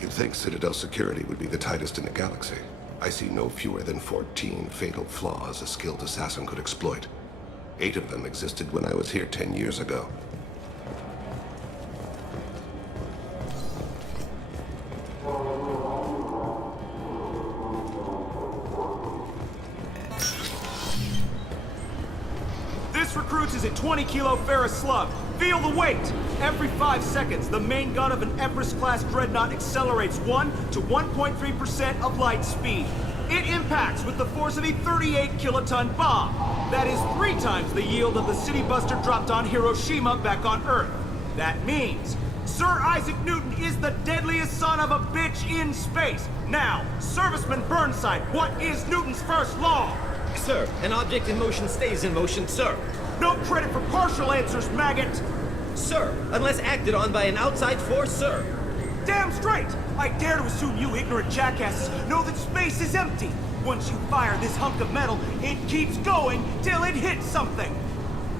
You'd think Citadel security would be the tightest in the galaxy. I see no fewer than 14 fatal flaws a skilled assassin could exploit. 8 of them existed when I was here 10 years ago. This recruits is a 20-kilo ferrous slug. Feel the weight! Every 5 seconds, the main gun of an Everest-class dreadnought accelerates 1 to 1.3% of light speed. It impacts with the force of a 38-kiloton bomb. That is 3 times the yield of the city buster dropped on Hiroshima back on Earth. That means Sir Isaac Newton is the deadliest son of a bitch in space. Now, Serviceman Burnside, what is Newton's first law? Sir, an object in motion stays in motion, sir. No credit for partial answers, maggot! Sir, unless acted on by an outside force, sir. Damn straight! I dare to assume you ignorant jackasses know that space is empty. Once you fire this hunk of metal, it keeps going till it hits something.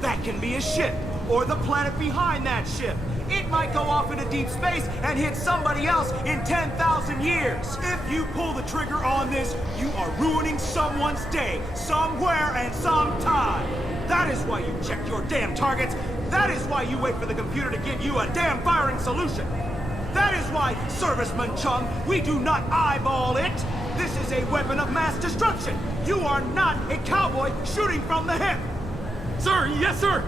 That can be a ship, or the planet behind that ship. It might go off into deep space and hit somebody else in 10,000 years. If you pull the trigger on this, you are ruining someone's day, somewhere and sometime. That is why you check your damn targets. That is why you wait for the computer to give you a damn firing solution. That is why, Serviceman Chung, we do not eyeball it. This is a weapon of mass destruction. You are not a cowboy shooting from the hip. Sir, yes, sir!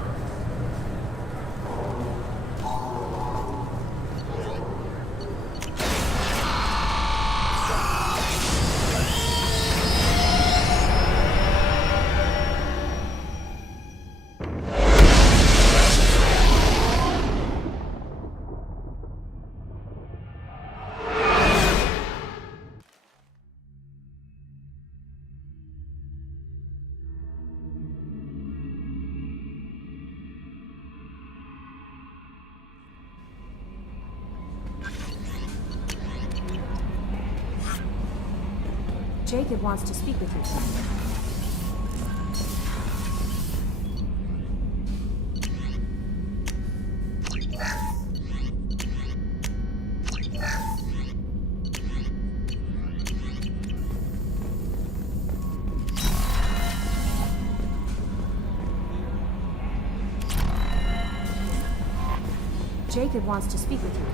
Jacob wants to speak with you. Jacob wants to speak with you.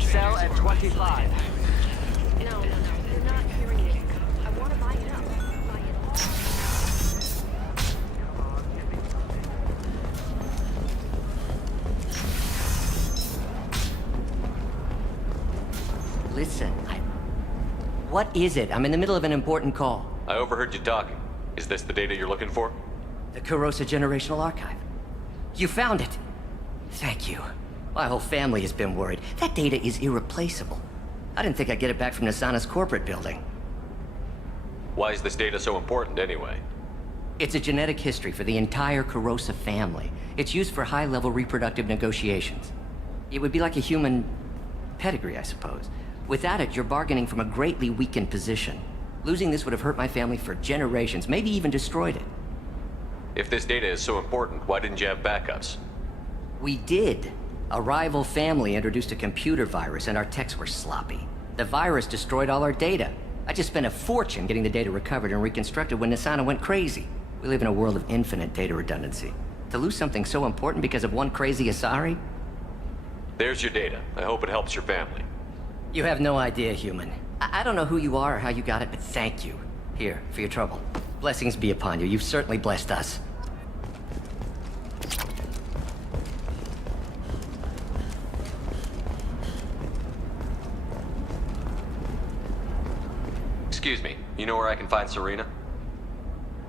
Sell at 25. No, you're not hearing it. I want to buy it up. Buy it all. Listen, what is it? I'm in the middle of an important call. I overheard you talking. Is this the data you're looking for? The Kurosa Generational Archive. You found it. Thank you. My whole family has been worried. That data is irreplaceable. I didn't think I'd get it back from Nasana's corporate building. Why is this data so important anyway? It's a genetic history for the entire Kurosa family. It's used for high-level reproductive negotiations. It would be like a human pedigree, I suppose. Without it, you're bargaining from a greatly weakened position. Losing this would have hurt my family for generations, maybe even destroyed it. If this data is so important, why didn't you have backups? We did. A rival family introduced a computer virus and our techs were sloppy. The virus destroyed all our data. I just spent a fortune getting the data recovered and reconstructed when Nisana went crazy. We live in a world of infinite data redundancy. To lose something so important because of one crazy Asari? There's your data. I hope it helps your family. You have no idea, human. I don't know who you are or how you got it, but thank you. Here, for your trouble. Blessings be upon you. You've certainly blessed us. Excuse me, you know where I can find Serena?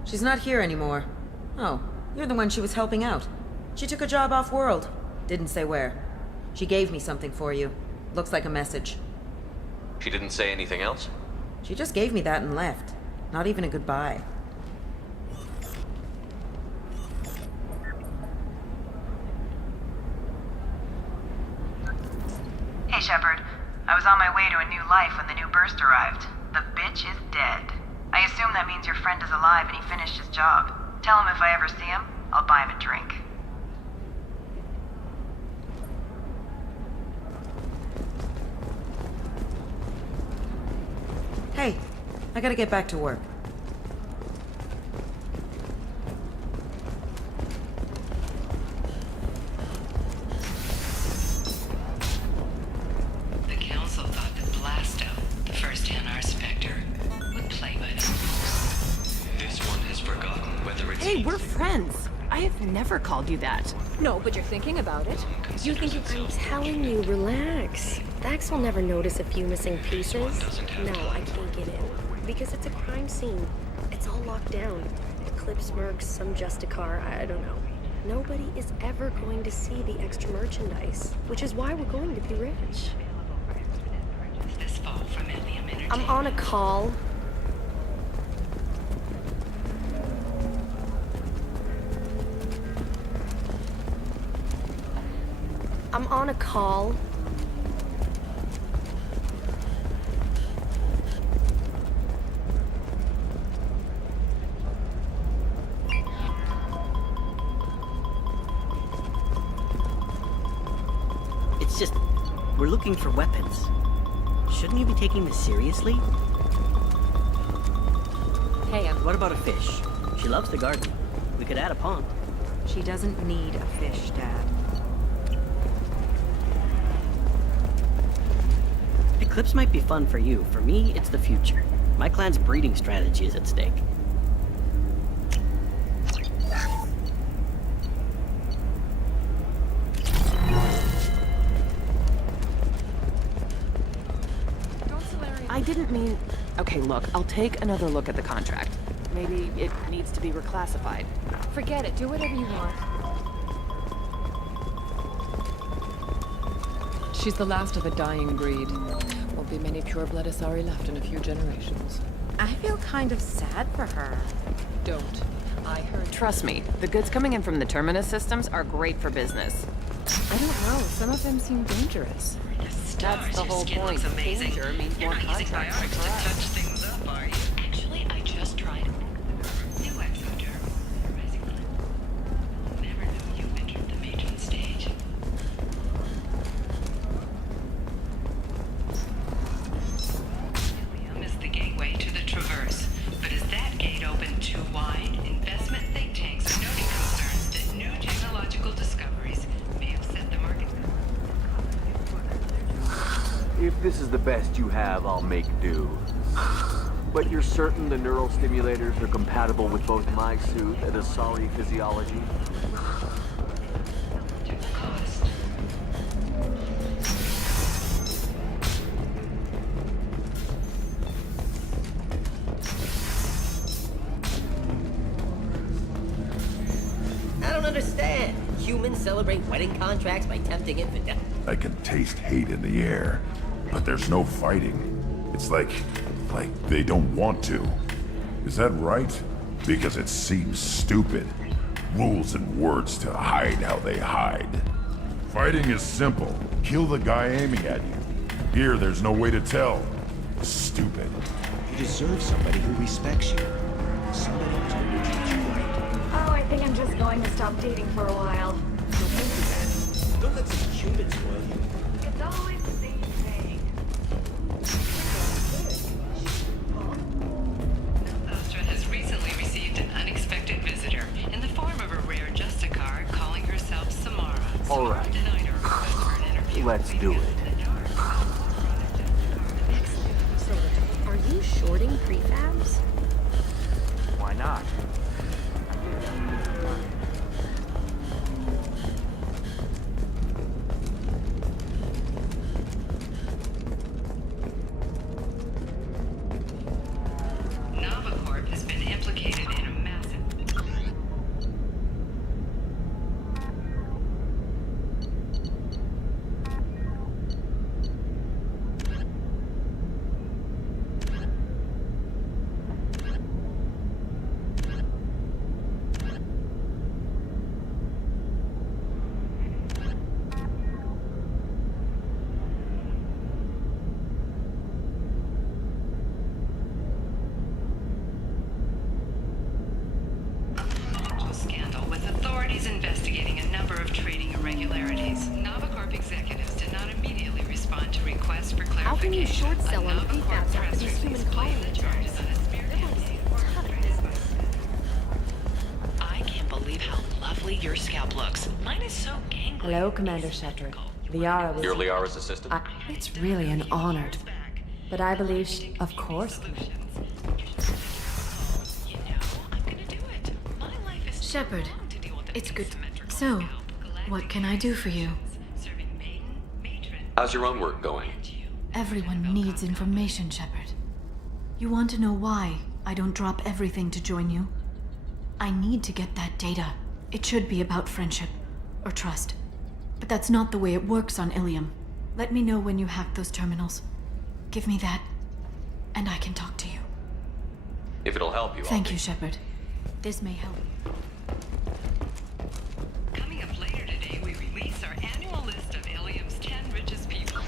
She's not here anymore. Oh, you're the one she was helping out. She took a job off-world. Didn't say where. She gave me something for you. Looks like a message. She didn't say anything else? She just gave me that and left. Not even a goodbye. Hey, Shepard. I was on my way to a new life when the new burst arrived. The bitch is dead. I assume that means your friend is alive and he finished his job. Tell him if I ever see him, I'll buy him a drink. Hey, I gotta get back to work. The Council thought that Blasto, the first Hanar Spectre, would play by the rules. This one has forgotten whether it's... Hey, we're friends. I have never called you that. No, but you're thinking about it. You think I'm telling you, relax. Vax will never notice a few missing pieces. No, I can't get in. Because it's a crime scene. It's all locked down. Eclipse mercs, some Justicar, I don't know. Nobody is ever going to see the extra merchandise, which is why we're going to be rich. This fall from Ilium Entertainment. I'm on a call. I'm on a call. It's just, we're looking for weapons. Shouldn't you be taking this seriously? Hey, What about a fish? She loves the garden. We could add a pond. She doesn't need a fish, Dad. Eclipse might be fun for you. For me, it's the future. My clan's breeding strategy is at stake. I didn't mean... Okay, look, I'll take another look at the contract. Maybe it needs to be reclassified. Forget it. Do whatever you want. She's the last of a dying breed. Won't be many pure-blood Asari left in a few generations. I feel kind of sad for her. Don't. I heard... Trust me, the goods coming in from the Terminus systems are great for business. I don't know. Some of them seem dangerous. That's the whole point. Danger means more contracts for us. Touch things up, are you? Actually, I just tried new exoderm. Never knew you entered the matron stage. Ilium is the gateway to the Traverse, but is that gate open too wide? Investment think tanks are noting concerns that new technological discoveries may upset the market. If this is the best you have, I'll make do. But you're certain the neural stimulators are compatible with both my suit and Asari physiology? I don't understand. Humans celebrate wedding contracts by tempting infidel. I can taste hate in the air, but there's no fighting. It's like they don't want to. Is that right? Because it seems stupid. Rules and words to hide how they hide. Fighting is simple. Kill the guy aiming at you. Here, there's no way to tell. Stupid. You deserve somebody who respects you. Somebody who's going to treat you right. Oh, I think I'm just going to stop dating for a while. Don't let some stupid spoil you. It's always the same thing. Nostra has recently received an unexpected visitor in the form of a rare Justicar calling herself Samara. All right. Denied her request for an interview. Let's do it. So, are you shorting prefabs? Why not? Novacorp has been implicated in a massive... scandal with authorities investigating a number of trading irregularities. Novacorp executives did not immediately respond to requests for clarification. How can you short sell on A Novacorp prefabs after press these human release placed the colonies? charges on a smear campaign. I can't believe how lovely your scalp looks. Mine is so gangly. Hello, Commander Shepard. Liara was... You're Liara's assistant? It's really an honor. But I believe of course, Commander. Shepard, it's good. So, what can I do for you? How's your own work going? Everyone needs information, Shepard. You want to know why I don't drop everything to join you? I need to get that data. It should be about friendship or trust. But that's not the way it works on Ilium. Let me know when you hack those terminals. Give me that, and I can talk to you. If it'll help you, Thank you, Shepard. This may help. Coming up later today, we release our annual list of Ilium's 10 richest people.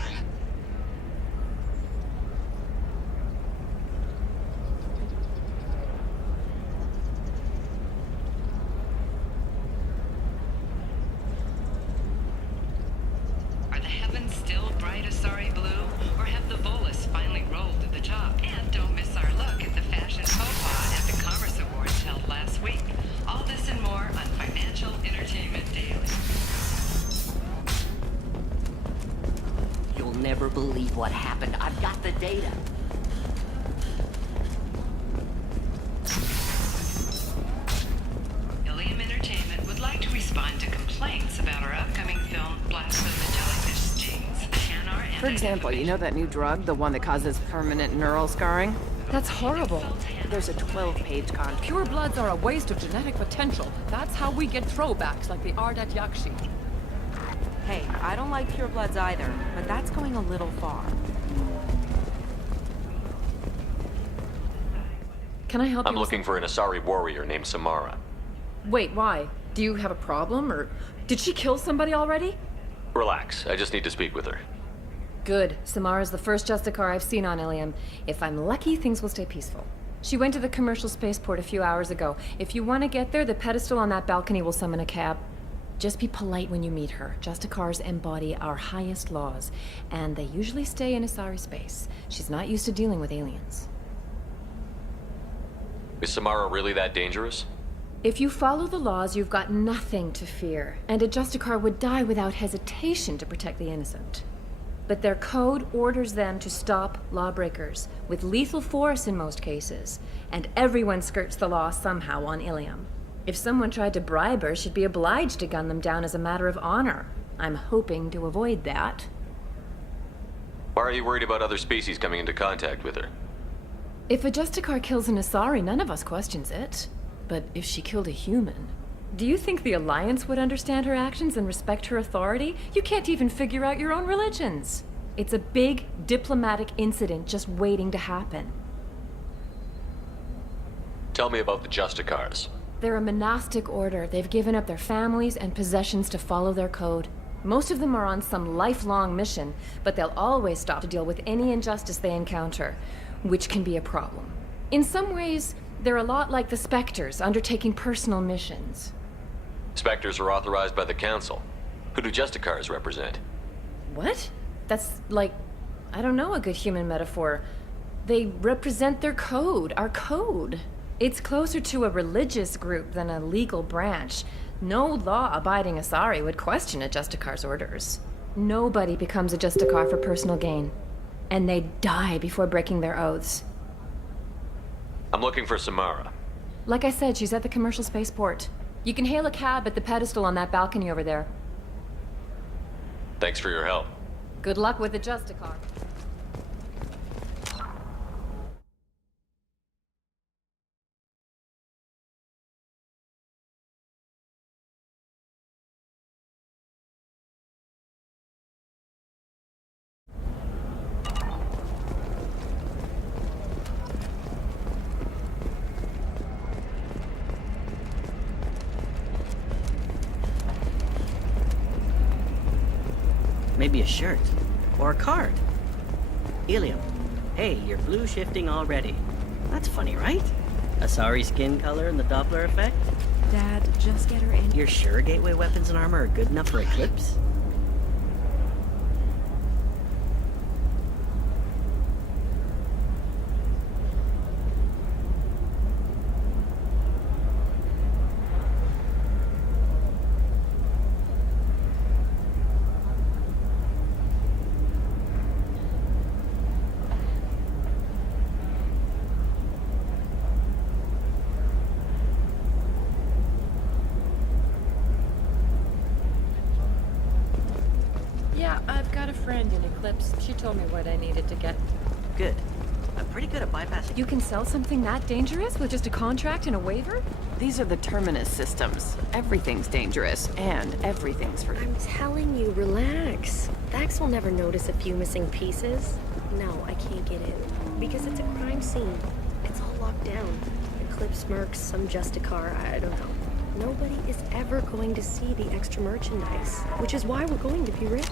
Are the heavens still bright Asari blue, or have the Volus finally rolled to the top? And don't miss our look at the fashion faux pas at the Commerce Awards held last week. All this and more on Financial Entertainment Daily. You'll never believe what happened. I've got the data. Ilium Entertainment would like to respond to complaints about our upcoming film, Blast of the Jellyfish Stings. The Hanar and For example, you know that new drug, the one that causes permanent neural scarring? That's horrible. There's a 12-page contract. Pure bloods are a waste of genetic potential. That's how we get throwbacks like the Ardat Yakshi. Hey, I don't like purebloods either, but that's going a little far. Can I help you? I'm looking for an Asari warrior named Samara. Wait, why? Do you have a problem, or did she kill somebody already? Relax, I just need to speak with her. Good. Samara's the first Justicar I've seen on Ilium. If I'm lucky, things will stay peaceful. She went to the commercial spaceport a few hours ago. If you want to get there, the pedestal on that balcony will summon a cab. Just be polite when you meet her. Justicars embody our highest laws, and they usually stay in Asari space. She's not used to dealing with aliens. Is Samara really that dangerous? If you follow the laws, you've got nothing to fear, and a Justicar would die without hesitation to protect the innocent. But their code orders them to stop lawbreakers, with lethal force in most cases, and everyone skirts the law somehow on Ilium. If someone tried to bribe her, she'd be obliged to gun them down as a matter of honor. I'm hoping to avoid that. Why are you worried about other species coming into contact with her? If a Justicar kills an Asari, none of us questions it. But if she killed a human... Do you think the Alliance would understand her actions and respect her authority? You can't even figure out your own religions. It's a big diplomatic incident just waiting to happen. Tell me about the Justicars. They're a monastic order. They've given up their families and possessions to follow their code. Most of them are on some lifelong mission, but they'll always stop to deal with any injustice they encounter, which can be a problem. In some ways, they're a lot like the Spectres, undertaking personal missions. Spectres are authorized by the Council. Who do Justicars represent? What? That's like, I don't know, a good human metaphor. They represent their code, our code. It's closer to a religious group than a legal branch. No law-abiding Asari would question a Justicar's orders. Nobody becomes a Justicar for personal gain. And they die before breaking their oaths. I'm looking for Samara. Like I said, she's at the commercial spaceport. You can hail a cab at the pedestal on that balcony over there. Thanks for your help. Good luck with the Justicar. Maybe a shirt. Or a card. Ilium. Hey, you're blue shifting already. That's funny, right? Asari skin color and the Doppler effect? Dad, just get her in. You're sure gateway weapons and armor are good enough for Eclipse? Yeah, I've got a friend in Eclipse. She told me what I needed to get. Good. I'm pretty good at bypassing. You can sell something that dangerous with just a contract and a waiver? These are the Terminus systems. Everything's dangerous, and everything's for... I'm telling you, relax. Vax will never notice a few missing pieces. No, I can't get in. Because it's a crime scene. It's all locked down. Eclipse mercs, some Justicar, I don't know. Nobody is ever going to see the extra merchandise, which is why we're going to be rich.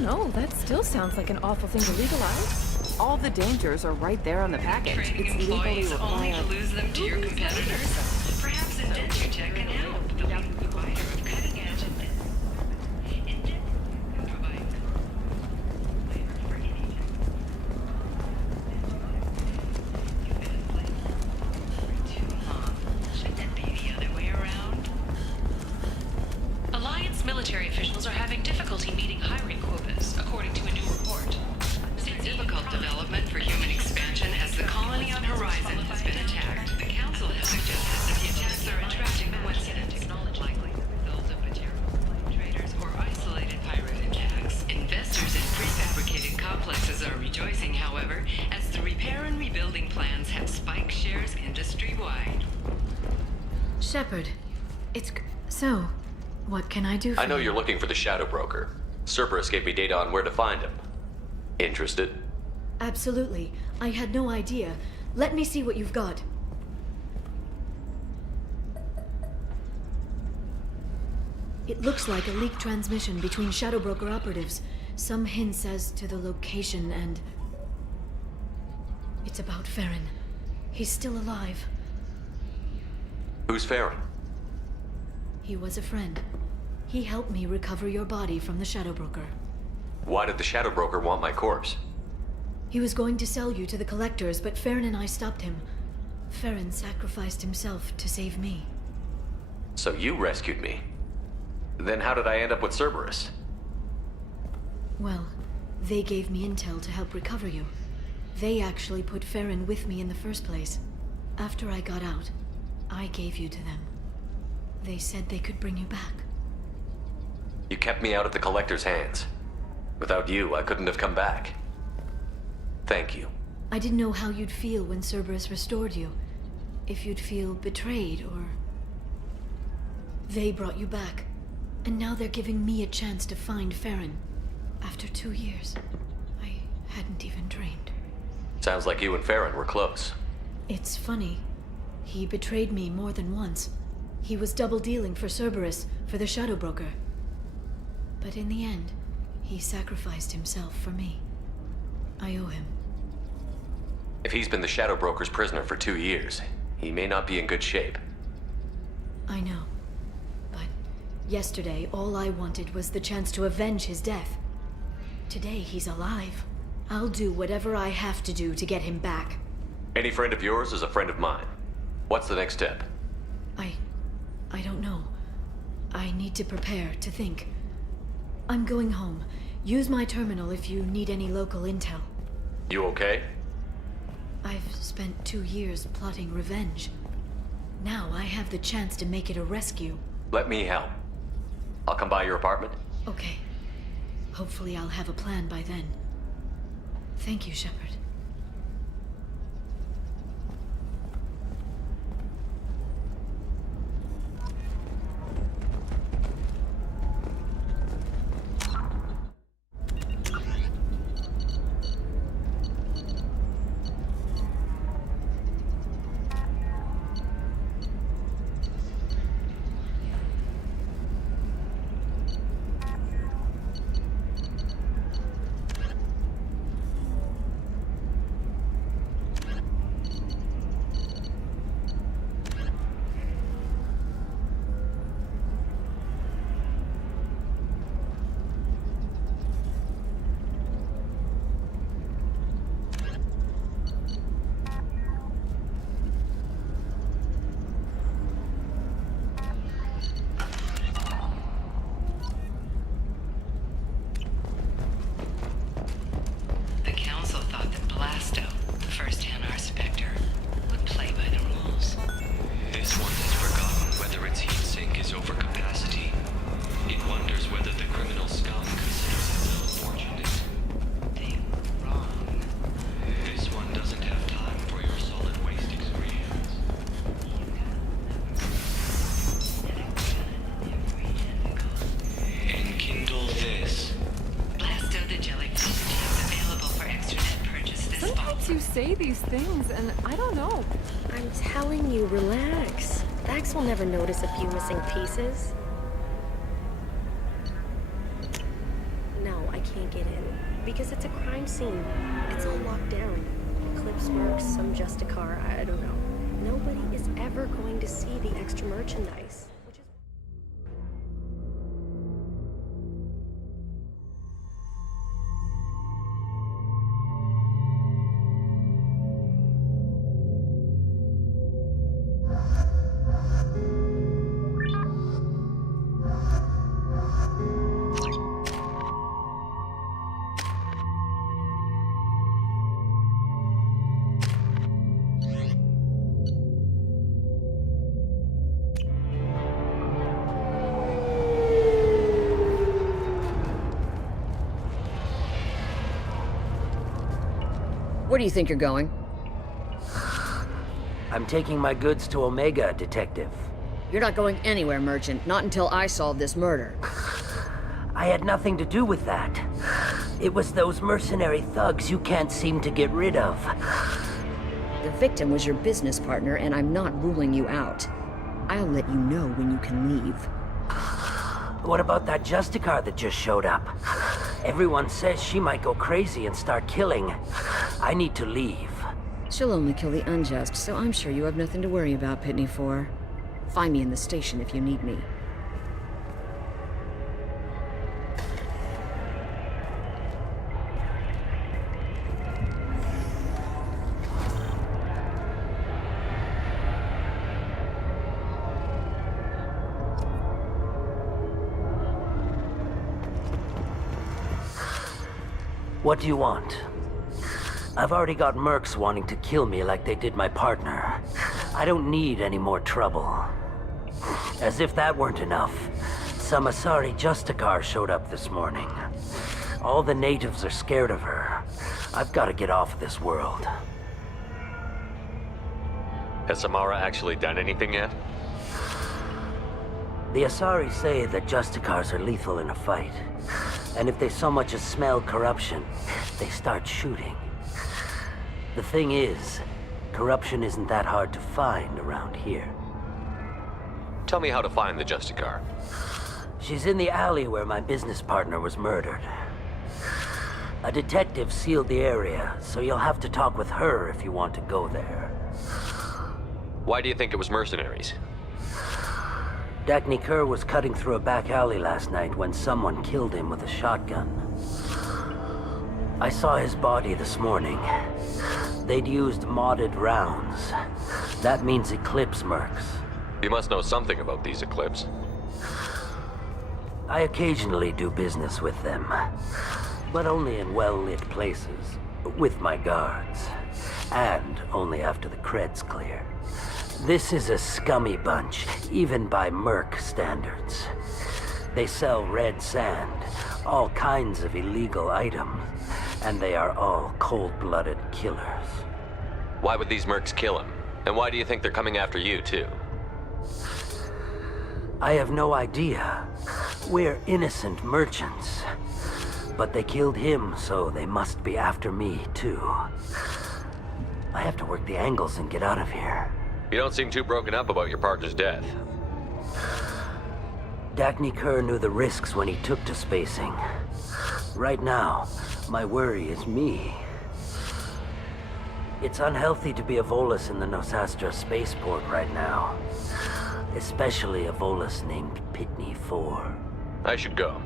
No, that still sounds like an awful thing to legalize. All the dangers are right there on the package. Training It's legally employees only required. to lose them to your competitors. Perhaps Indenture Tech can help, the leading provider of cutting-edge indenture provides labor for any You've been in place for too long. Should that be the other way around? military officials are having difficulty meeting hiring quotas, according to a new report. It's a difficult development for human expansion as the colony on Horizon has been attacked. The Council has suggested that the attacks are attracting coincidences, likely the result of material traders or isolated pirate attacks. Investors in prefabricated complexes are rejoicing, however, as the repair and rebuilding plans have spiked shares industry-wide. Shepard, so, what can I do for I know you? you're looking for the Shadow Broker. Cerberus gave me data on where to find him. Interested? Absolutely. I had no idea. Let me see what you've got. It looks like a leaked transmission between Shadow Broker operatives. Some hints as to the location and... It's about Farron. He's still alive. Who's Farron? He was a friend. He helped me recover your body from the Shadow Broker. Why did the Shadow Broker want my corpse? He was going to sell you to the collectors, but Farron and I stopped him. Farron sacrificed himself to save me. So you rescued me. Then how did I end up with Cerberus? Well, they gave me intel to help recover you. They actually put Farron with me in the first place. After I got out, I gave you to them. They said they could bring you back. You kept me out of the Collector's hands. Without you, I couldn't have come back. Thank you. I didn't know how you'd feel when Cerberus restored you. If you'd feel betrayed, or... They brought you back. And now they're giving me a chance to find Farron. After 2 years. I hadn't even dreamed. Sounds like you and Farron were close. It's funny. He betrayed me more than once. He was double-dealing for Cerberus, for the Shadow Broker. But in the end, he sacrificed himself for me. I owe him. If he's been the Shadow Broker's prisoner for 2 years, he may not be in good shape. I know. But yesterday, all I wanted was the chance to avenge his death. Today, he's alive. I'll do whatever I have to do to get him back. Any friend of yours is a friend of mine. What's the next step? I don't know. I need to prepare, to think. I'm going home. Use my terminal if you need any local intel. You okay? I've spent 2 years plotting revenge. Now I have the chance to make it a rescue. Let me help. I'll come by your apartment. Okay. Hopefully I'll have a plan by then. Thank you, Shepard. You say these things, and I don't know. I'm telling you, relax. Vax will never notice a few missing pieces. No, I can't get in. Because it's a crime scene. It's all locked down. Clips marks, some Justicar, I don't know. Nobody is ever going to see the extra merchandise. Where do you think you're going? I'm taking my goods to Omega, Detective. You're not going anywhere, Merchant. Not until I solve this murder. I had nothing to do with that. It was those mercenary thugs you can't seem to get rid of. The victim was your business partner, and I'm not ruling you out. I'll let you know when you can leave. What about that Justicar that just showed up? Everyone says she might go crazy and start killing. I need to leave. She'll only kill the unjust, so I'm sure you have nothing to worry about, Pitney 4. Find me in the station if you need me. What do you want? I've already got mercs wanting to kill me like they did my partner. I don't need any more trouble. As if that weren't enough, some Asari Justicar showed up this morning. All the natives are scared of her. I've got to get off this world. Has Samara actually done anything yet? The Asari say that Justicars are lethal in a fight. And if they so much as smell corruption, they start shooting. The thing is, corruption isn't that hard to find around here. Tell me how to find the Justicar. She's in the alley where my business partner was murdered. A detective sealed the area, so you'll have to talk with her if you want to go there. Why do you think it was mercenaries? Dagny Kerr was cutting through a back alley last night when someone killed him with a shotgun. I saw his body this morning. They'd used modded rounds. That means Eclipse mercs. You must know something about these Eclipse. I occasionally do business with them, but only in well-lit places, with my guards, and only after the creds clear. This is a scummy bunch, even by merc standards. They sell red sand, all kinds of illegal items, and they are all cold-blooded killers. Why would these mercs kill him? And why do you think they're coming after you, too? I have no idea. We're innocent merchants. But they killed him, so they must be after me, too. I have to work the angles and get out of here. You don't seem too broken up about your partner's death. Dagny Kerr knew the risks when he took to spacing. Right now, my worry is me. It's unhealthy to be a Volus in the Nosastra spaceport right now. Especially a Volus named Pitney 4. I should go.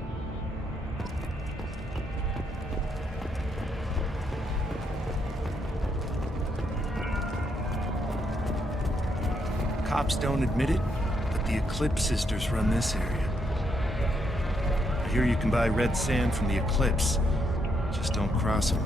Cops don't admit it, but the Eclipse sisters run this area. I hear you can buy red sand from the Eclipse. Just don't cross them.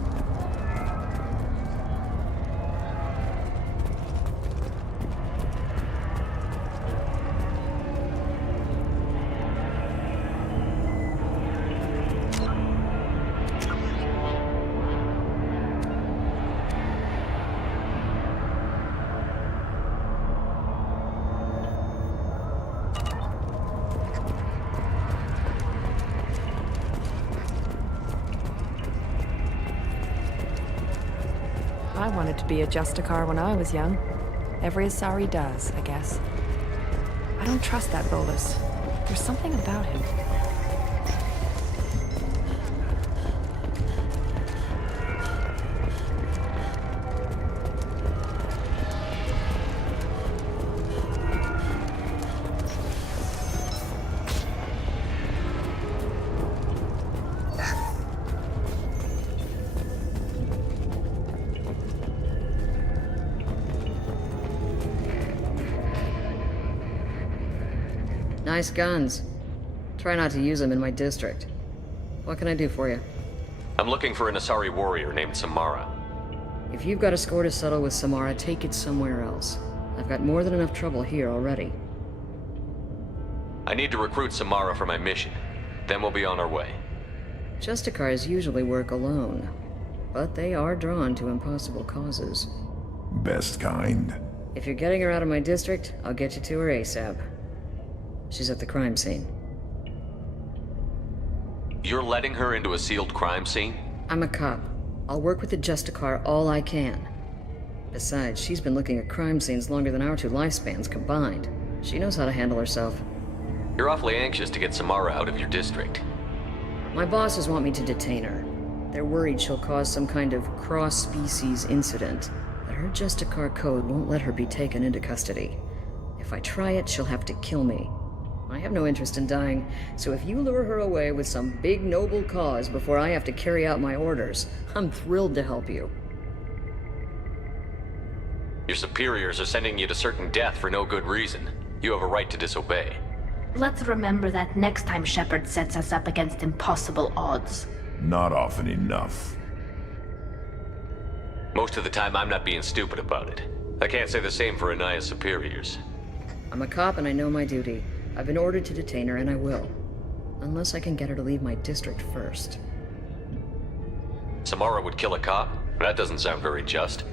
I wanted to be a Justicar when I was young. Every Asari does, I guess. I don't trust that Bolus. There's something about him. Nice guns. Try not to use them in my district. What can I do for you? I'm looking for an Asari warrior named Samara. If you've got a score to settle with Samara, take it somewhere else. I've got more than enough trouble here already. I need to recruit Samara for my mission. Then we'll be on our way. Justicars usually work alone. but they are drawn to impossible causes. Best kind. If you're getting her out of my district, I'll get you to her ASAP. She's at the crime scene. You're letting her into a sealed crime scene? I'm a cop. I'll work with the Justicar all I can. Besides, she's been looking at crime scenes longer than our 2 lifespans combined. She knows how to handle herself. You're awfully anxious to get Samara out of your district. My bosses want me to detain her. They're worried she'll cause some kind of cross-species incident, but her Justicar code won't let her be taken into custody. If I try it, she'll have to kill me. I have no interest in dying, so if you lure her away with some big noble cause before I have to carry out my orders, I'm thrilled to help you. Your superiors are sending you to certain death for no good reason. You have a right to disobey. Let's remember that next time Shepard sets us up against impossible odds. Not often enough. Most of the time, I'm not being stupid about it. I can't say the same for Anaya's superiors. I'm a cop and I know my duty. I've been ordered to detain her and I will. Unless I can get her to leave my district first. Samara would kill a cop? That doesn't sound very just.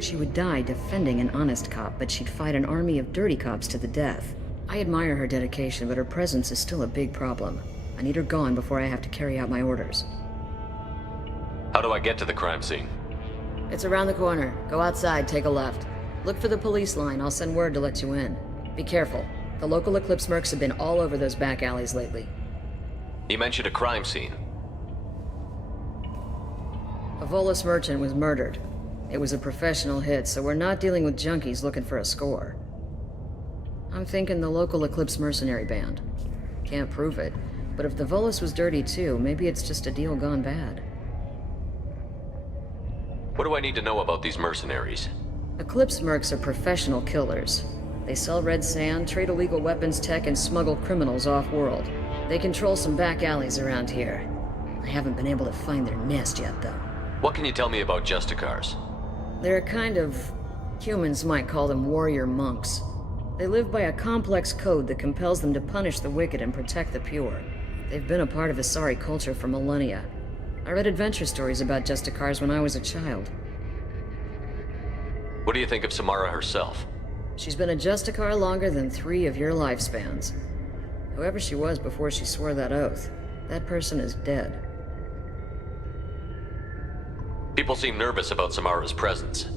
She would die defending an honest cop, but she'd fight an army of dirty cops to the death. I admire her dedication, but her presence is still a big problem. I need her gone before I have to carry out my orders. How do I get to the crime scene? It's around the corner. Go outside, take a left. Look for the police line. I'll send word to let you in. Be careful. The local Eclipse mercs have been all over those back alleys lately. You mentioned a crime scene. A Volus merchant was murdered. It was a professional hit, so we're not dealing with junkies looking for a score. I'm thinking the local Eclipse mercenary band. Can't prove it, but if the Volus was dirty too, maybe it's just a deal gone bad. What do I need to know about these mercenaries? Eclipse mercs are professional killers. They sell red sand, trade illegal weapons tech, and smuggle criminals off-world. They control some back alleys around here. I haven't been able to find their nest yet, though. What can you tell me about Justicars? They're a kind of... humans might call them warrior monks. They live by a complex code that compels them to punish the wicked and protect the pure. They've been a part of Asari culture for millennia. I read adventure stories about Justicars when I was a child. What do you think of Samara herself? She's been a Justicar longer than 3 of your lifespans. Whoever she was before she swore that oath, that person is dead. People seem nervous about Samara's presence.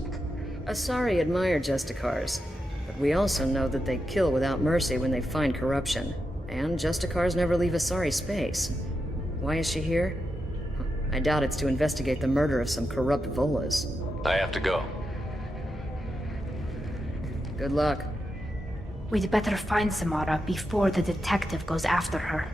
Asari admire Justicars, but we also know that they kill without mercy when they find corruption. And Justicars never leave Asari space. Why is she here? I doubt it's to investigate the murder of some corrupt Volas. I have to go. Good luck. We'd better find Samara before the detective goes after her.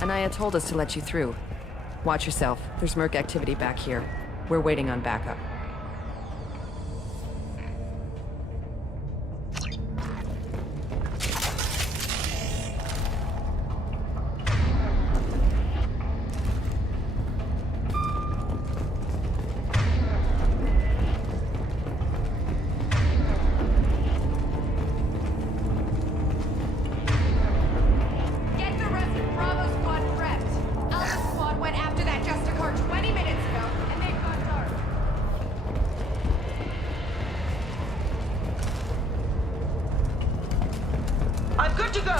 Anaya told us to let you through. Watch yourself. There's merc activity back here. We're waiting on backup. I'm good to go!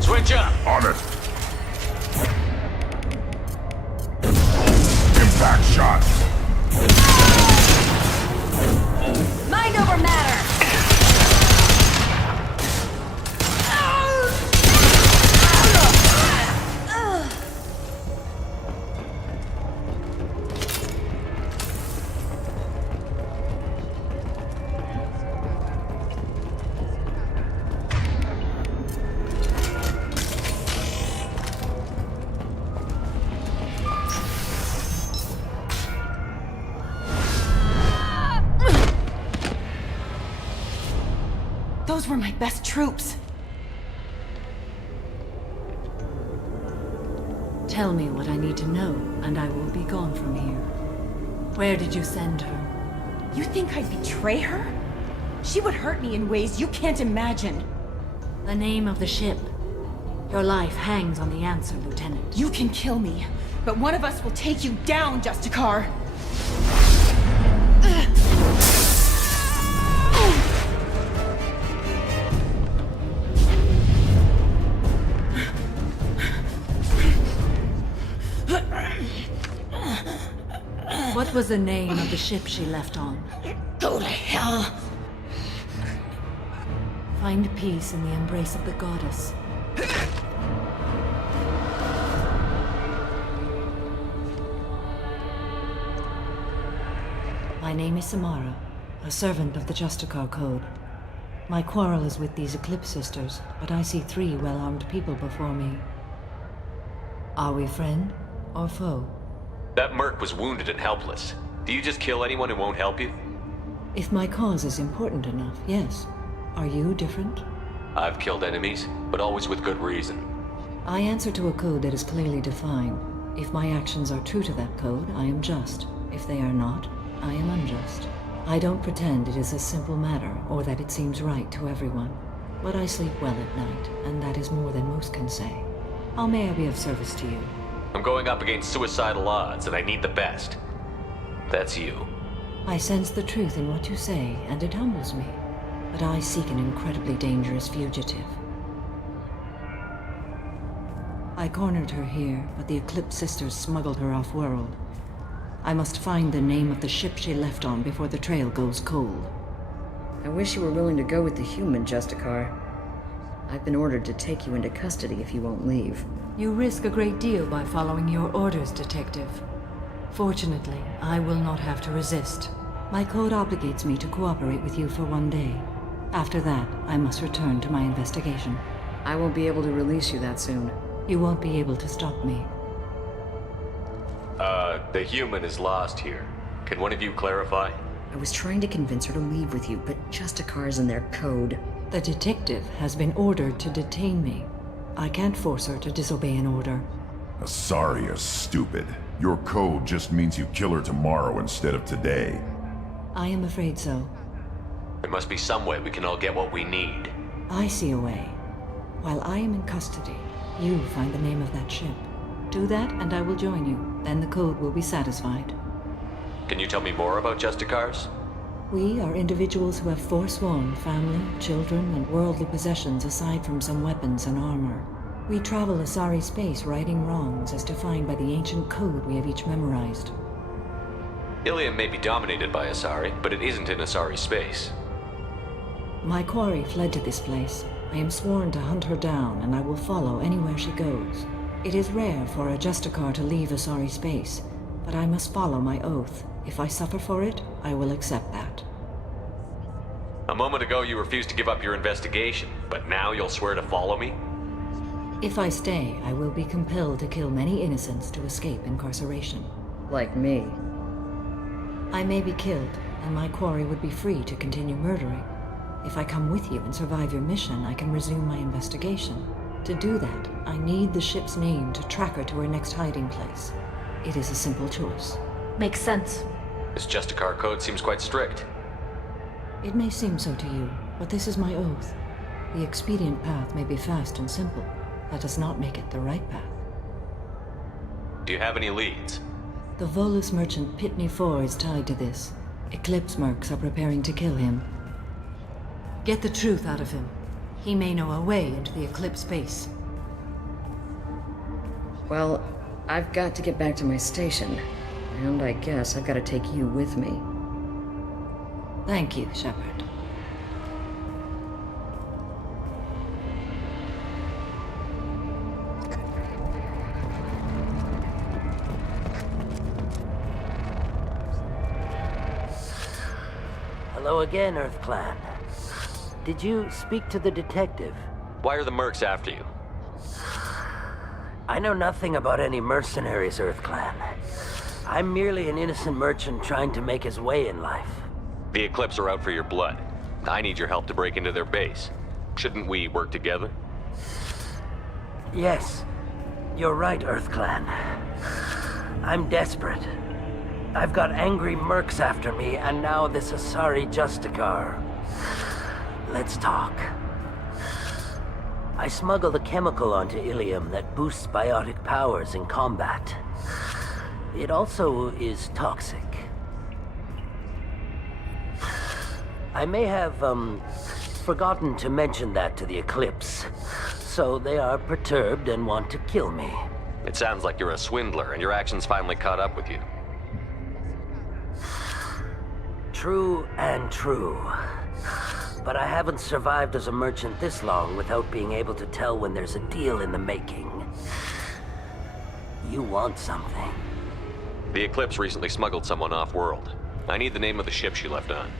Switch up! On it! Impact shot! Mind over matter! Those were my best troops. Tell me what I need to know, and I will be gone from here. Where did you send her? You think I'd betray her? She would hurt me in ways you can't imagine. The name of the ship. Your life hangs on the answer, Lieutenant. You can kill me, but one of us will take you down, Justicar. What was the name of the ship she left on? Go to hell. Find peace in the embrace of the goddess. My name is Samara, a servant of the Justicar Code. My quarrel is with these Eclipse Sisters, but I see 3 well-armed people before me. Are we friend or foe? That merc was wounded and helpless. Do you just kill anyone who won't help you? If my cause is important enough, yes. Are you different? I've killed enemies, but always with good reason. I answer to a code that is clearly defined. If my actions are true to that code, I am just. If they are not, I am unjust. I don't pretend it is a simple matter, or that it seems right to everyone. But I sleep well at night, and that is more than most can say. How may I be of service to you? I'm going up against suicidal odds, and I need the best. That's you. I sense the truth in what you say, and it humbles me. But I seek an incredibly dangerous fugitive. I cornered her here, but the Eclipse Sisters smuggled her off-world. I must find the name of the ship she left on before the trail goes cold. I wish you were willing to go with the human, Justicar. I've been ordered to take you into custody if you won't leave. You risk a great deal by following your orders, Detective. Fortunately, I will not have to resist. My code obligates me to cooperate with you for 1 day. After that, I must return to my investigation. I won't be able to release you that soon. You won't be able to stop me. The human is lost here. Can one of you clarify? I was trying to convince her to leave with you, but Justicar's in their code. The detective has been ordered to detain me. I can't force her to disobey an order. Sorry is stupid. Your code just means you kill her tomorrow instead of today. I am afraid so. There must be some way we can all get what we need. I see a way. While I am in custody, you find the name of that ship. Do that, and I will join you. Then the code will be satisfied. Can you tell me more about Justicars? We are individuals who have forsworn family, children, and worldly possessions aside from some weapons and armor. We travel Asari space righting wrongs as defined by the ancient code we have each memorized. Ilium may be dominated by Asari, but it isn't in Asari space. My quarry fled to this place. I am sworn to hunt her down, and I will follow anywhere she goes. It is rare for a Justicar to leave Asari space, but I must follow my oath. If I suffer for it, I will accept that. A moment ago you refused to give up your investigation, but now you'll swear to follow me? If I stay, I will be compelled to kill many innocents to escape incarceration. Like me. I may be killed, and my quarry would be free to continue murdering. If I come with you and survive your mission, I can resume my investigation. To do that, I need the ship's name to track her to her next hiding place. It is a simple choice. Makes sense. This Justicar code seems quite strict. It may seem so to you, but this is my oath. The expedient path may be fast and simple. That does not make it the right path. Do you have any leads? The Volus merchant Pitney 4 is tied to this. Eclipse mercs are preparing to kill him. Get the truth out of him. He may know a way into the Eclipse base. Well, I've got to get back to my station. And I guess I've got to take you with me. Thank you, Shepard. Hello again, Earth Clan. Did you speak to the detective? Why are the mercs after you? I know nothing about any mercenaries, Earth Clan. I'm merely an innocent merchant trying to make his way in life. The Eclipse are out for your blood. I need your help to break into their base. Shouldn't we work together? Yes, you're right, EarthClan. I'm desperate. I've got angry mercs after me, and now this Asari Justicar. Let's talk. I smuggled a chemical onto Ilium that boosts biotic powers in combat. It also is toxic. I may have, forgotten to mention that to the Eclipse, so they are perturbed and want to kill me. It sounds like you're a swindler, and your actions finally caught up with you. True and true. But I haven't survived as a merchant this long without being able to tell when there's a deal in the making. You want something. The Eclipse recently smuggled someone off-world. I need the name of the ship she left on.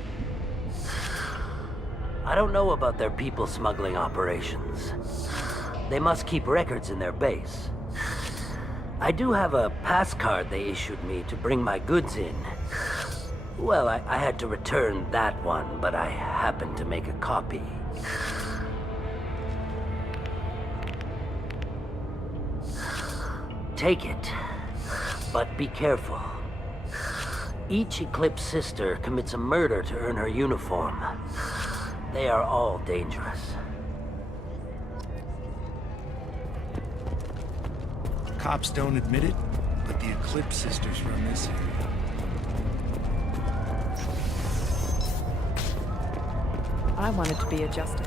I don't know about their people smuggling operations. They must keep records in their base. I do have a pass card they issued me to bring my goods in. Well, I had to return that one, but I happened to make a copy. Take it, but be careful. Each Eclipse sister commits a murder to earn her uniform. They are all dangerous. Cops don't admit it, but the Eclipse sisters run this area. I wanted to be a justice.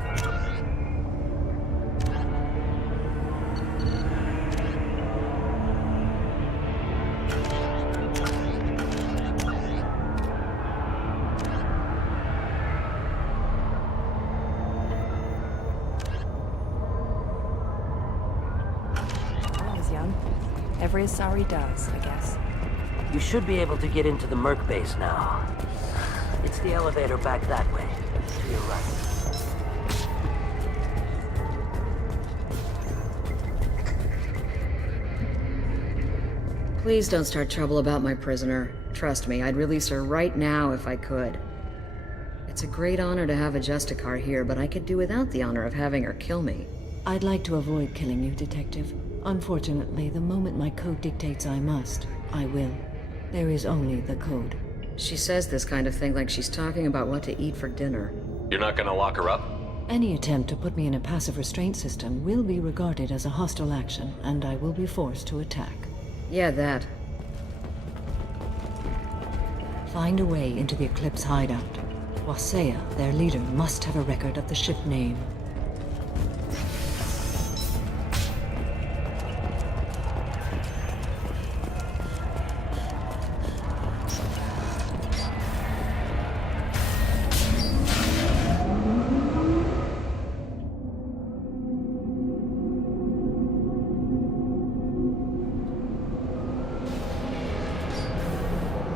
I was young. Every Asari does, I guess. You should be able to get into the Merc base now. It's the elevator back that way, to your right. Please don't start trouble about my prisoner. Trust me, I'd release her right now if I could. It's a great honor to have a Justicar here, but I could do without the honor of having her kill me. I'd like to avoid killing you, Detective. Unfortunately, the moment my code dictates I must, I will. There is only the code. She says this kind of thing like she's talking about what to eat for dinner. You're not gonna lock her up? Any attempt to put me in a passive restraint system will be regarded as a hostile action, and I will be forced to attack. Yeah, that. Find a way into the Eclipse hideout. Wasea, their leader, must have a record of the ship name.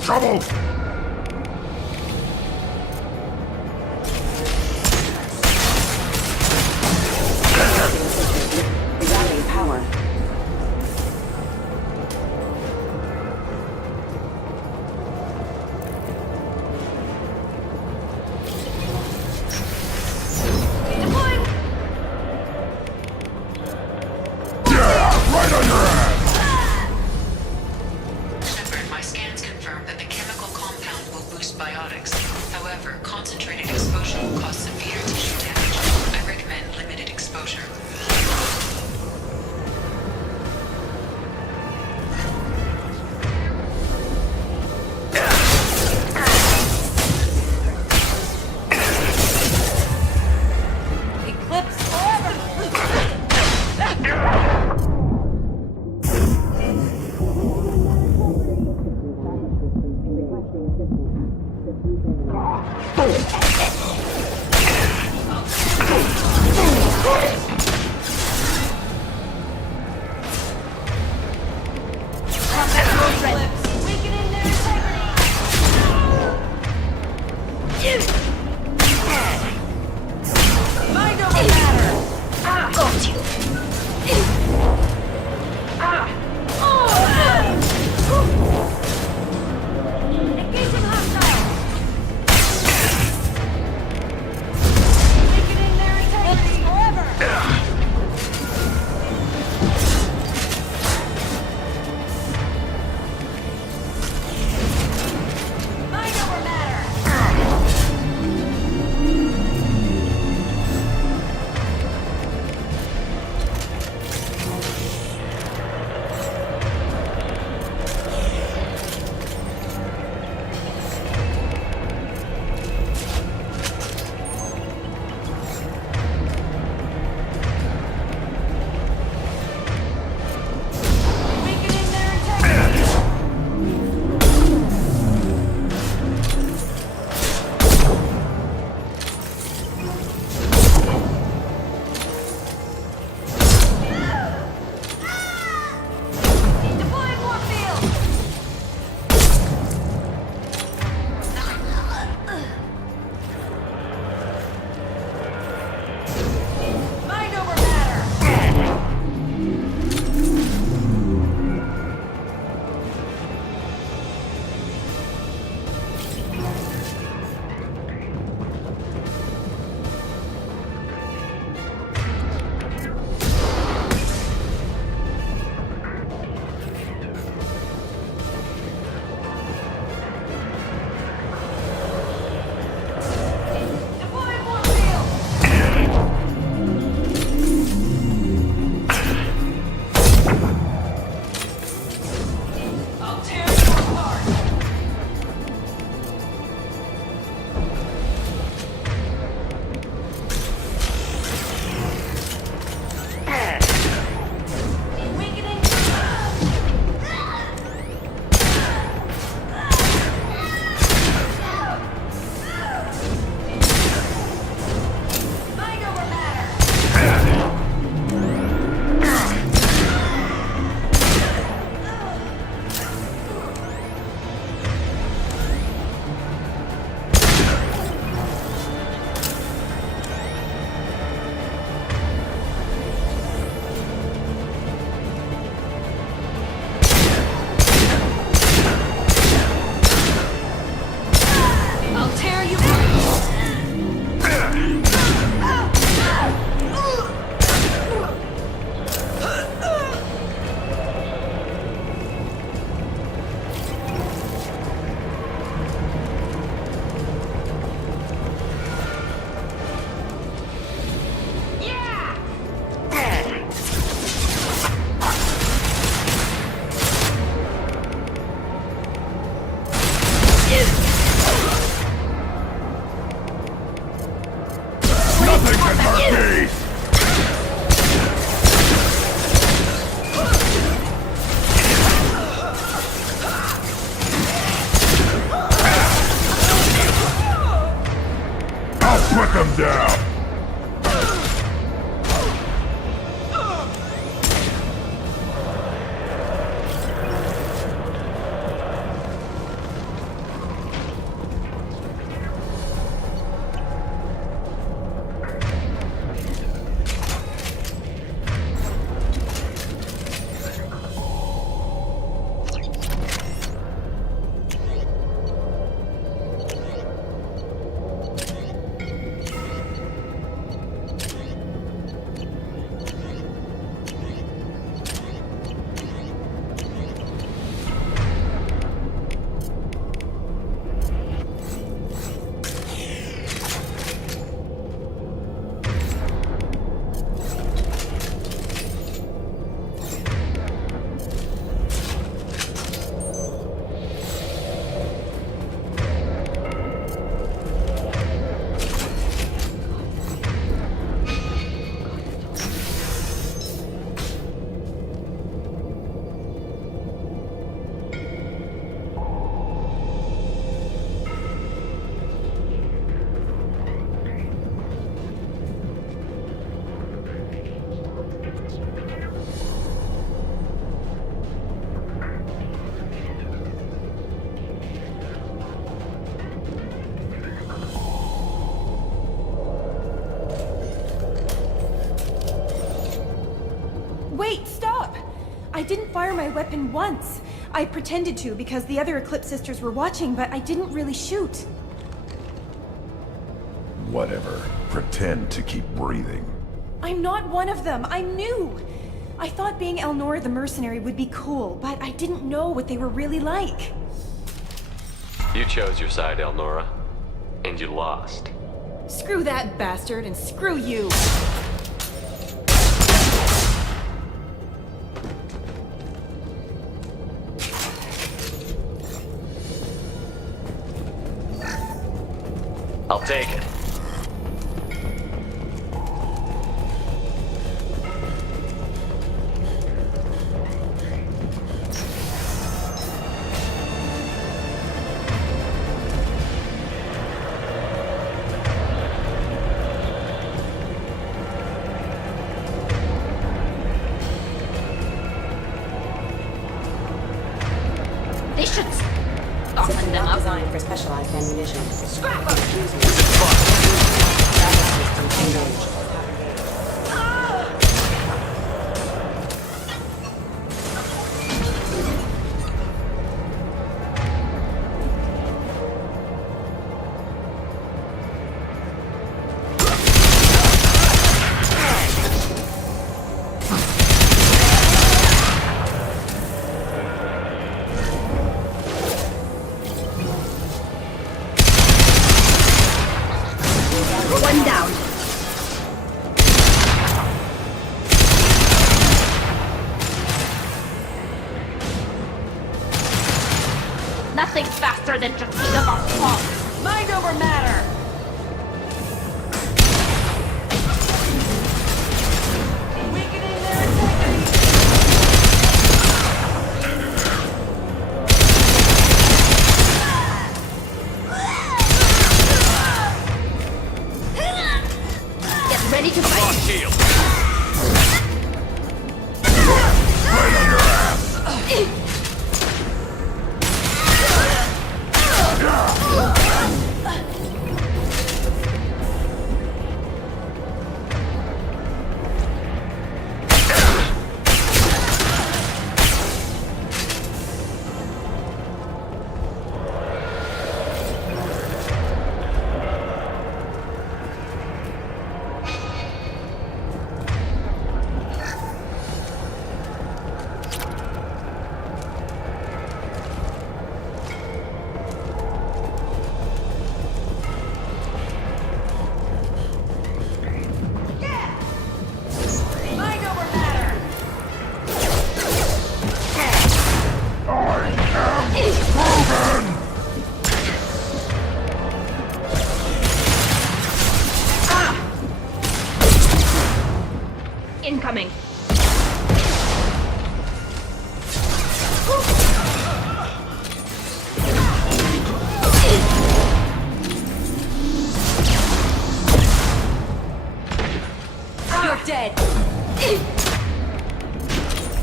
Trouble! Rallying power. Right on your ass! Shepard, my scans confirm that the chemical Wait, stop! I didn't fire my weapon once. I pretended to because the other Eclipse sisters were watching, but I didn't really shoot. Whatever. Pretend to keep breathing. I'm not one of them. I'm new. I thought being Elnora the mercenary would be cool, but I didn't know what they were really like. You chose your side, Elnora. And you lost. Screw that bastard and screw you. I'll take it. They should soften them up. Designed for specialized ammunition. Scrap them! One down. Nothing faster than just each of our faults. Mind over matter. Weakening their integrity. Get ready to fight. Shield. Right on your ass! Mind over matter. Incoming. You're dead.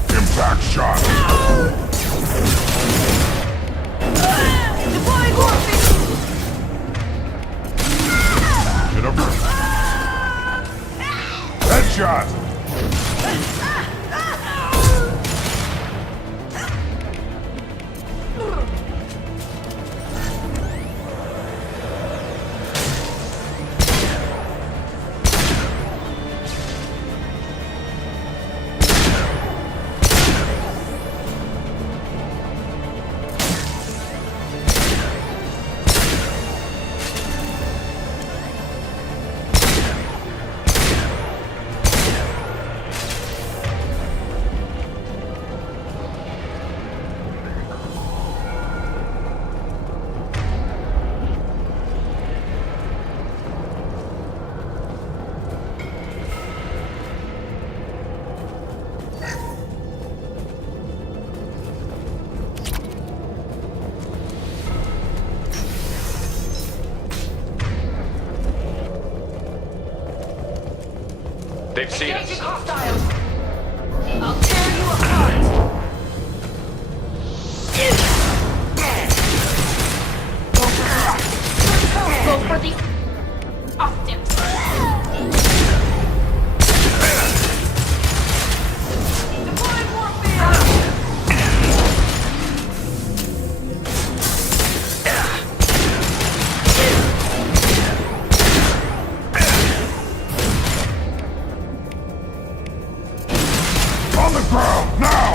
Impact shot! Deploying warfare. Get up here. Headshot! They've seen us. Engaging hostiles. I'll tear you apart. Go for the optics. ground, now!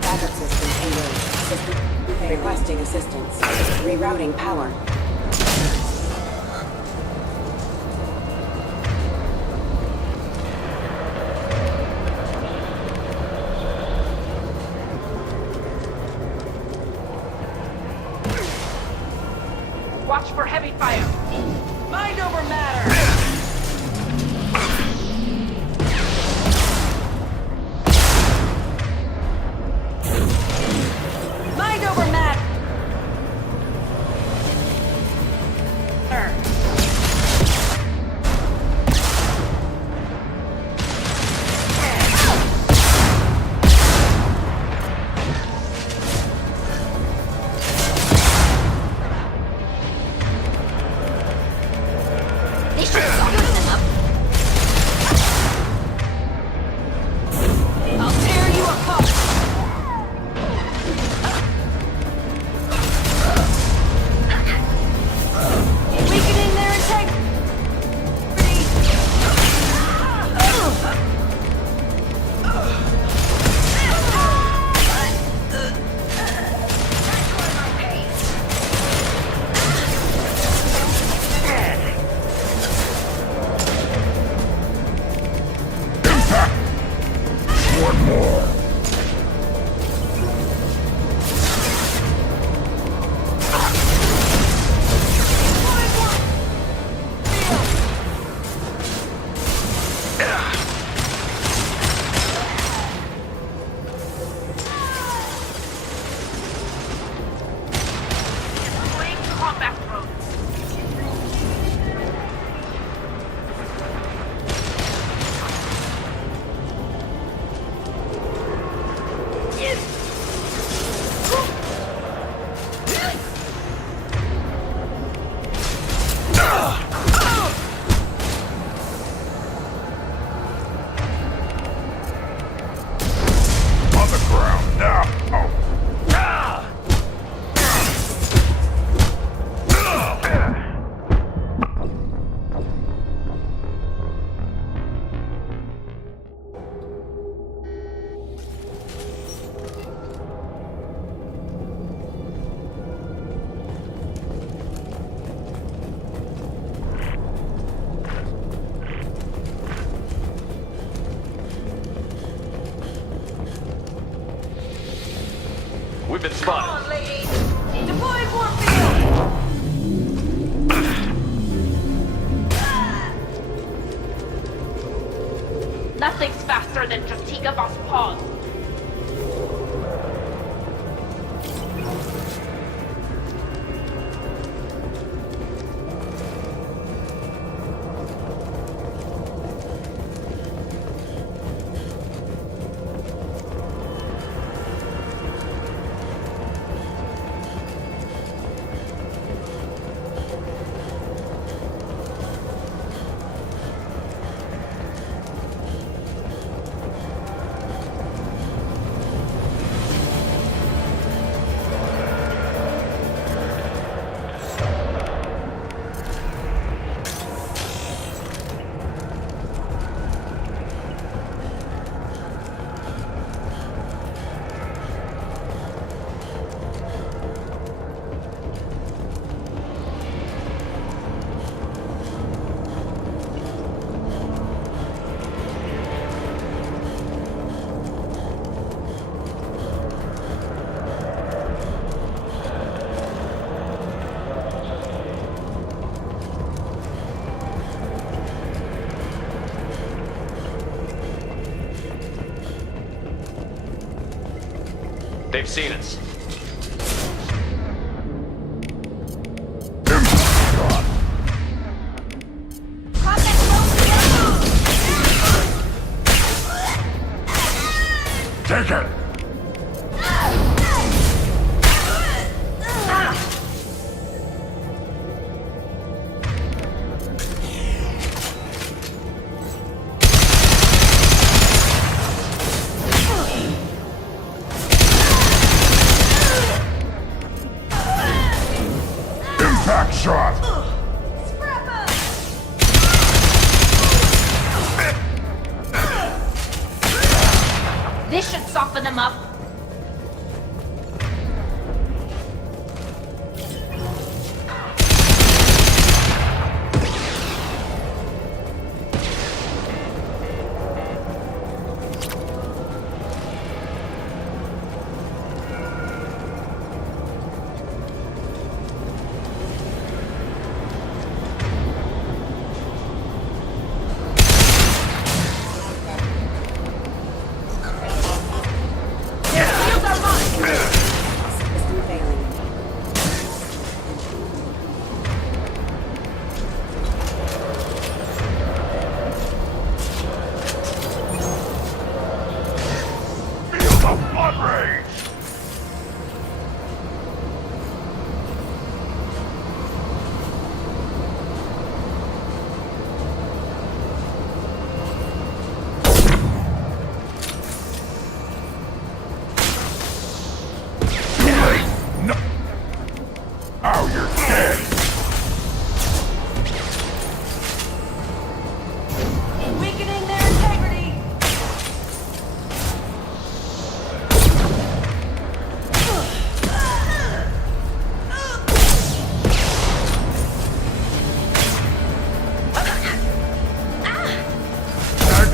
Backup system engaged. Requesting assistance. Rerouting power. Watch for heavy fire. Mind over matter. Mind over matter! They should have gotten them up. I'll tear you apart. Weakening their integrity! One more. Deploying combat drones. On the ground, now! We've been spotted. Deploying warfield. Nothing's faster than Jatika Boss Paws. They've seen us. Take it! Impact shot! This should soften them up.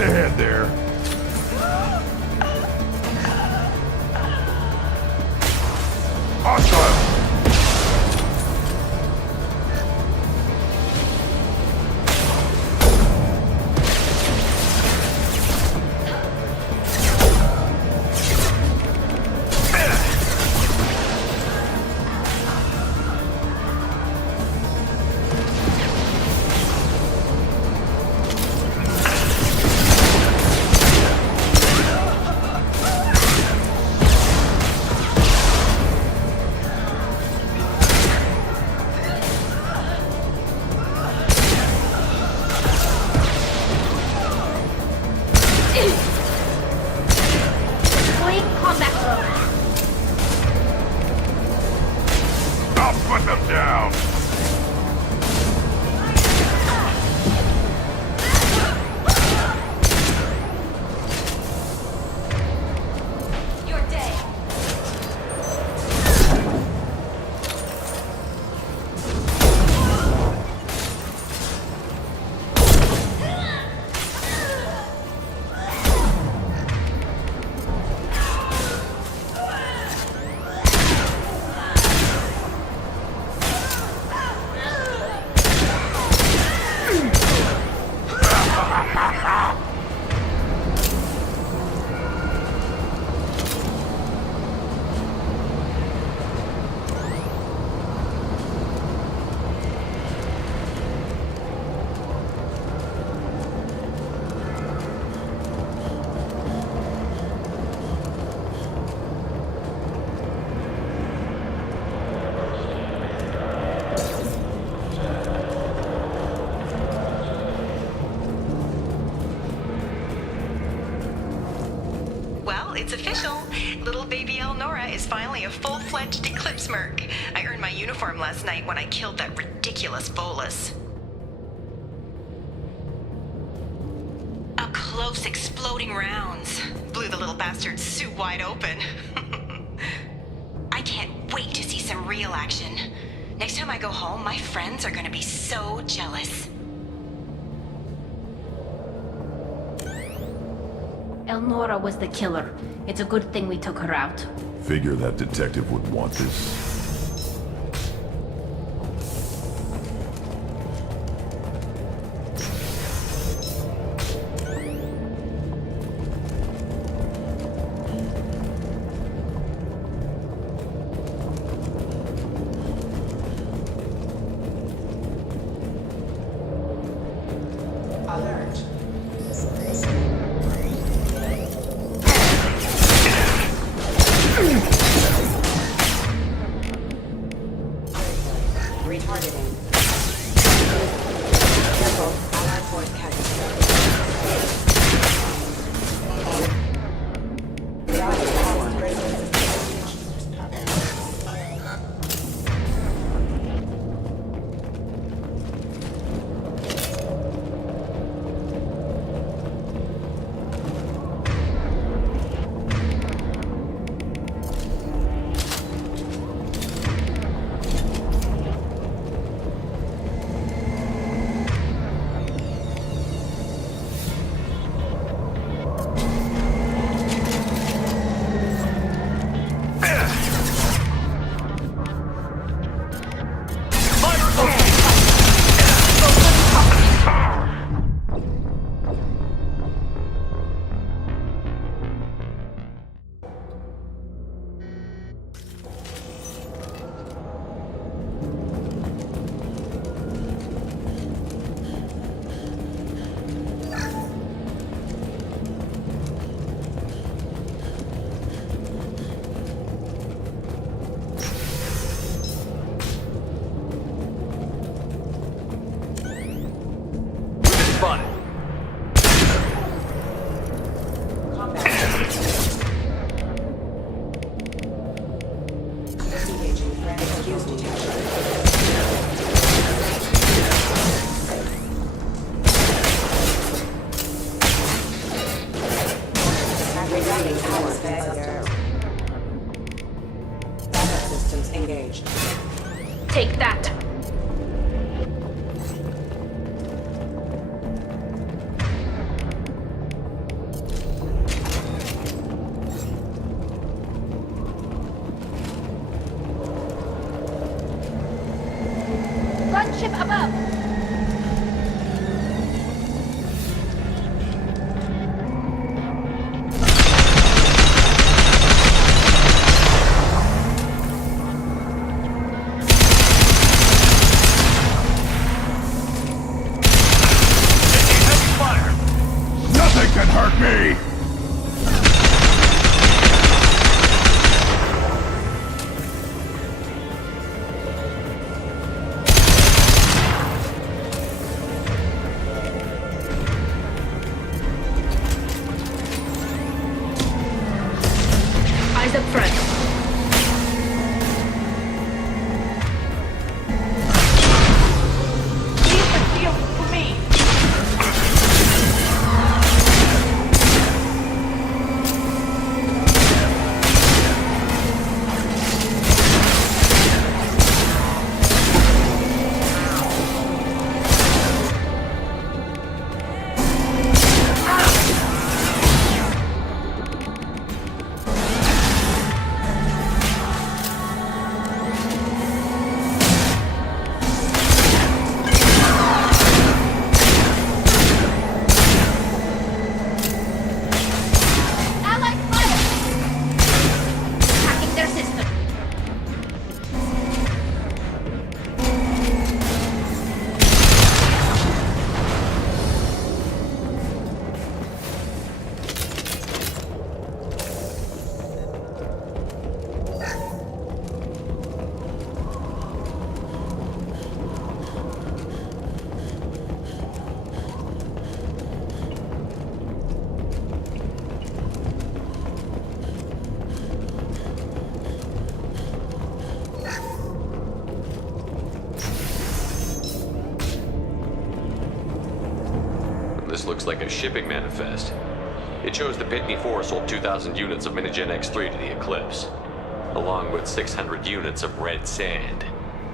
Ahead there. Hostile! Put them down! You're dead. It's official. Little baby Elnora is finally a full-fledged Eclipse merc. I earned my uniform last night when I killed that ridiculous bolus. Up close, exploding rounds. Blew the little bastard's suit wide open. I can't wait to see some real action. Next time I go home, my friends are gonna be so jealous. Elnora was the killer. It's a good thing we took her out. Figure that detective would want this. Rerouting power. Backup systems engaged. Take that. Gunship above. Nothing can hurt me! Eyes up front. Leave the field for me. Allied fire! Hacking their system. This looks like a shipping manifest. It shows the Pitney 4 sold 2,000 units of Minigen X3 to the Eclipse, along with 600 units of red sand.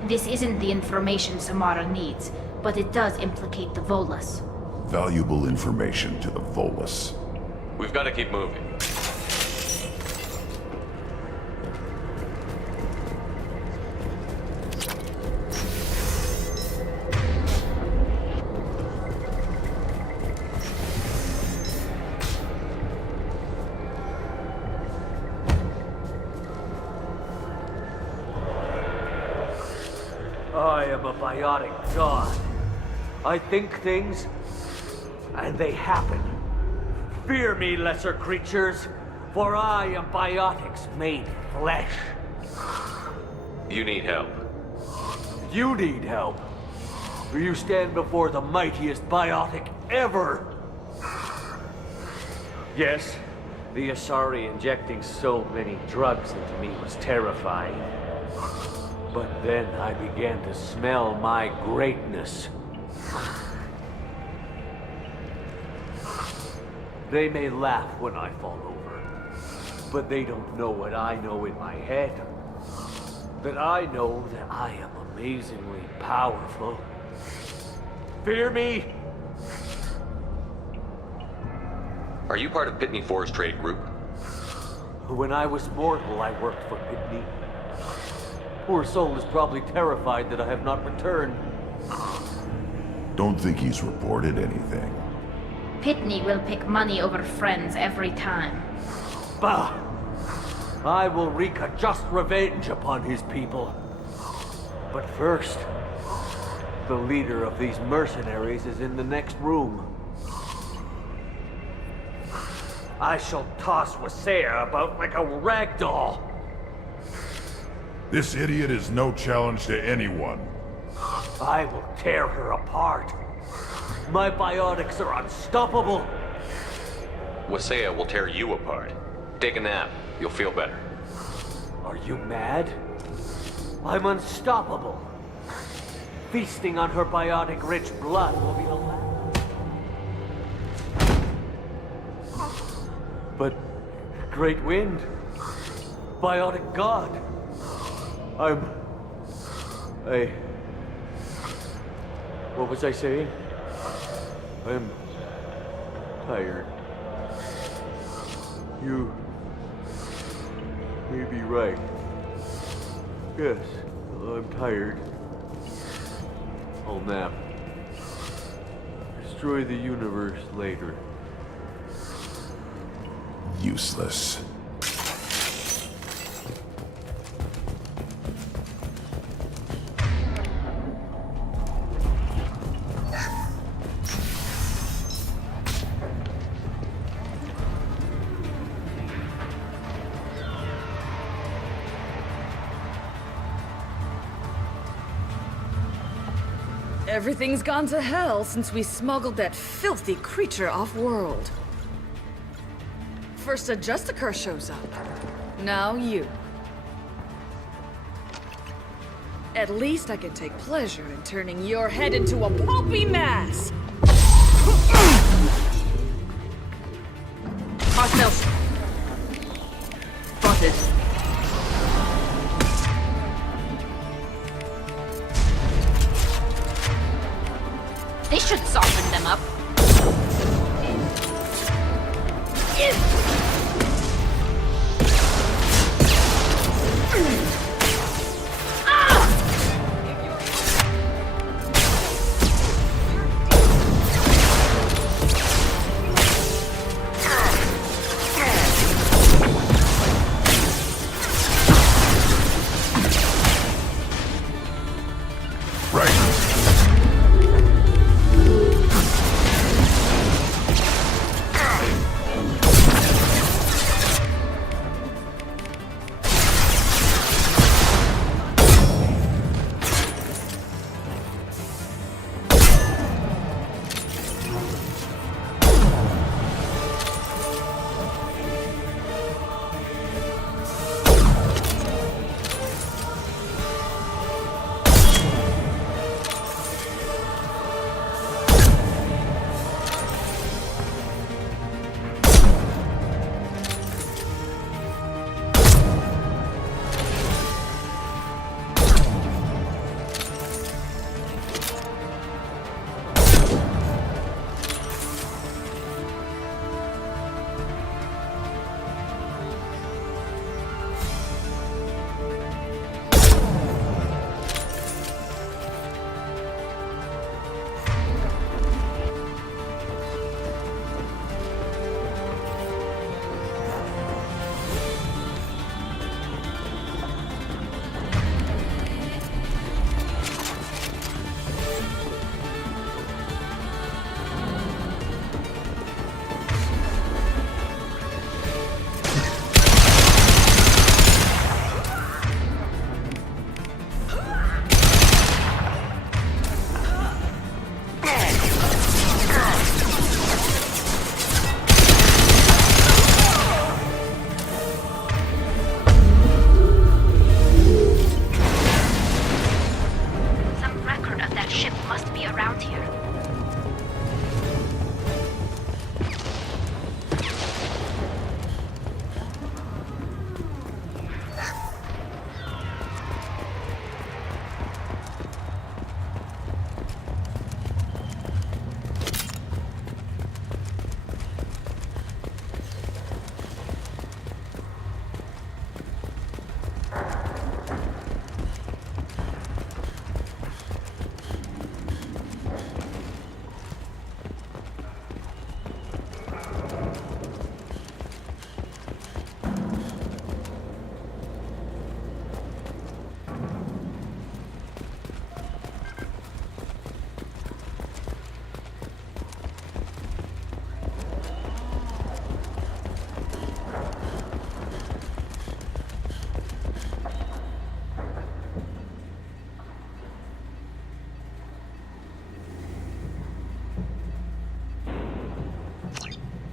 This isn't the information Samara needs, but it does implicate the Volus. Valuable information to the Volus. We've got to keep moving. I am a biotic god. I think things, and they happen. Fear me, lesser creatures, for I am biotics made flesh. You need help. You need help, for you stand before the mightiest biotic ever. Yes, the Asari injecting so many drugs into me was terrifying. But then I began to smell my greatness. They may laugh when I fall over, but they don't know what I know in my head. That I know that I am amazingly powerful. Fear me? Are you part of Pitney 4's trade group? When I was mortal, I worked for Pitney. Poor soul is probably terrified that I have not returned. Don't think he's reported anything. Pitney will pick money over friends every time. Bah! I will wreak a just revenge upon his people. But first, the leader of these mercenaries is in the next room. I shall toss Wasea about like a rag doll. This idiot is no challenge to anyone. I will tear her apart. My biotics are unstoppable. Wasea will tear you apart. Take a nap. You'll feel better. Are you mad? I'm unstoppable. Feasting on her biotic-rich blood will be the last. But Great wind. Biotic god. What was I saying? I'm tired. You may be right. Yes, I'm tired. I'll nap. Destroy the universe later. Useless. Everything's gone to hell since we smuggled that filthy creature off-world. First a Justicar shows up. Now you. At least I can take pleasure in turning your head into a pulpy mass! Hostiles! Spotted. They should soften them up.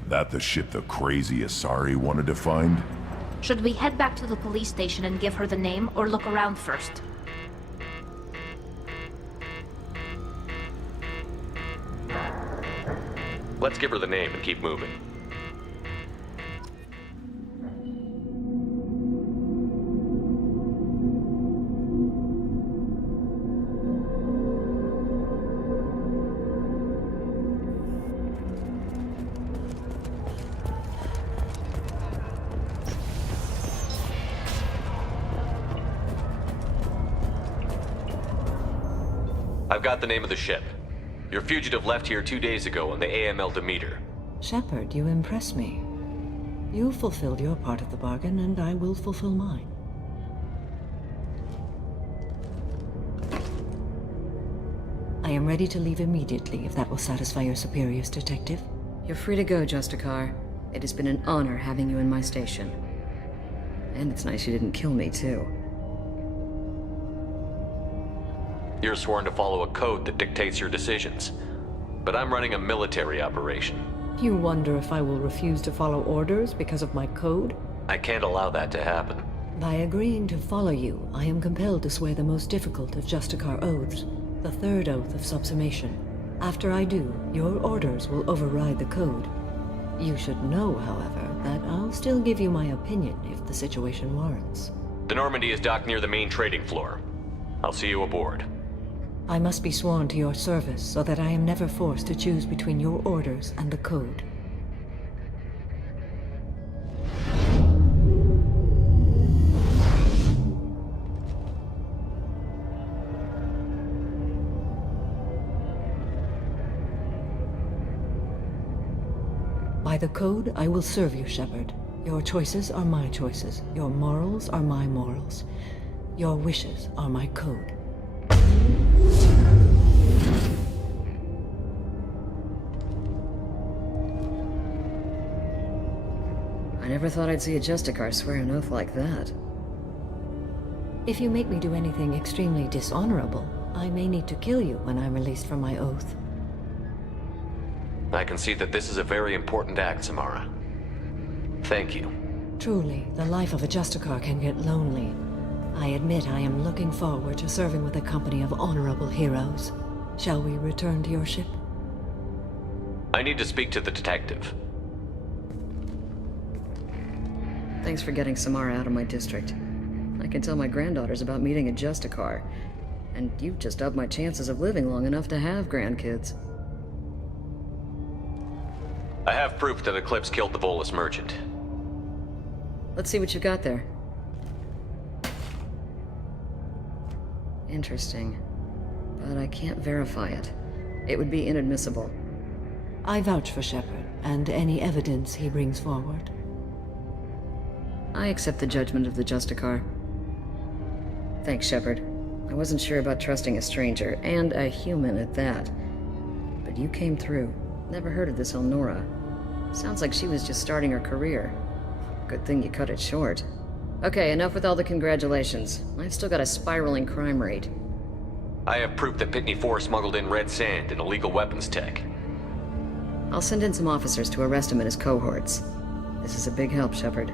That the ship the crazy Asari wanted to find? Should we head back to the police station and give her the name, or look around first? Let's give her the name and keep moving. I've got the name of the ship. Your fugitive left here 2 days ago on the AML Demeter. Shepard, you impress me. You fulfilled your part of the bargain, and I will fulfill mine. I am ready to leave immediately, if that will satisfy your superiors, Detective. You're free to go, Justicar. It has been an honor having you in my station. And it's nice you didn't kill me, too. You're sworn to follow a code that dictates your decisions. But I'm running a military operation. You wonder if I will refuse to follow orders because of my code? I can't allow that to happen. By agreeing to follow you, I am compelled to swear the most difficult of Justicar oaths, the third oath of subsumation. After I do, your orders will override the code. You should know, however, that I'll still give you my opinion if the situation warrants. The Normandy is docked near the main trading floor. I'll see you aboard. I must be sworn to your service so that I am never forced to choose between your orders and the code. By the code, I will serve you, Shepard. Your choices are my choices. Your morals are my morals. Your wishes are my code. I never thought I'd see a Justicar swear an oath like that. If you make me do anything extremely dishonorable, I may need to kill you when I'm released from my oath. I can see that this is a very important act, Samara. Thank you. Truly, the life of a Justicar can get lonely. I admit I am looking forward to serving with a company of honorable heroes. Shall we return to your ship? I need to speak to the detective. Thanks for getting Samara out of my district. I can tell my granddaughters about meeting a Justicar, and you've just upped my chances of living long enough to have grandkids. I have proof that Eclipse killed the Volus merchant. Let's see what you got there. Interesting. But I can't verify it. It would be inadmissible. I vouch for Shepard, and any evidence he brings forward. I accept the judgment of the Justicar. Thanks, Shepard. I wasn't sure about trusting a stranger, and a human at that. But you came through. Never heard of this Elnora. Sounds like she was just starting her career. Good thing you cut it short. Okay, enough with all the congratulations. I've still got a spiraling crime rate. I have proof that Pitney 4 smuggled in red sand and illegal weapons tech. I'll send in some officers to arrest him and his cohorts. This is a big help, Shepard.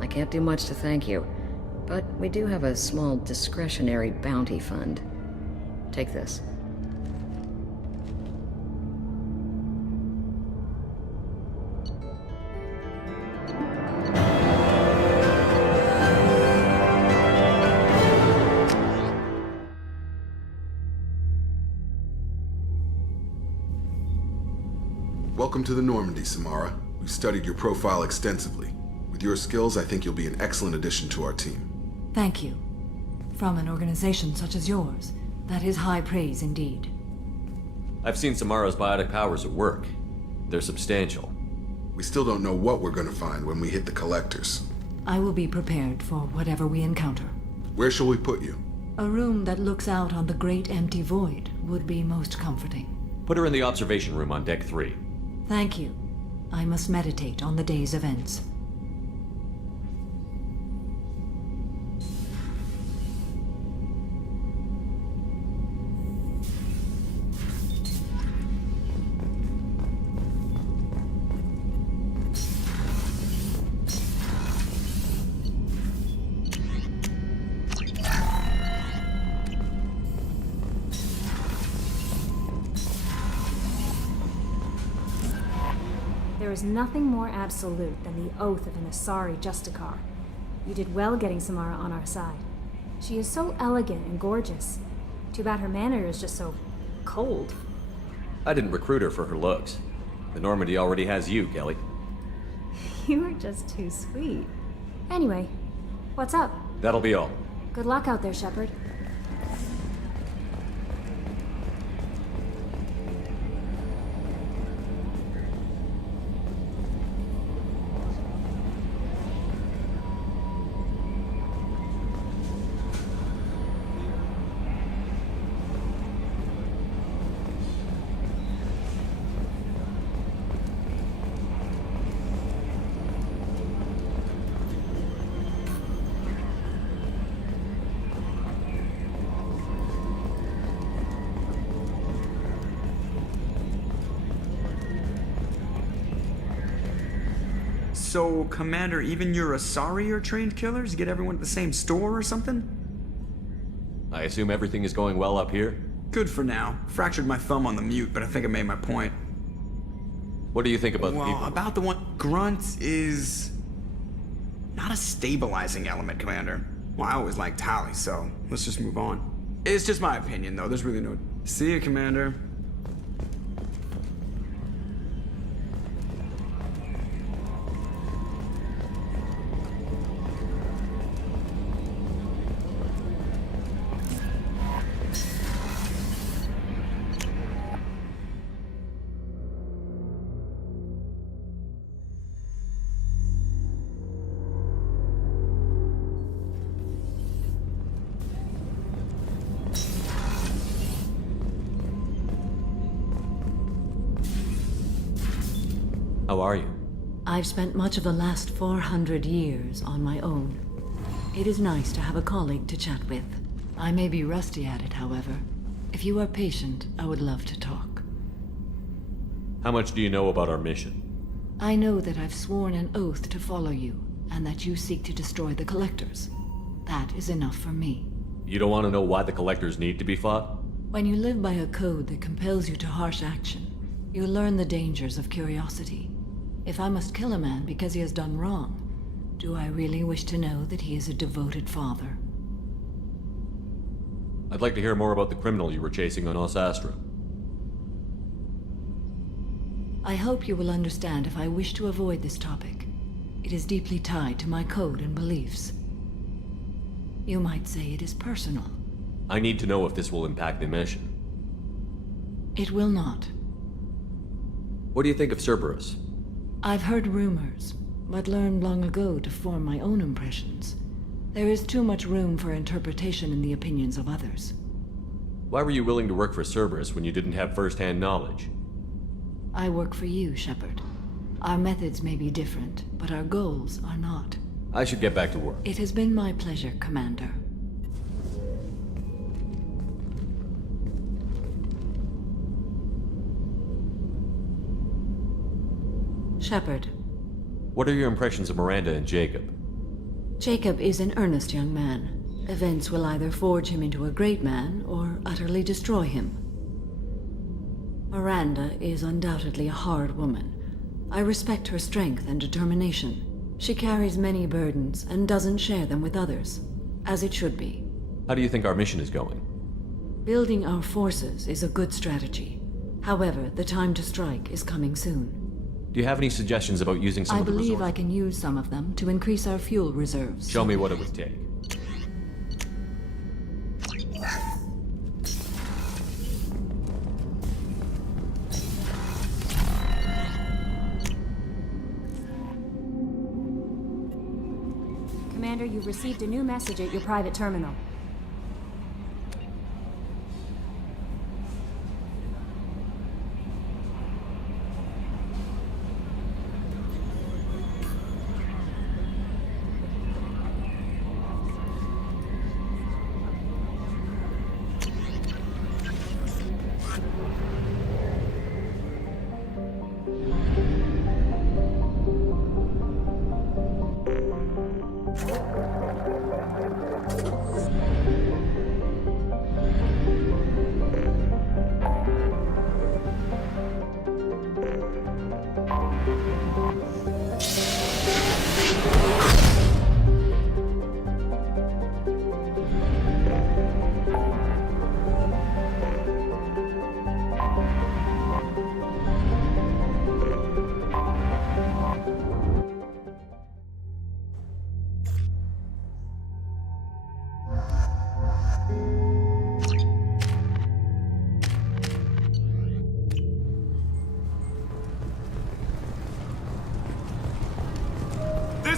I can't do much to thank you, but we do have a small discretionary bounty fund. Take this. Welcome to the Normandy, Samara. We've studied your profile extensively. With your skills, I think you'll be an excellent addition to our team. Thank you. From an organization such as yours, that is high praise indeed. I've seen Samara's biotic powers at work. They're substantial. We still don't know what we're going to find when we hit the collectors. I will be prepared for whatever we encounter. Where shall we put you? A room that looks out on the great empty void would be most comforting. Put her in the observation room on Deck 3. Thank you. I must meditate on the day's events. There is nothing more absolute than the oath of an Asari Justicar. You did well getting Samara on our side. She is so elegant and gorgeous. Too bad her manner is just so cold. I didn't recruit her for her looks. The Normandy already has you, Kelly. You are just too sweet. Anyway, what's up? That'll be all. Good luck out there, Shepard. So, Commander, even your Asari are trained killers? You get everyone at the same store or something? I assume everything is going well up here? Good for now. Fractured my thumb on the mute, but I think I made my point. What do you think about the Well, people? about the one... Grunt is... not a stabilizing element, Commander. Well, I always liked Tally, so let's just move on. It's just my opinion, though. There's really no... See you, Commander. How are you? I've spent much of the last 400 years on my own. It is nice to have a colleague to chat with. I may be rusty at it, however. If you are patient, I would love to talk. How much do you know about our mission? I know that I've sworn an oath to follow you, and that you seek to destroy the Collectors. That is enough for me. You don't want to know why the Collectors need to be fought? When you live by a code that compels you to harsh action, you learn the dangers of curiosity. If I must kill a man because he has done wrong, do I really wish to know that he is a devoted father? I'd like to hear more about the criminal you were chasing on Os Astra. I hope you will understand if I wish to avoid this topic. It is deeply tied to my code and beliefs. You might say it is personal. I need to know if this will impact the mission. It will not. What do you think of Cerberus? I've heard rumors, but learned long ago to form my own impressions. There is too much room for interpretation in the opinions of others. Why were you willing to work for Cerberus when you didn't have first-hand knowledge? I work for you, Shepard. Our methods may be different, but our goals are not. I should get back to work. It has been my pleasure, Commander. Shepard. What are your impressions of Miranda and Jacob? Jacob is an earnest young man. Events will either forge him into a great man or utterly destroy him. Miranda is undoubtedly a hard woman. I respect her strength and determination. She carries many burdens and doesn't share them with others, as it should be. How do you think our mission is going? Building our forces is a good strategy. However, the time to strike is coming soon. Do you have any suggestions about using some of the I believe resources? I can use some of them to increase our fuel reserves. Show me what it would take. Commander, you've received a new message at your private terminal.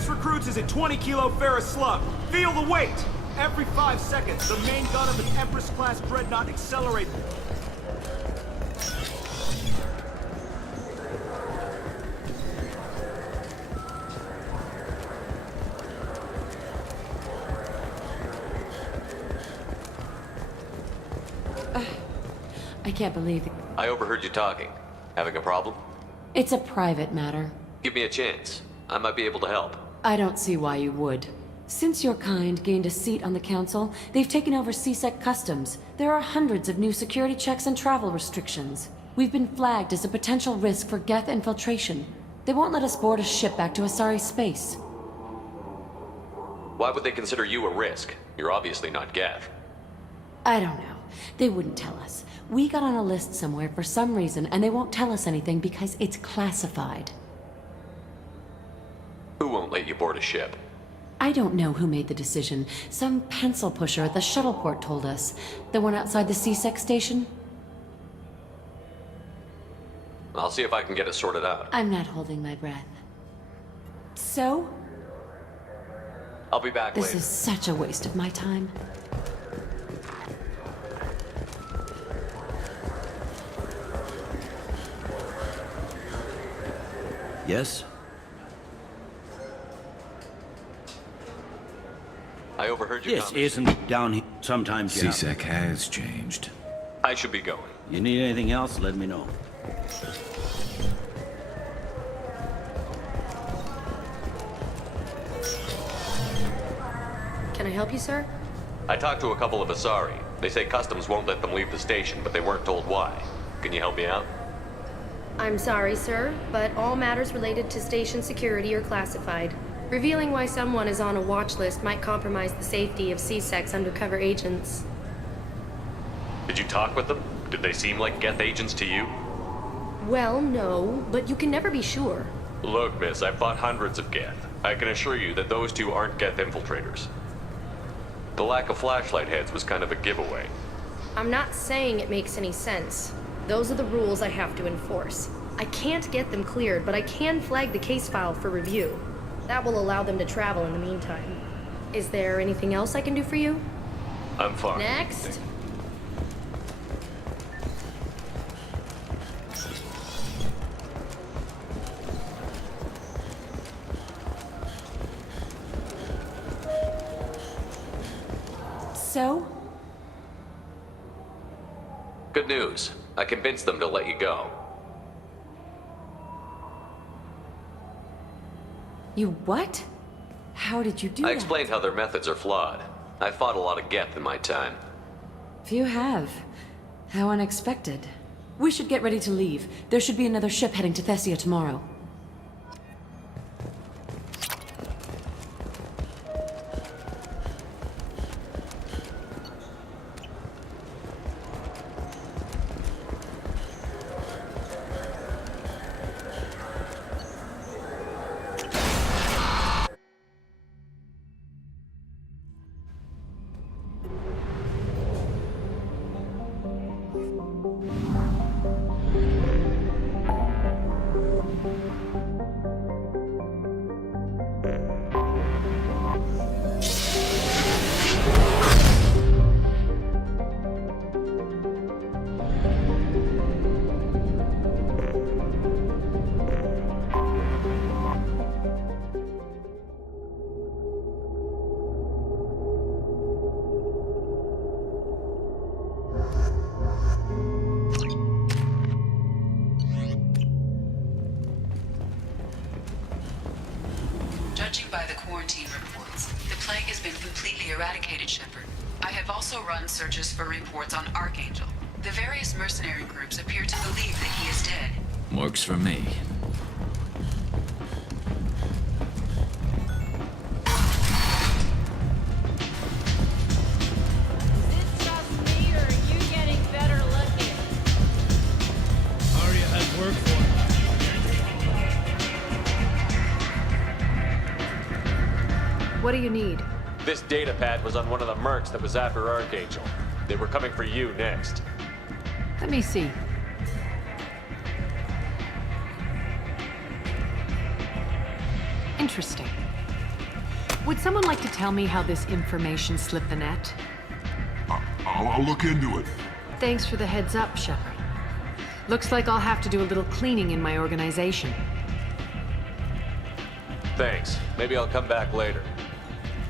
Recruits is a 20-kilo ferrous slug. Feel the weight! Every 5 seconds, the main gun of an Empress-class dreadnought accelerates. I can't believe it. I overheard you talking. Having a problem? It's a private matter. Give me a chance. I might be able to help. I don't see why you would. Since your kind gained a seat on the council, they've taken over CSEC customs. There are hundreds of new security checks and travel restrictions. We've been flagged as a potential risk for Geth infiltration. They won't let us board a ship back to Asari space. Why would they consider you a risk? You're obviously not Geth. I don't know. They wouldn't tell us. We got on a list somewhere for some reason, and they won't tell us anything because it's classified. Who won't let you board a ship? I don't know who made the decision. Some pencil pusher at the shuttle port told us. The one outside the CSEC station? I'll see if I can get it sorted out. I'm not holding my breath. So? I'll be back This later. is such a waste of my time. Yes? I overheard your This conversation. isn't down here. Sometimes CSEC has changed. I should be going. You need anything else, let me know. Can I help you, sir? I talked to a couple of Asari. They say customs won't let them leave the station, but they weren't told why. Can you help me out? I'm sorry, sir, but all matters related to station security are classified. Revealing why someone is on a watch list might compromise the safety of CSEC's undercover agents. Did you talk with them? Did they seem like Geth agents to you? Well, no, but you can never be sure. Look, miss, I've fought hundreds of Geth. I can assure you that those two aren't Geth infiltrators. The lack of flashlight heads was kind of a giveaway. I'm not saying it makes any sense. Those are the rules I have to enforce. I can't get them cleared, but I can flag the case file for review. That will allow them to travel in the meantime. Is there anything else I can do for you? I'm fine. Next. So? Good news. I convinced them to let you go. You what? How did you do that? I explained how their methods are flawed. I fought a lot of Geth in my time. You have. How unexpected. We should get ready to leave. There should be another ship heading to Thessia tomorrow. Judging by the quarantine reports, the plague has been completely eradicated, Shepard. I have also run searches for reports on Archangel. The various mercenary groups appear to believe that he is dead. Works for me. What do you need? This data pad was on one of the mercs that was after Archangel. They were coming for you next. Let me see. Interesting. Would someone like to tell me how this information slipped the net? I'll look into it. Thanks for the heads up, Shepard. Looks like I'll have to do a little cleaning in my organization. Thanks. Maybe I'll come back later.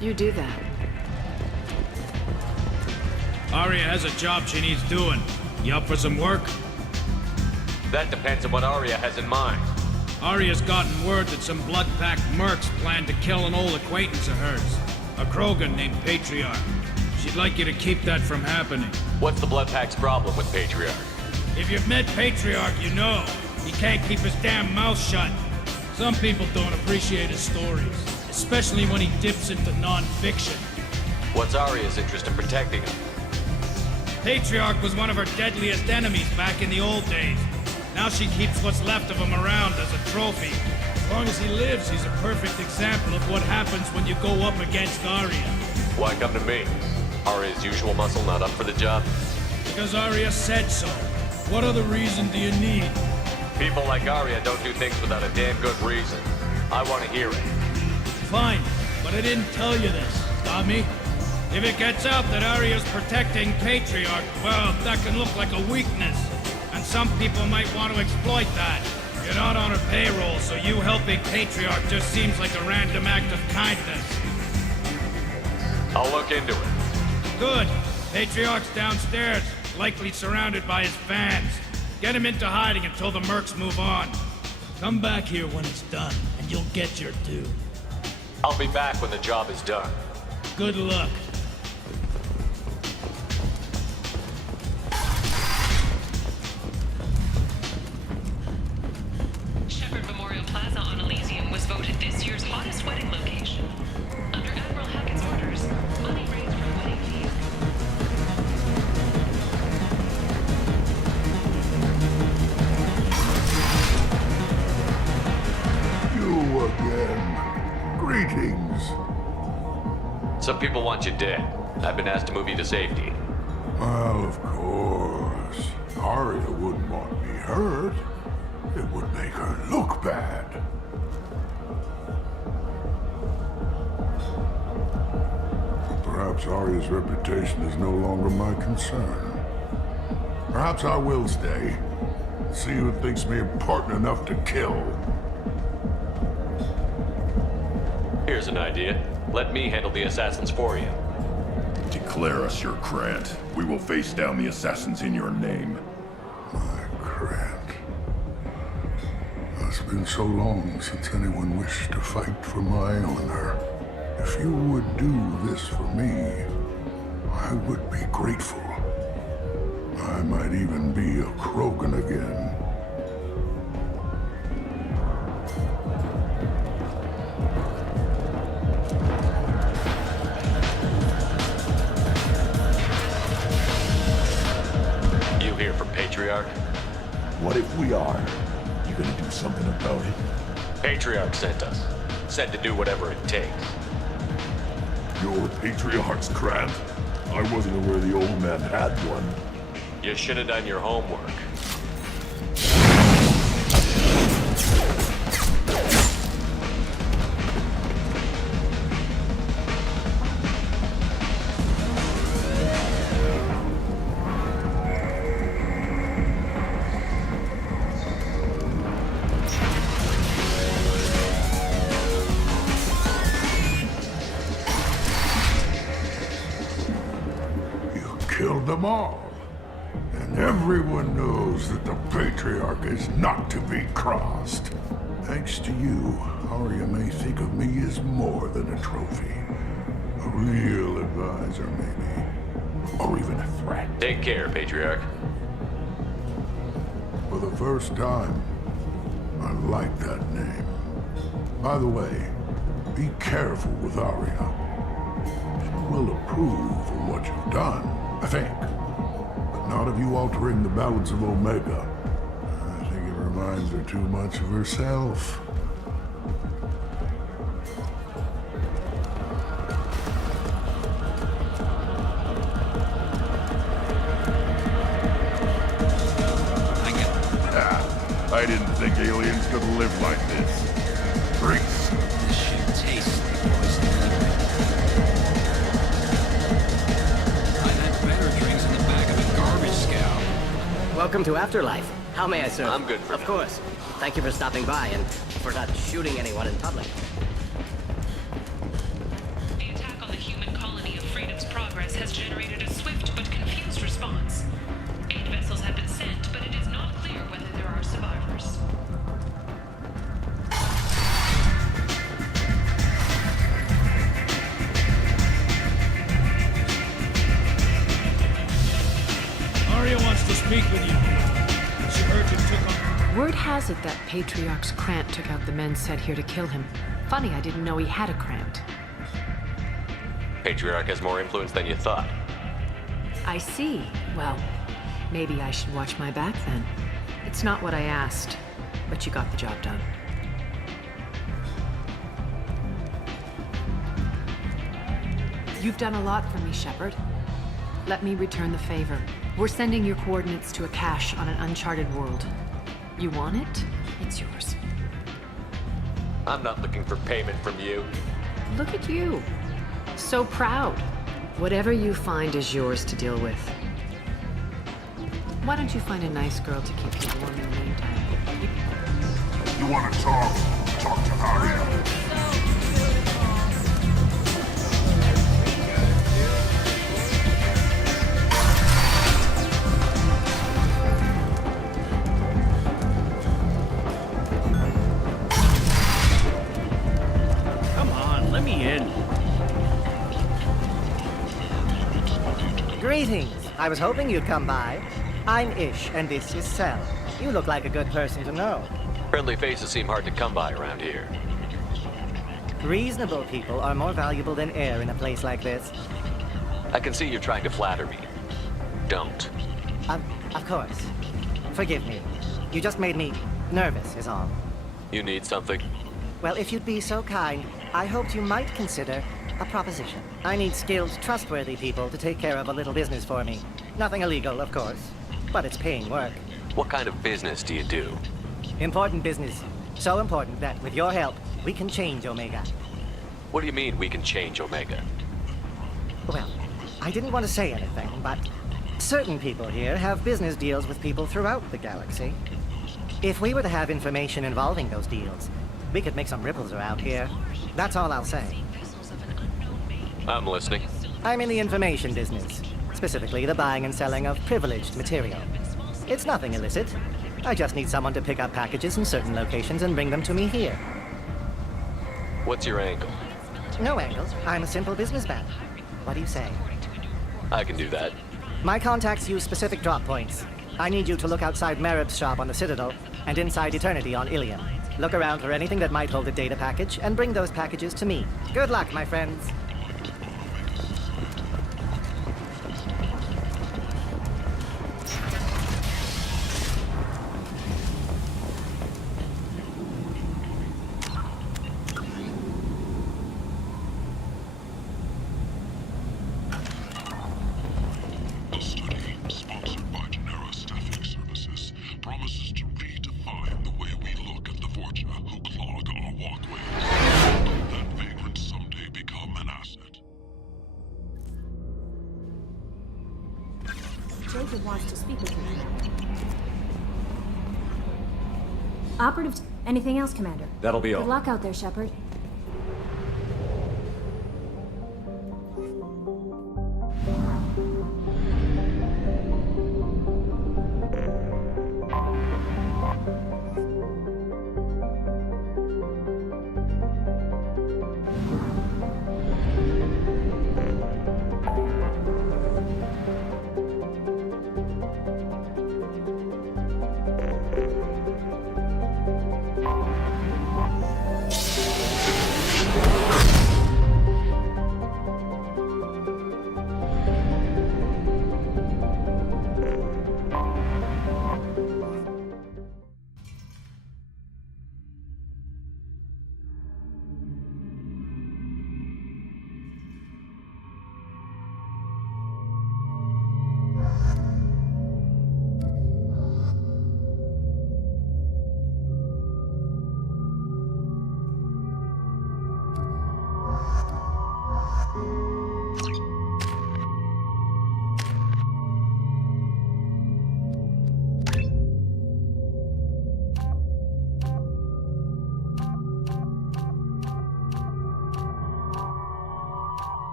You do that. Arya has a job she needs doing. You up for some work? That depends on what Arya has in mind. Arya's gotten word that some blood-packed mercs plan to kill an old acquaintance of hers. A Krogan named Patriarch. She'd like you to keep that from happening. What's the Bloodpack's problem with Patriarch? If you've met Patriarch, you know. He can't keep his damn mouth shut. Some people don't appreciate his stories, especially when he dips into non-fiction. What's Arya's interest in protecting him? Patriarch was one of her deadliest enemies back in the old days. Now she keeps what's left of him around as a trophy. As long as he lives, he's a perfect example of what happens when you go up against Arya. Why come to me? Arya's usual muscle not up for the job? Because Arya said so. What other reason do you need? People like Arya don't do things without a damn good reason. I want to hear it. Fine, but I didn't tell you this, Tommy. If it gets out that Arya's protecting Patriarch, well, that can look like a weakness. And some people might want to exploit that. You're not on her payroll, so you helping Patriarch just seems like a random act of kindness. I'll look into it. Good. Patriarch's downstairs, likely surrounded by his fans. Get him into hiding until the mercs move on. Come back here when it's done, and you'll get your due. I'll be back when the job is done. Good luck. Shepard Memorial Plaza on Elysium was voted this year's hottest wedding location. Under Admiral Hackett's orders, money raised from wedding fees. You again. Greetings. Some people want you dead. I've been asked to move you to safety. Well, of course. Arya wouldn't want me hurt. It would make her look bad. Perhaps Arya's reputation is no longer my concern. Perhaps I will stay. See who thinks me important enough to kill. Here's an idea. Let me handle the assassins for you. Declare us your Grant. We will face down the assassins in your name. My Grant. It's been so long since anyone wished to fight for my honor. If you would do this for me, I would be grateful. I might even be a Krogan again. You here for Patriarch? What if we are? You gonna do something about it? Patriarch sent us. Said to do whatever it takes. Your Patriarch's Grant? I wasn't aware the old man had one. You should have done your homework. Killed them all. And everyone knows that the Patriarch is not to be crossed. Thanks to you, Arya may think of me as more than a trophy. A real advisor, maybe. Or even a threat. Take care, Patriarch. For the first time, I like that name. By the way, be careful with Arya. She will approve of what you've done, I think. But not of you altering the balance of Omega. I think it reminds her too much of herself. I didn't think aliens could live like this. Drinks. This shit tastes like poison. I've had better drinks in the back of a garbage scow. Welcome to Afterlife. How may I serve? I'm good for Of now. course. Thank you for stopping by and for not shooting anyone in public. The attack on the human colony of Freedom's Progress has generated a swift but confused response. 8 vessels have been sent, but it is not clear whether there are survivors. Word has it that Patriarch's Krant took out the men sent here to kill him. Funny, I didn't know he had a Krant. Patriarch has more influence than you thought. I see. Well, maybe I should watch my back then. It's not what I asked, but you got the job done. You've done a lot for me, Shepard. Let me return the favor. We're sending your coordinates to a cache on an uncharted world. You want it? It's yours. I'm not looking for payment from you. Look at you. So proud. Whatever you find is yours to deal with. Why don't you find a nice girl to keep you warm in the meantime? You want to talk? Talk to Arya. Come on, let me in. Greetings. I was hoping you'd come by. I'm Ish, and this is Sel. You look like a good person to know. Friendly faces seem hard to come by around here. Reasonable people are more valuable than air in a place like this. I can see you're trying to flatter me. Don't. Of course. Forgive me. You just made me nervous, is all. You need something? Well, if you'd be so kind, I hoped you might consider a proposition. I need skilled, trustworthy people to take care of a little business for me. Nothing illegal, of course, but it's paying work. What kind of business do you do? Important business. So important that, with your help, we can change Omega. What do you mean we can change Omega? Well, I didn't want to say anything, but certain people here have business deals with people throughout the galaxy. If we were to have information involving those deals, we could make some ripples around here. That's all I'll say. I'm listening. I'm in the information business, specifically the buying and selling of privileged material. It's nothing illicit. I just need someone to pick up packages in certain locations and bring them to me here. What's your angle? No angle. I'm a simple businessman. What do you say? I can do that. My contacts use specific drop points. I need you to look outside Merib's shop on the Citadel and inside Eternity on Ilium. Look around for anything that might hold a data package and bring those packages to me. Good luck, my friends. Jacob wants to speak with you. Operative, anything else, Commander? That'll be all. Good luck out there, Shepard.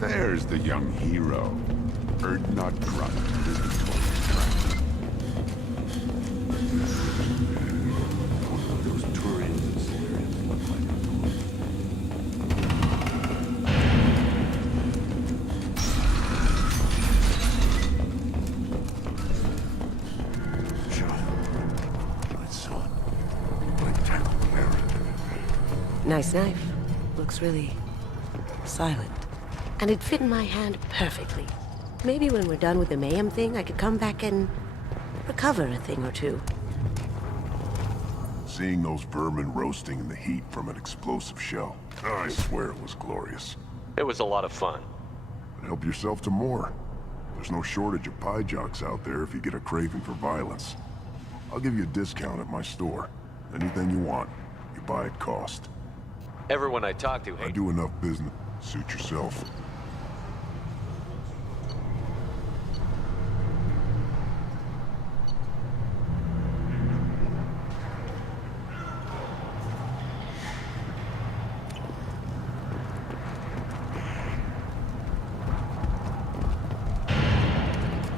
There's the young hero. Erd not drunk. Those Turians look like. Nice knife. Looks really silent. And it fit in my hand perfectly. Maybe when we're done with the mayhem thing, I could come back and recover a thing or two. Seeing those vermin roasting in the heat from an explosive shell, I swear it was glorious. It was a lot of fun. But help yourself to more. There's no shortage of pie jocks out there if you get a craving for violence. I'll give you a discount at my store. Anything you want, you buy at cost. Everyone I talk to I do enough business. Suit yourself.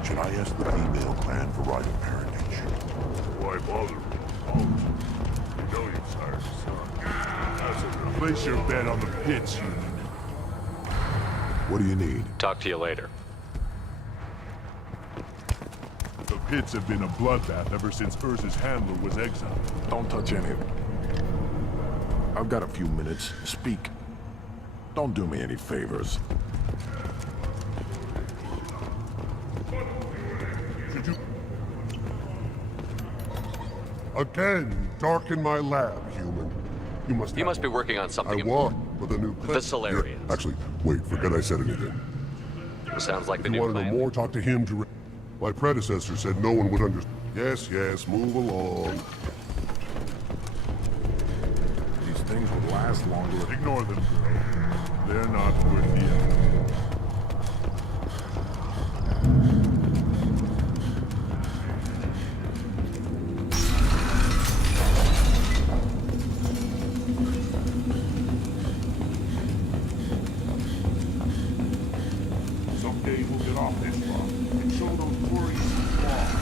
Should I ask the female clan for right of parentage? Why bother? You know you've hired a son. Place your bet on the pits, you. What do you need? Talk to you later. The pits have been a bloodbath ever since Urza's handler was exiled. Don't touch any of it. I've got a few minutes. Speak. Don't do me any favors. Should you... Again, darken my lab, human. You must be working on something I walk with a new plan. The Solarian. Yeah, actually, wait, forget I said anything. Sounds like the If you new want to know plan. more, talk to him to... My predecessor said no one would understand. Yes, move along. These things would last longer. Ignore them, girl. They're not worth the effort. Someday we'll get off this rock and show those Turians who's wrong.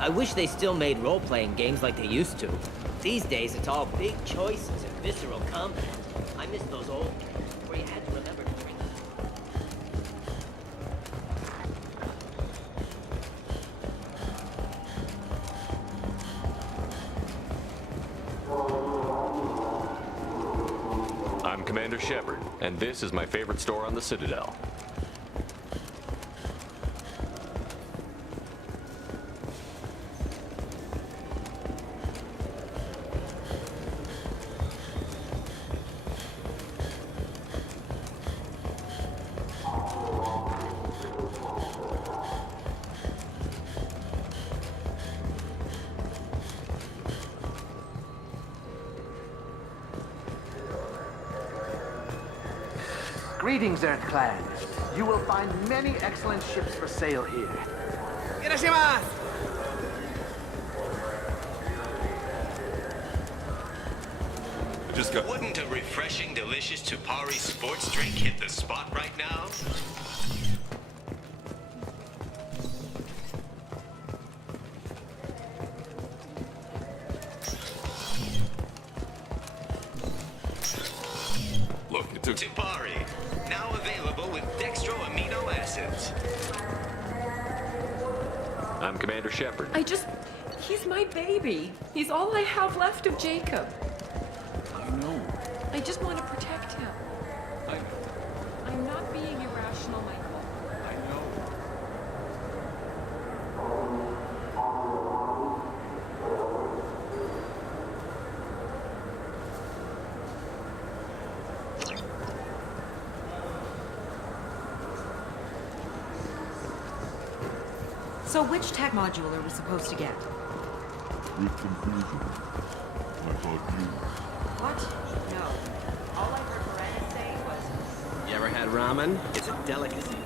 I wish they still made role-playing games like they used to. These days, it's all big choices and visceral combat. I miss those old games where you had to remember to drink. I'm Commander Shepard, and this is my favorite store on the Citadel. Greetings, Earth Clan. You will find many excellent ships for sale here. Wouldn't a refreshing, delicious Tupari sports drink hit the spot right now? Look, it took... Tupari, now available with dextro amino acids. I'm Commander Shepard. He's my baby. He's all I have left of Jacob. I know. I just want to protect him. I'm not being irrational, Michael. I know. So which tech module are we supposed to get? With confusion. I thought you... What? No. All I heard Miranda say was... You ever had ramen? It's a delicacy.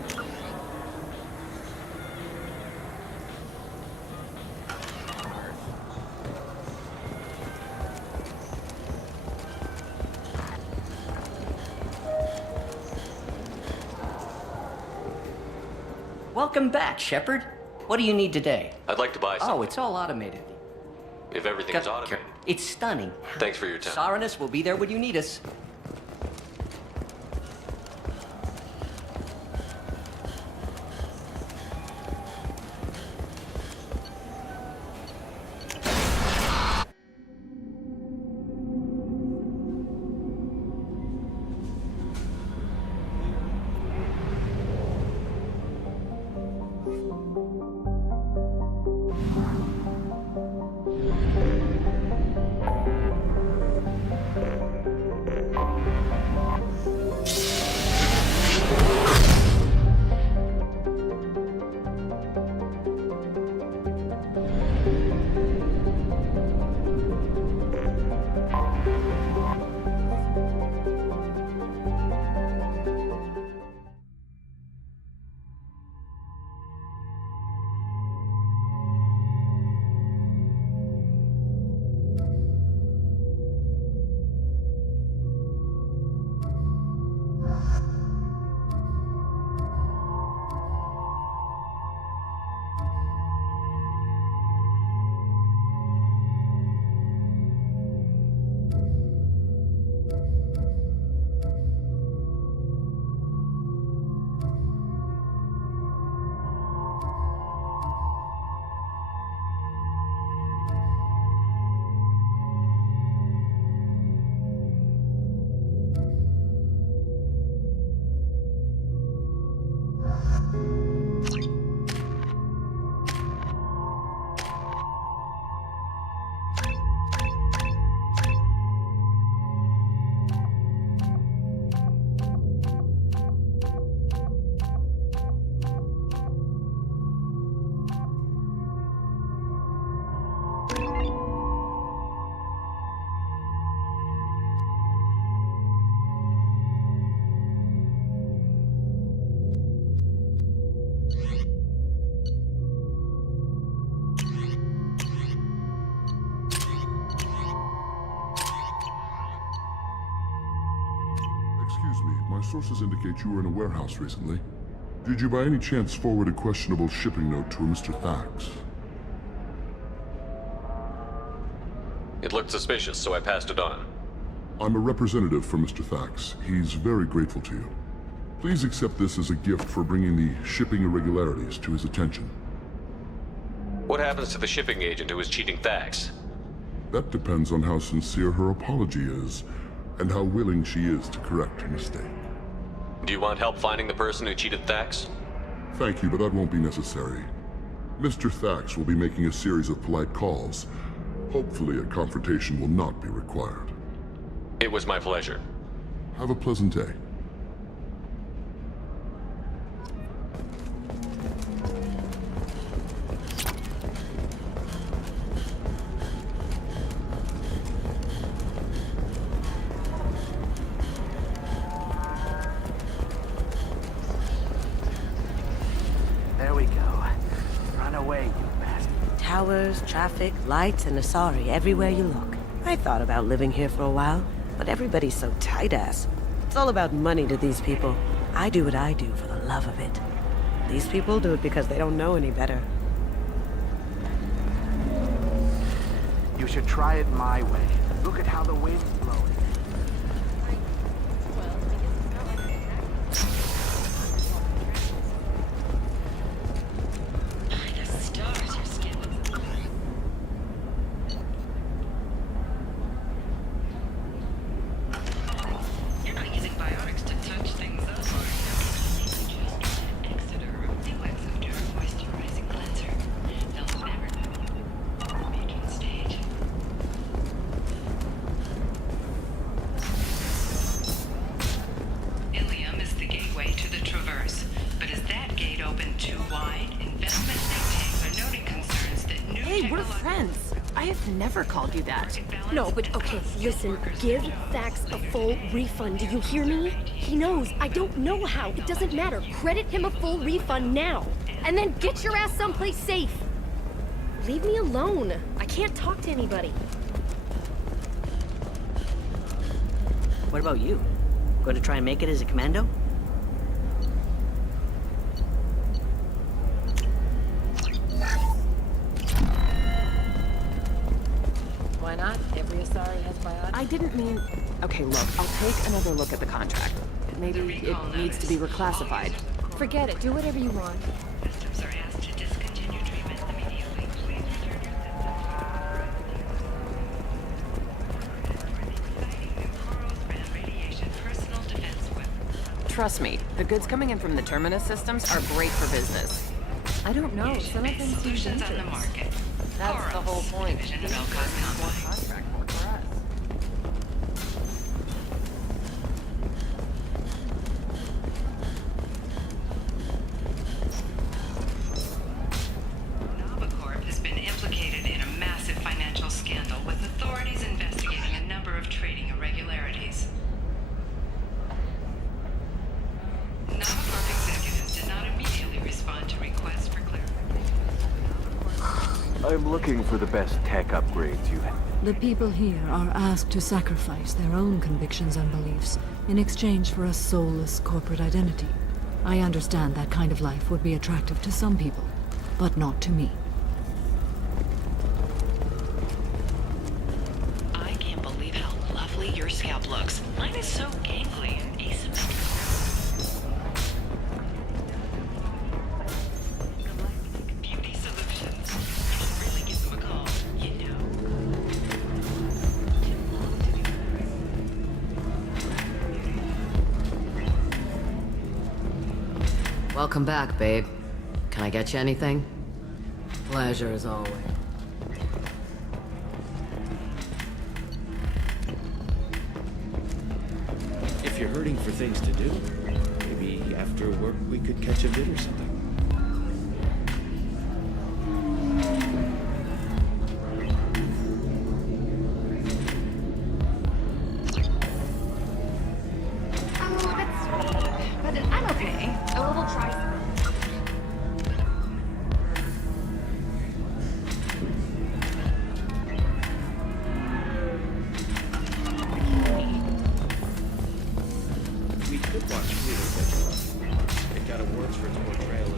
Welcome back, Shepard. What do you need today? I'd like to buy something. Oh, it's all automated. If everything's automated. It's stunning. Thanks for your time. Saranus will be there when you need us. My sources indicate you were in a warehouse recently. Did you by any chance forward a questionable shipping note to a Mr. Thax? It looked suspicious, so I passed it on. I'm a representative for Mr. Thax. He's very grateful to you. Please accept this as a gift for bringing the shipping irregularities to his attention. What happens to the shipping agent who was cheating Thax? That depends on how sincere her apology is, and how willing she is to correct her mistake. Do you want help finding the person who cheated Thax? Thank you, but that won't be necessary. Mr. Thax will be making a series of polite calls. Hopefully a confrontation will not be required. It was my pleasure. Have a pleasant day. There we go. Run away, you bastard. Towers, traffic, lights, and Asari everywhere you look. I thought about living here for a while, but everybody's so tight-ass. It's all about money to these people. I do what I do for the love of it. These people do it because they don't know any better. You should try it my way. Look at how the wind's blowing. Called you that. No, but okay, listen, give Thax a full refund, do you hear me? He knows, I don't know how, it doesn't matter. Credit him a full refund now, and then get your ass someplace safe. Leave me alone, I can't talk to anybody. What about you? Going to try and make it as a commando? Why not? Every Asari has biotics. I didn't mean... Okay, look, I'll take another look at the contract. Maybe it needs to be reclassified. Forget it, do whatever you want. Systems are asked to discontinue treatment immediately. Please return your Trust me, the goods coming in from the Terminus systems are great for business. I don't know, some of them seem solutions on the dangerous. market. That's the whole point. Division of Elcott Conway. Contract work for us. Navicorp has been implicated in a massive financial scandal with authorities investigating a number of trading irregularities. Navicorp executives did not immediately respond to requests for clarification. I'm looking for the best tech upgrades you have. The people here are asked to sacrifice their own convictions and beliefs in exchange for a soulless corporate identity. I understand that kind of life would be attractive to some people, but not to me. I can't believe how lovely your scalp looks. Mine is so gangly and asymmetrical. Beauty Solutions. You should really give them a call, you know. Welcome back, babe. Can I get you anything? Pleasure as always. If you're hurting for things to do, maybe after work we could catch a bit or something. But I'm okay. A little try. We could watch Peter catch one. It got awards for its portrayal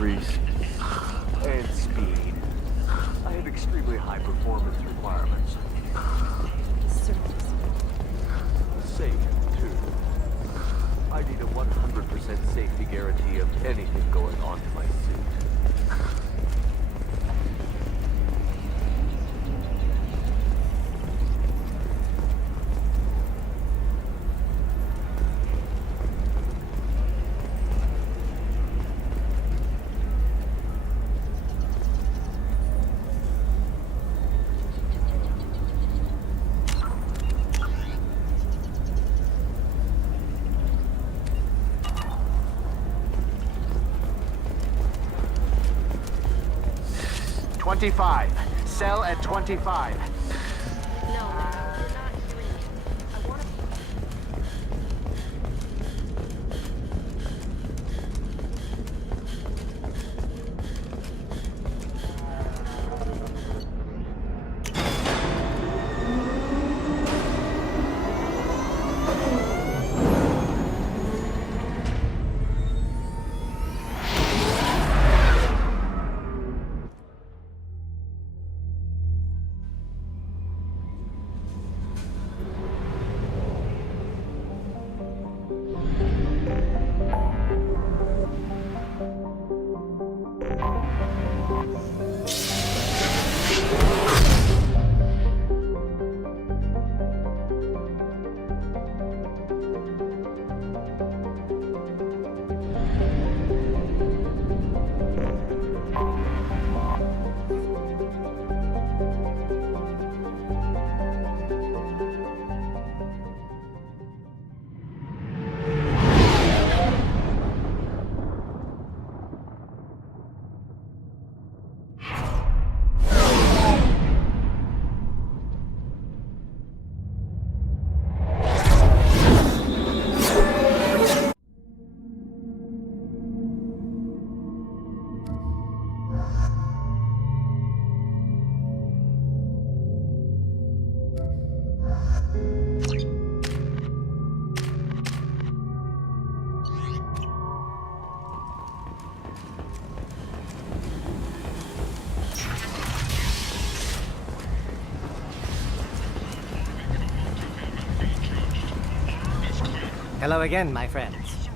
increase and speed. I have extremely high performance requirements. Safe, too. I need a 100% safety guarantee of anything going on to my suit. 25. Sell at 25. Hello again, my friends.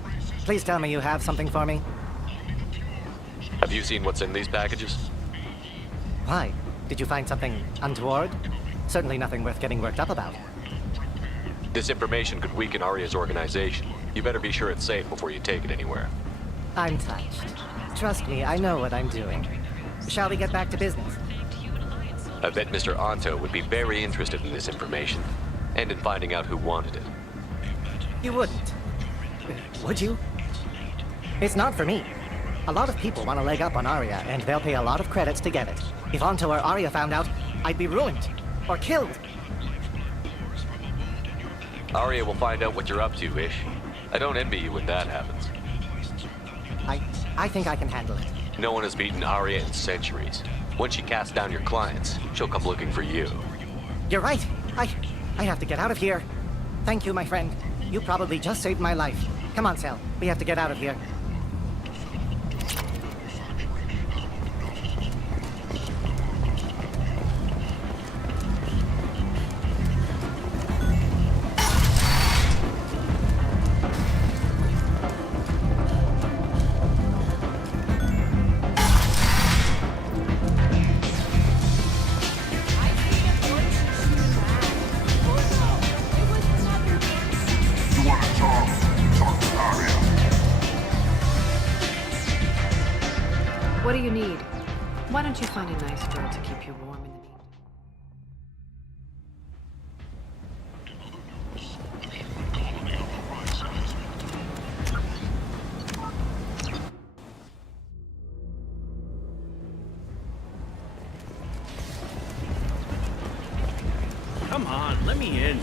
Please tell me you have something for me. Have you seen what's in these packages? Why? Did you find something untoward? Certainly nothing worth getting worked up about. This information could weaken Arya's organization. You better be sure it's safe before you take it anywhere. I'm touched. Trust me, I know what I'm doing. Shall we get back to business? I bet Mr. Anto would be very interested in this information, and in finding out who wanted it. You wouldn't. Would you? It's not for me. A lot of people want to leg up on Arya, and they'll pay a lot of credits to get it. If Anto or Arya found out, I'd be ruined. Or killed. Arya will find out what you're up to, Ish. I don't envy you when that happens. I think I can handle it. No one has beaten Arya in centuries. Once she casts down your clients, she'll come looking for you. You're right. I have to get out of here. Thank you, my friend. You probably just saved my life. Come on, Sal. We have to get out of here. What do you need? Why don't you find a nice girl to keep you warm in the meantime? Come on, let me in.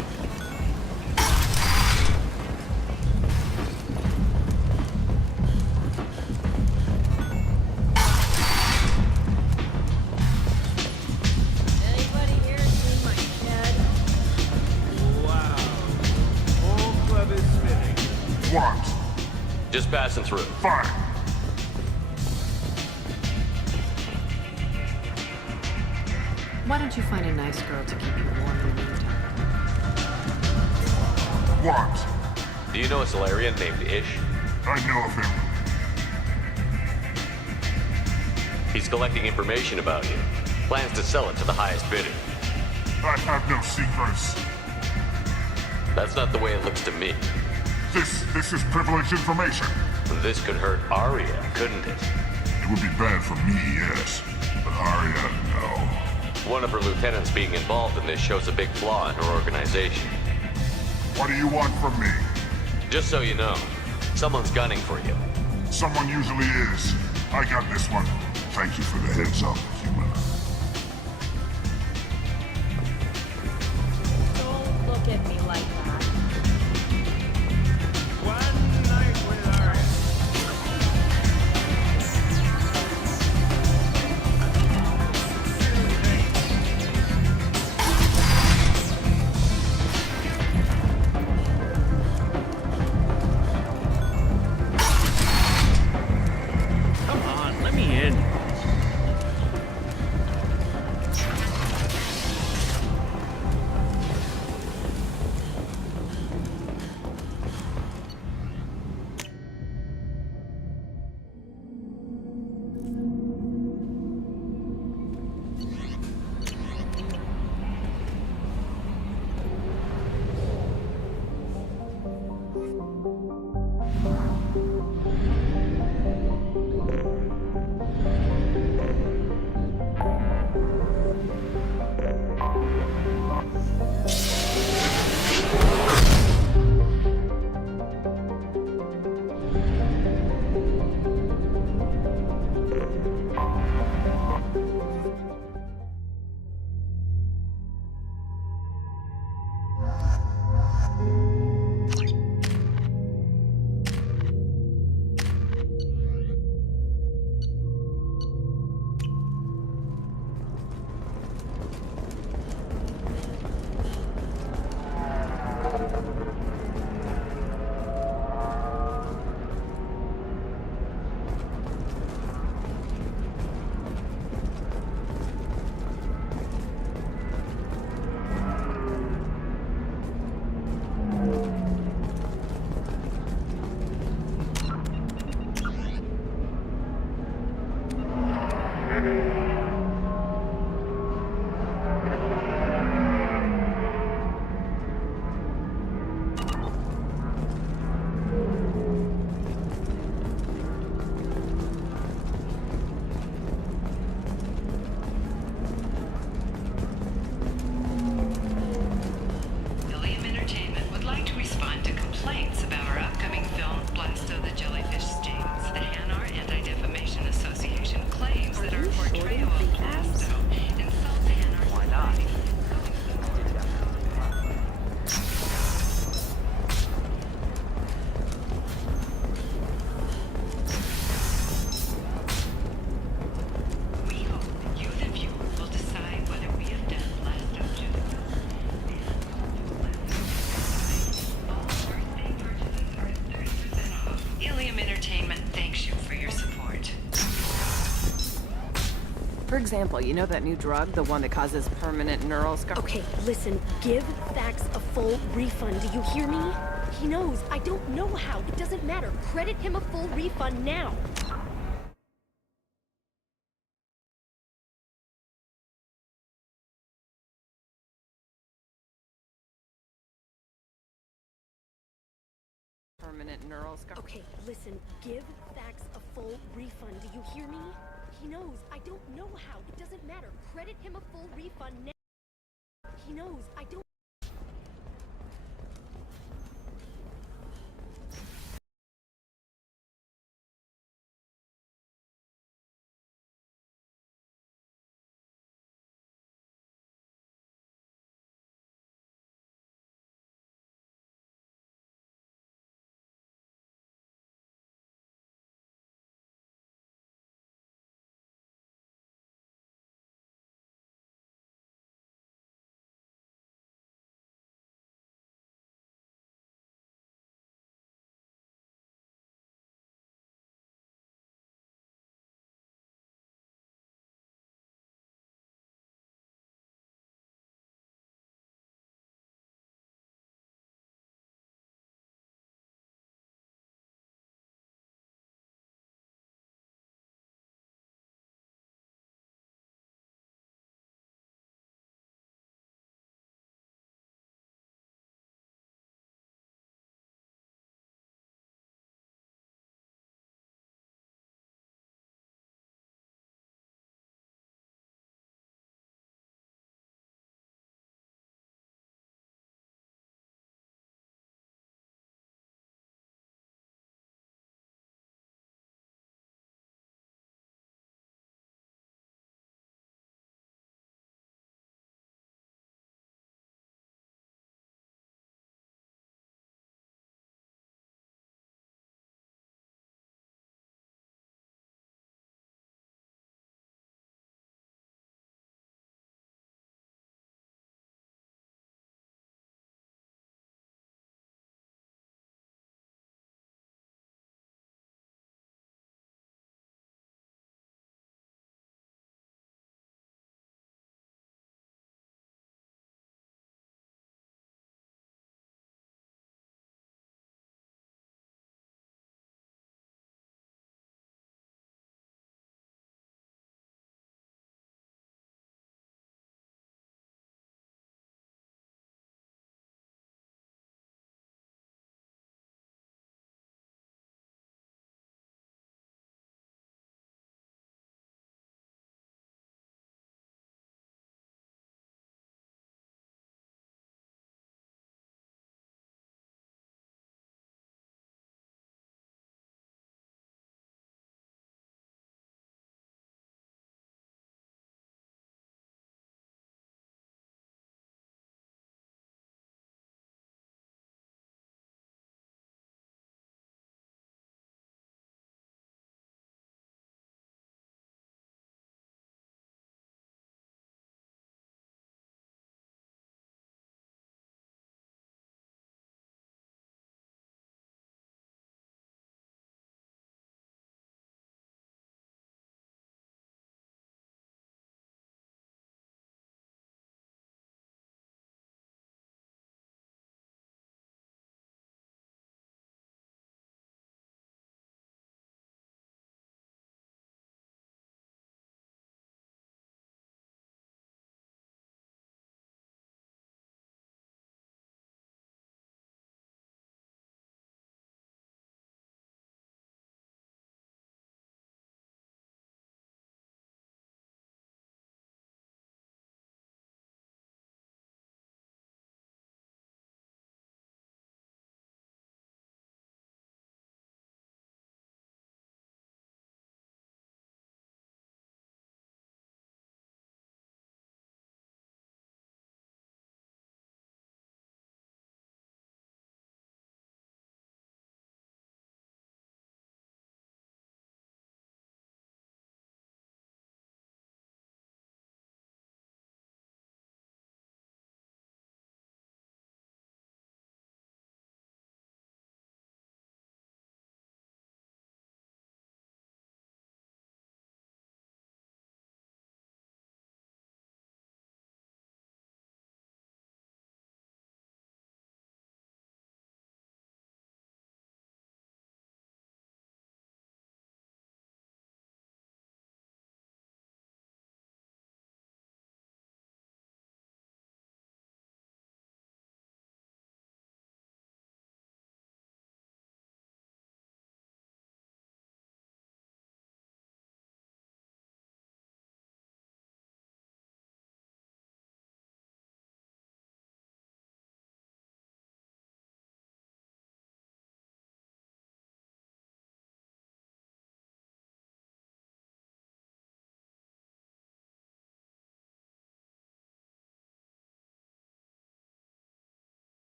Just passing through. Fine. Why don't you find a nice girl to keep you warm in the meantime? What? Do you know a Solarian named Ish? I know of him. He's collecting information about you. Plans to sell it to the highest bidder. I have no secrets. That's not the way it looks to me. This is privileged information. This could hurt Arya, couldn't it? It would be bad for me, yes. But Arya, no. One of her lieutenants being involved in this shows a big flaw in her organization. What do you want from me? Just so you know, someone's gunning for you. Someone usually is. I got this one. Thank you for the heads up, human. Don't look at me like that. One night with Arya. Come on, let me in. Ilium Entertainment would like to respond to complaints about our upcoming film, Blasto the Jellyfish Stings. The Hanar Anti-Defamation Association claims that our portrayal of Blasto insults Hanar's... Why not? We hope that you, the viewer, will decide whether we have done Blasto justice. All birthday purchases are at 30% off. Ilium Entertainment thanks you for your support. For example, you know that new drug, the one that causes permanent neural scar? Okay, listen, give Thax a full refund, do you hear me? He knows, I don't know how, it doesn't matter. Credit him a full refund now. Permanent neural scar. Okay, listen, give Thax a full refund, do you hear me? He knows, I don't know how, it doesn't matter. Credit him a full refund now. He knows, I don't...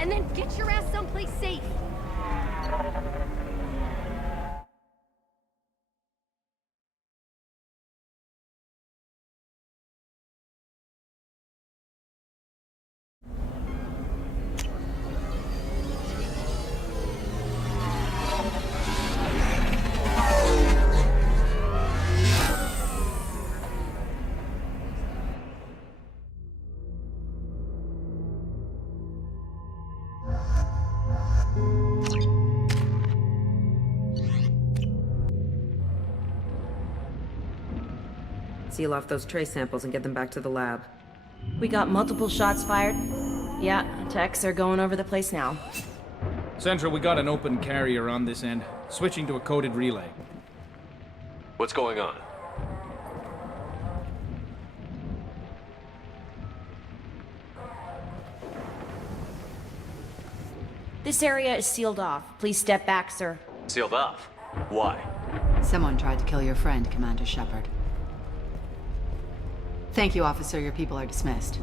and then get your ass someplace safe. Seal off those trace samples and get them back to the lab. We got multiple shots fired. Yeah, techs are going over the place now. Central, we got an open carrier on this end. Switching to a coded relay. What's going on? This area is sealed off. Please step back, sir. Sealed off? Why? Someone tried to kill your friend, Commander Shepard. Thank you, officer. Your people are dismissed.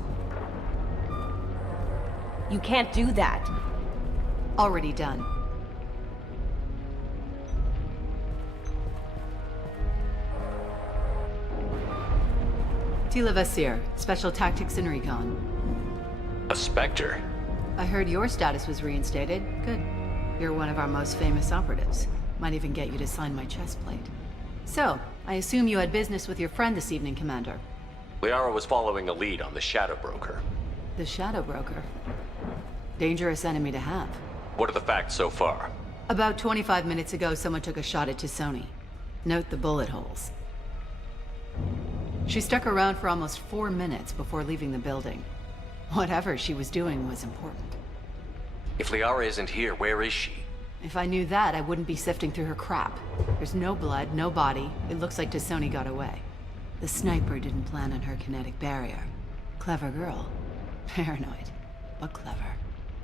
You can't do that. Already done. Tila Vasir, Special Tactics and Recon. A Spectre? I heard your status was reinstated. Good. You're one of our most famous operatives. Might even get you to sign my chest plate. So, I assume you had business with your friend this evening, Commander. Liara was following a lead on the Shadow Broker. The Shadow Broker? Dangerous enemy to have. What are the facts so far? About 25 minutes ago, someone took a shot at Tassoni. Note the bullet holes. She stuck around for almost 4 minutes before leaving the building. Whatever she was doing was important. If Liara isn't here, where is she? If I knew that, I wouldn't be sifting through her crap. There's no blood, no body. It looks like Tassoni got away. The sniper didn't plan on her kinetic barrier. Clever girl. Paranoid, but clever.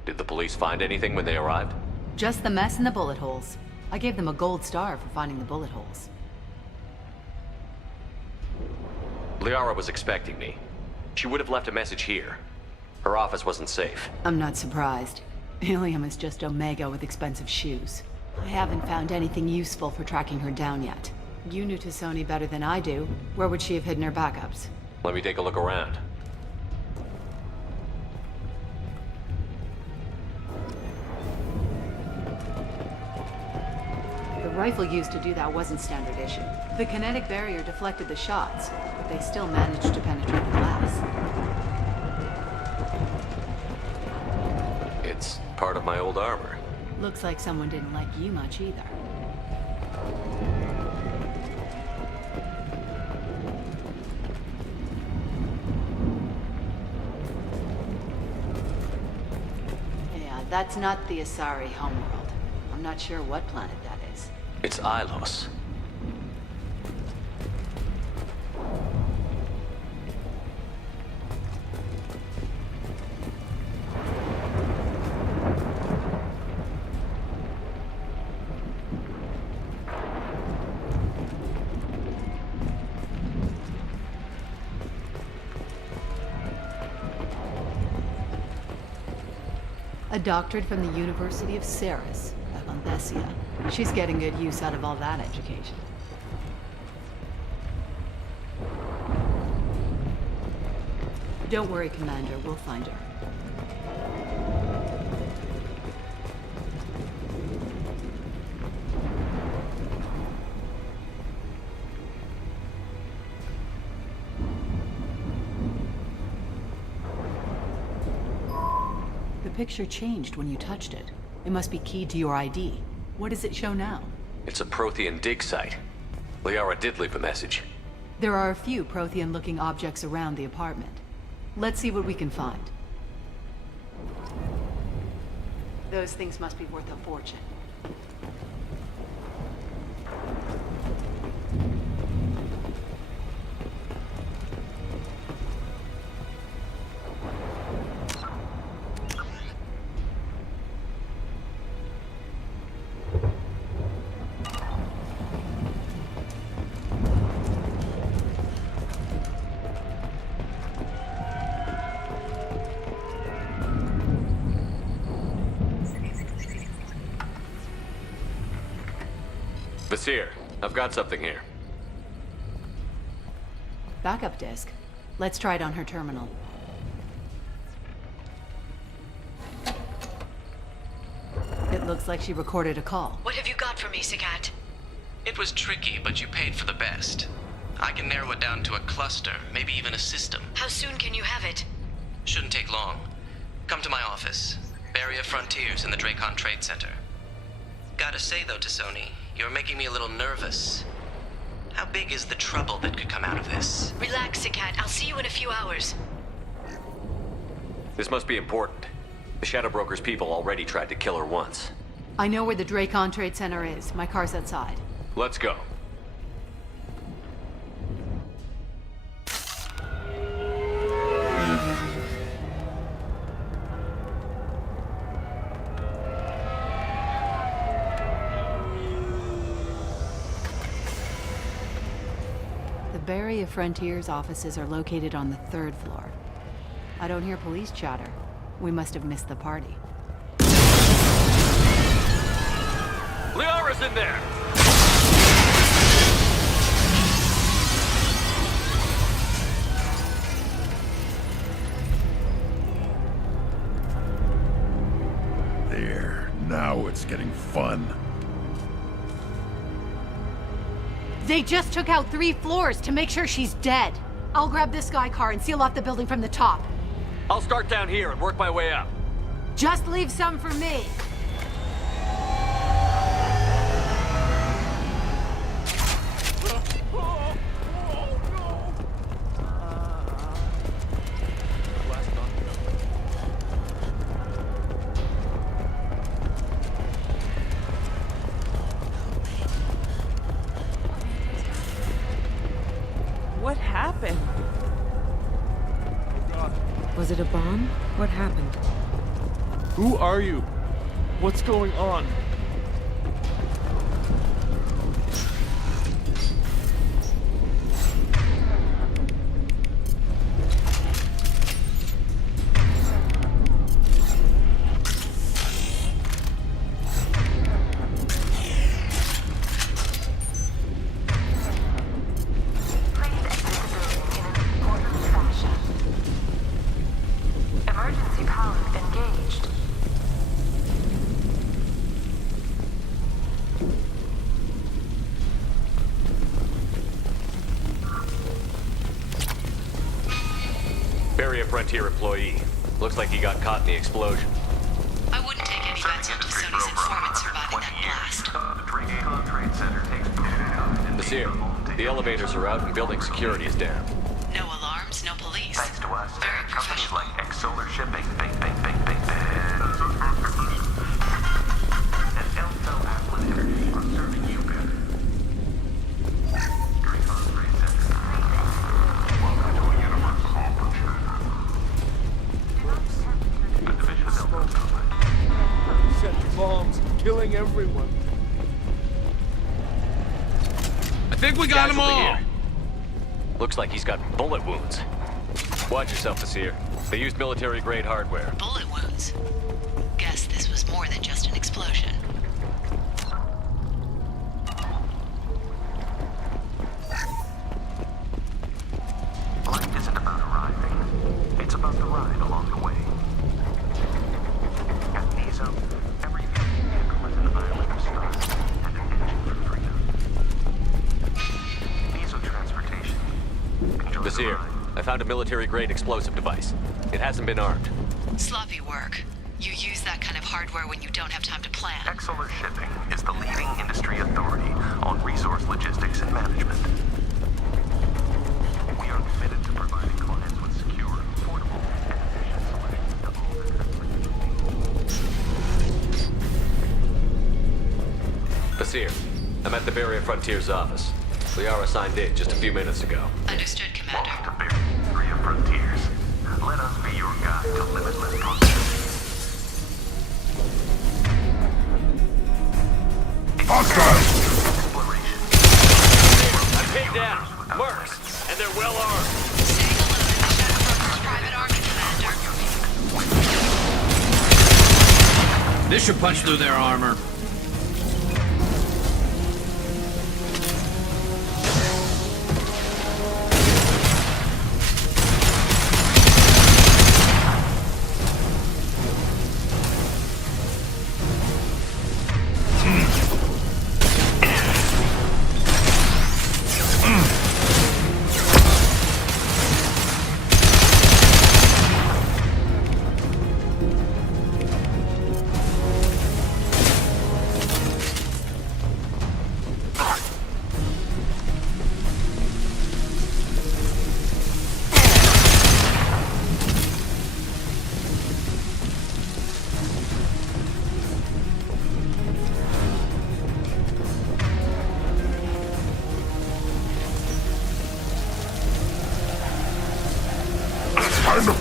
Did the police find anything when they arrived? Just the mess and the bullet holes. I gave them a gold star for finding the bullet holes. Liara was expecting me. She would have left a message here. Her office wasn't safe. I'm not surprised. Ilium is just Omega with expensive shoes. I haven't found anything useful for tracking her down yet. You knew Tassoni better than I do. Where would she have hidden her backups? Let me take a look around. The rifle used to do that wasn't standard issue. The kinetic barrier deflected the shots, but they still managed to penetrate the glass. It's part of my old armor. Looks like someone didn't like you much either. Yeah, that's not the Asari homeworld. I'm not sure what planet that is. It's Ilos. A doctorate from the University of Ceres, Avanthesia. She's getting good use out of all that education. Don't worry, Commander. We'll find her. The picture changed when you touched it. It must be keyed to your ID. What does it show now? It's a Prothean dig site. Liara did leave a message. There are a few Prothean-looking objects around the apartment. Let's see what we can find. Those things must be worth a fortune. Vasir, I've got something here. Backup disk. Let's try it on her terminal. It looks like she recorded a call. What have you got for me, Sagat? It was tricky, but you paid for the best. I can narrow it down to a cluster, maybe even a system. How soon can you have it? Shouldn't take long. Come to my office. Barrier Frontiers in the Dracon Trade Center. Gotta say though, T'Soni, you're making me a little nervous. How big is the trouble that could come out of this? Relax, Sagat. I'll see you in a few hours. This must be important. The Shadow Broker's people already tried to kill her once. I know where the Dracon Trade Center is. My car's outside. Let's go. The Barrier Frontiers offices are located on the 3rd floor. I don't hear police chatter. We must have missed the party. Liara's in there! There. Now it's getting fun. They just took out 3 floors to make sure she's dead. I'll grab this Sky car and seal off the building from the top. I'll start down here and work my way up. Just leave some for me. What happened? Was it a bomb? What happened? Who are you? What's going on? Emergency power engaged. Barrier Frontier employee. Looks like he got caught in the explosion. I wouldn't take any bets on Sony's informant surviving that blast. Vasir, the elevators are out and building security is down. No alarms, no police. Thanks to us, Very companies professional. like X-Solar Shipping, and Elso Aslan Energy are serving you better. Dracon Trade Center. Welcome to a universal opportunity. A division of Elso. Set bombs, killing everyone. I think we got them all. Here. Looks like he's got bullet wounds. Watch yourself, Vasir. They used military-grade hardware. Bullet wounds. Guess this was more than just an explosion. Life isn't about arriving. It's about the ride along the way. At Nizo, every vehicle is an island of stars and an engine for freedom. Nizo Transportation. Enjoy the Vasir, ride. I found a military-grade explosive device. It hasn't been armed. Sloppy work. You use that kind of hardware when you don't have time to plan. X-Solar Shipping is the leading industry authority on resource logistics and management. We are committed to providing clients with secure, affordable, and efficient solutions to all their conflicting needs. Vasir, I'm at the Barrier Frontiers office. Liara signed in just a few minutes ago. Understood, Commander. Welcome to Barrier Frontiers. Let us be your guide to limitless possibilities. Exploration. I'm pinned down. Mercs, and they're well armed. Staying alert in the Shadow Broker's private army, Commander. This should punch through their armor.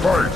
Fight!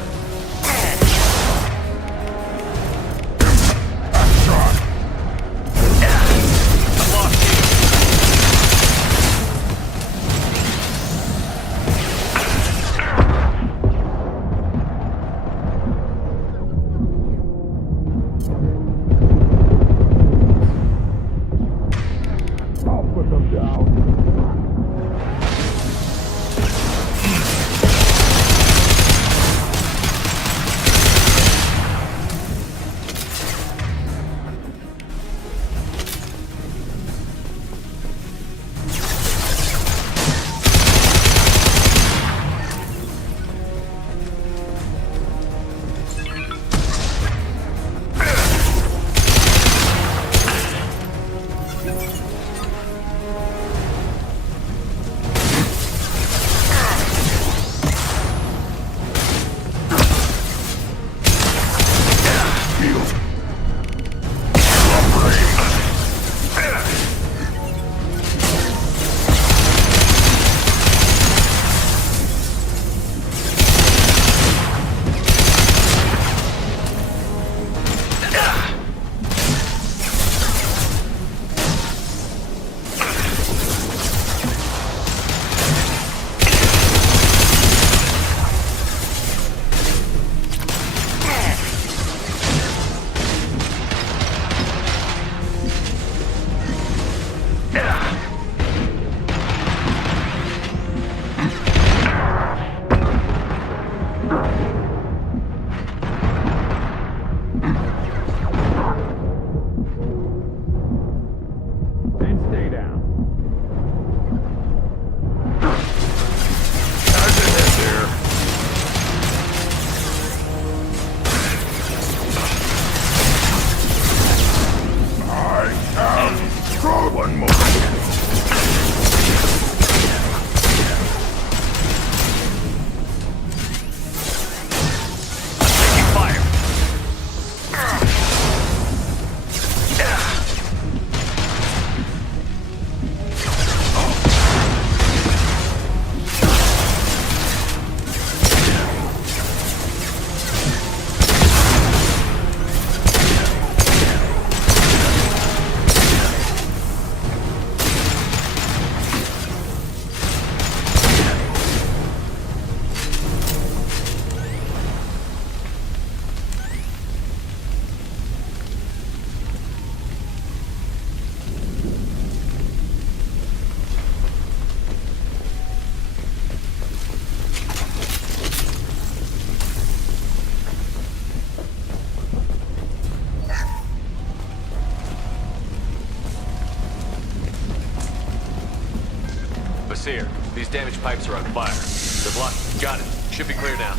These damaged pipes are on fire. They're blocked. Got it. Should be clear now.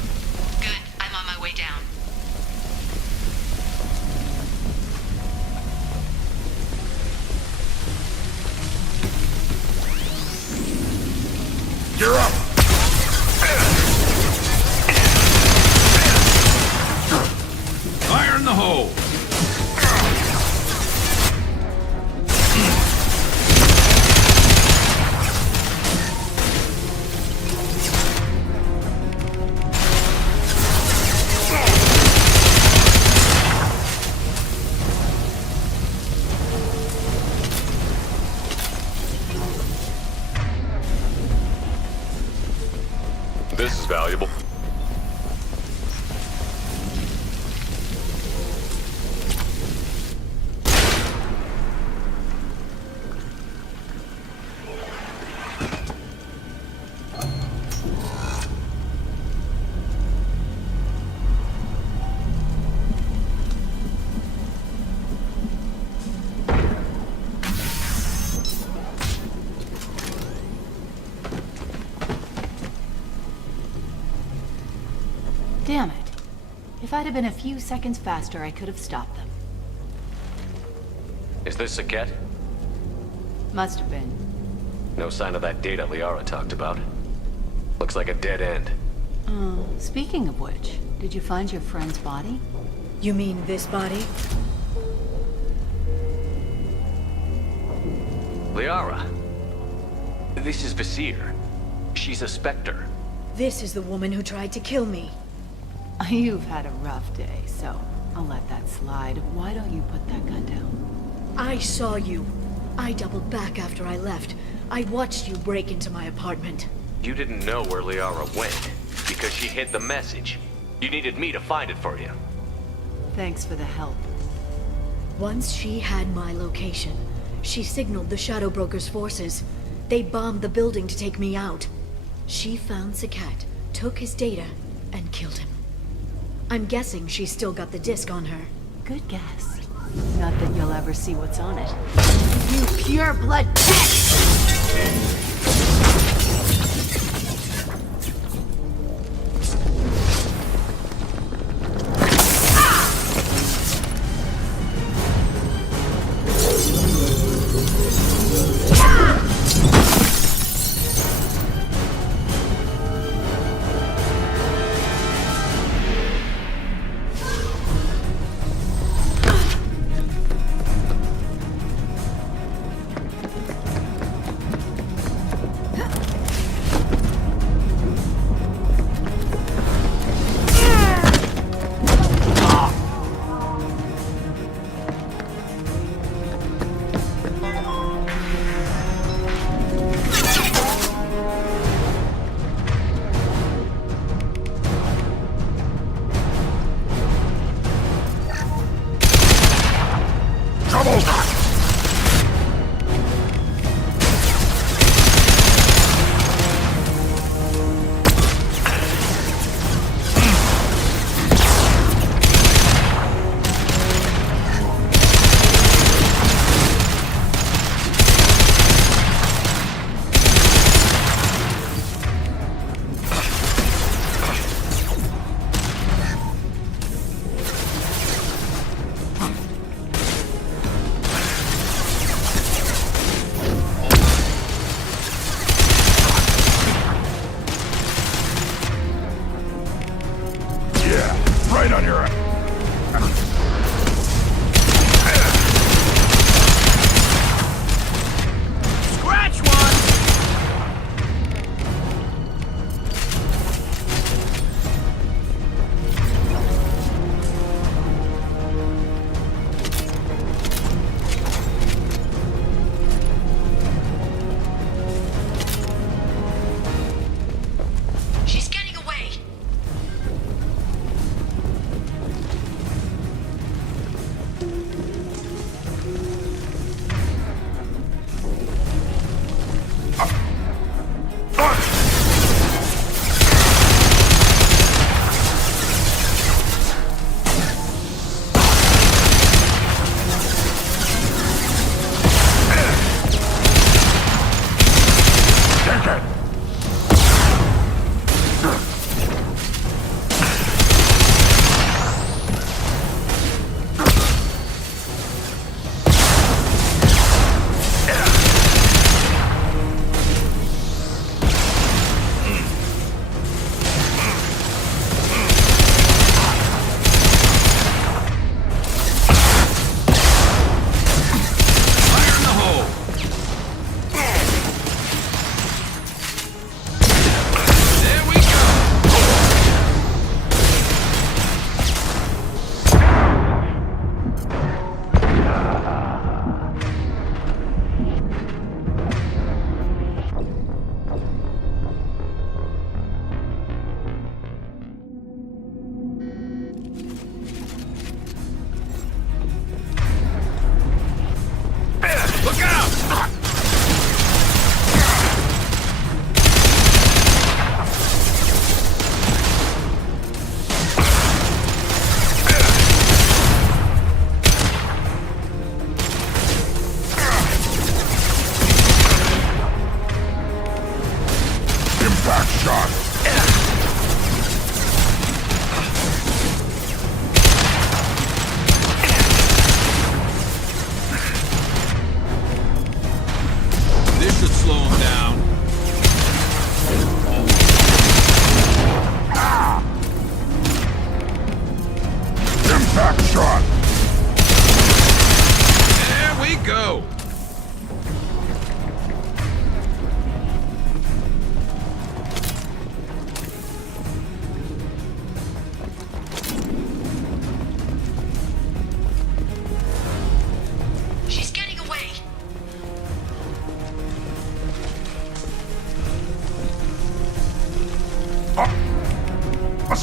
Good. I'm on my way down. You're up! Fire in the hole! This is valuable. Damn it. If I'd have been a few seconds faster, I could have stopped them. Is this Saket? Must have been. No sign of that data Liara talked about. Looks like a dead end. Speaking of which, did you find your friend's body? You mean this body? Liara. This is Visir. She's a Spectre. This is the woman who tried to kill me. You've had a rough day, so I'll let that slide. Why don't you put that gun down? I saw you. I doubled back after I left. I watched you break into my apartment. You didn't know where Liara went, because she hid the message. You needed me to find it for you. Thanks for the help. Once she had my location, she signaled the Shadow Broker's forces. They bombed the building to take me out. She found Sakat, took his data, and killed him. I'm guessing she's still got the disc on her. Good guess. Not that you'll ever see what's on it. You pure blood tech!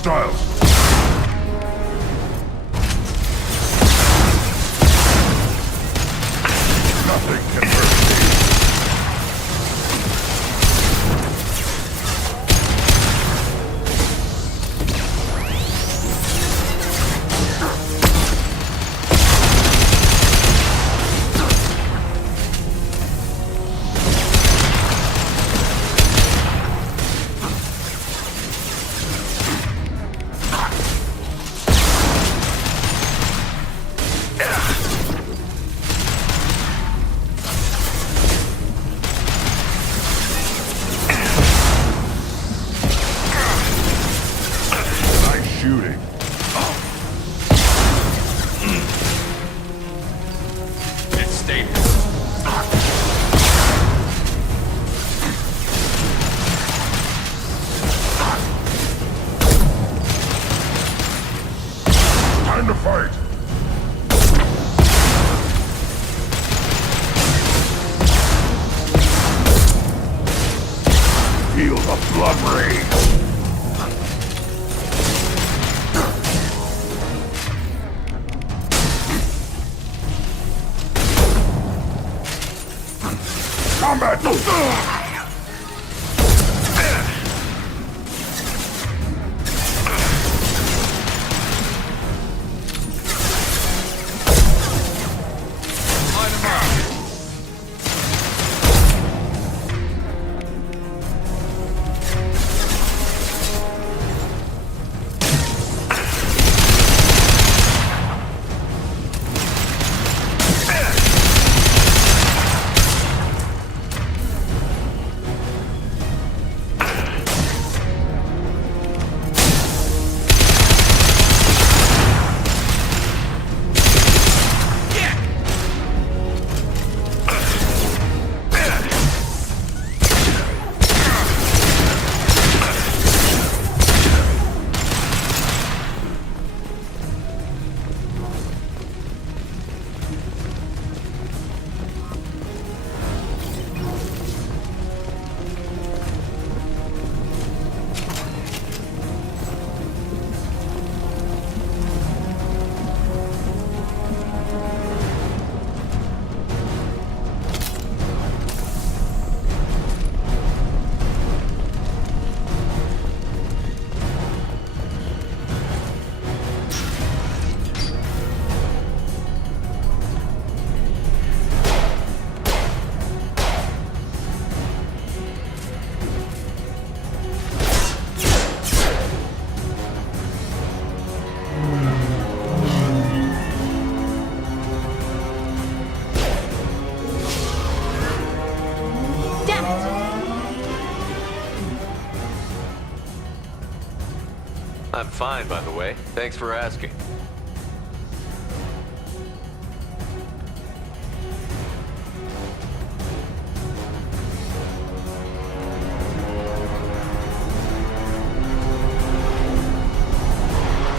Hostiles! Nothing can hurt me. Shooting. It's stable. Time to fight. Feel the blood rage. Combat! I'm fine, by the way. Thanks for asking.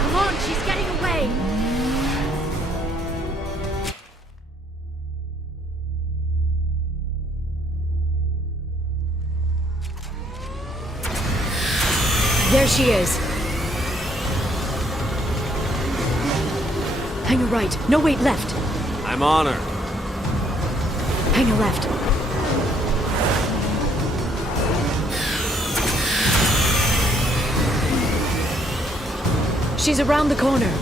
Come on, she's getting away! There she is. Hang a right. No, wait, left. I'm on her. Hang a left. She's around the corner.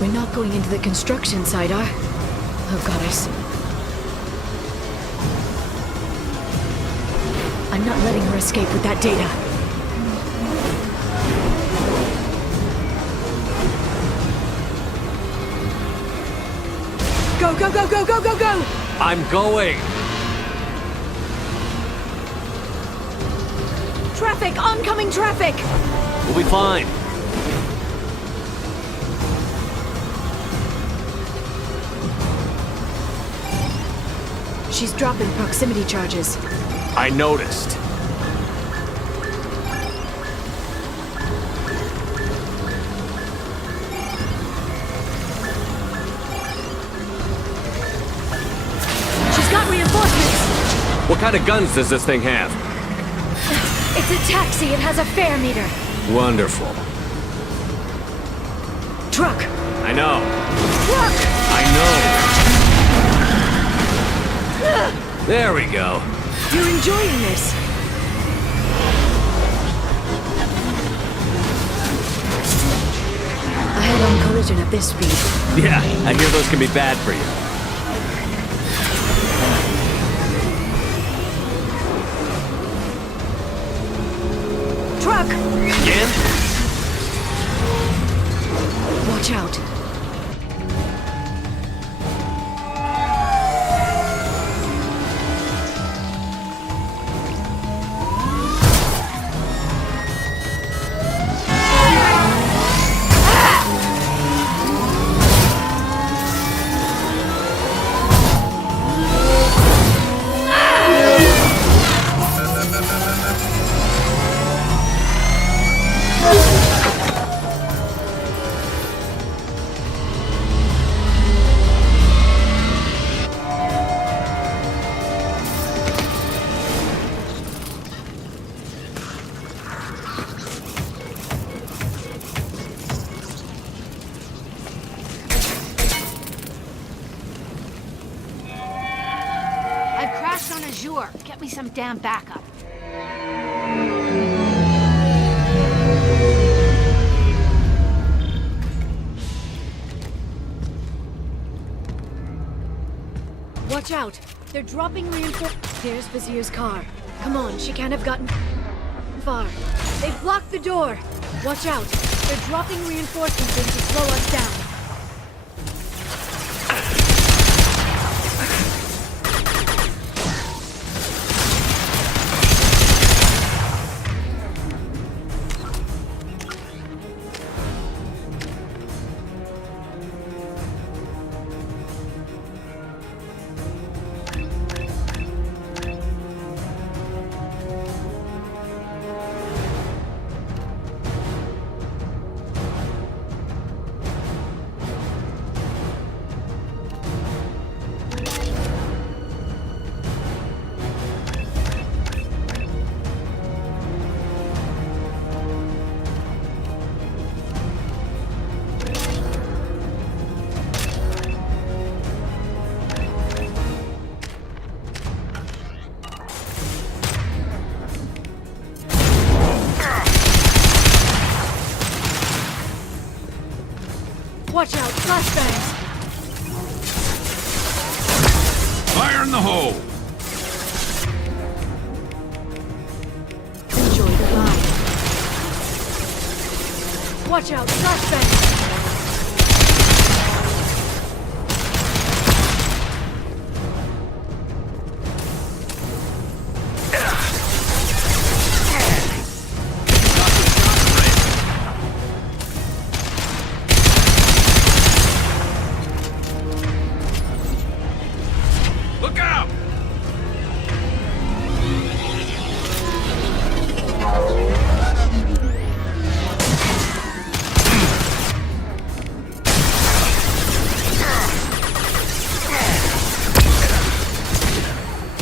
We're not going into the construction site, are? Oh, goddess. I'm not letting her escape with that data. Go, go, go, go, go, go, go! I'm going! Traffic! Oncoming traffic! We'll be fine. She's dropping proximity charges. I noticed. What kind of guns does this thing have? It's a taxi. It has a fare meter. Wonderful. Truck! I know. Truck! I know. There we go. You're enjoying this. A head-on collision at this speed. Yeah, I hear those can be bad for you. Truck! Again? Watch out. Get me some damn backup. Watch out! They're dropping reinforcements. There's Vizier's car. Come on, she can't have gotten far. They've blocked the door. Watch out! They're dropping reinforcements in to slow us down. Watch out, flashbangs! Fire in the hole! Enjoy the ride. Watch out, flashbangs! Look out!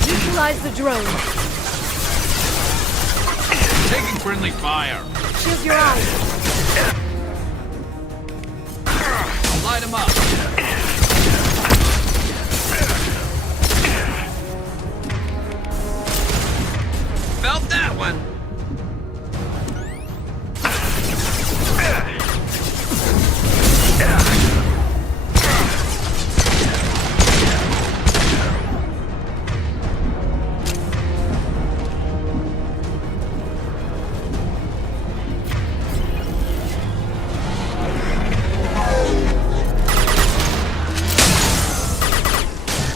Neutralize the drone. Taking friendly fire. Shield your eyes. Light him up. Felt that one.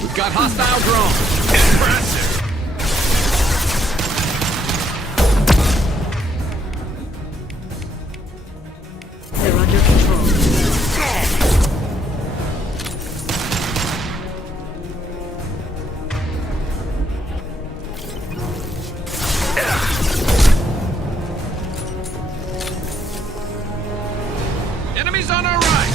We've got hostile drones. Impressive. They're under control. Enemies on our right.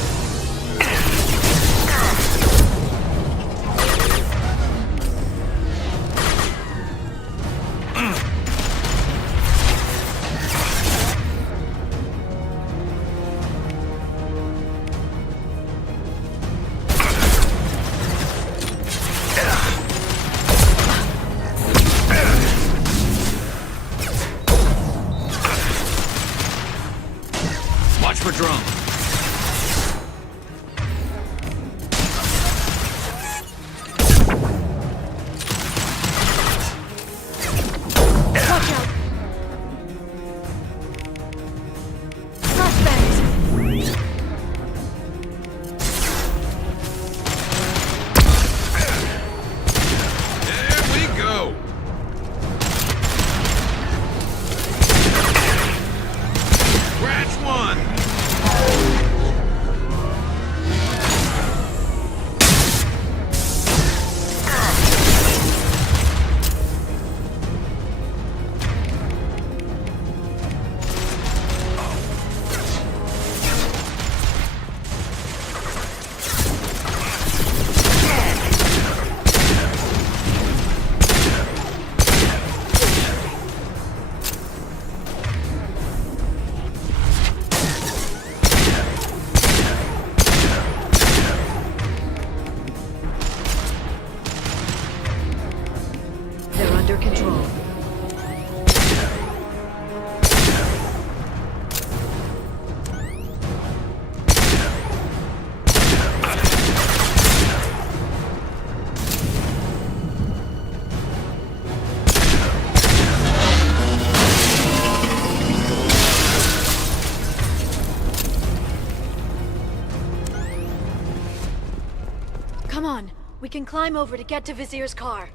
Come on, we can climb over to get to Vizier's car.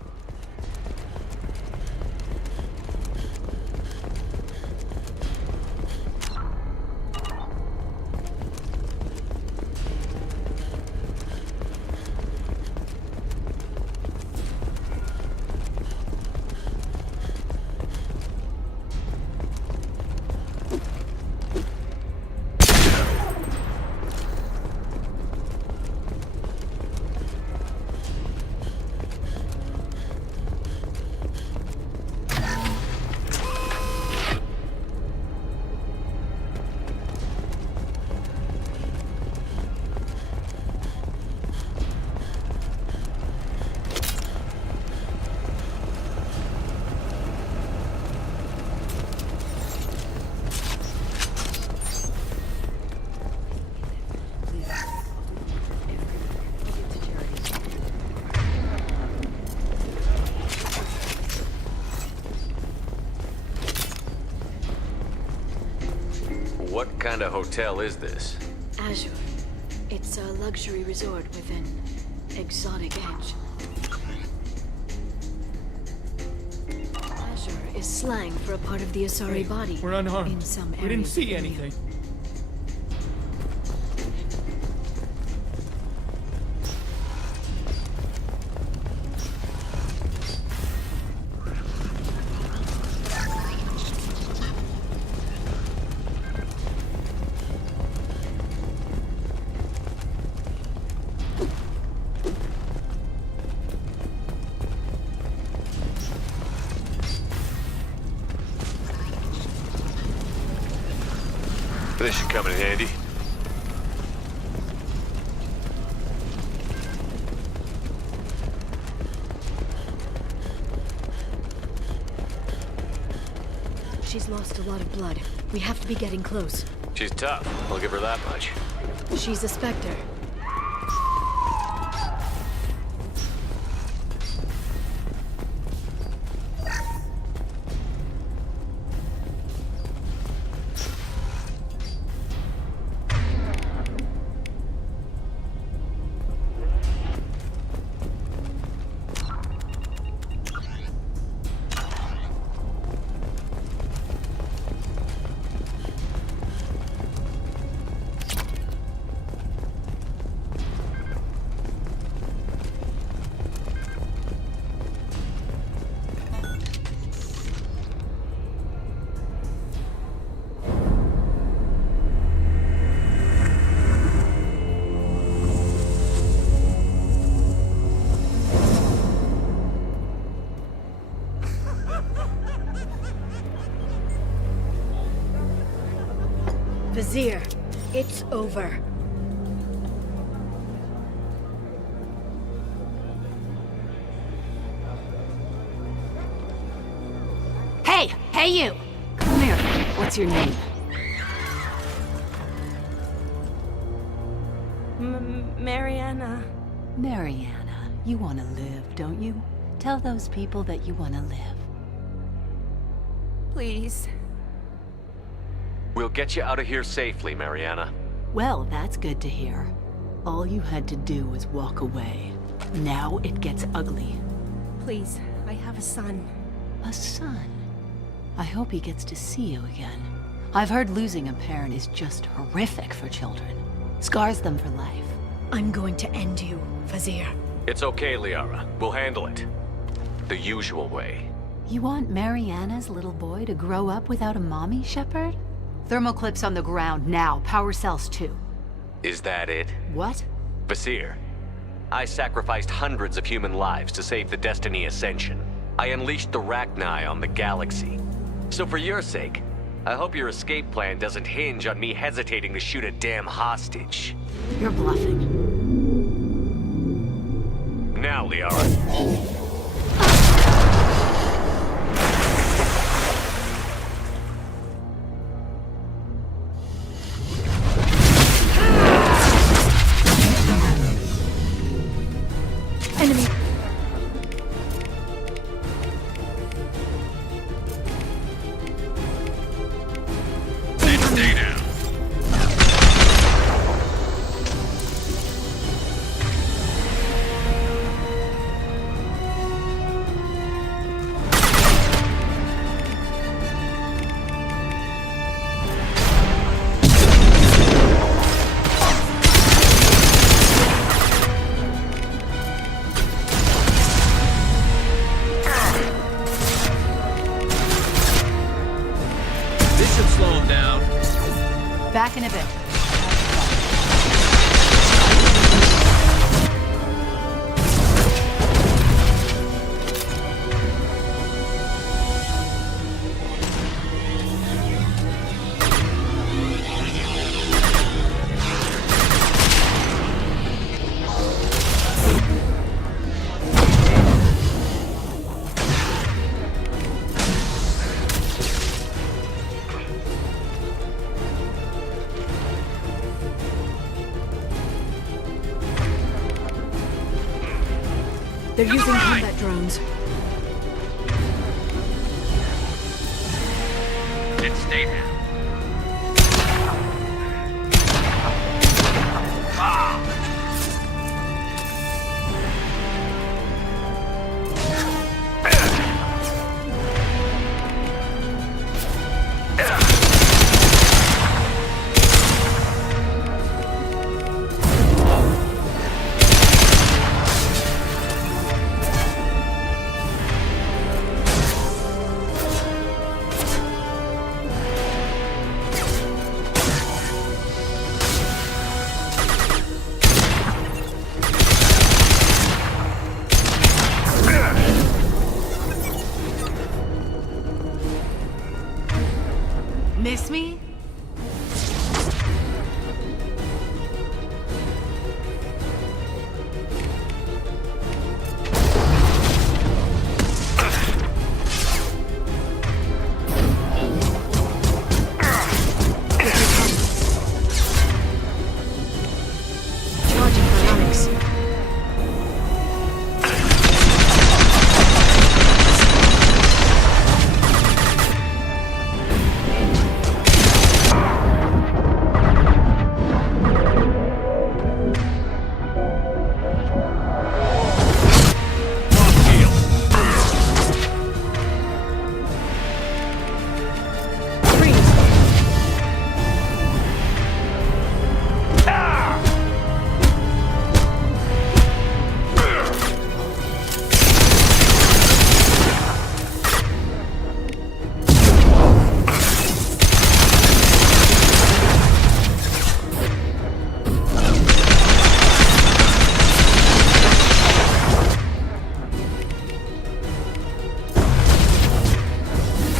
What kind of hotel is this? Azure. It's a luxury resort with an exotic edge. Azure is slang for a part of the Asari body. We're unharmed. In some We didn't areas see of the anything. This should come in handy. She's lost a lot of blood. We have to be getting close. She's tough. I'll give her that much. She's a Spectre. Vizier, it's over. Hey! Hey, you! Come here. What's your name? Mariana. Mariana. You want to live, don't you? Tell those people that you want to live. Please. We'll get you out of here safely, Mariana. Well, that's good to hear. All you had to do was walk away. Now it gets ugly. Please, I have a son. A son? I hope he gets to see you again. I've heard losing a parent is just horrific for children. Scars them for life. I'm going to end you, Vizier. It's okay, Liara. We'll handle it. The usual way. You want Mariana's little boy to grow up without a mommy, Shepard? Thermal clips on the ground now. Power cells too. Is that it? What? Vasir, I sacrificed hundreds of human lives to save the Destiny Ascension. I unleashed the Rachni on the galaxy. So for your sake, I hope your escape plan doesn't hinge on me hesitating to shoot a damn hostage. You're bluffing. Now, Liara. Enemy. Stay down. They're using combat drones. Let's stay now. Miss me? Charging bionics.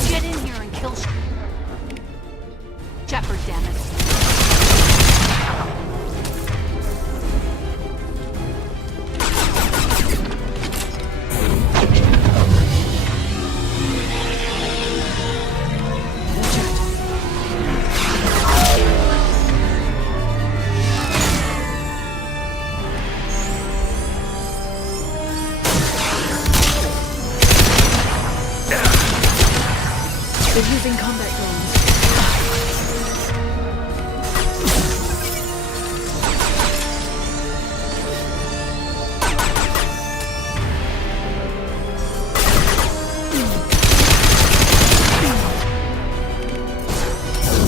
Get in here and kill Shepard, damn it. They're using combat drones.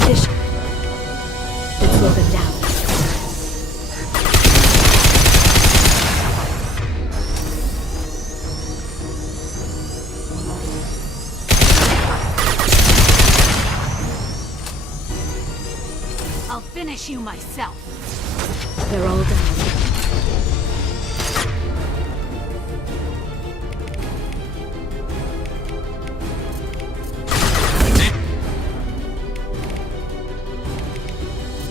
This should slow them down. I'll finish you myself. They're all down.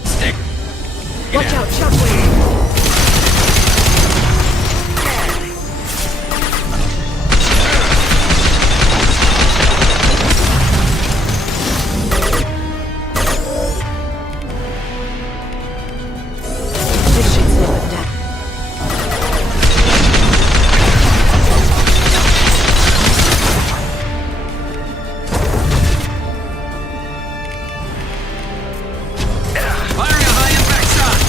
Stick. Watch out, shockwave! This should slow them down. Firing a high impact shot.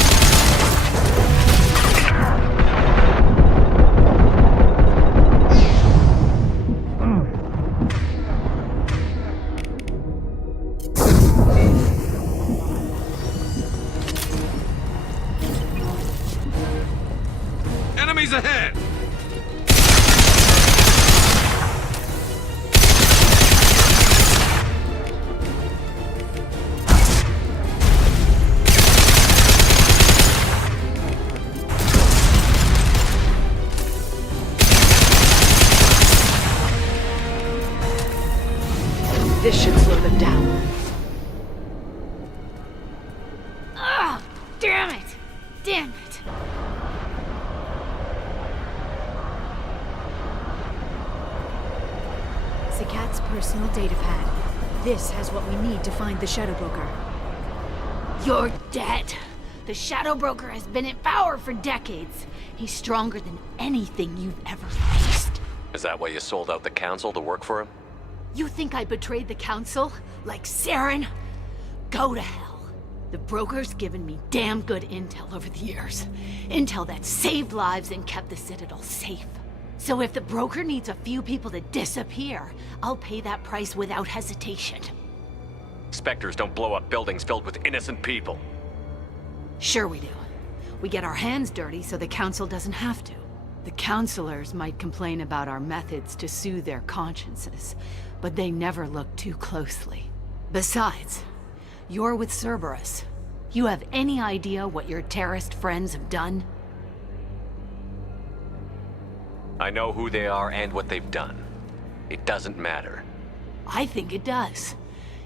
Enemies ahead. This should slow them down. Ugh! Damn it! Damn it! Zakat's personal data pad. This has what we need to find the Shadow Broker. You're dead. The Shadow Broker has been in power for decades. He's stronger than anything you've ever faced. Is that why you sold out the Council to work for him? You think I betrayed the Council? Like Saren? Go to hell. The Broker's given me damn good intel over the years. Intel that saved lives and kept the Citadel safe. So if the Broker needs a few people to disappear, I'll pay that price without hesitation. Spectres don't blow up buildings filled with innocent people. Sure we do. We get our hands dirty so the Council doesn't have to. The counselors might complain about our methods to soothe their consciences, but they never look too closely. Besides, you're with Cerberus. You have any idea what your terrorist friends have done? I know who they are and what they've done. It doesn't matter. I think it does.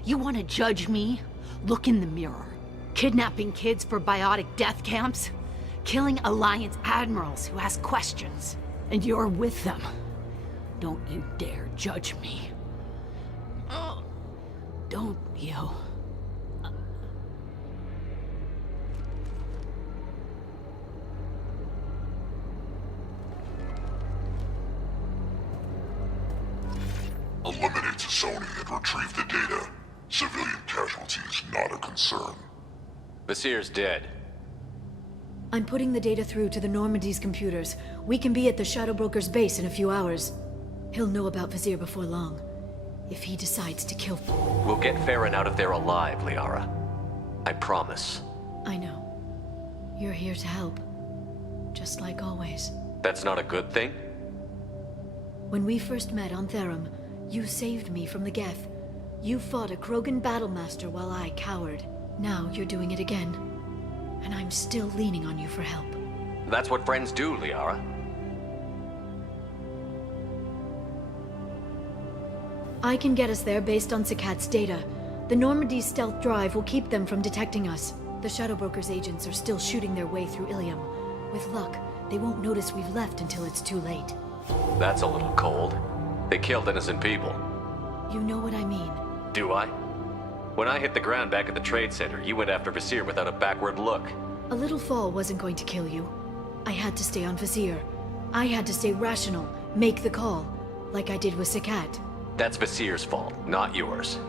You want to judge me? Look in the mirror. Kidnapping kids for biotic death camps? Killing Alliance admirals who ask questions. And you're with them. Don't you dare judge me. Don't you? Eliminate Sony and retrieve the data. Civilian casualties not a concern. Vasir's dead. I'm putting the data through to the Normandy's computers. We can be at the Shadow Broker's base in a few hours. He'll know about Vasir before long. If he decides to kill... We'll get Farron out of there alive, Liara. I promise. I know. You're here to help. Just like always. That's not a good thing? When we first met on Therum, you saved me from the Geth. You fought a Krogan battlemaster while I cowered. Now you're doing it again. And I'm still leaning on you for help. That's what friends do, Liara. I can get us there based on Cicat's data. The Normandy's stealth drive will keep them from detecting us. The Shadow Broker's agents are still shooting their way through Ilium. With luck, they won't notice we've left until it's too late. That's a little cold. They killed innocent people. You know what I mean. Do I? When I hit the ground back at the trade center, you went after Vasir without a backward look. A little fall wasn't going to kill you. I had to stay on Vasir. I had to stay rational, make the call, like I did with Cicat. That's Vasir's fault, not yours.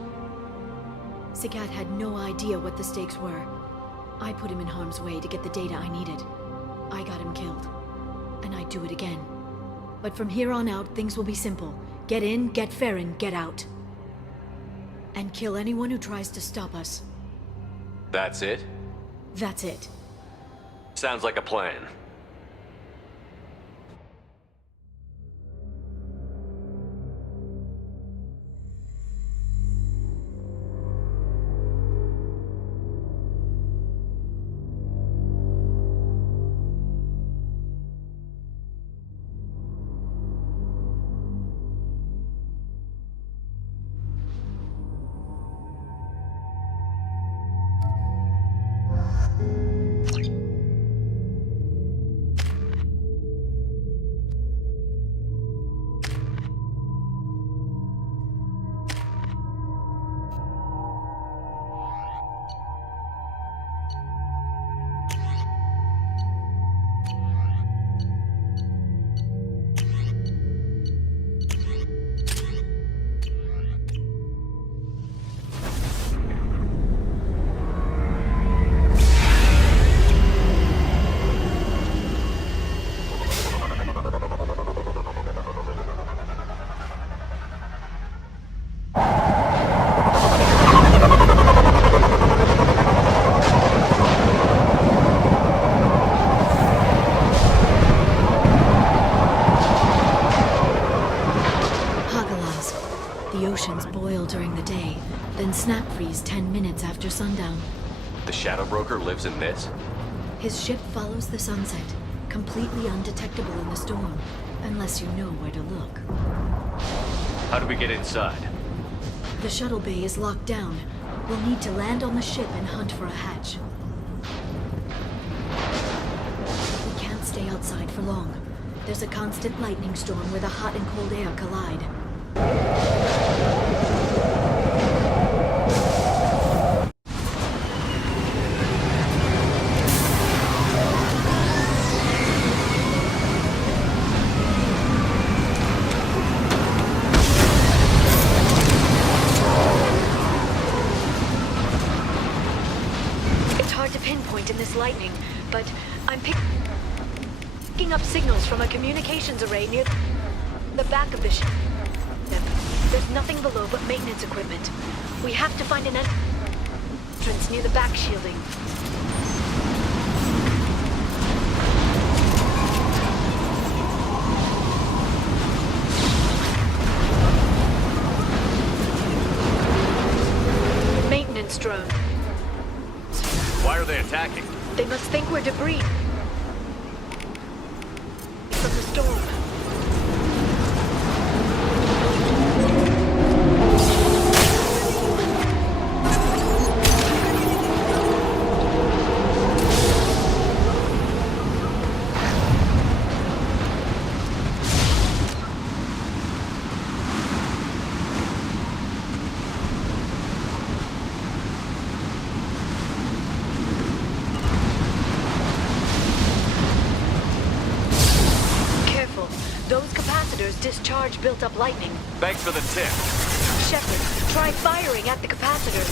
Cicat had no idea what the stakes were. I put him in harm's way to get the data I needed. I got him killed. And I'd do it again. But from here on out, things will be simple. Get in, get Farron, get out. And kill anyone who tries to stop us. That's it? That's it. Sounds like a plan. Snap freeze 10 minutes after sundown. The Shadow Broker lives in this? His ship follows the sunset, completely undetectable in the storm, unless you know where to look. How do we get inside? The shuttle bay is locked down. We'll need to land on the ship and hunt for a hatch. We can't stay outside for long. There's a constant lightning storm where the hot and cold air collide. picking up signals from a communications array near the back of the ship. There's nothing below but maintenance equipment. We have to find an entrance near the back shielding. Maintenance drone. Why are they attacking? They must think we're debris from the storm. Discharge built up lightning. Thanks for the tip. Shepard, try firing at the capacitors.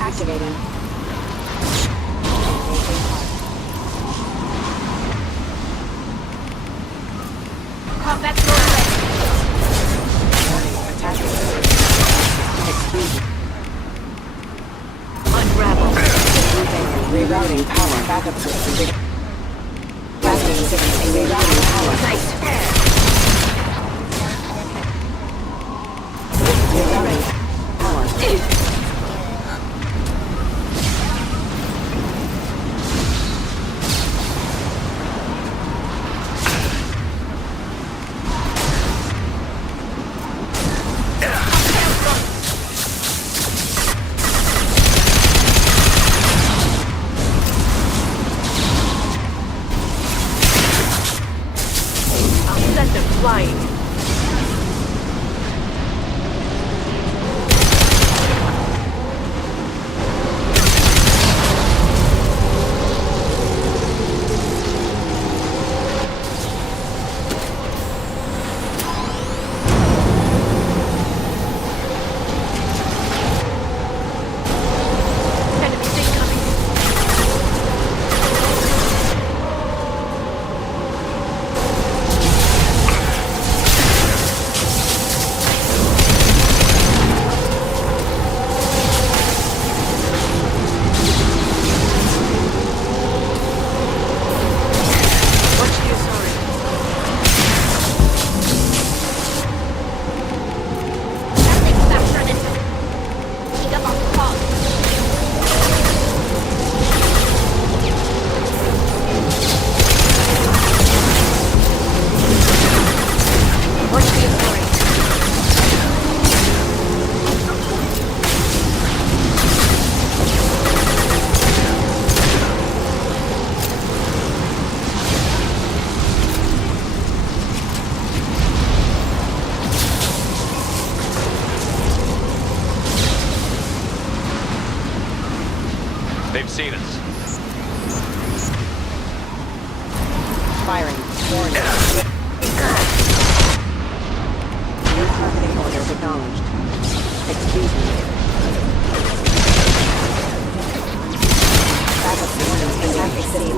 Activating. Combat drone unravel. Rerouting power backup system. Rerouting power. Nice. Rerouting power. Flying. They've seen us. Firing. Warning. New targeting orders acknowledged. Excuse me. Backup systems detect city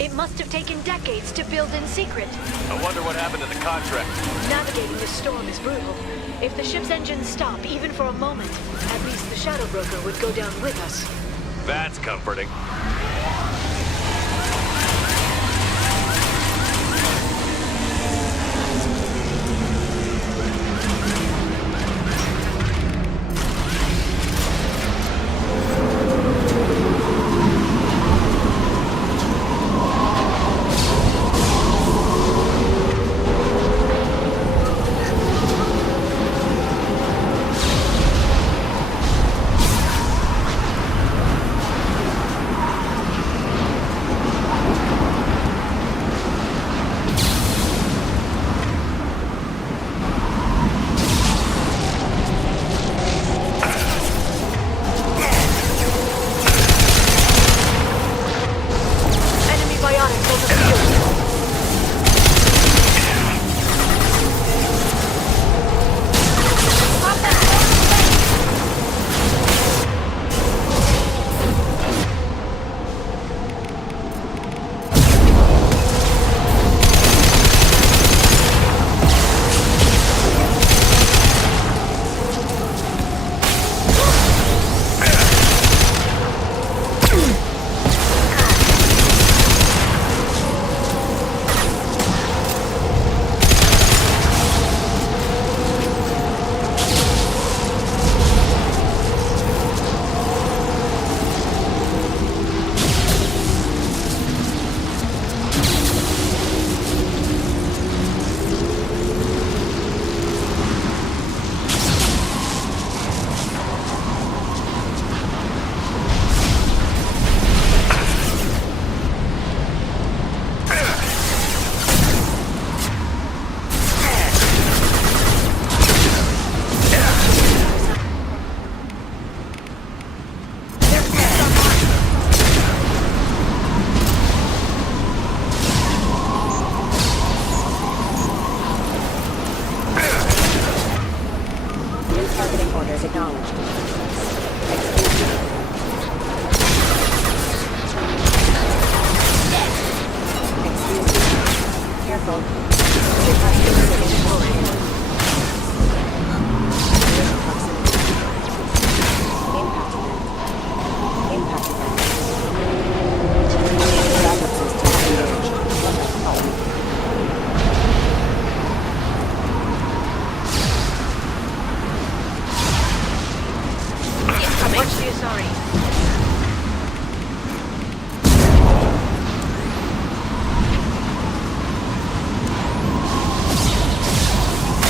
It must have taken decades to build in secret. I wonder what happened to the contract. Navigating the storm is brutal. If the ship's engines stop, even for a moment, at least the Shadow Broker would go down with us. That's comforting.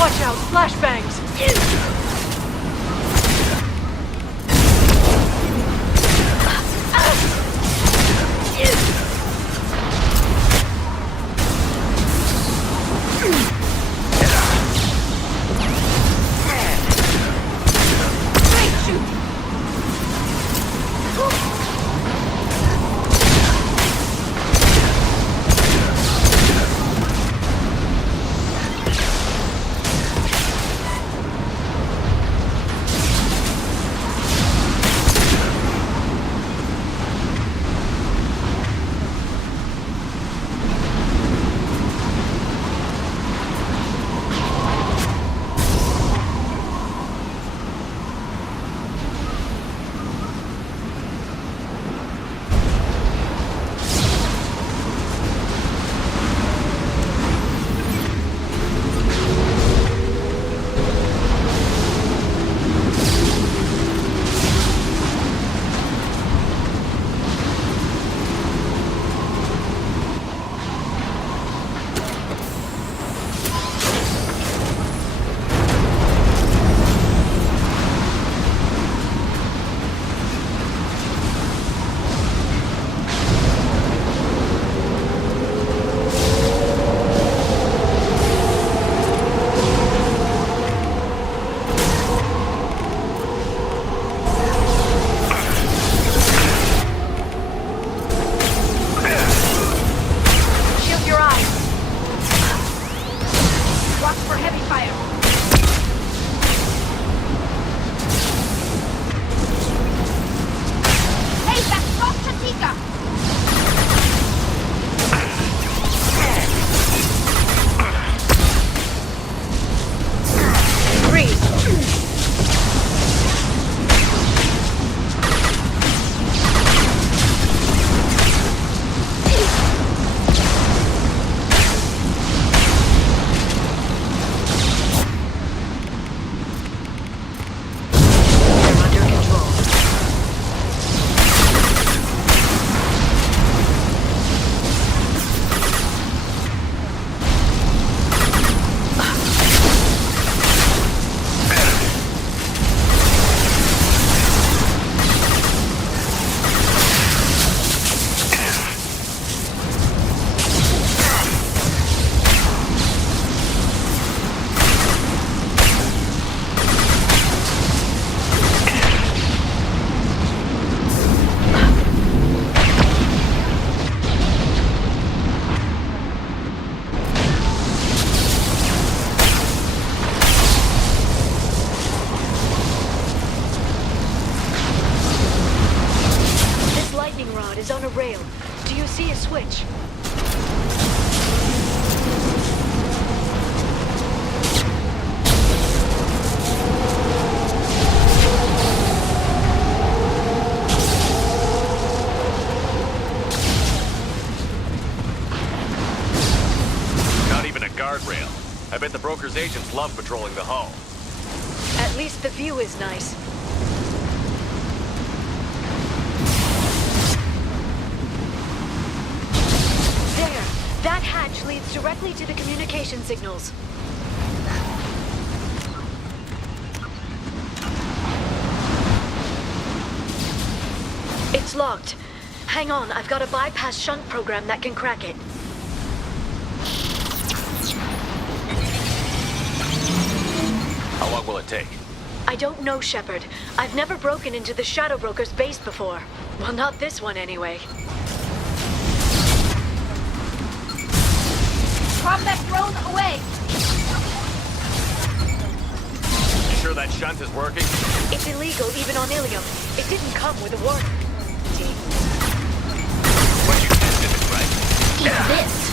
Watch out, flashbangs! guardrail. I bet the broker's agents love patrolling the hull. At least the view is nice. There! That hatch leads directly to the communication signals. It's locked. Hang on, I've got a bypass shunt program that can crack it. How long will it take? I don't know, Shepard. I've never broken into the Shadow Broker's base before. Well, not this one anyway. Combat drone away! You sure that shunt is working? It's illegal even on Ilium. It didn't come with a warning. But you tested it, right? Eat this!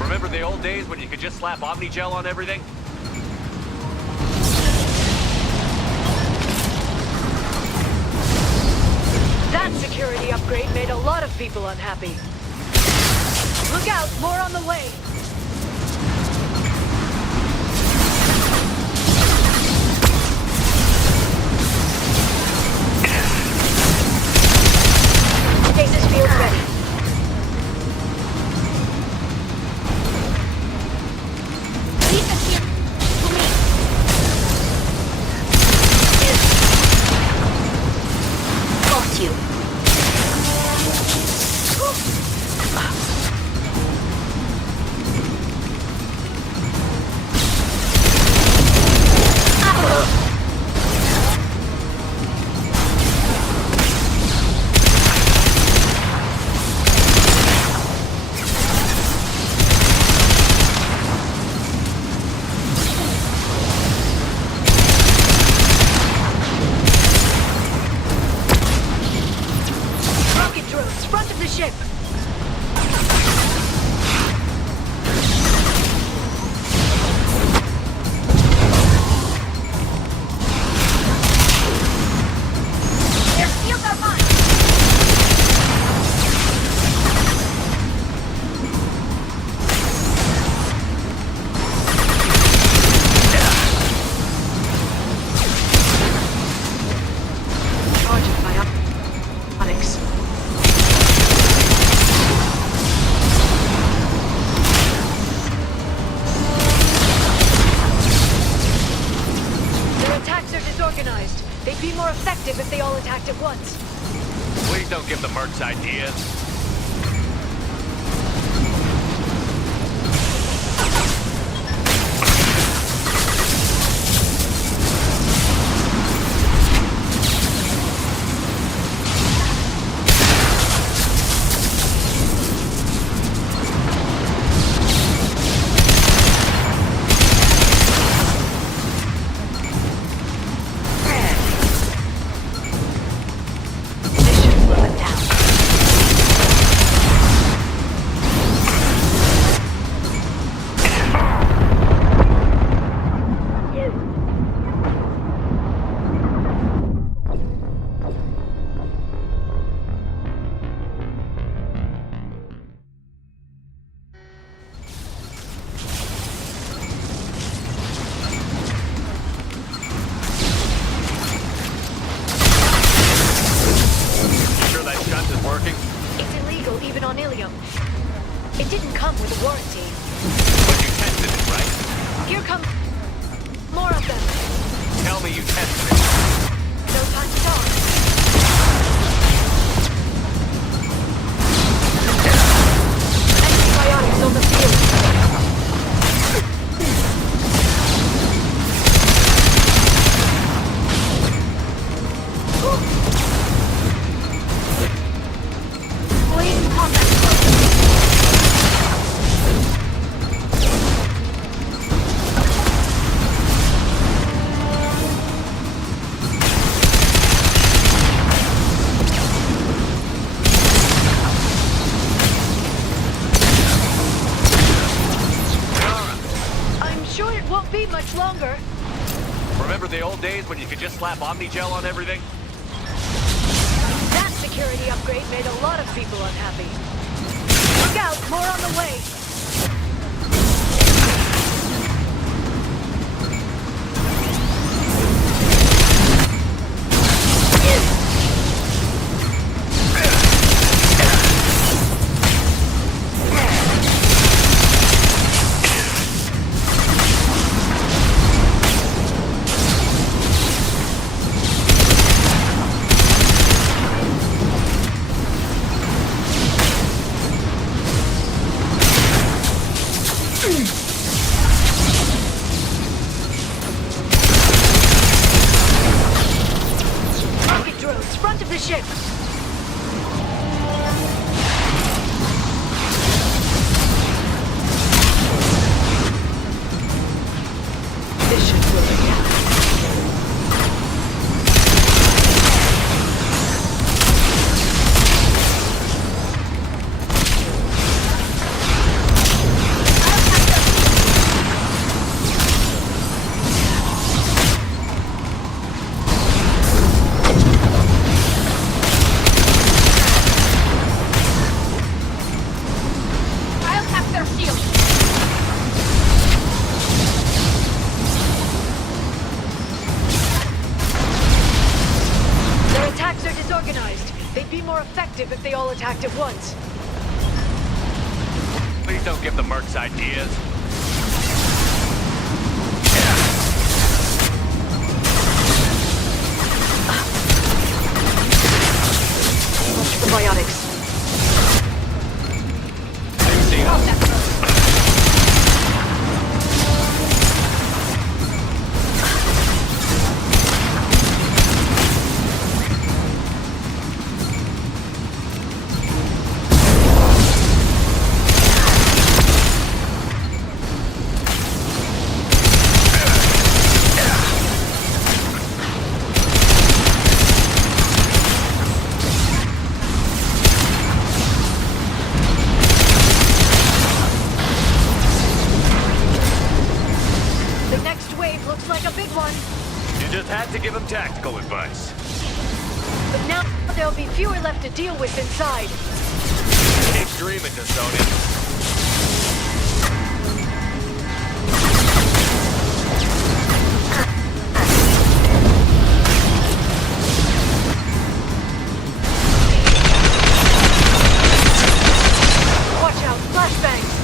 Remember the old days when you could just slap Omnigel on everything? That security upgrade made a lot of people unhappy. Look out, more on the way. Stasis field ready. They'd be more effective if they all attacked at once. Please don't give the mercs ideas. It didn't come with a warranty. But you tested it, right? Here come more of them. Tell me you tested it. Remember the old days when you could just slap Omnigel on everything? That security upgrade made a lot of people unhappy. Look out, more on the way. If they all attacked at once. Please don't give the mercs ideas. Watch the biotics. Tactical advice. But now there'll be fewer left to deal with inside. Keep dreaming, Sony. Watch out, flashbangs!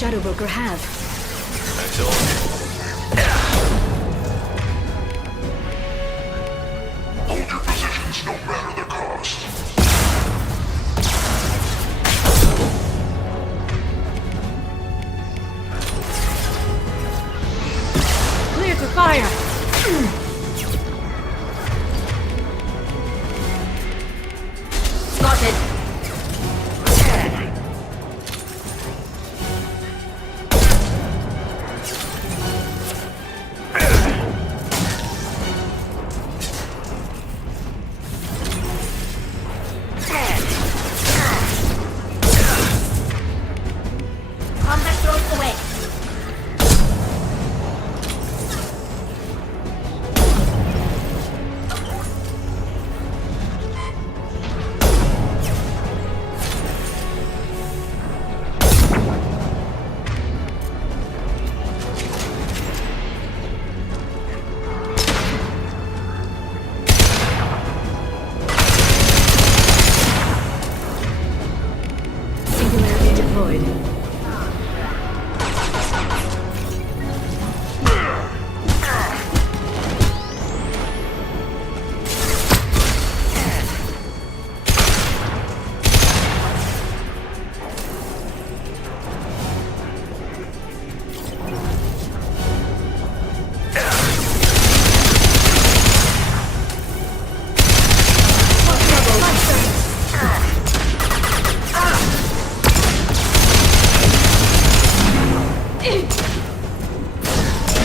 Shadow Broker have? I told you. Hold your positions no matter the cost. Clear to fire! Spotted. Combat drones away. Singularity deployed.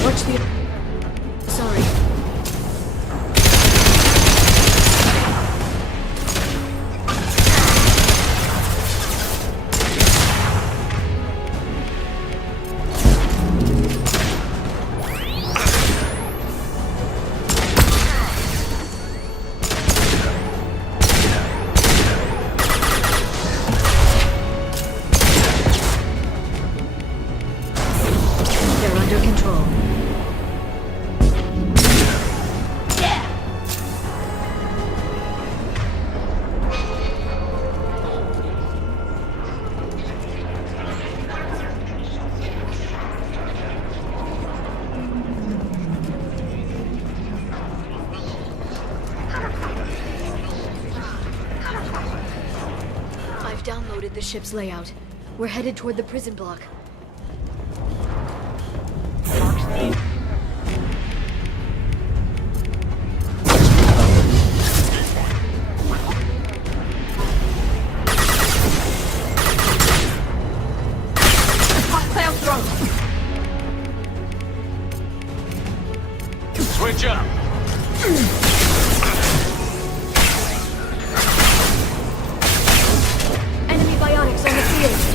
Watch the... Sorry. They're under control. I've downloaded the ship's layout. We're headed toward the prison block. Switch up. Enemy bionics on the field.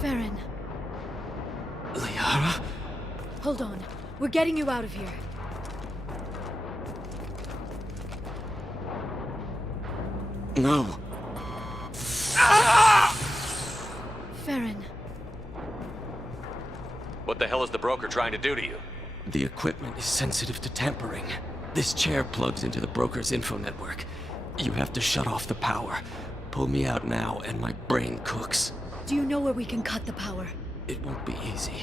Farron. Liara? Hold on. We're getting you out of here. No. Farron. What the hell is the broker trying to do to you? The equipment is sensitive to tampering. This chair plugs into the broker's info network. You have to shut off the power. Pull me out now, and my brain cooks. Do you know where we can cut the power? It won't be easy.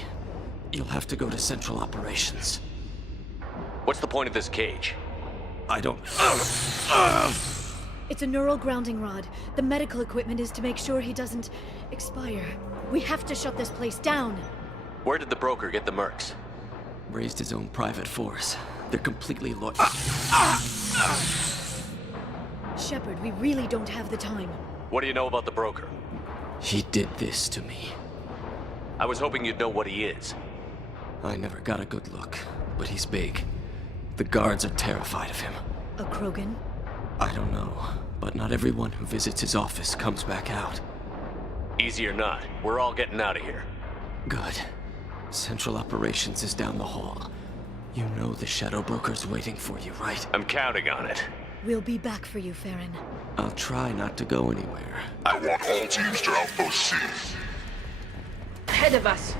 You'll have to go to Central Operations. What's the point of this cage? I don't... It's a neural grounding rod. The medical equipment is to make sure he doesn't expire. We have to shut this place down. Where did the broker get the mercs? Raised his own private force. They're completely loyal. Shepard, we really don't have the time. What do you know about the broker? He did this to me. I was hoping you'd know what he is. I never got a good look, but he's big. The guards are terrified of him. A Krogan? I don't know, but not everyone who visits his office comes back out. Easy or not, we're all getting out of here. Good. Central Operations is down the hall. You know the Shadow Broker's waiting for you, right? I'm counting on it. We'll be back for you, Farron. I'll try not to go anywhere. I want all teams to Outpost C. Ahead of us.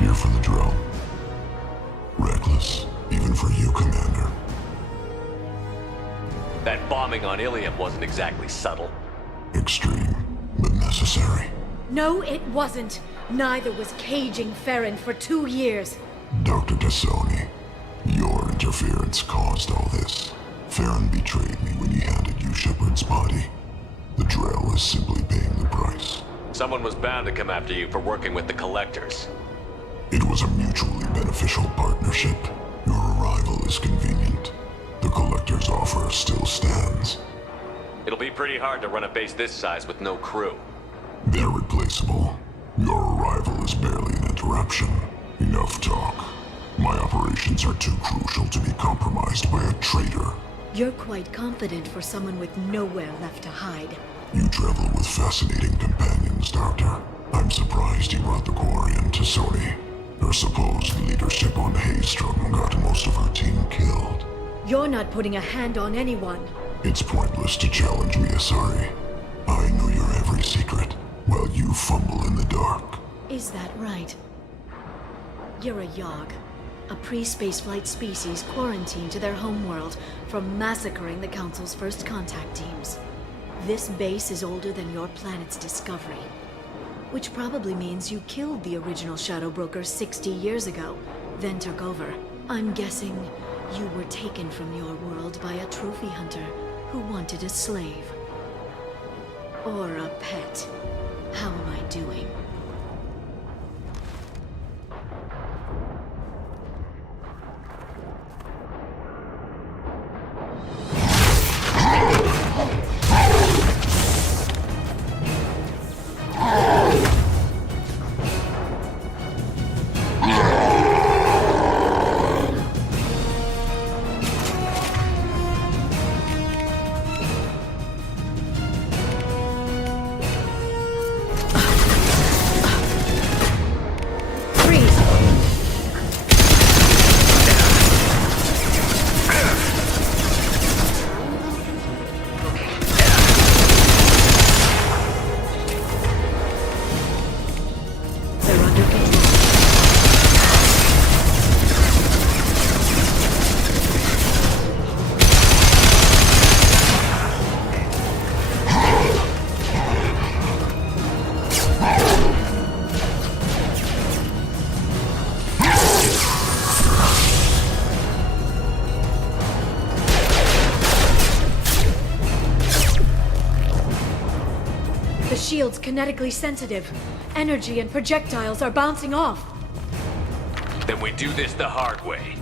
Here for the drill. Reckless, even for you, Commander. That bombing on Ilium wasn't exactly subtle. Extreme, but necessary. No, it wasn't. Neither was caging Farron for 2 years. Dr. Tassoni, your interference caused all this. Farron betrayed me when he handed you Shepard's body. The drill is simply paying the price. Someone was bound to come after you for working with the Collectors. It was a mutually beneficial partnership. Your arrival is convenient. The Collector's offer still stands. It'll be pretty hard to run a base this size with no crew. They're replaceable. Your arrival is barely an interruption. Enough talk. My operations are too crucial to be compromised by a traitor. You're quite confident for someone with nowhere left to hide. You travel with fascinating companions, Doctor. I'm surprised you brought the Quarian to Sony. Her supposed leadership on Haystrom got most of her team killed. You're not putting a hand on anyone. It's pointless to challenge me, Asari. I know your every secret, while you fumble in the dark. Is that right? You're a Yogg, a pre-spaceflight species quarantined to their homeworld from massacring the Council's first contact teams. This base is older than your planet's discovery. Which probably means you killed the original Shadow Broker 60 years ago, then took over. I'm guessing you were taken from your world by a trophy hunter who wanted a slave. Or a pet. How am I doing? kinetically sensitive. Energy and projectiles are bouncing off. Then we do this the hard way.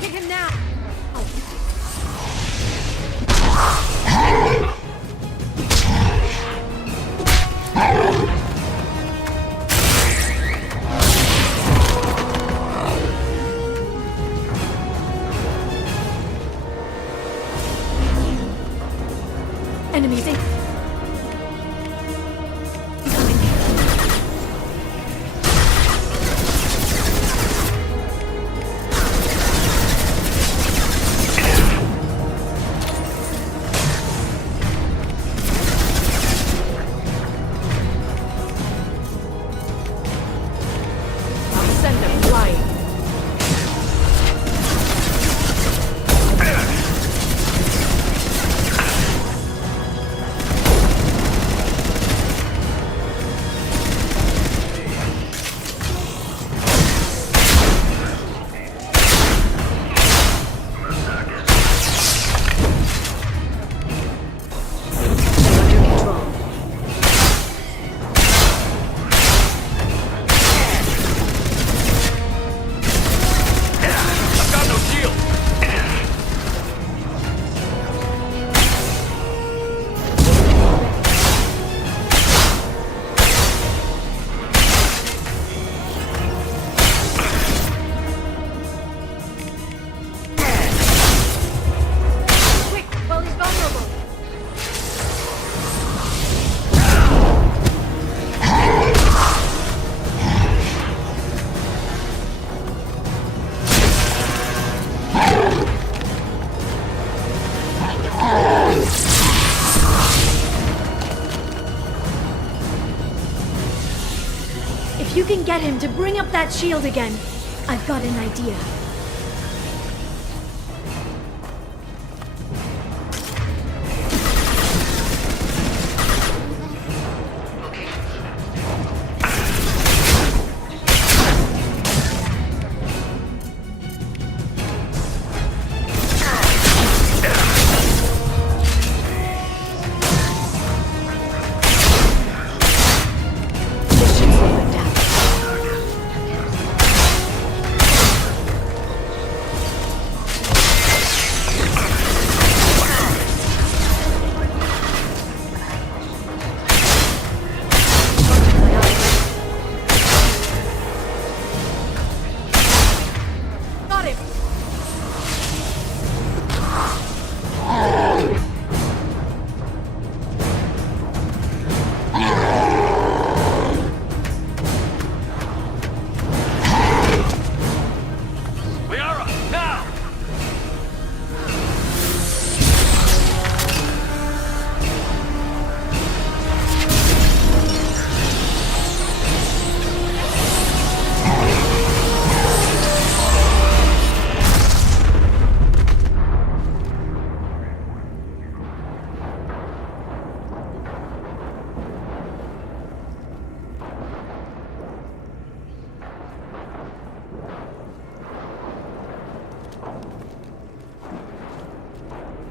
Hit him now! Enemies in. If you can get him to bring up that shield again, I've got an idea.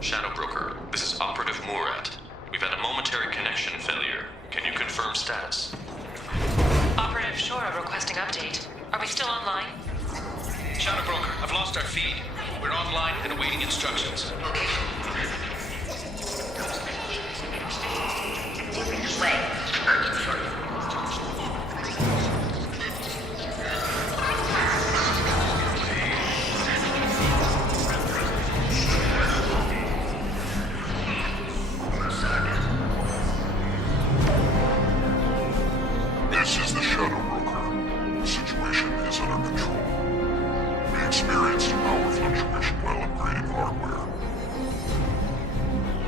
Shadow Broker, this is Operative Murat. We've had a momentary connection failure. Can you confirm status? Operative Shora requesting update. Are we still online? Shadow Broker, I've lost our feed. We're online and awaiting instructions. This is the Shadow Broker. The situation is under control. We experienced a power fluctuation while upgrading hardware.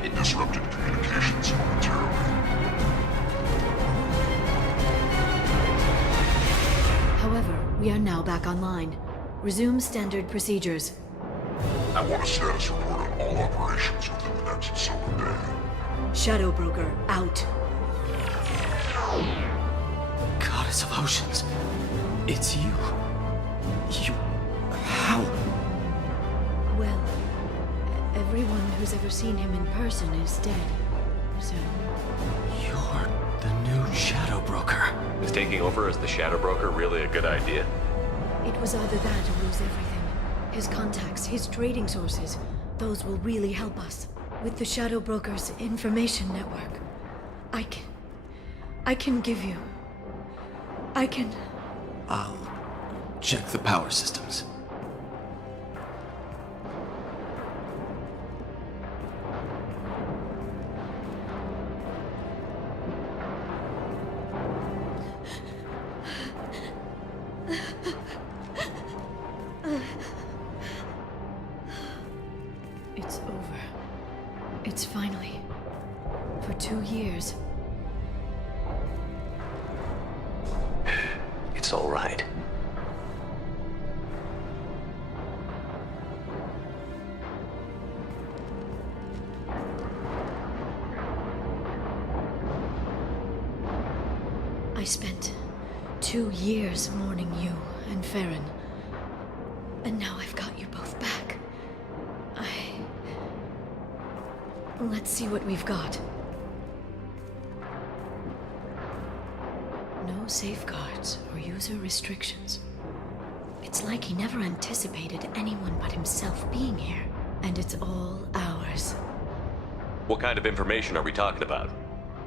It disrupted communications momentarily. However, we are now back online. Resume standard procedures. I want a status report on all operations within the next solar day. Shadow Broker, out. Goddess of Oceans, it's you. How? Well, everyone who's ever seen him in person is dead, so... You're the new Shadow Broker. Is taking over as the Shadow Broker really a good idea? It was either that or lose everything. His contacts, his trading sources, those will really help us. With the Shadow Broker's information network, I can give you... I'll check the power systems. It's over. It's finally... For 2 years. It's all right. I spent 2 years mourning you and Farron. And now I've got you both back. Let's see what we've got. No safeguards or user restrictions. It's like he never anticipated anyone but himself being here. And it's all ours. What kind of information are we talking about?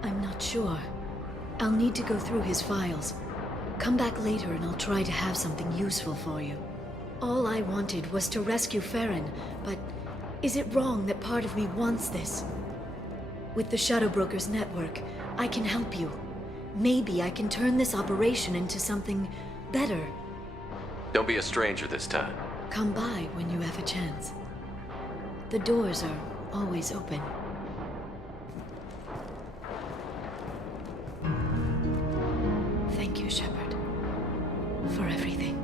I'm not sure. I'll need to go through his files. Come back later and I'll try to have something useful for you. All I wanted was to rescue Farron, but is it wrong that part of me wants this? With the Shadow Broker's network, I can help you. Maybe I can turn this operation into something better. Don't be a stranger this time. Come by when you have a chance. The doors are always open. Thank you, Shepard, for everything.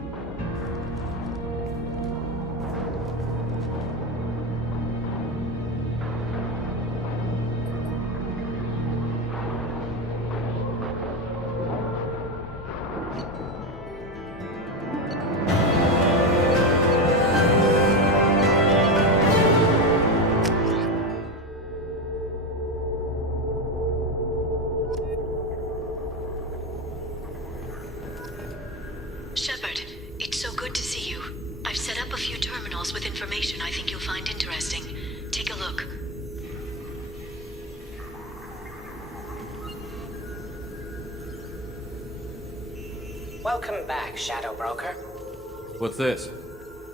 Shepard, it's so good to see you. I've set up a few terminals with information I think you'll find interesting. Take a look. Welcome back, Shadow Broker. What's this?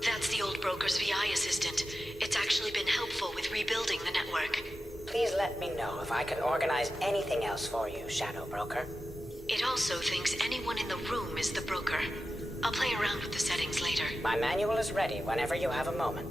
That's the old broker's VI assistant. It's actually been helpful with rebuilding the network. Please let me know if I can organize anything else for you, Shadow Broker. It also thinks anyone in the room is the broker. I'll play around with the settings later. My manual is ready whenever you have a moment.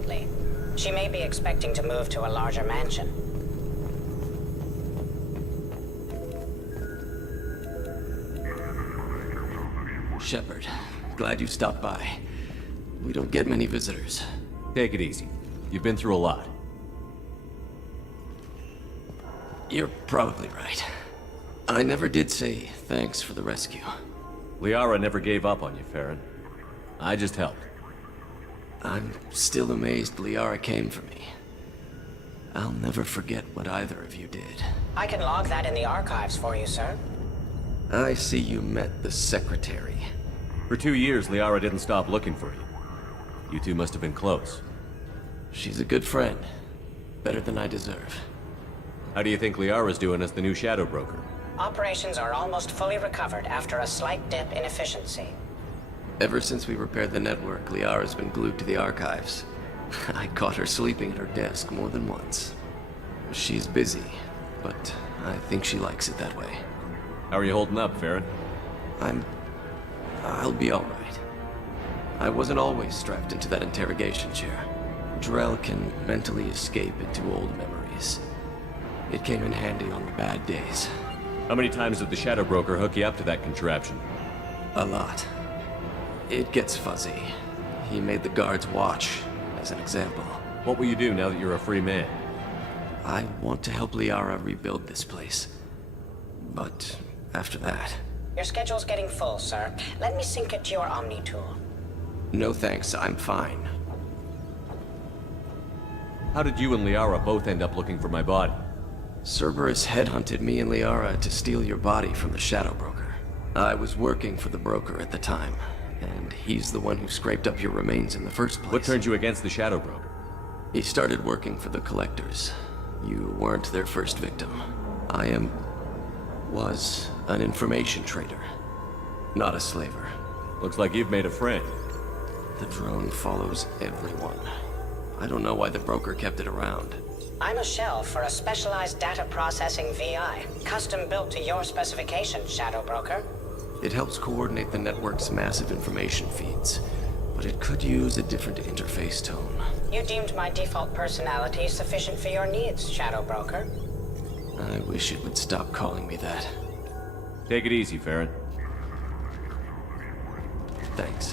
lately. She may be expecting to move to a larger mansion. Shepard, glad you stopped by. We don't get many visitors. Take it easy. You've been through a lot. You're probably right. I never did say thanks for the rescue. Liara never gave up on you, Farron. I just helped. I'm still amazed Liara came for me. I'll never forget what either of you did. I can log that in the archives for you, sir. I see you met the Secretary. For 2 years, Liara didn't stop looking for you. You two must have been close. She's a good friend. Better than I deserve. How do you think Liara's doing as the new Shadow Broker? Operations are almost fully recovered after a slight dip in efficiency. Ever since we repaired the network, Liara's been glued to the archives. I caught her sleeping at her desk more than once. She's busy, but I think she likes it that way. How are you holding up, Farron? I'll be all right. I wasn't always strapped into that interrogation chair. Drell can mentally escape into old memories. It came in handy on the bad days. How many times did the Shadow Broker hook you up to that contraption? A lot. It gets fuzzy. He made the guards watch, as an example. What will you do now that you're a free man? I want to help Liara rebuild this place. But after that... Your schedule's getting full, sir. Let me sync it to your Omni tool. No thanks, I'm fine. How did you and Liara both end up looking for my body? Cerberus headhunted me and Liara to steal your body from the Shadow Broker. I was working for the broker at the time, and he's the one who scraped up your remains in the first place. What turned you against the Shadow Broker? He started working for the Collectors. You weren't their first victim. Was an information trader, not a slaver. Looks like you've made a friend. The drone follows everyone. I don't know why the broker kept it around. I'm a shell for a specialized data processing VI, custom built to your specifications, Shadow Broker. It helps coordinate the network's massive information feeds, but it could use a different interface tone. You deemed my default personality sufficient for your needs, Shadow Broker. I wish it would stop calling me that. Take it easy, Farron. Thanks.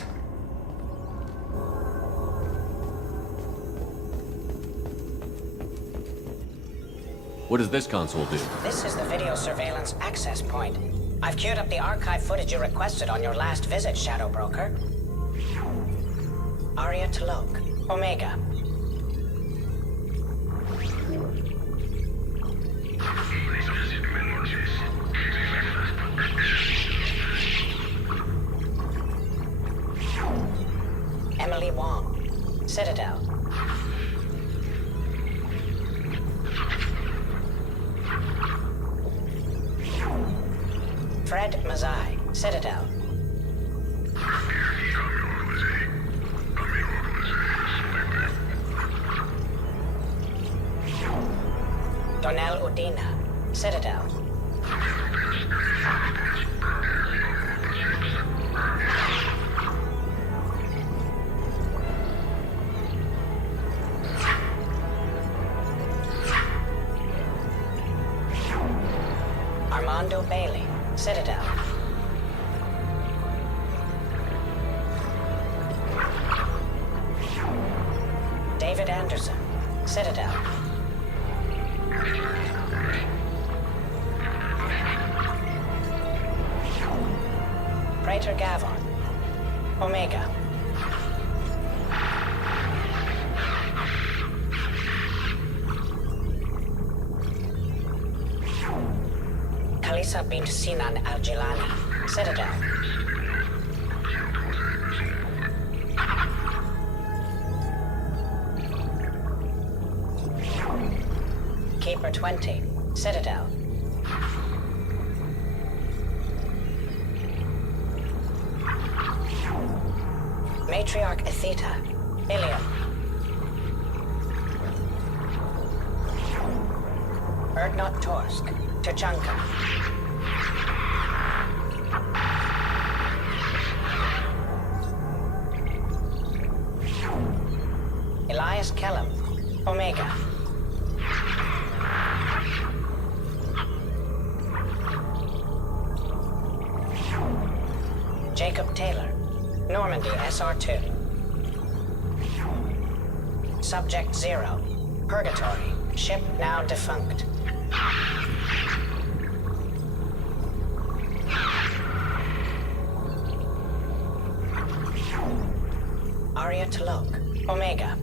What does this console do? This is the video surveillance access point. I've queued up the archive footage you requested on your last visit, Shadow Broker. Aria Talok, Omega. Emily Wong, Citadel. Fred Mazai, Citadel. Donnell Udina, Citadel. Armando Bailey, Citadel. David Anderson, Citadel. Praetor Gavon, Omega. Kalisa bint Sinan Al-Jilani, Citadel. Keeper 20, Citadel. Matriarch Atheta, Ilium. Erdnot Torsk, Tuchanka. Elias Just kill him. Omega. Jacob Taylor. Normandy, SR2. Subject 0. Purgatory. Ship now defunct. Aria Talok. Omega.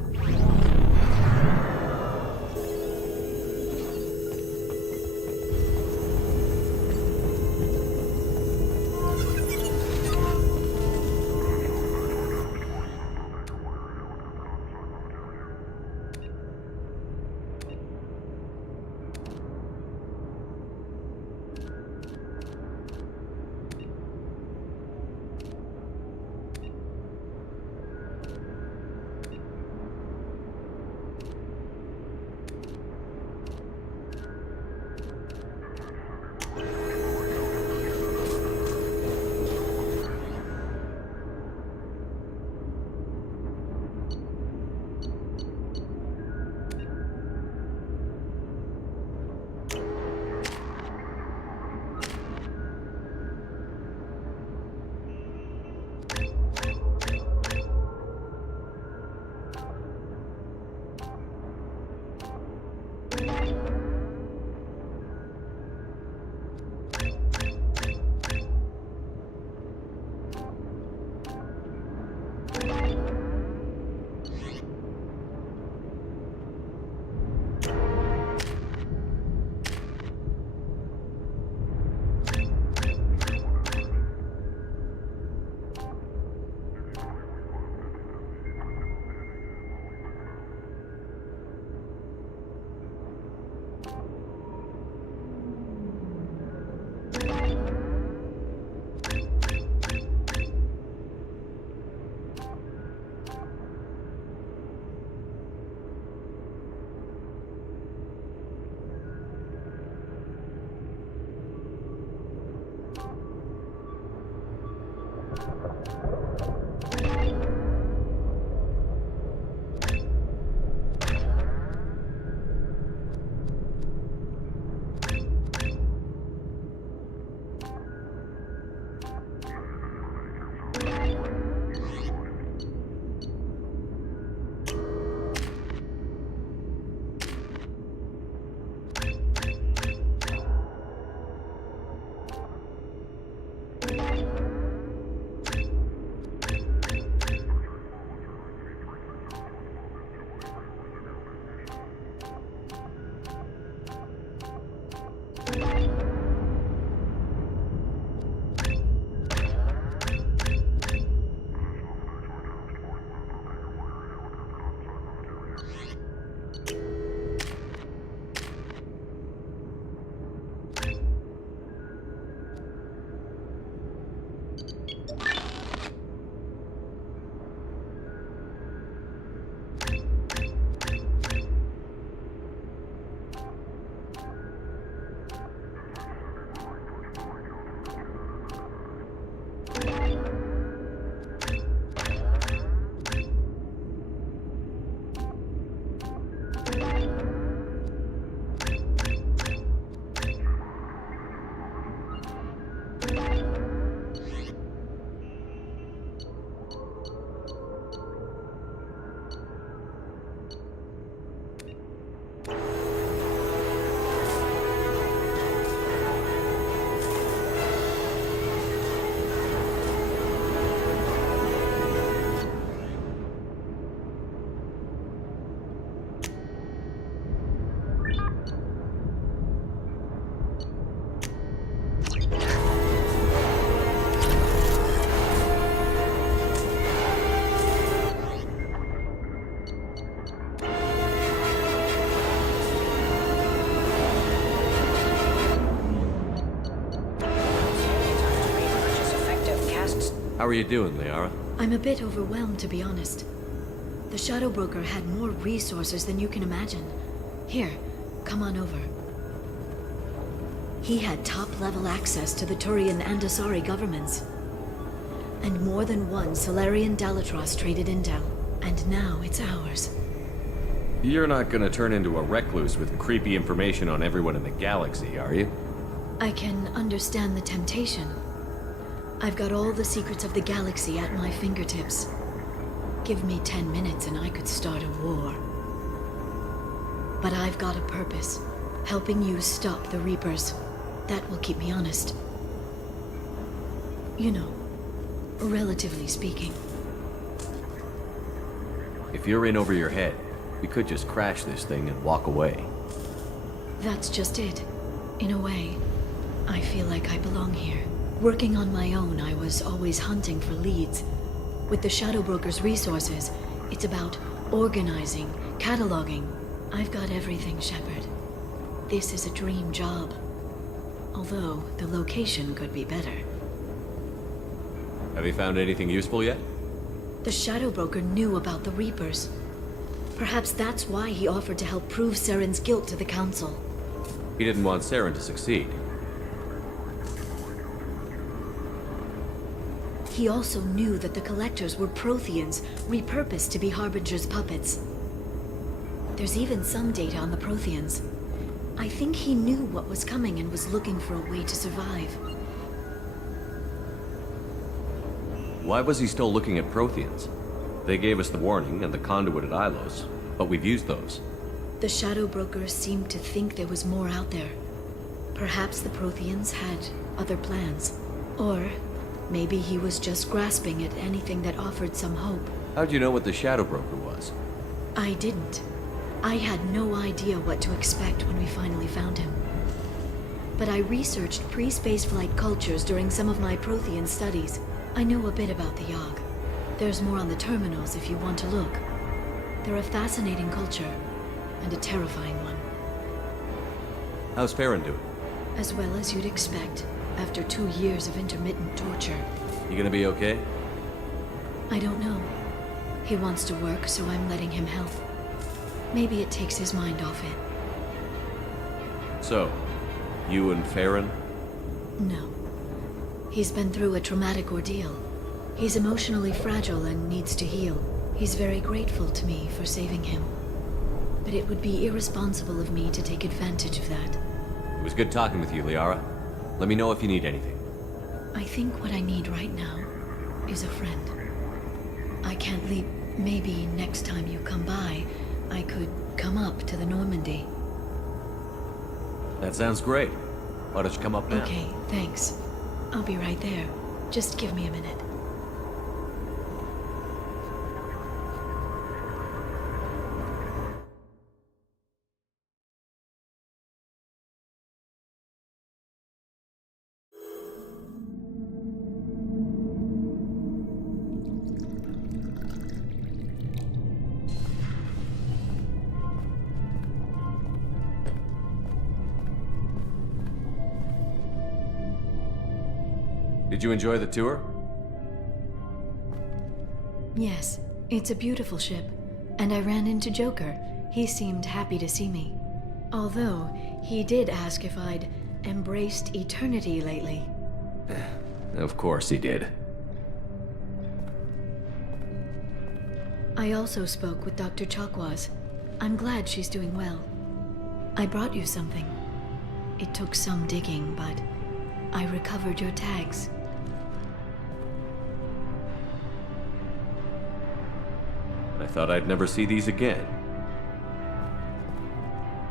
How are you doing, Liara? I'm a bit overwhelmed, to be honest. The Shadow Broker had more resources than you can imagine. Here, come on over. He had top-level access to the Turian and Asari governments. And more than one Solarian Dalatros traded intel. And now it's ours. You're not gonna turn into a recluse with creepy information on everyone in the galaxy, are you? I can understand the temptation. I've got all the secrets of the galaxy at my fingertips. Give me 10 minutes and I could start a war. But I've got a purpose. Helping you stop the Reapers. That will keep me honest. You know, relatively speaking. If you're in over your head, we could just crash this thing and walk away. That's just it. In a way, I feel like I belong here. Working on my own, I was always hunting for leads. With the Shadow Broker's resources, it's about organizing, cataloging. I've got everything, Shepard. This is a dream job. Although, the location could be better. Have you found anything useful yet? The Shadow Broker knew about the Reapers. Perhaps that's why he offered to help prove Saren's guilt to the Council. He didn't want Saren to succeed. He also knew that the Collectors were Protheans, repurposed to be Harbinger's puppets. There's even some data on the Protheans. I think he knew what was coming and was looking for a way to survive. Why was he still looking at Protheans? They gave us the warning and the conduit at Ilos, but we've used those. The Shadow Broker seemed to think there was more out there. Perhaps the Protheans had other plans. Or maybe he was just grasping at anything that offered some hope. How'd you know what the Shadow Broker was? I didn't. I had no idea what to expect when we finally found him. But I researched pre-spaceflight cultures during some of my Prothean studies. I know a bit about the Yogg. There's more on the terminals if you want to look. They're a fascinating culture, and a terrifying one. How's Farron doing? As well as you'd expect, after 2 years of intermittent torture. You gonna be okay? I don't know. He wants to work, so I'm letting him help. Maybe it takes his mind off it. So, you and Farron? No. He's been through a traumatic ordeal. He's emotionally fragile and needs to heal. He's very grateful to me for saving him. But it would be irresponsible of me to take advantage of that. It was good talking with you, Liara. Let me know if you need anything. I think what I need right now is a friend. I can't leave. Maybe next time you come by, I could come up to the Normandy. That sounds great. Why don't you come up now? Okay, thanks. I'll be right there. Just give me a minute. Did you enjoy the tour? Yes, it's a beautiful ship. And I ran into Joker. He seemed happy to see me. Although, he did ask if I'd embraced eternity lately. Of course he did. I also spoke with Dr. Chakwas. I'm glad she's doing well. I brought you something. It took some digging, but I recovered your tags. I thought I'd never see these again.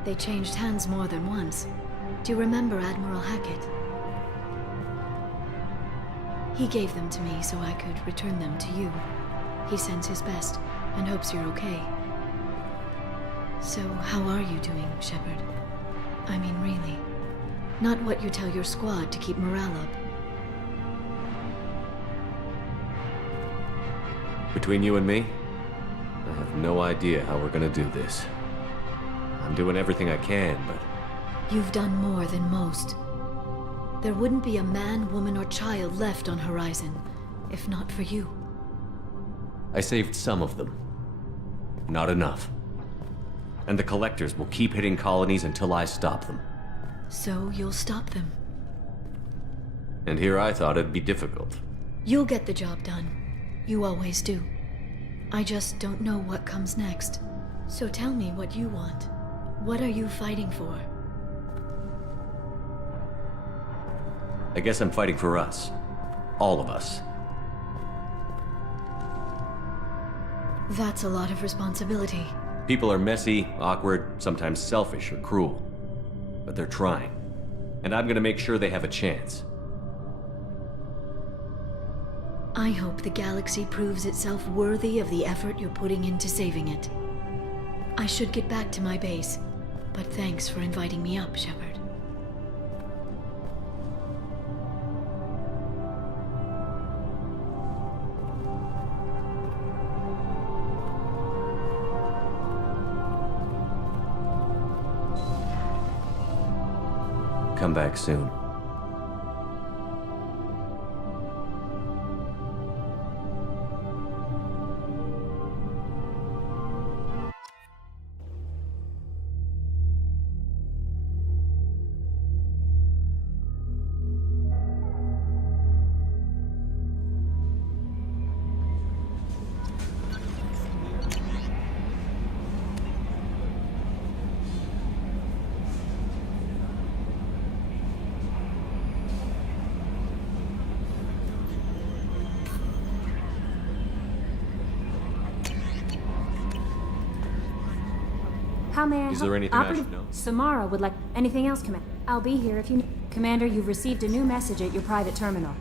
They changed hands more than once. Do you remember Admiral Hackett? He gave them to me so I could return them to you. He sends his best and hopes you're okay. So, how are you doing, Shepard? I mean, really. Not what you tell your squad to keep morale up. Between you and me, I have no idea how we're gonna do this. I'm doing everything I can, but... You've done more than most. There wouldn't be a man, woman, or child left on Horizon, if not for you. I saved some of them. Not enough. And the Collectors will keep hitting colonies until I stop them. So you'll stop them. And here I thought it'd be difficult. You'll get the job done. You always do. I just don't know what comes next. So tell me what you want. What are you fighting for? I guess I'm fighting for us. All of us. That's a lot of responsibility. People are messy, awkward, sometimes selfish or cruel. But they're trying. And I'm gonna make sure they have a chance. I hope the galaxy proves itself worthy of the effort you're putting into saving it. I should get back to my base, but thanks for inviting me up, Shepard. Come back soon. How may I Is there anything I should know? Samara would like anything else, Commander. I'll be here if you need. Commander, you've received a new message at your private terminal.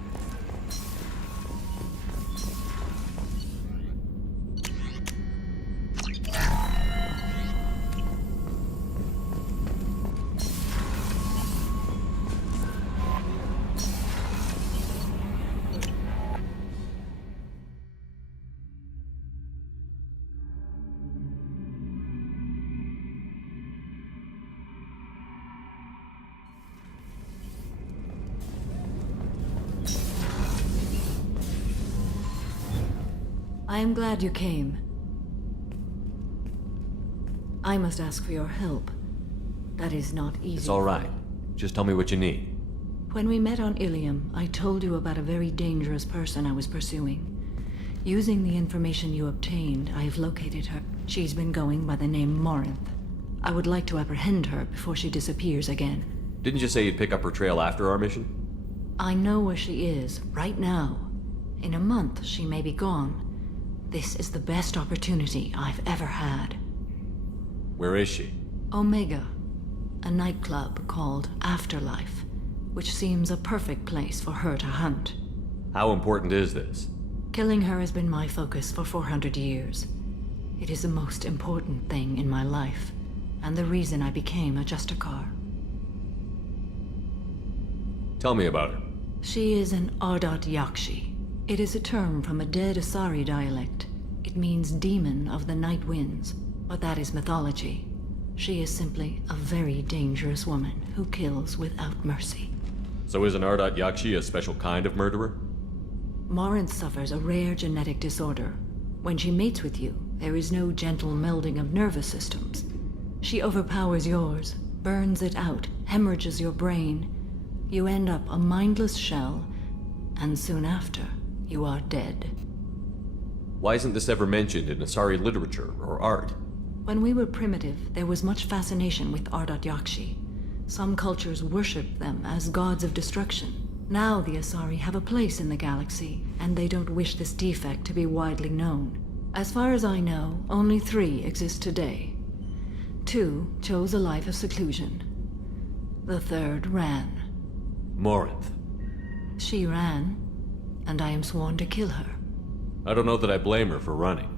I am glad you came. I must ask for your help. That is not easy. It's all right. Just tell me what you need. When we met on Ilium, I told you about a very dangerous person I was pursuing. Using the information you obtained, I have located her. She's been going by the name Morinth. I would like to apprehend her before she disappears again. Didn't you say you'd pick up her trail after our mission? I know where she is, right now. In a month, she may be gone. This is the best opportunity I've ever had. Where is she? Omega, a nightclub called Afterlife, which seems a perfect place for her to hunt. How important is this? Killing her has been my focus for 400 years. It is the most important thing in my life, and the reason I became a Justicar. Tell me about her. She is an Ardat Yakshi. It is a term from a dead Asari dialect. It means demon of the night winds, but that is mythology. She is simply a very dangerous woman who kills without mercy. So is an Ardat Yakshi a special kind of murderer? Morinth suffers a rare genetic disorder. When she mates with you, there is no gentle melding of nervous systems. She overpowers yours, burns it out, hemorrhages your brain. You end up a mindless shell, and soon after, you are dead. Why isn't this ever mentioned in Asari literature or art? When we were primitive, there was much fascination with Ardat Yakshi. Some cultures worshipped them as gods of destruction. Now the Asari have a place in the galaxy, and they don't wish this defect to be widely known. As far as I know, only 3 exist today. 2 chose a life of seclusion. The 3rd ran. Morinth. She ran, and I am sworn to kill her. I don't know that I blame her for running.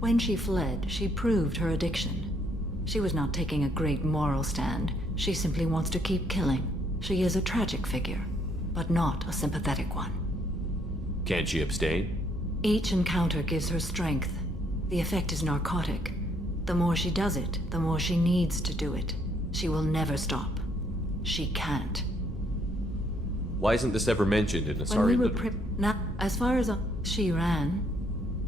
When she fled, she proved her addiction. She was not taking a great moral stand. She simply wants to keep killing. She is a tragic figure, but not a sympathetic one. Can't she abstain? Each encounter gives her strength. The effect is narcotic. The more she does it, the more she needs to do it. She will never stop. She can't. Why isn't this ever mentioned in Asari literature? As far as she ran,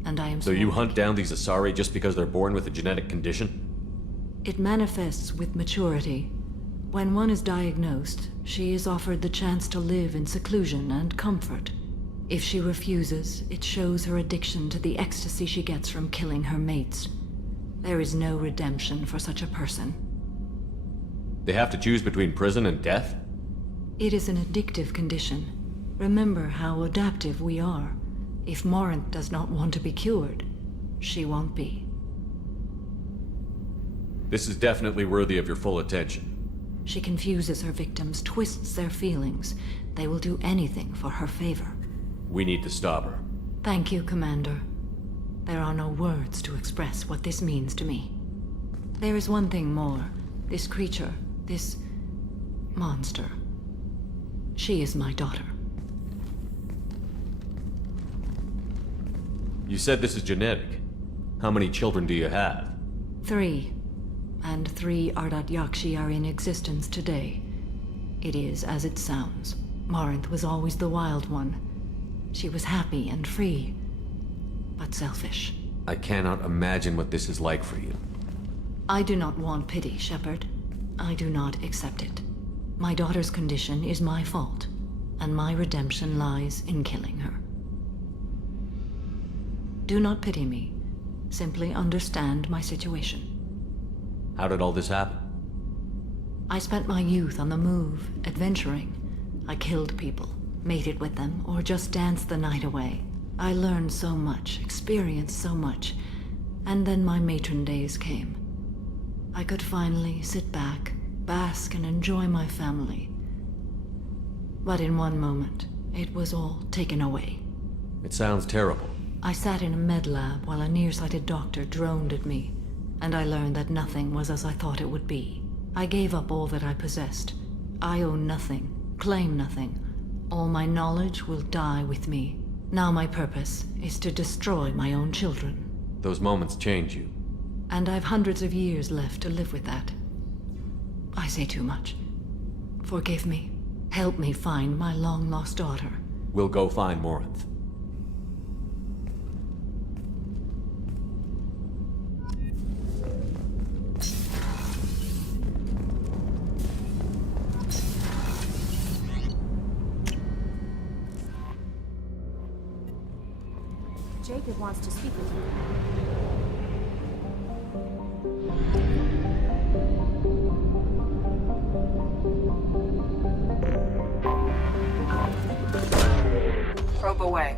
and I am So you hunt down these Asari just because they're born with a genetic condition? It manifests with maturity. When one is diagnosed, she is offered the chance to live in seclusion and comfort. If she refuses, it shows her addiction to the ecstasy she gets from killing her mates. There is no redemption for such a person. They have to choose between prison and death? It is an addictive condition. Remember how adaptive we are. If Morinth does not want to be cured, she won't be. This is definitely worthy of your full attention. She confuses her victims, twists their feelings. They will do anything for her favor. We need to stop her. Thank you, Commander. There are no words to express what this means to me. There is one thing more. This creature, this monster. She is my daughter. You said this is genetic. How many children do you have? 3. And 3 Ardat Yakshi are in existence today. It is as it sounds. Morinth was always the wild one. She was happy and free, but selfish. I cannot imagine what this is like for you. I do not want pity, Shepard. I do not accept it. My daughter's condition is my fault, and my redemption lies in killing her. Do not pity me. Simply understand my situation. How did all this happen? I spent my youth on the move, adventuring. I killed people, mated with them, or just danced the night away. I learned so much, experienced so much, and then my matron days came. I could finally sit back, bask and enjoy my family. But in one moment, it was all taken away. It sounds terrible. I sat in a med lab while a nearsighted doctor droned at me, and I learned that nothing was as I thought it would be. I gave up all that I possessed. I own nothing, claim nothing. All my knowledge will die with me. Now my purpose is to destroy my own children. Those moments change you. And I've hundreds of years left to live with that. I say too much. Forgive me. Help me find my long-lost daughter. We'll go find Morinth. Jacob wants to speak with you. Probe away.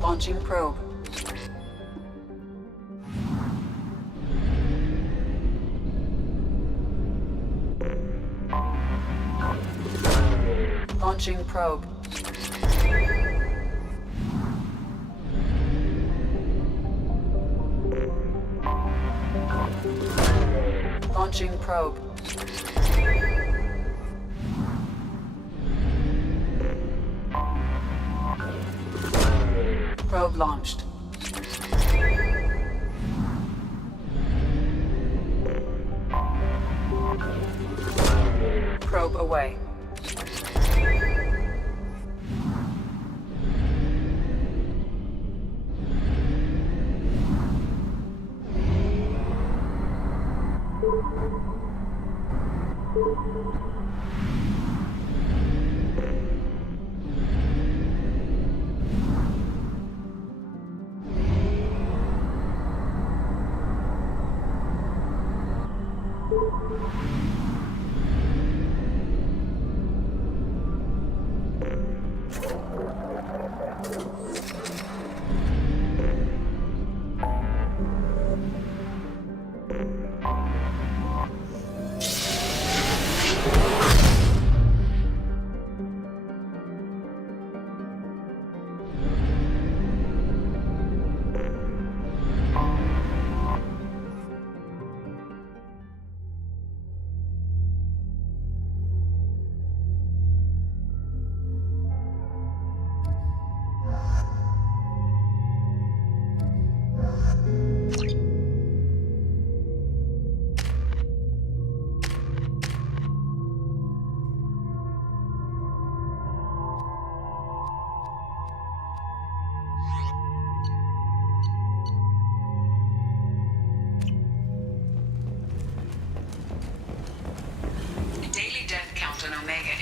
Launching probe. Launching probe. Launching probe. Probe launched. Probe away.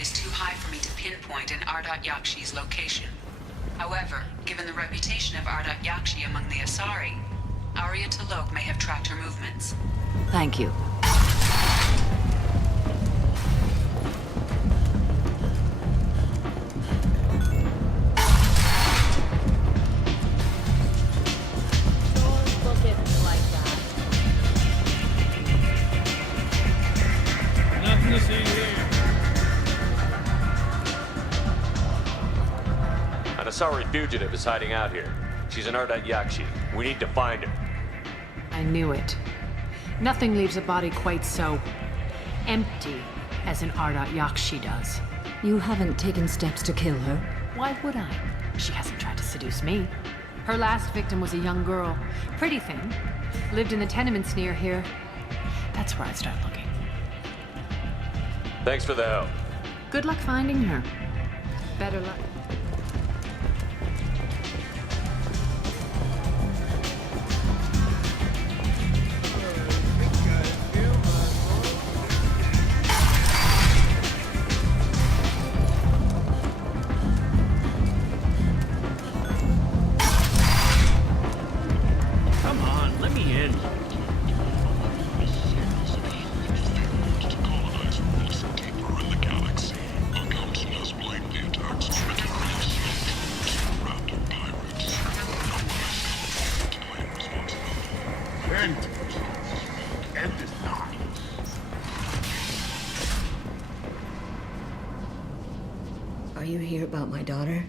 is too high for me to pinpoint an Ardat Yakshi's location. However, given the reputation of Ardat Yakshi among the Asari, Arya T'Loak may have tracked her movements. Thank you. Nothing to see here. An Asari fugitive is hiding out here. She's an Ardat Yakshi. We need to find her. I knew it. Nothing leaves a body quite so empty as an Ardat Yakshi does. You haven't taken steps to kill her? Why would I? She hasn't tried to seduce me. Her last victim was a young girl. Pretty thing. Lived in the tenements near here. That's where I'd start looking. Thanks for the help. Good luck finding her. Better luck. Come on, let me in. End this now. Are you here about my daughter?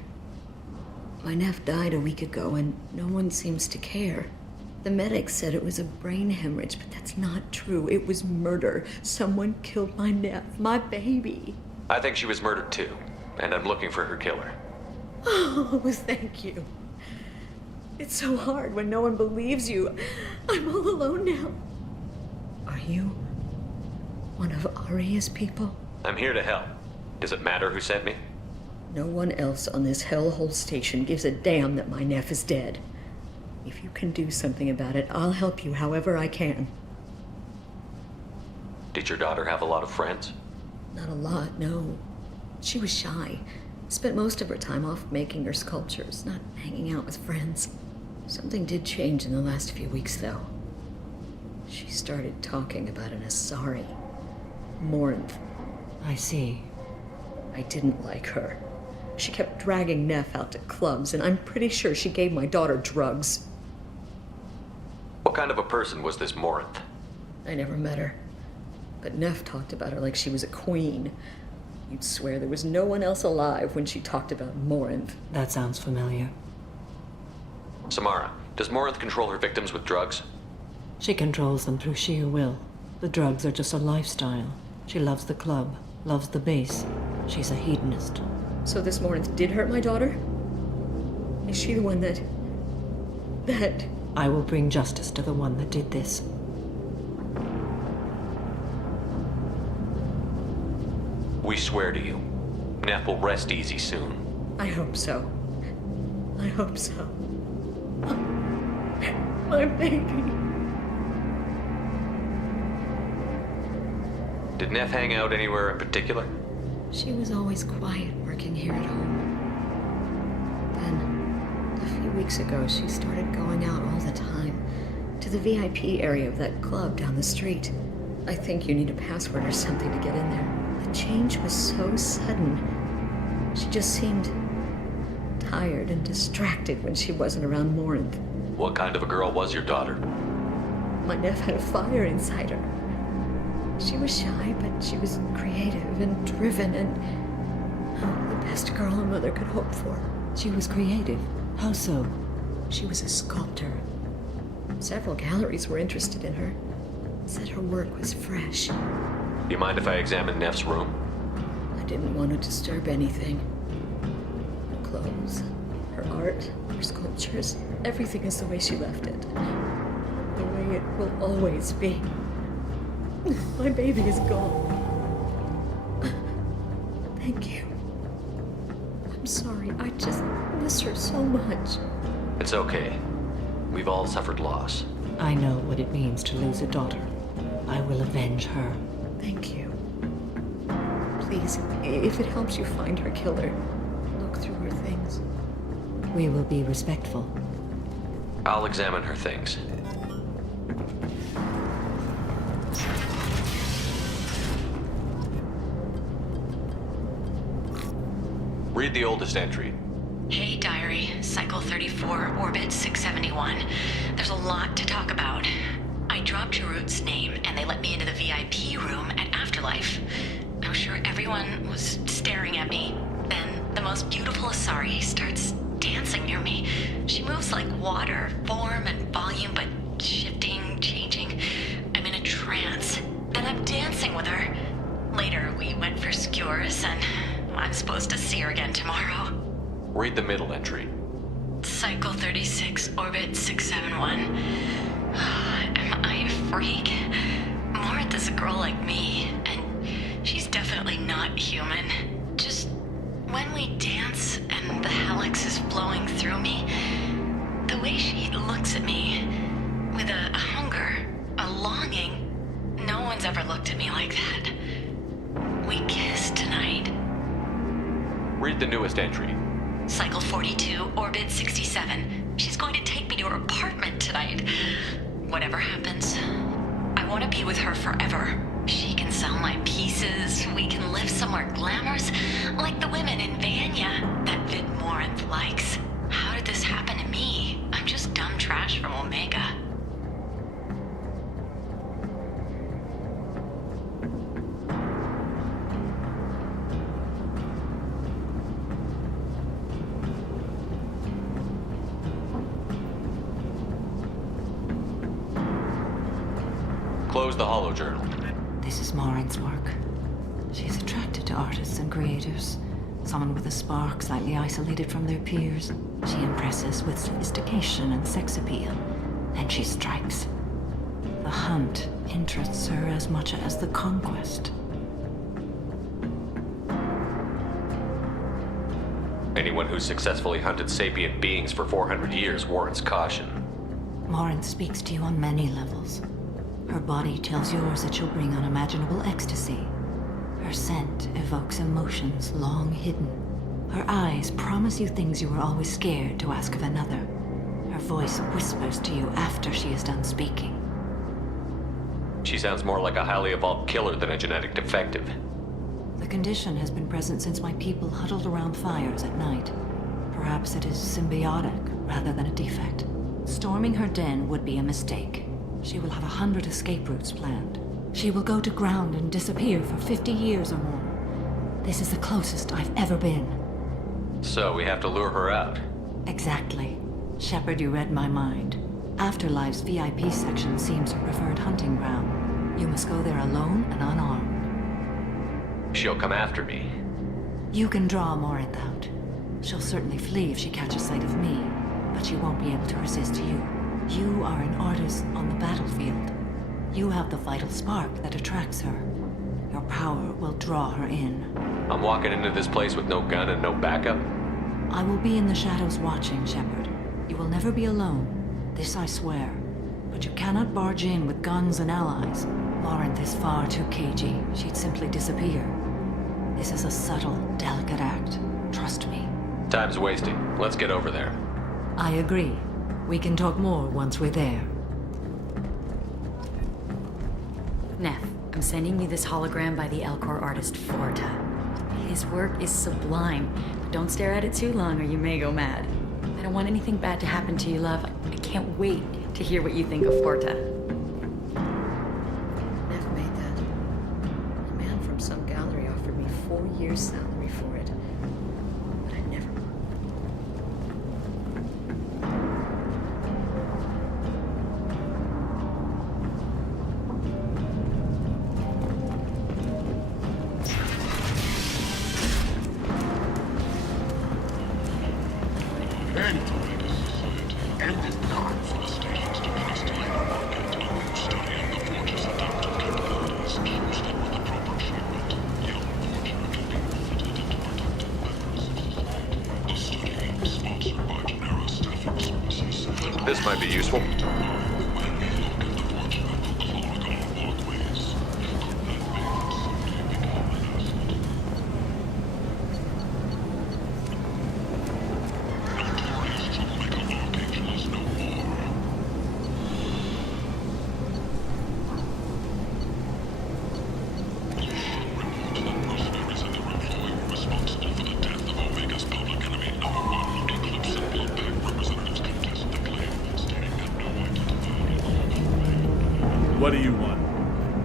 My nephew died a week ago and no one seems to care. The medics said it was a brain hemorrhage, but that's not true. It was murder. Someone killed my nephew, my baby. I think she was murdered too, and I'm looking for her killer. Oh, thank you. It's so hard when no one believes you. I'm all alone now. Are you one of Arya's people? I'm here to help. Does it matter who sent me? No one else on this hellhole station gives a damn that my nephew is dead. If you can do something about it, I'll help you however I can. Did your daughter have a lot of friends? Not a lot, no. She was shy. Spent most of her time off making her sculptures, not hanging out with friends. Something did change in the last few weeks, though. She started talking about an Asari. Morinth. I see. I didn't like her. She kept dragging Neff out to clubs, and I'm pretty sure she gave my daughter drugs. What kind of a person was this Morinth? I never met her. But Neff talked about her like she was a queen. You'd swear there was no one else alive when she talked about Morinth. That sounds familiar. Samara, does Morinth control her victims with drugs? She controls them through sheer will. The drugs are just a lifestyle. She loves the club, loves the base. She's a hedonist. So this Morinth did hurt my daughter? Is she the one that... I will bring justice to the one that did this. We swear to you. Neff will rest easy soon. I hope so. I hope so. My baby. Did Neff hang out anywhere in particular? She was always quiet working here at home. Then, a few weeks ago, she started going out all the time. To the VIP area of that club down the street. I think you need a password or something to get in there. The change was so sudden. She just seemed tired and distracted when she wasn't around Morinth. What kind of a girl was your daughter? My nephew had a fire inside her. She was shy, but she was creative and driven and the best girl a mother could hope for. She was creative? How so? She was a sculptor. Several galleries were interested in her. Said her work was fresh. Do you mind if I examine Neff's room? I didn't want to disturb anything. Her clothes, her art, her sculptures, everything is the way she left it. The way it will always be. My baby is gone. Thank you. I'm sorry, I just miss her so much. It's okay. We've all suffered loss. I know what it means to lose a daughter. I will avenge her. Thank you. Please, if it helps you find her killer, look through her things. We will be respectful. I'll examine her things. Read the oldest entry. Hey, diary. Cycle 34, orbit 671. There's a lot to talk about. I dropped Jarut's name, and they let me into the VIP room at Afterlife. I was sure everyone was staring at me. Then, the most beautiful Asari starts dancing near me. She moves like water, form and volume, but shifting, changing. I'm in a trance. Then I'm dancing with her. Later, we went for skewers, and I'm supposed to see her again tomorrow. Read the middle entry. Cycle 36, orbit 671. Am I a freak? Morinth is a girl like me, and she's definitely not human. Just when we dance and the helix is flowing through me, the way she looks at me, with a hunger, a longing, no one's ever looked at me like that. We kissed tonight. Read the newest entry. Cycle 42, orbit 67. She's going to take me to her apartment tonight. Whatever happens, I want to be with her forever. She can sell my pieces. We can live somewhere glamorous, like the women in Vanya that Vid Morinth likes. How did this happen to me? I'm just dumb trash from Omega. Close the holo journal. This is Morinth's work. She's attracted to artists and creators. Someone with a spark, slightly isolated from their peers. She impresses with sophistication and sex appeal. Then she strikes. The hunt interests her as much as the conquest. Anyone who's successfully hunted sapient beings for 400 years warrants caution. Morinth speaks to you on many levels. Her body tells yours that she'll bring unimaginable ecstasy. Her scent evokes emotions long hidden. Her eyes promise you things you were always scared to ask of another. Her voice whispers to you after she is done speaking. She sounds more like a highly evolved killer than a genetic defective. The condition has been present since my people huddled around fires at night. Perhaps it is symbiotic rather than a defect. Storming her den would be a mistake. She will have 100 escape routes planned. She will go to ground and disappear for 50 years or more. This is the closest I've ever been. So we have to lure her out. Exactly. Shepard, you read my mind. Afterlife's VIP section seems her preferred hunting ground. You must go there alone and unarmed. She'll come after me. You can draw Morinth out. She'll certainly flee if she catches sight of me, but she won't be able to resist you. You are an artist on the battlefield. You have the vital spark that attracts her. Your power will draw her in. I'm walking into this place with no gun and no backup? I will be in the shadows watching, Shepard. You will never be alone. This I swear. But you cannot barge in with guns and allies. Morinth is far too cagey. She'd simply disappear. This is a subtle, delicate act. Trust me. Time's wasting. Let's get over there. I agree. We can talk more once we're there. Neff, I'm sending you this hologram by the Elcor artist Forta. His work is sublime, but don't stare at it too long or you may go mad. I don't want anything bad to happen to you, love. I can't wait to hear what you think of Forta. Neff made that. A man from some gallery offered me 4 years' salary for it. But I never...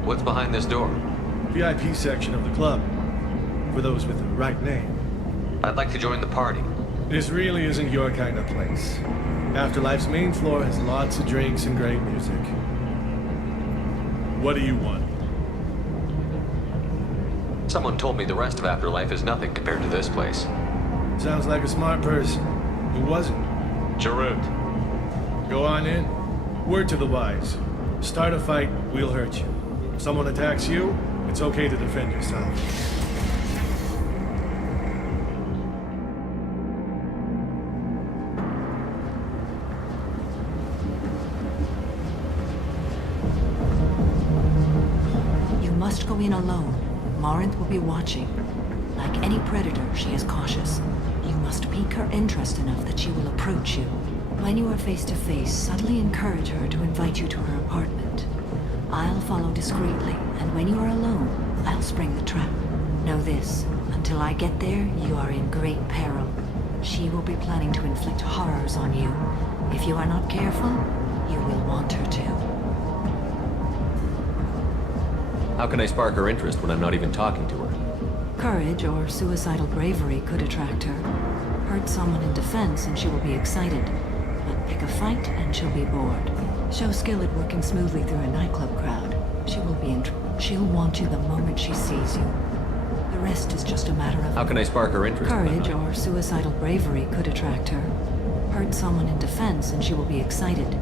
What's behind this door? VIP section of the club. For those with the right name. I'd like to join the party. This really isn't your kind of place. Afterlife's main floor has lots of drinks and great music. What do you want? Someone told me the rest of Afterlife is nothing compared to this place. Sounds like a smart person. Who wasn't? Jarut. Go on in. Word to the wise. Start a fight, we'll hurt you. If someone attacks you, it's okay to defend yourself. You must go in alone. Morinth will be watching. Like any predator, she is cautious. You must pique her interest enough that she will approach you. When you are face to face, subtly encourage her to invite you to her apartment. I'll follow discreetly, and when you are alone, I'll spring the trap. Know this, until I get there, you are in great peril. She will be planning to inflict horrors on you. If you are not careful, you will want her to. How can I spark her interest when I'm not even talking to her? Courage or suicidal bravery could attract her. Hurt someone in defense and she will be excited. But pick a fight and she'll be bored. Show skill at working smoothly through a nightclub crowd. She'll want you the moment she sees you. The rest is just a matter of... How can I spark her interest? Courage or suicidal bravery could attract her. Hurt someone in defense and she will be excited.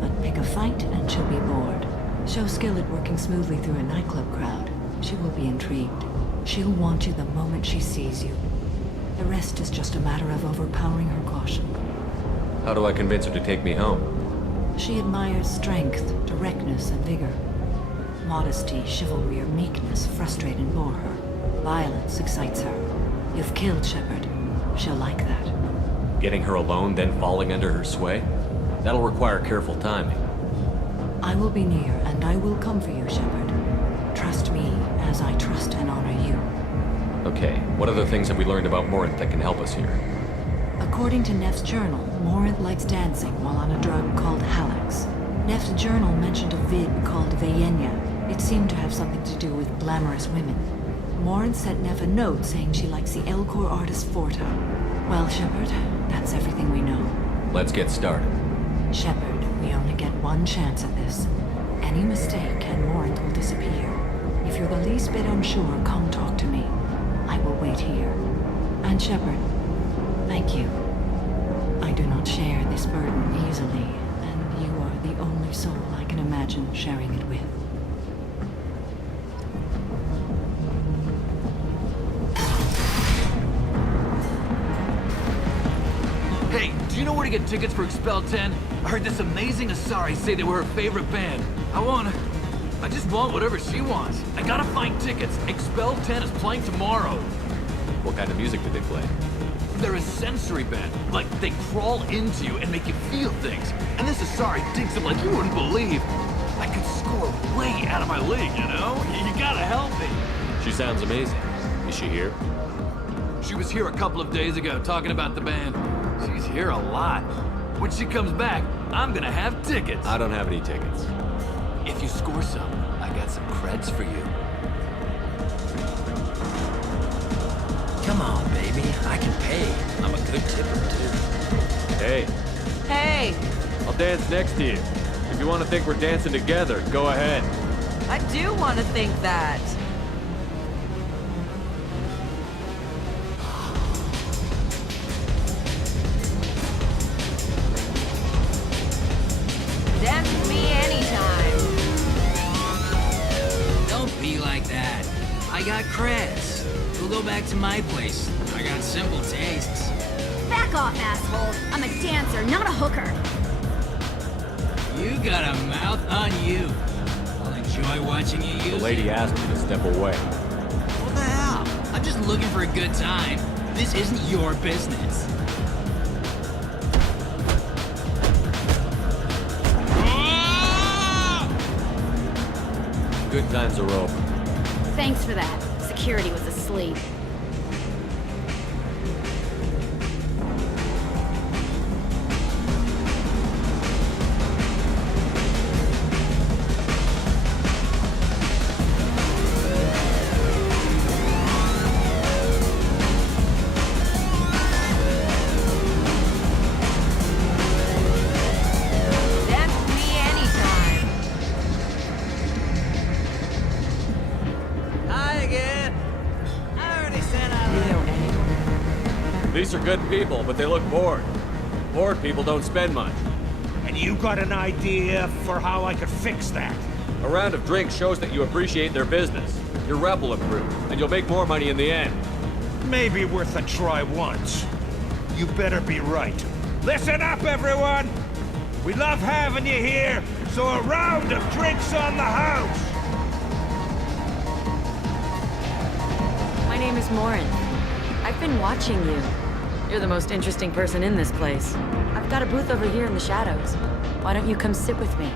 But pick a fight and she'll be bored. Show skill at working smoothly through a nightclub crowd. She will be intrigued. She'll want you the moment she sees you. The rest is just a matter of overpowering her caution. How do I convince her to take me home? She admires strength, directness, and vigor. Modesty, chivalry, or meekness frustrate and bore her. Violence excites her. You've killed Shepard. She'll like that. Getting her alone, then falling under her sway? That'll require careful timing. I will be near, and I will come for you, Shepard. Trust me as I trust and honor you. Okay, what other things have we learned about Morinth that can help us here? According to Neff's journal, Morinth likes dancing while on a drug called Halax. Neff's journal mentioned a vid called Vayenya. It seemed to have something to do with glamorous women. Morinth sent Neff a note saying she likes the Elcor artist Forta. Well, Shepard, that's everything we know. Let's get started. Shepard, we only get one chance at this. Any mistake and Morinth will disappear. If you're the least bit unsure, come talk to me. I will wait here. And Shepard, thank you. I do not share this burden easily, and you are the only soul I can imagine sharing it with. Hey, do you know where to get tickets for Expel 10? I heard this amazing Asari say they were her favorite band. I just want whatever she wants. I gotta find tickets. Expel 10 is playing tomorrow. What kind of music do they play? They're a sensory band. Like, they crawl into you and make you feel things. And this Asari digs them like you wouldn't believe. I could score way out of my league, you know? You gotta help me. She sounds amazing. Is she here? She was here a couple of days ago talking about the band. She's here a lot. When she comes back, I'm gonna have tickets. I don't have any tickets. If you score some, I got some creds for you. Come on, baby. I can pay. I'm a good tipper, too. Hey. Hey! I'll dance next to you. If you want to think we're dancing together, go ahead. I do want to think that. Dance with me anytime. Don't be like that. I got creds. We'll go back to my place. I got simple tastes. Back off, asshole. I'm a dancer, not a hooker. You got a mouth on you. I'll enjoy watching you use The lady it. asked me to step away. What the hell? I'm just looking for a good time. This isn't your business. Good times are over. Thanks for that. Security was asleep. These are good people, but they look bored. Bored people don't spend much. And you got an idea for how I could fix that? A round of drinks shows that you appreciate their business. Your rep will improve, and you'll make more money in the end. Maybe worth a try once. You better be right. Listen up, everyone! We love having you here, so a round of drinks on the house! My name is Morin. I've been watching you. You're the most interesting person in this place. I've got a booth over here in the shadows. Why don't you come sit with me?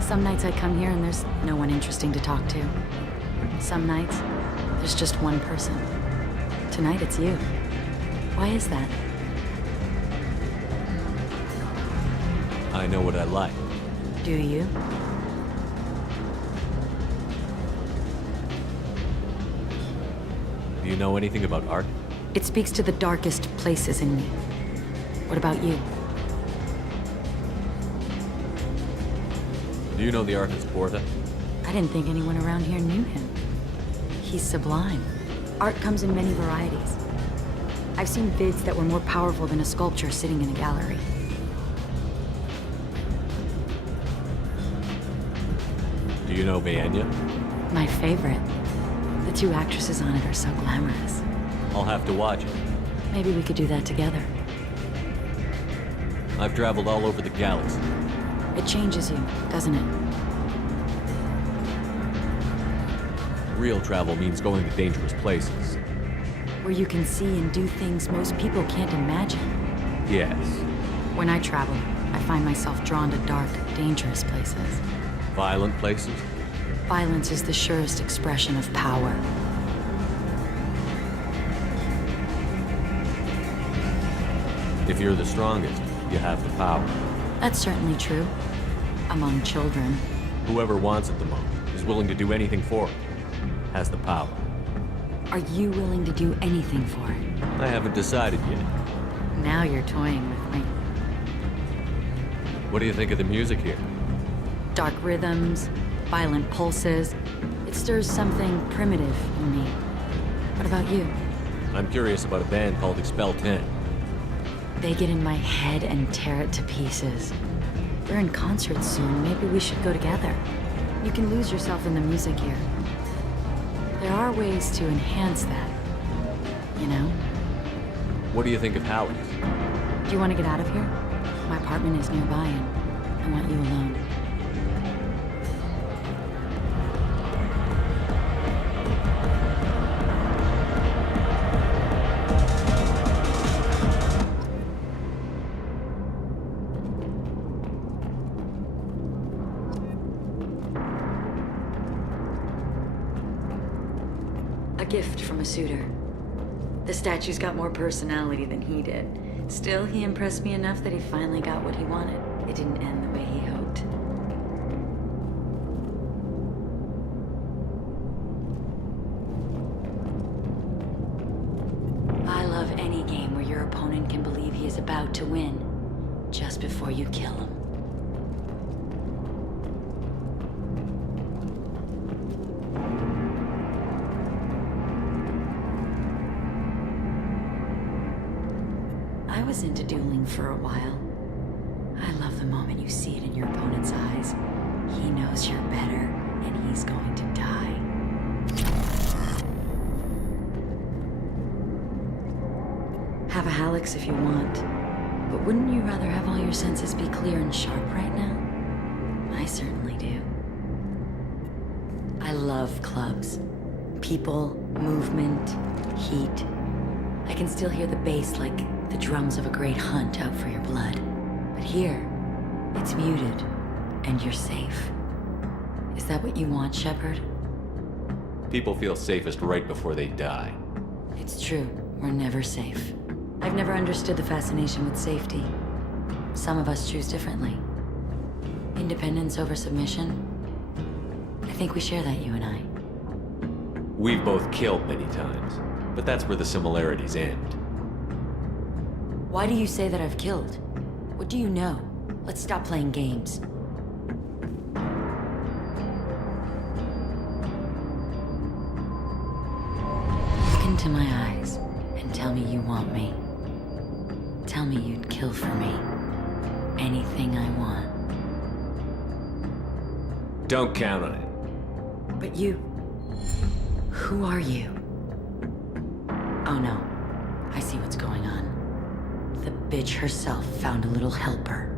Some nights I come here and there's no one interesting to talk to. Some nights, there's just one person. Tonight it's you. Why is that? I know what I like. Do you? Do you know anything about art? It speaks to the darkest places in me. What about you? Do you know the artist Porta? I didn't think anyone around here knew him. He's sublime. Art comes in many varieties. I've seen vids that were more powerful than a sculpture sitting in a gallery. Do you know Vianya? My favorite. The two actresses on it are so glamorous. I'll have to watch it. Maybe we could do that together. I've traveled all over the galaxy. It changes you, doesn't it? Real travel means going to dangerous places. Where you can see and do things most people can't imagine. Yes. When I travel, I find myself drawn to dark, dangerous places. Violent places? Violence is the surest expression of power. If you're the strongest, you have the power. That's certainly true. Among children. Whoever wants it the most, is willing to do anything for it, has the power. Are you willing to do anything for it? I haven't decided yet. Now you're toying with me. What do you think of the music here? Dark rhythms, violent pulses. It stirs something primitive in me. What about you? I'm curious about a band called Expel 10. They get in my head and tear it to pieces. They're in concert soon. Maybe we should go together. You can lose yourself in the music here. There are ways to enhance that, you know? What do you think of Howie's? Do you want to get out of here? My apartment is nearby and I want you alone. A gift from a suitor. The statue's got more personality than he did. Still, he impressed me enough that he finally got what he wanted. It didn't end the way he hoped. I love any game where your opponent can believe he is about to win, just before you kill him. I was into dueling for a while. I love the moment you see it in your opponent's eyes. He knows you're better, and he's going to die. Have a Hallex if you want, but wouldn't you rather have all your senses be clear and sharp right now? I certainly do. I love clubs. People, movement, heat. I can still hear the bass like the drums of a great hunt out for your blood. But here, it's muted, and you're safe. Is that what you want, Shepard? People feel safest right before they die. It's true, we're never safe. I've never understood the fascination with safety. Some of us choose differently. Independence over submission? I think we share that, you and I. We've both killed many times, but that's where the similarities end. Why do you say that I've killed? What do you know? Let's stop playing games. You can into my eyes and tell me you want me. Tell me you'd kill for me. Anything I want. Don't count on it. But you... Who are you? Oh no. I see what's going on. The bitch herself found a little helper.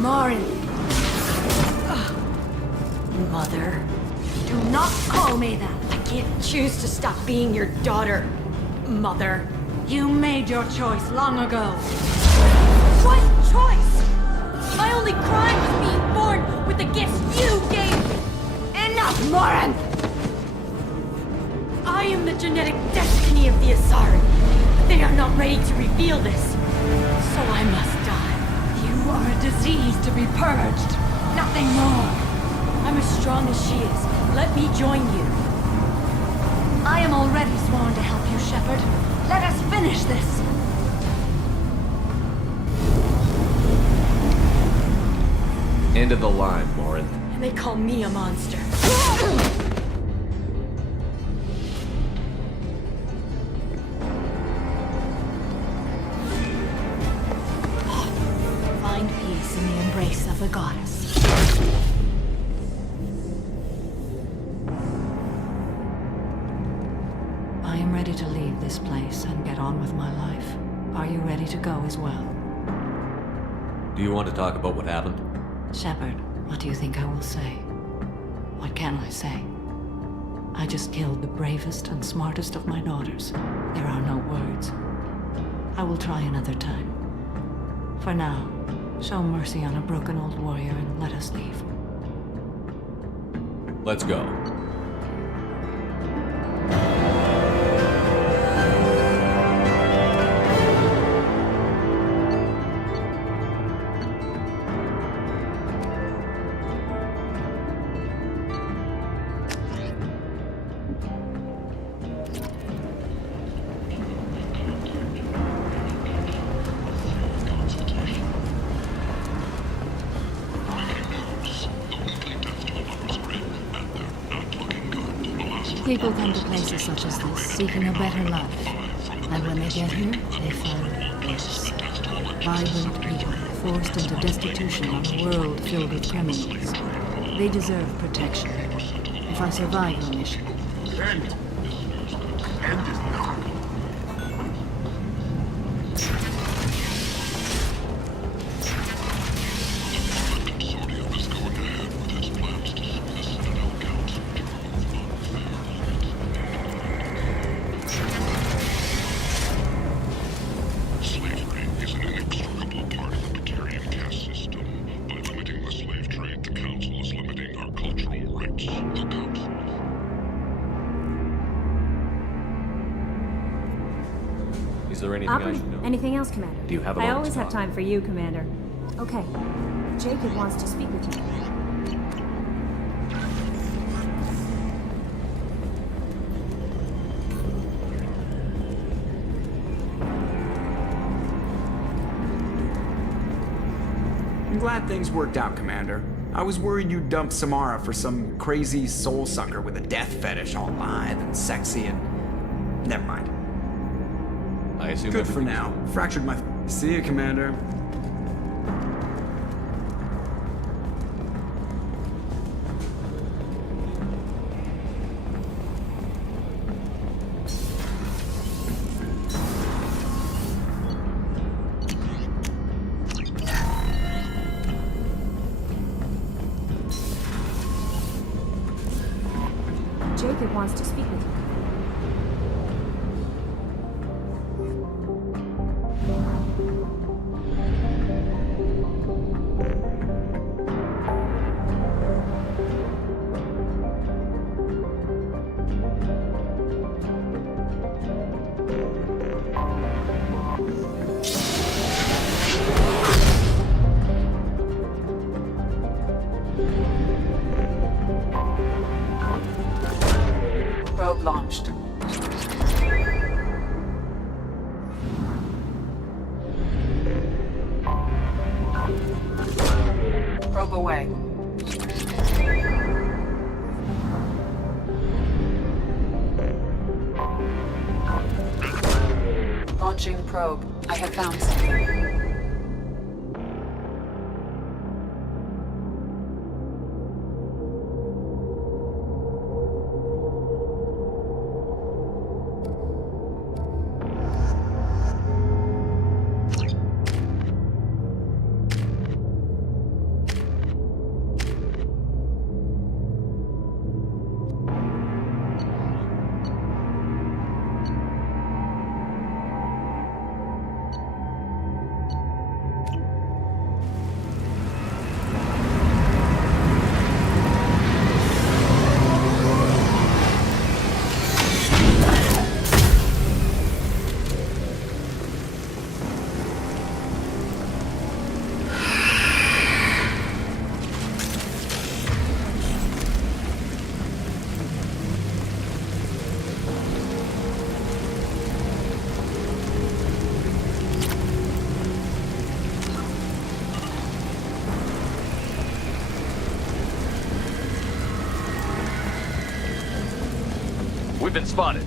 Marin! Mother. Do not call me that! I can't choose to stop being your daughter, Mother. You made your choice long ago. What choice? My only crime was being born with the gifts you gave me! Enough, Morin! I am the genetic destiny of the Asari. They are not ready to reveal this. So I must die. You are a disease to be purged. Nothing more. I'm as strong as she is. Let me join you. I am already sworn to help you, Shepard. Let us finish this. End of the line, Morin. And they call me a monster. Find peace in the embrace of a goddess. I am ready to leave this place and get on with my life. Are you ready to go as well? Do you want to talk about what happened? Shepard, what do you think I will say? What can I say? I just killed the bravest and smartest of my daughters. There are no words. I will try another time. For now, show mercy on a broken old warrior and let us leave. Let's go. People come to places such as this, seeking a better life. And when they get here, they find this. Vibrant people, forced into destitution on a world filled with criminals. They deserve protection. If I survive the mission. Is there anything I should know? Anything else, Commander? Do you have a I moment always to have talk? time for you, Commander. Okay. Jacob wants to speak with you. I'm glad things worked out, Commander. I was worried you'd dump Samara for some crazy soul sucker with a death fetish all lithe and sexy and... Never mind. I assume good for now. Fractured my... See you, Commander. Jacob wants to speak with you. Probe launched. Probe away. Launching probe. I have found something. We've been spotted.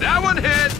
That one hit!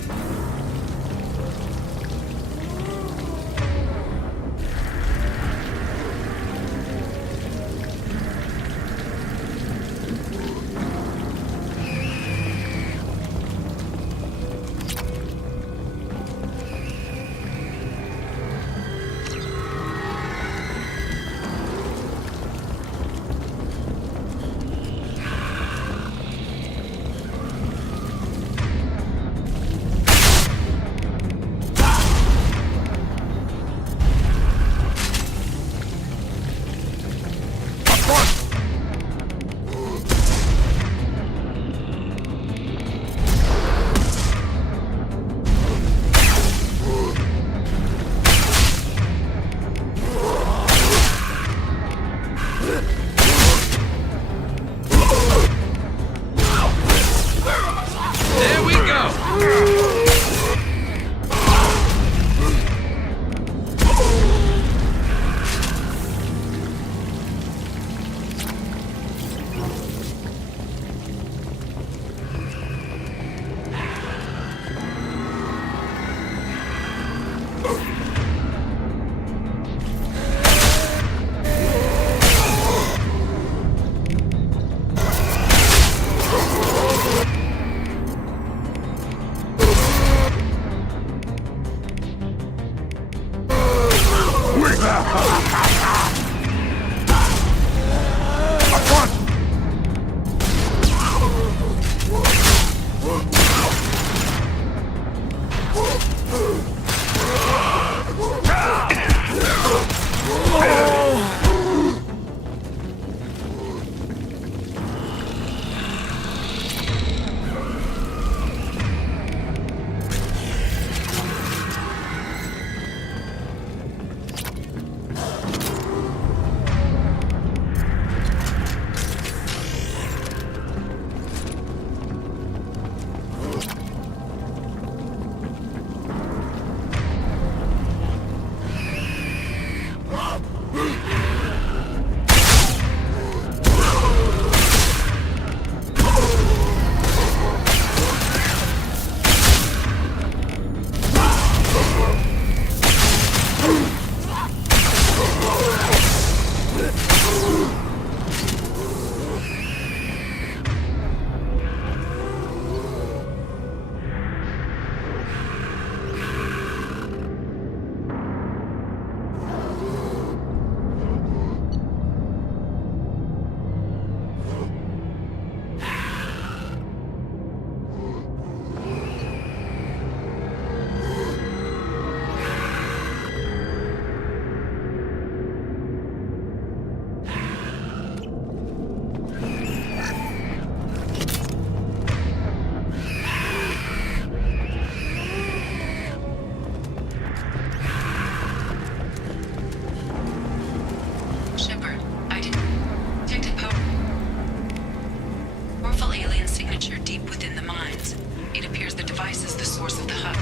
source of the hub.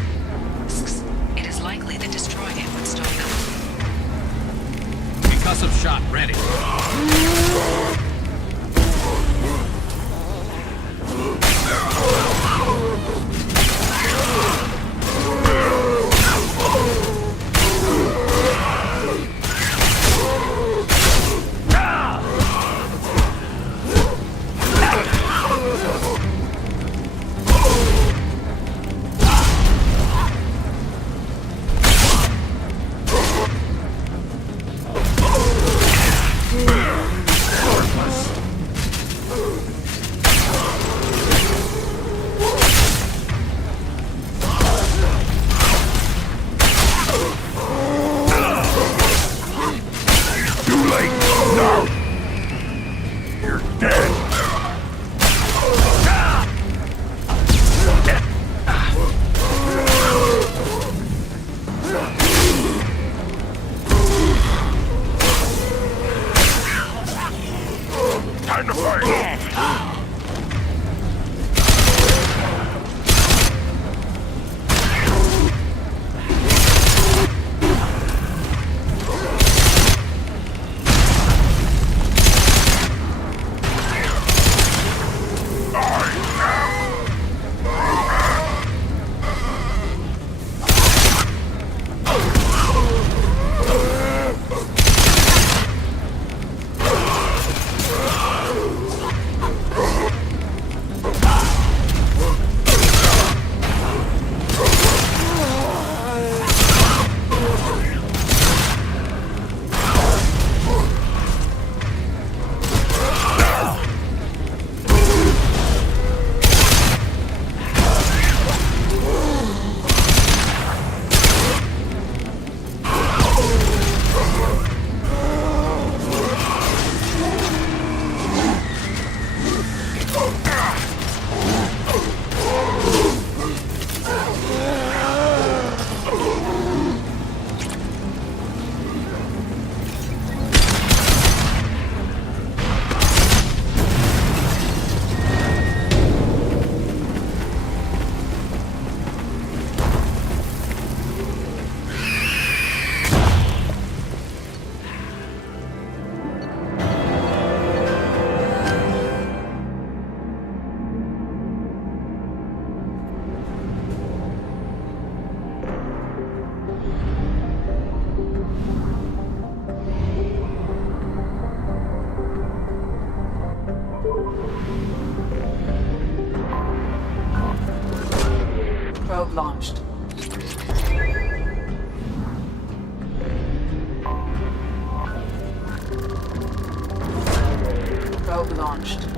It is likely that destroying it would stop them. Concussive shot ready. Probe launched. Probe launched.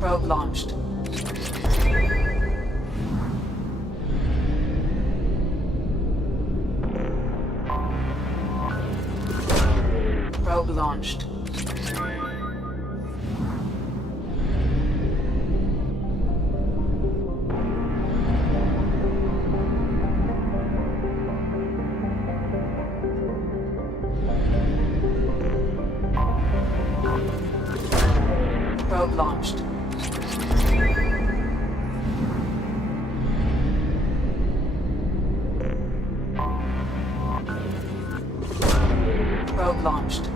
Probe launched. Probe launched. Probe launched. Probe launched.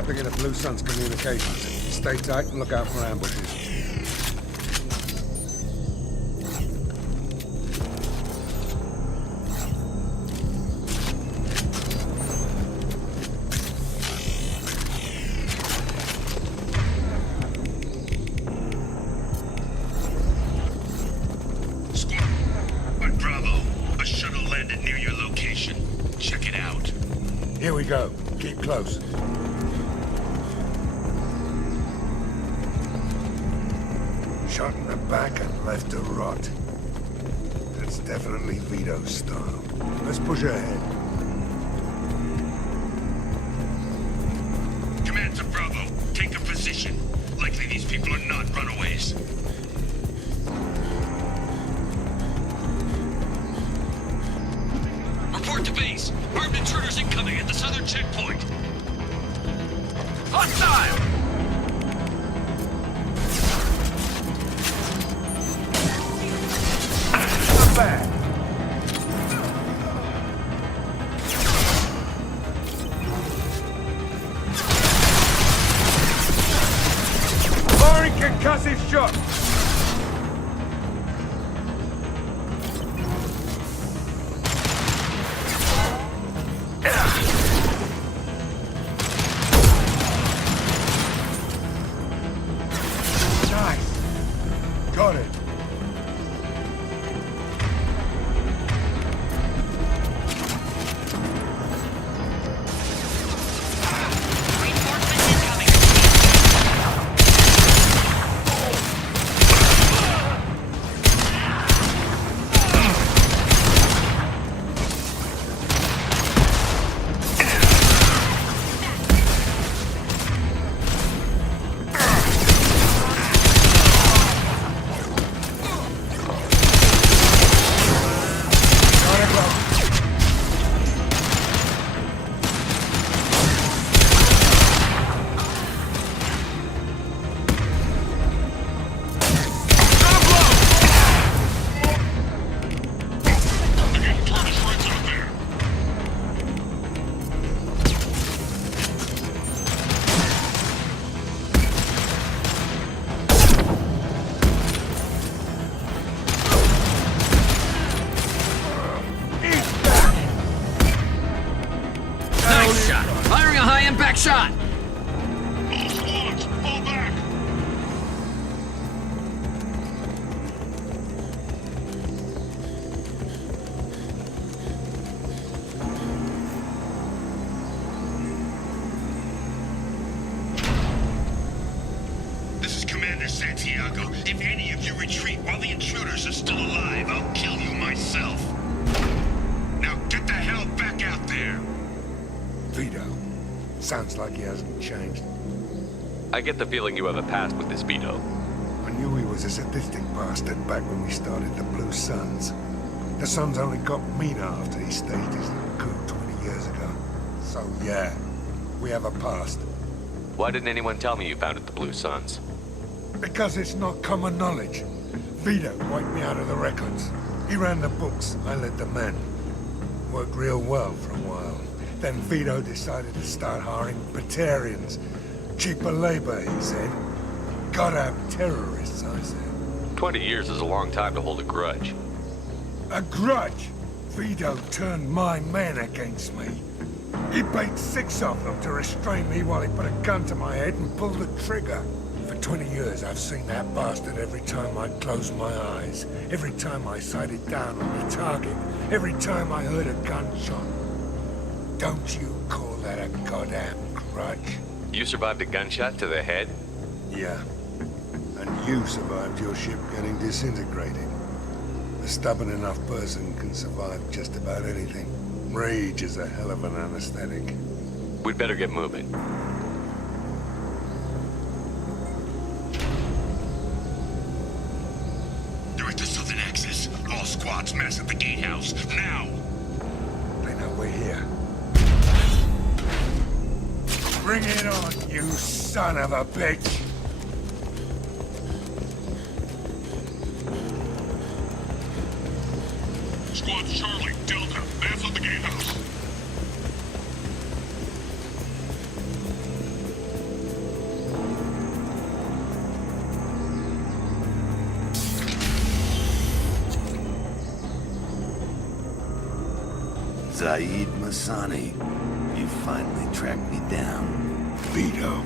traffic in the Blue Sun's communications. Stay tight and look out for ambushes. Here we go. Keep close. Shot in the back and left to rot. That's definitely Vito's style. Let's push ahead. Command to Bravo. Take a position. Likely these people are not runaways. Report to base. Armed intruders incoming at the southern checkpoint. Hostile! Not bad. Firing concussive shot. Got it. Shot! Fall back! This is Commander Santiago. If any of you retreat while the intruders are still alive, I'll kill you myself. Now get the hell back out there! Vito. Sounds like he hasn't changed. I get the feeling you have a past with this Vito. I knew he was a sadistic bastard back when we started the Blue Suns. The Suns only got meaner after he staged his little coup 20 years ago. So yeah, we have a past. Why didn't anyone tell me you founded the Blue Suns? Because it's not common knowledge. Vito wiped me out of the records. He ran the books, I led the men. Worked real well for a while. Then Vito decided to start hiring Batarians. Cheaper labor, he said. Goddamn terrorists, I said. 20 years is a long time to hold a grudge. A grudge? Vito turned my men against me. He paid 6 of them to restrain me while he put a gun to my head and pulled the trigger. For 20 years, I've seen that bastard every time I closed my eyes. Every time I sighted down on the target. Every time I heard a gunshot. Don't you call that a goddamn grudge? You survived a gunshot to the head? Yeah. And you survived your ship getting disintegrated. A stubborn enough person can survive just about anything. Rage is a hell of an anesthetic. We'd better get moving. They're at the southern axis. All squads mass at the gatehouse. Now! They know we're here. Bring it on, you son of a bitch! Squad Charlie, Delta, mass at the gatehouse. Zaid Masani, you finally tracked me down. Vito.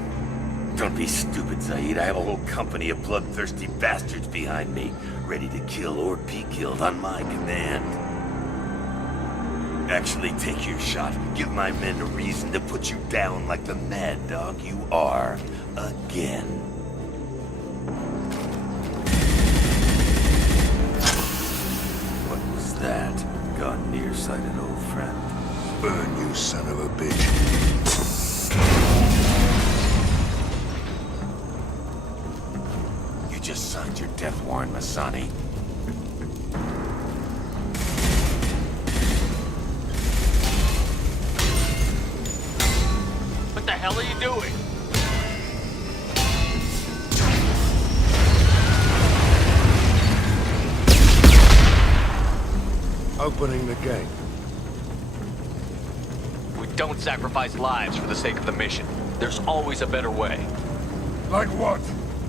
Don't be stupid, Zaid. I have a whole company of bloodthirsty bastards behind me, ready to kill or be killed on my command. Actually, take your shot. Give my men a reason to put you down like the mad dog you are. Again. What was that? Gone nearsighted, old friend. Burn, you son of a bitch. You just signed your death warrant, Masani. What the hell are you doing? Opening the gate. We don't sacrifice lives for the sake of the mission. There's always a better way. Like what?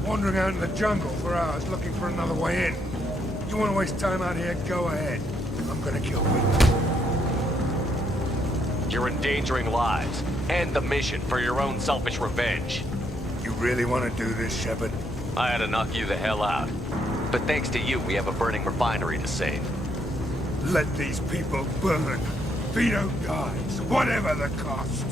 Wandering out in the jungle for hours looking for another way in. You want to waste time out here? Go ahead. I'm gonna kill people. You're endangering lives and the mission for your own selfish revenge. You really want to do this, Shepard? I had to knock you the hell out. But thanks to you, we have a burning refinery to save. Let these people burn. Vito dies, whatever the cost.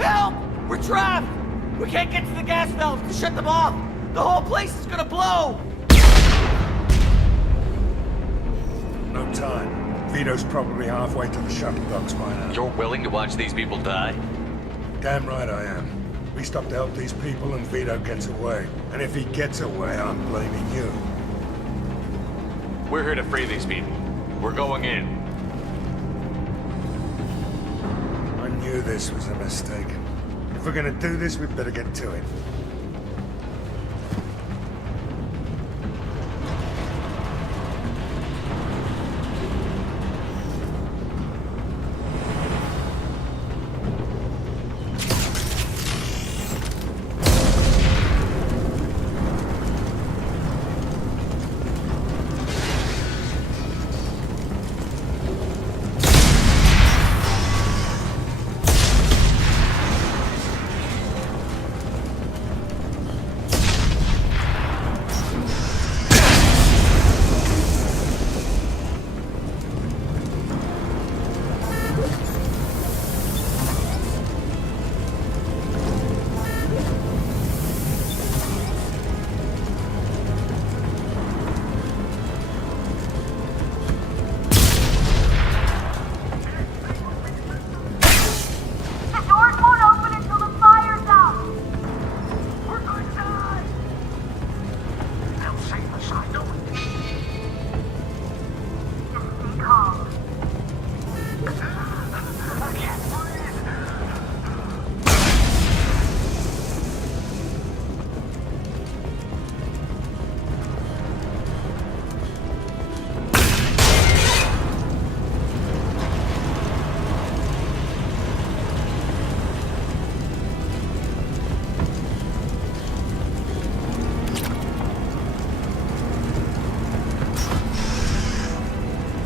Help! We're trapped! We can't get to the gas valves to shut them off! The whole place is gonna blow! No time. Vito's probably halfway to the shuttle docks by now. You're willing to watch these people die? Damn right I am. We stop to help these people and Vito gets away. And if he gets away, I'm blaming you. We're here to free these people. We're going in. I knew this was a mistake. If we're gonna do this, we'd better get to it.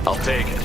I'll take it.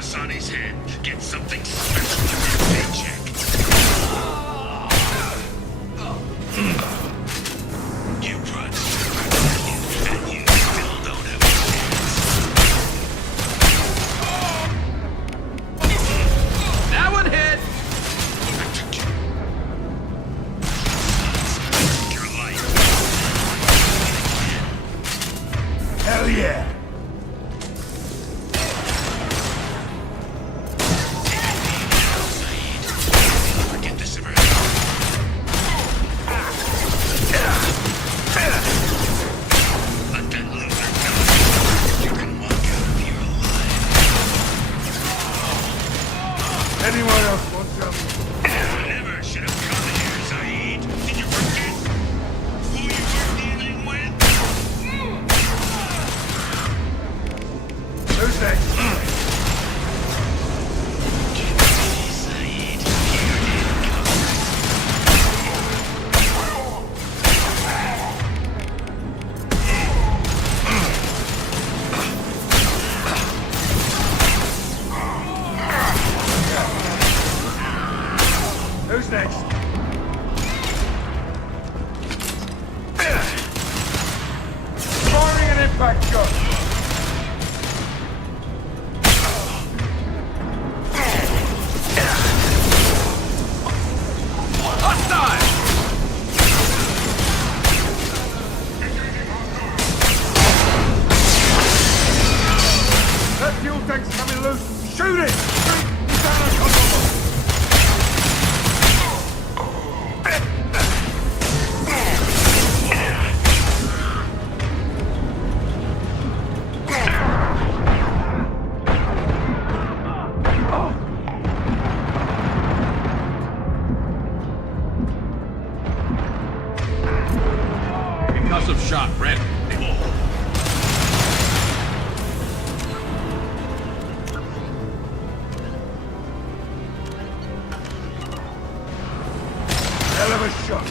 bonus on his head. Get something special with your paycheck. You run. And you still don't have a chance. That one hit! Your life. Hell yeah! Forget this ever Let that loser know you can walk out of here alive. Anyone else want some? Never should have come here, Zaid. Did you forget who you were dealing with? Who's next? Zaid, Who's next? Firing an impact shot! Hostile! That fuel tank's coming loose! Shoot it! He's down a couple of them. Concussive shot, red. Hell of a shot!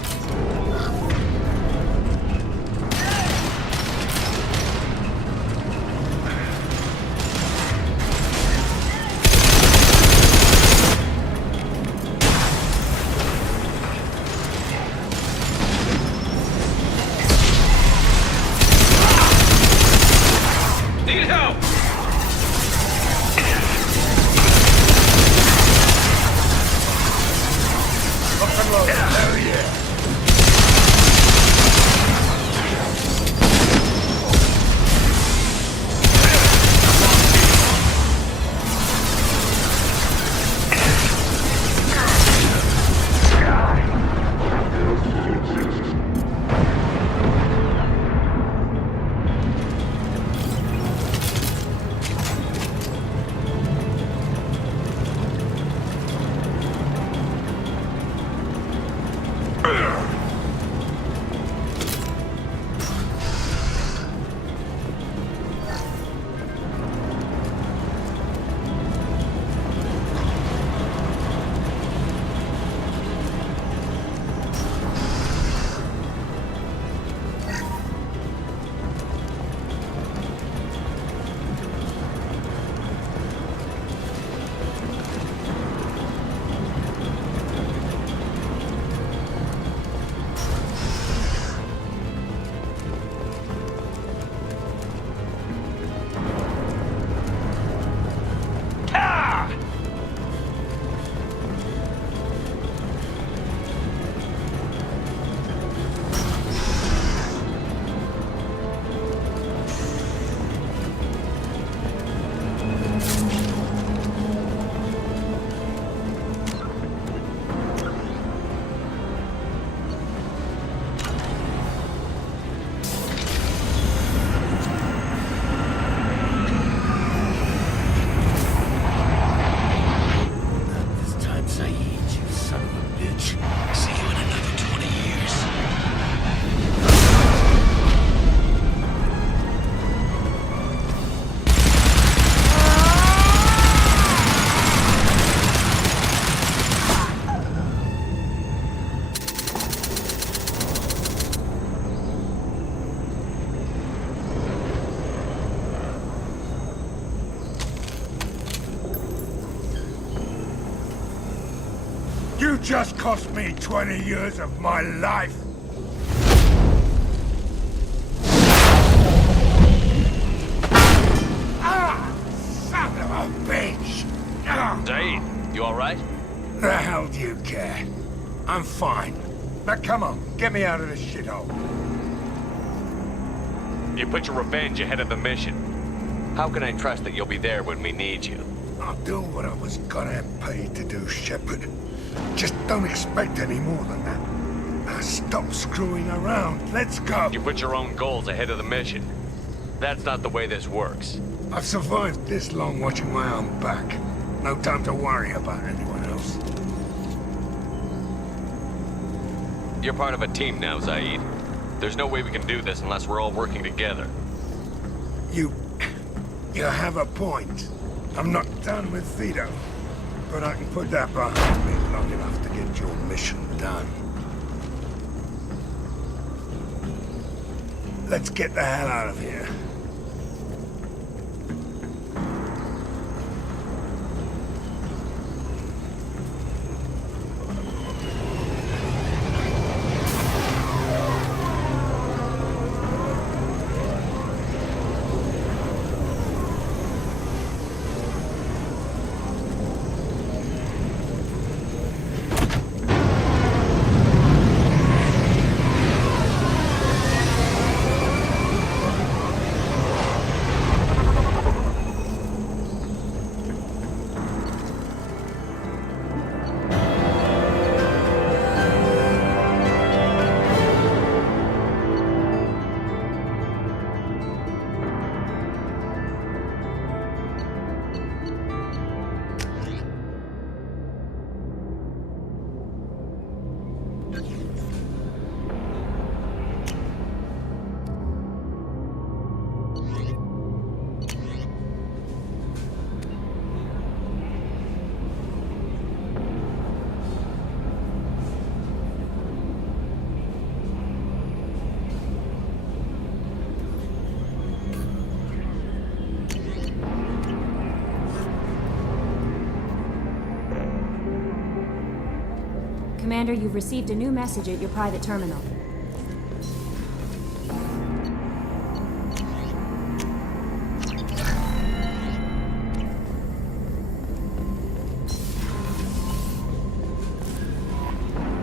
just cost me 20 years of my life. Ah! Son of a bitch! Ah! Zaid, you alright? The hell do you care? I'm fine. Now come on, get me out of this shithole. You put your revenge ahead of the mission. How can I trust that you'll be there when we need you? I'll do what I was gonna have paid to do, Shepard. Just don't expect any more than that. Now stop screwing around. Let's go. You put your own goals ahead of the mission. That's not the way this works. I've survived this long watching my own back. No time to worry about anyone else. You're part of a team now, Zaid. There's no way we can do this unless we're all working together. You have a point. I'm not done with Vito, but I can put that behind me long enough to get your mission done. Let's get the hell out of here. Commander, you've received a new message at your private terminal.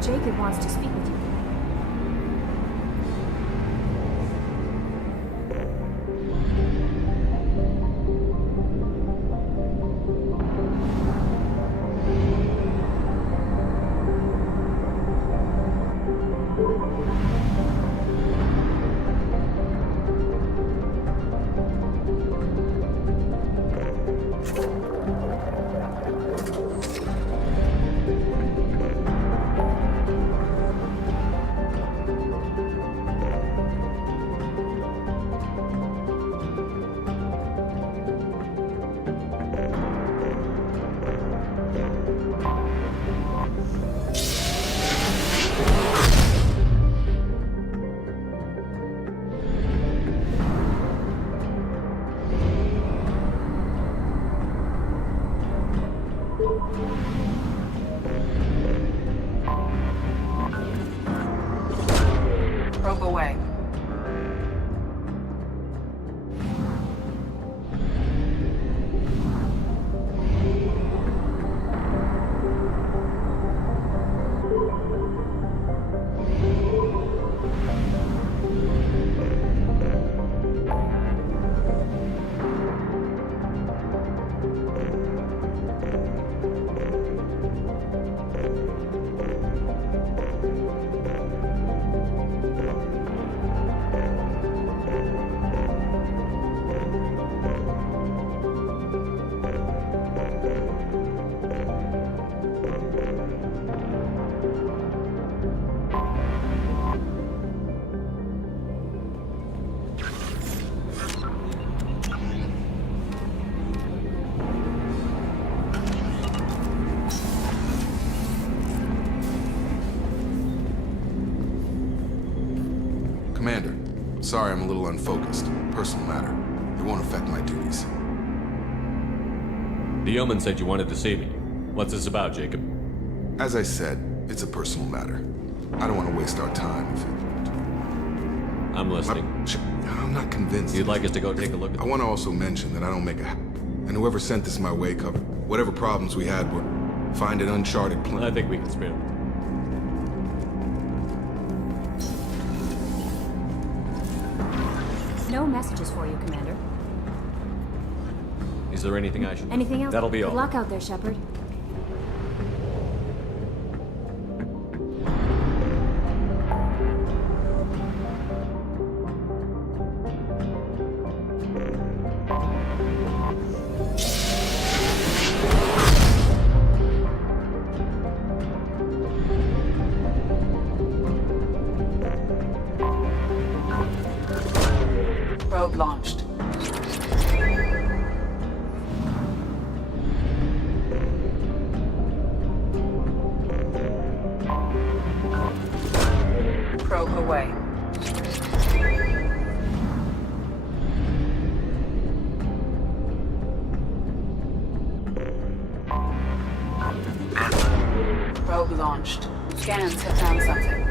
Jacob wants to speak with you. Rope away. Commander, sorry I'm a little unfocused. Personal matter. It won't affect my duties. The Yeoman said you wanted to see me. What's this about, Jacob? As I said, it's a personal matter. I don't want to waste our time if it... I'm listening. I'm not convinced. You'd like us to go take a look at... I want to also mention that I don't make a... And whoever sent this my way covered whatever problems we had were... Find an uncharted planet. I think we can spare it. No messages for you, Commander. Is there anything I should... Anything else? That'll be all. Good luck out there, Shepard. Probe launched. Probe away. Probe launched. Scans have found something.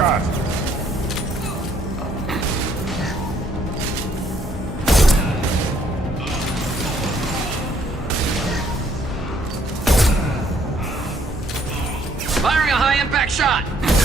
shot! Firing a high-impact shot!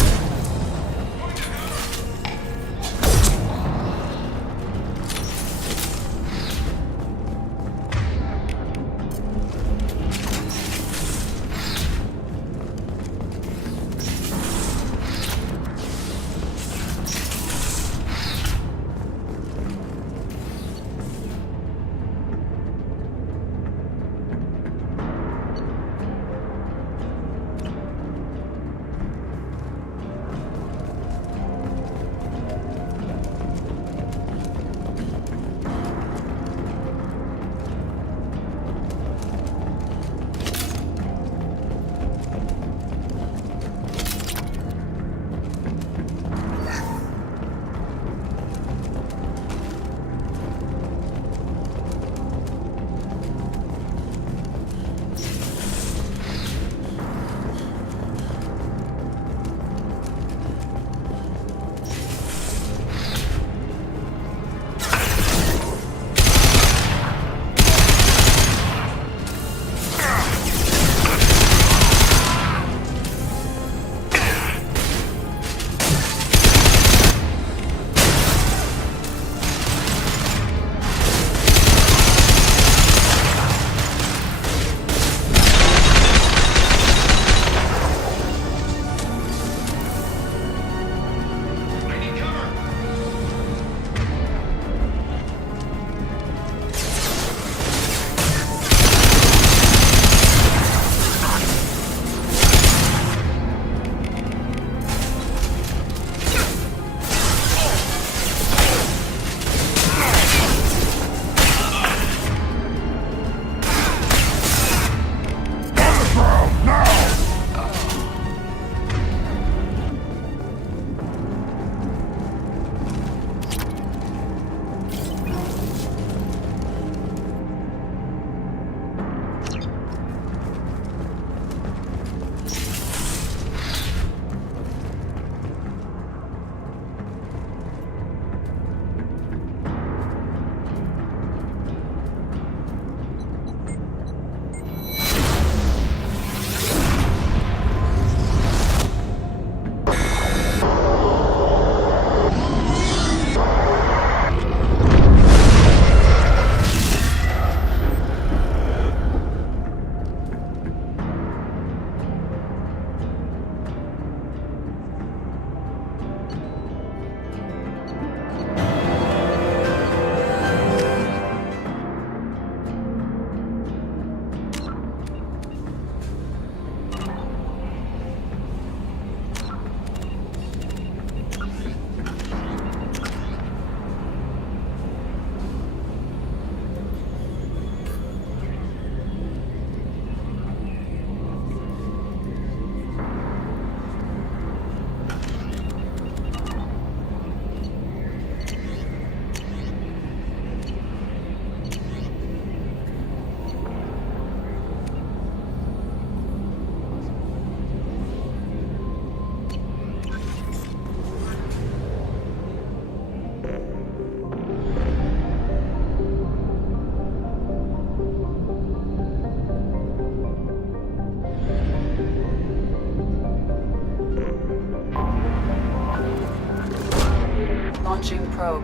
probe.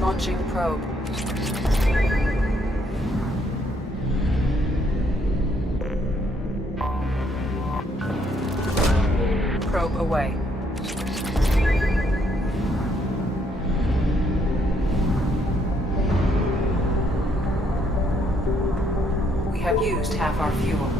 Launching probe. Probe away. We have used half our fuel.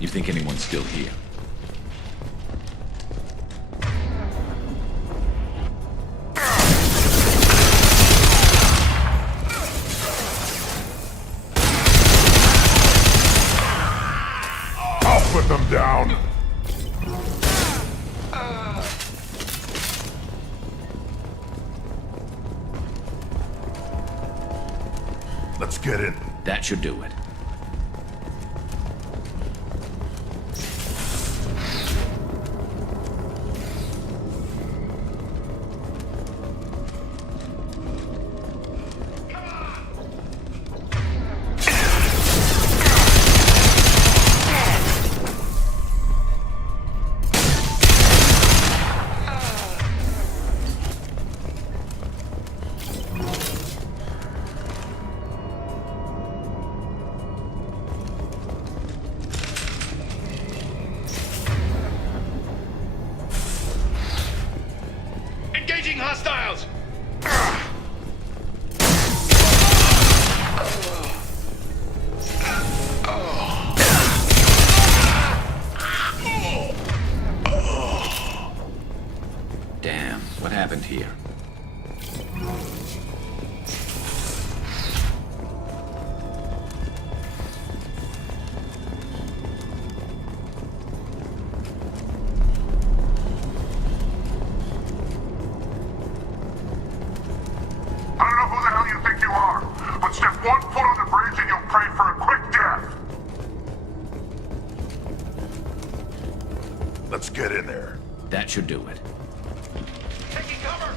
You think anyone's still here? Let's get in. That should do it. Engaging hostiles! Damn, what happened here? I don't know who the hell you think you are, but step 1 foot on the bridge and you'll pray for a quick death. Let's get in there. That should do it. Taking cover!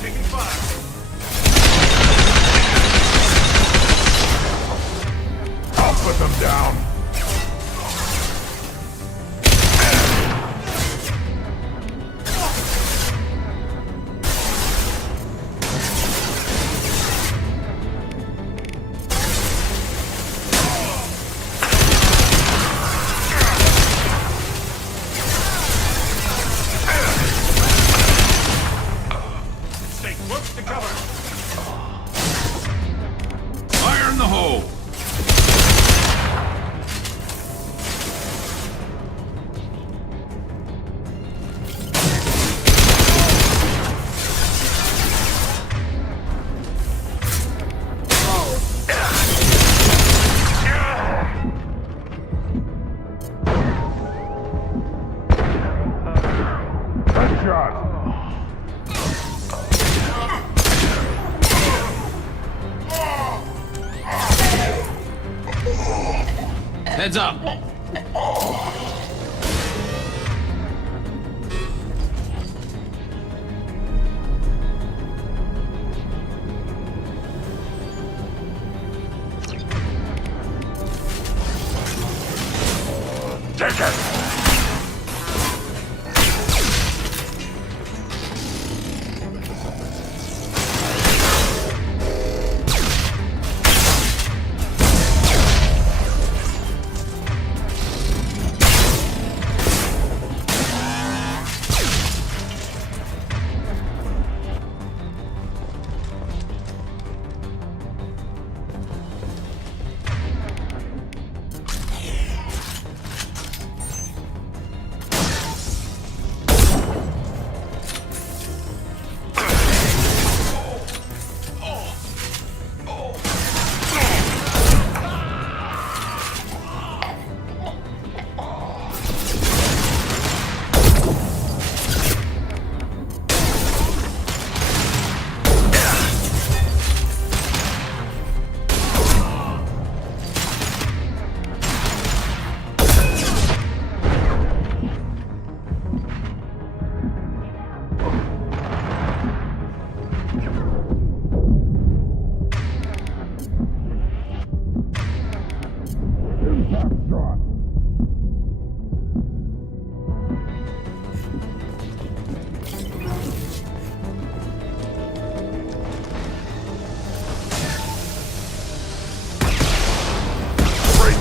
Taking fire! I'll put them down. Stay close to cover! Fire in the hole! Headshot. Heads up! Take it.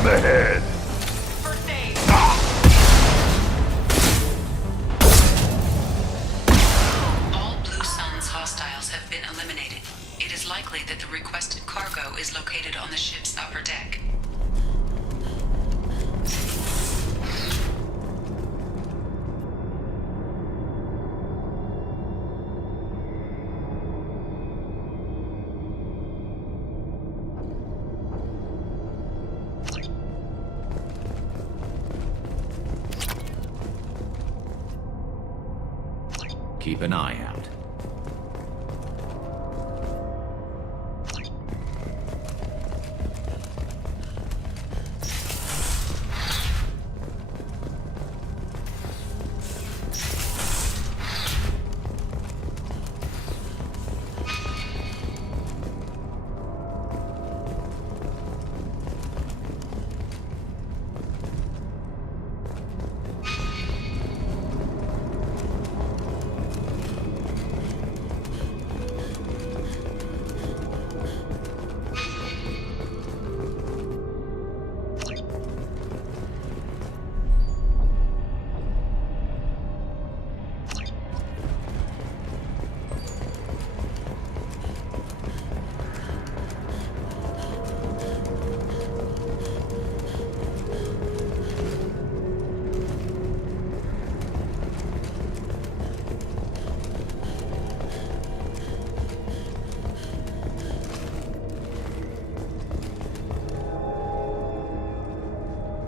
the head. All Blue Sun's hostiles have been eliminated. It is likely that the requested cargo is located on the ship's upper deck. Keep an eye out.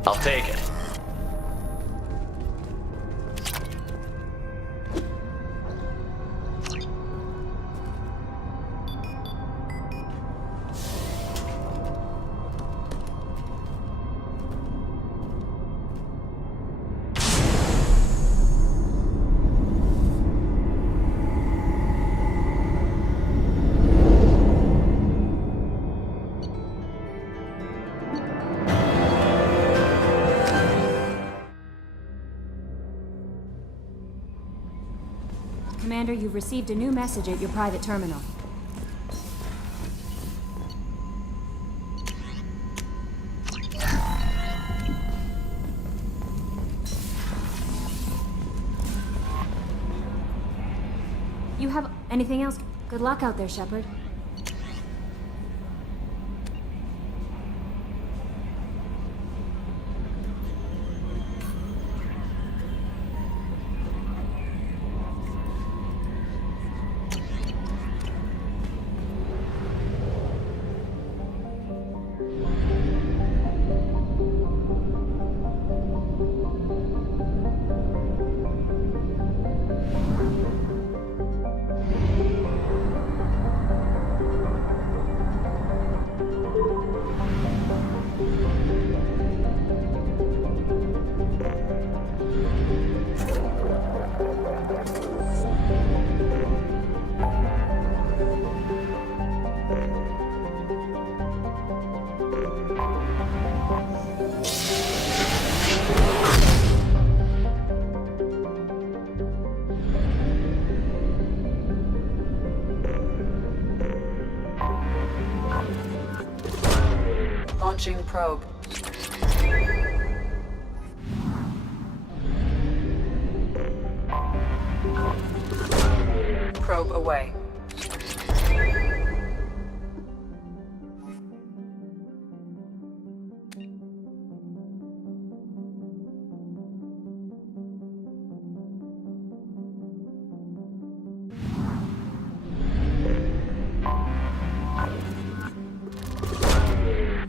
I'll take it. Commander, you've received a new message at your private terminal. You have anything else? Good luck out there, Shepard. Launching probe. Probe away.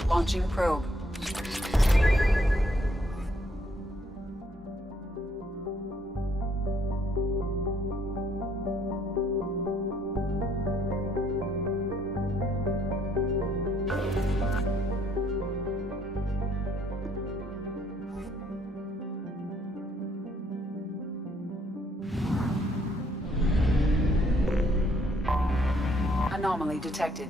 Launching probe. Anomaly detected.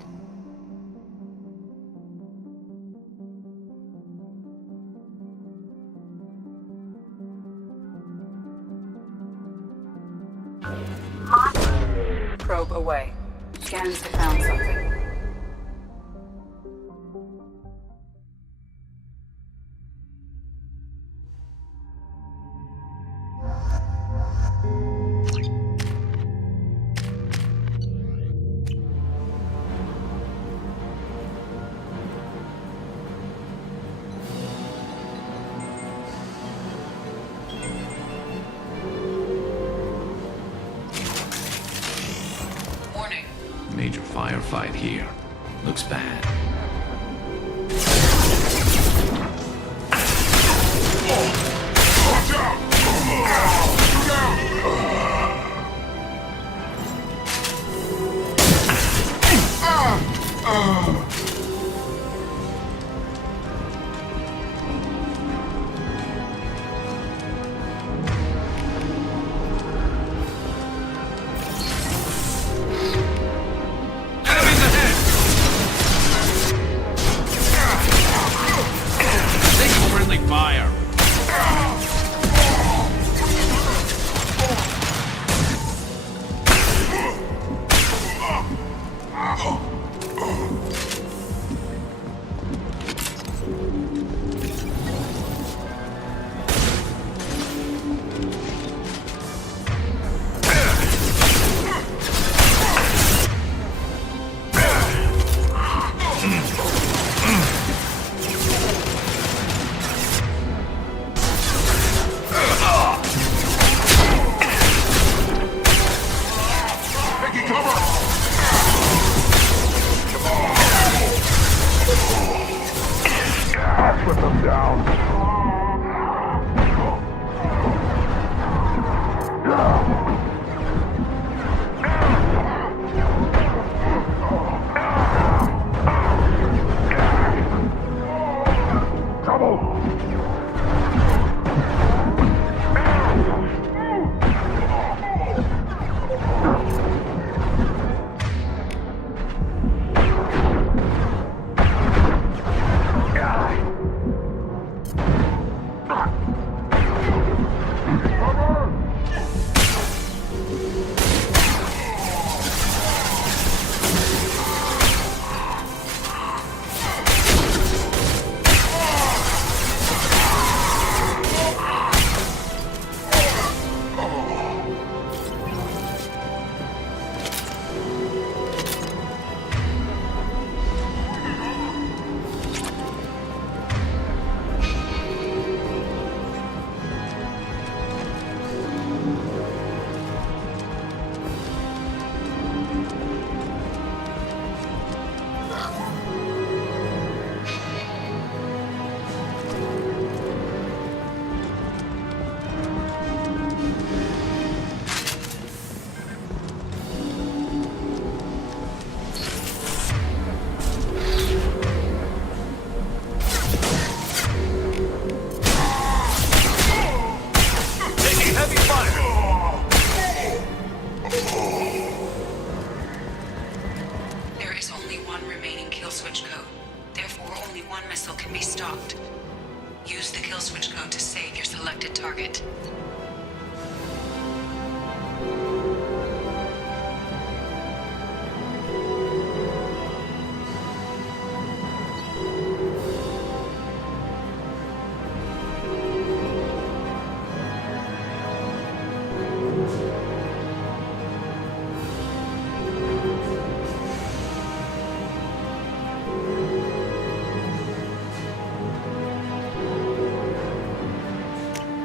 Probe away. Scans have found something. Major firefight here. Looks bad.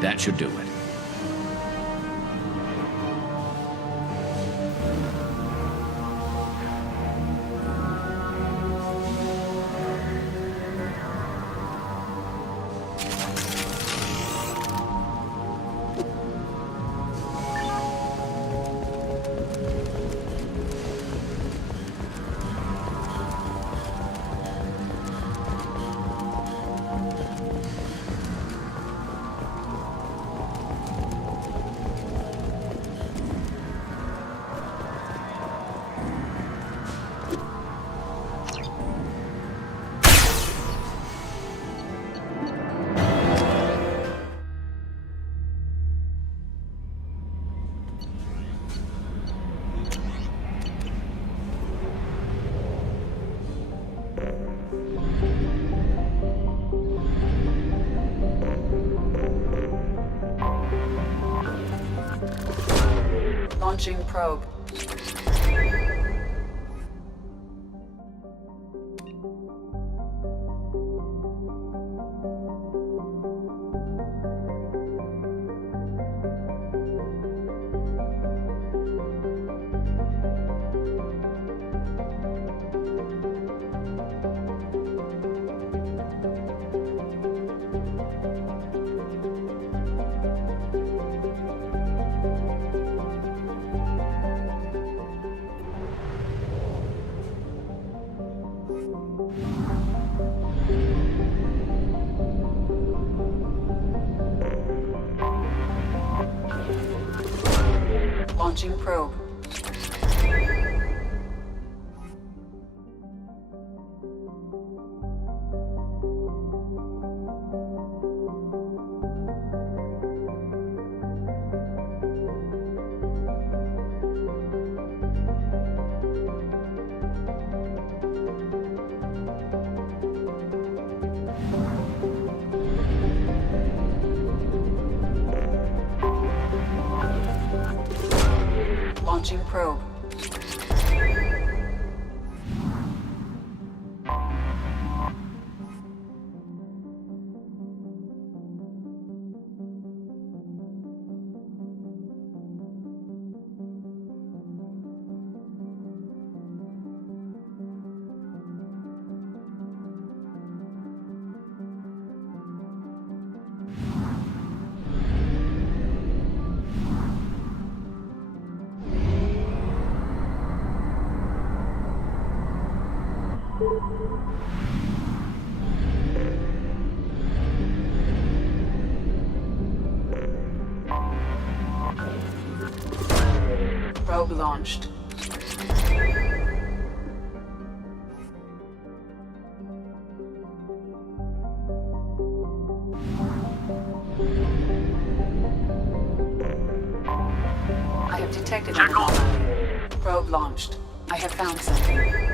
That should do it. Launching probe. Launching probe. Launching probe. Probe launched. I have detected an anomaly. Probe launched. I have found something.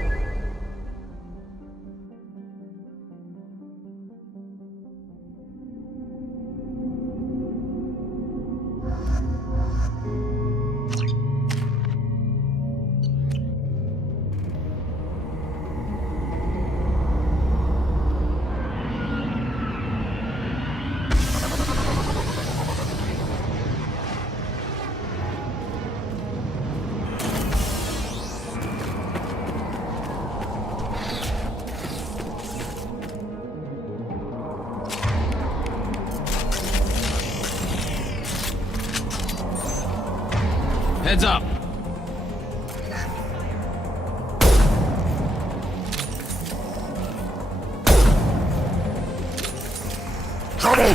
Heads up! Trouble!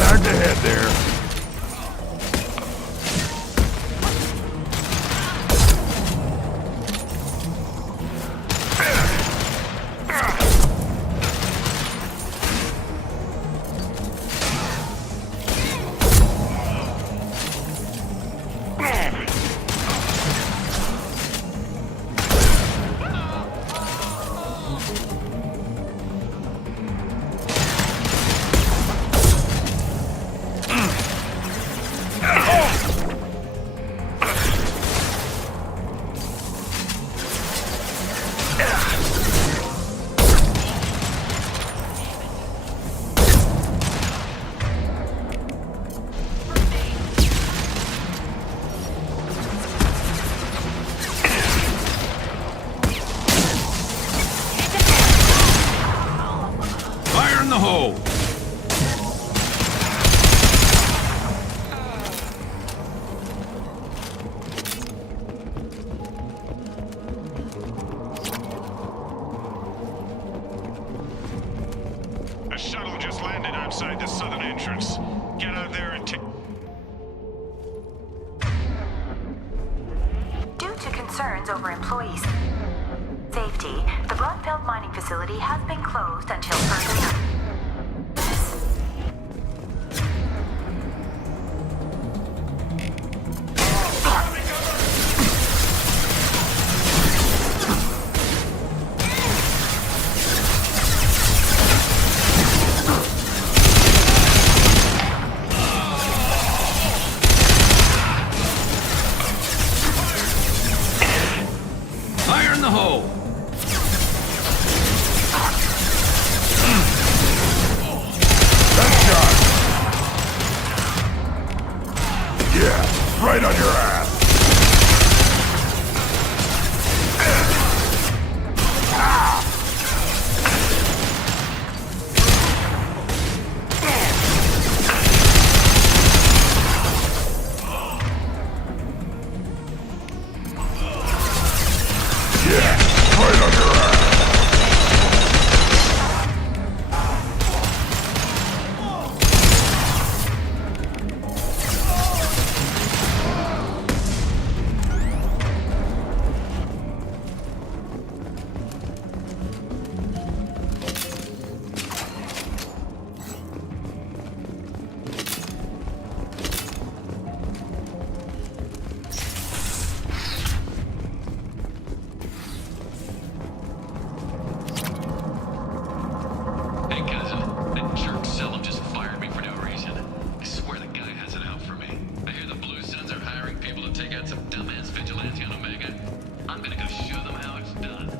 Back to head there. concerns over employees' safety, the Bloodfeld mining facility has been closed until further notice. Fire in the hole! Yeah, right on your ass. Yeah, right on your ass. Hey, cousin. That jerk Selim just fired me for no reason. I swear the guy has it out for me. I hear the Blue Suns are hiring people to take out some dumbass vigilante on Omega. I'm gonna go show them how it's done.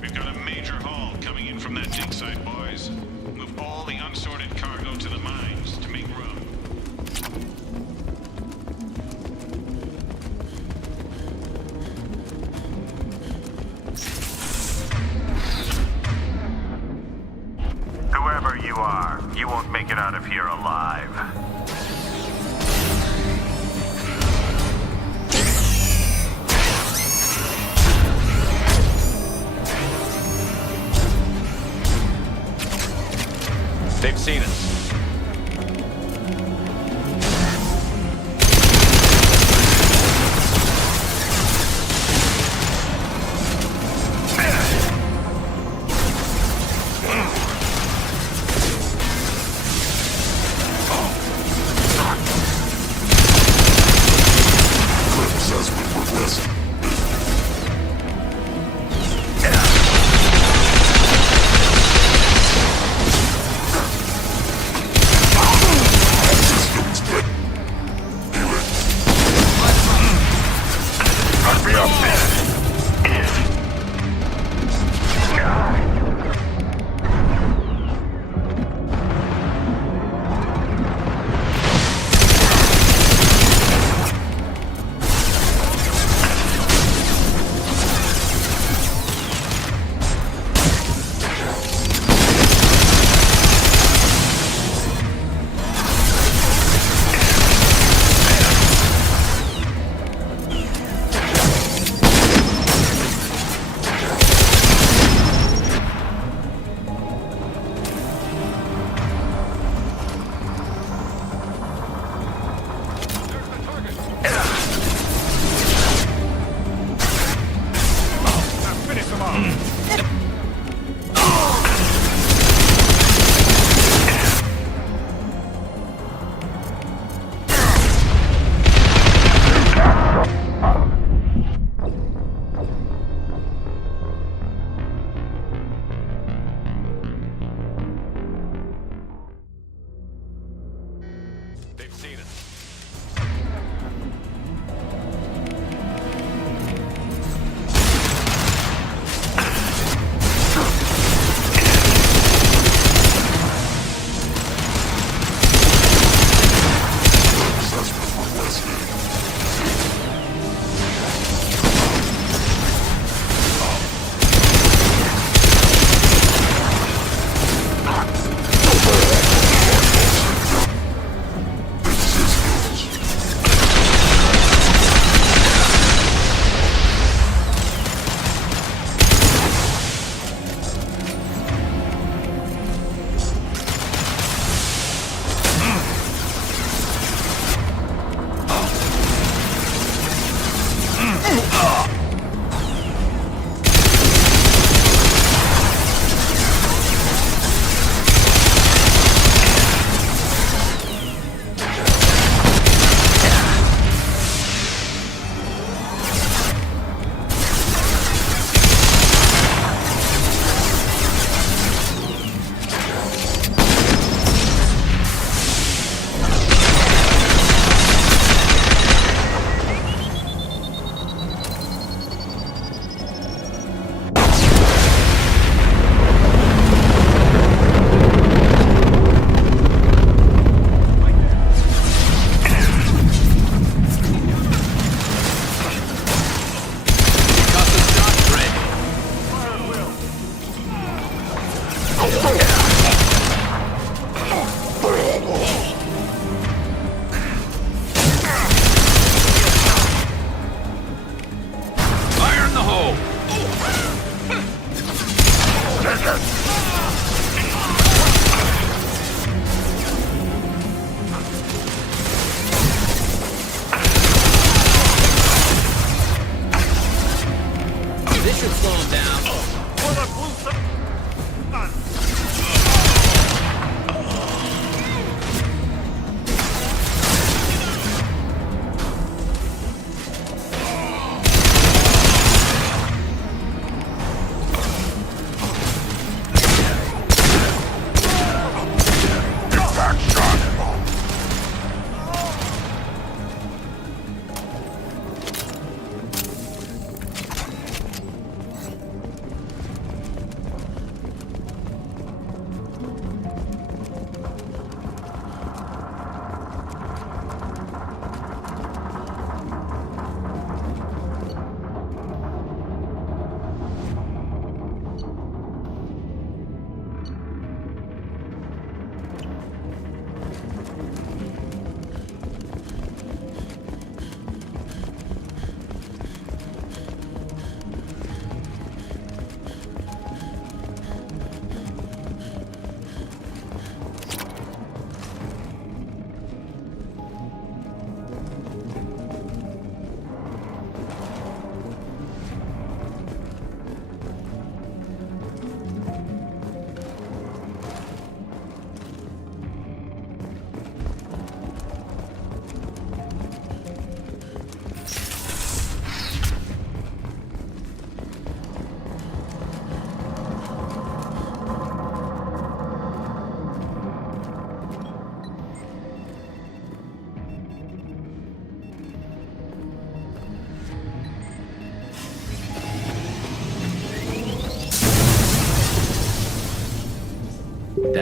We've got a major haul coming in from that dig site, boys. Move all the unsorted cargo to the mines to make room. Whoever you are, you won't make it out of here alive. They've seen us.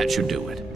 That should do it.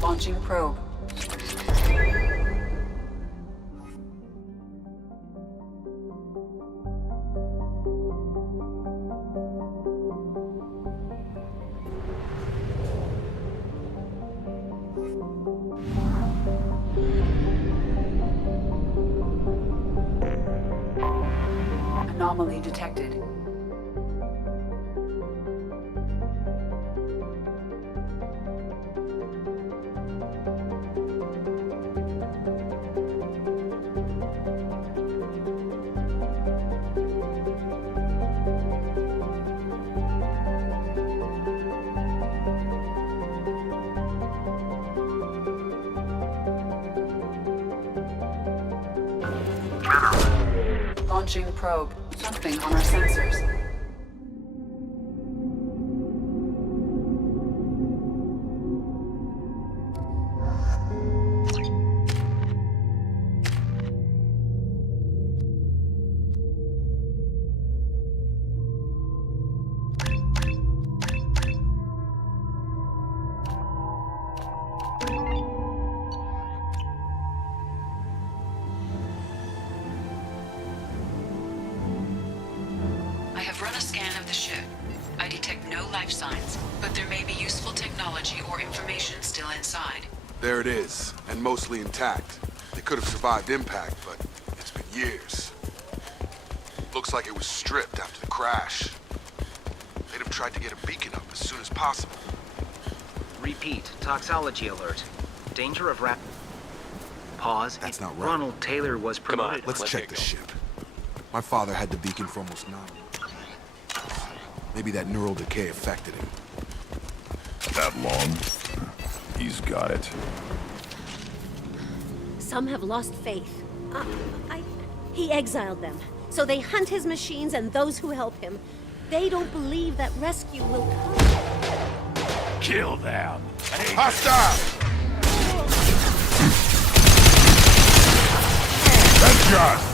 Launching probe. Anomaly detected. Launching probe. Something on our sensors. I have run a scan of the ship. I detect no life signs, but there may be useful technology or information still inside. There it is, and mostly intact. They could have survived impact, but it's been years. Looks like it was stripped after the crash. They'd have tried to get a beacon up as soon as possible. Repeat, toxology alert. Danger of Pause. That's not right. Ronald Taylor was promoted. Let's check the ship. My father had the beacon for almost 9 months. Maybe that neural decay affected him. That long? He's got it. Some have lost faith. He exiled them, so they hunt his machines and those who help him. They don't believe that rescue will come. Kill them! Hostile! Headshot!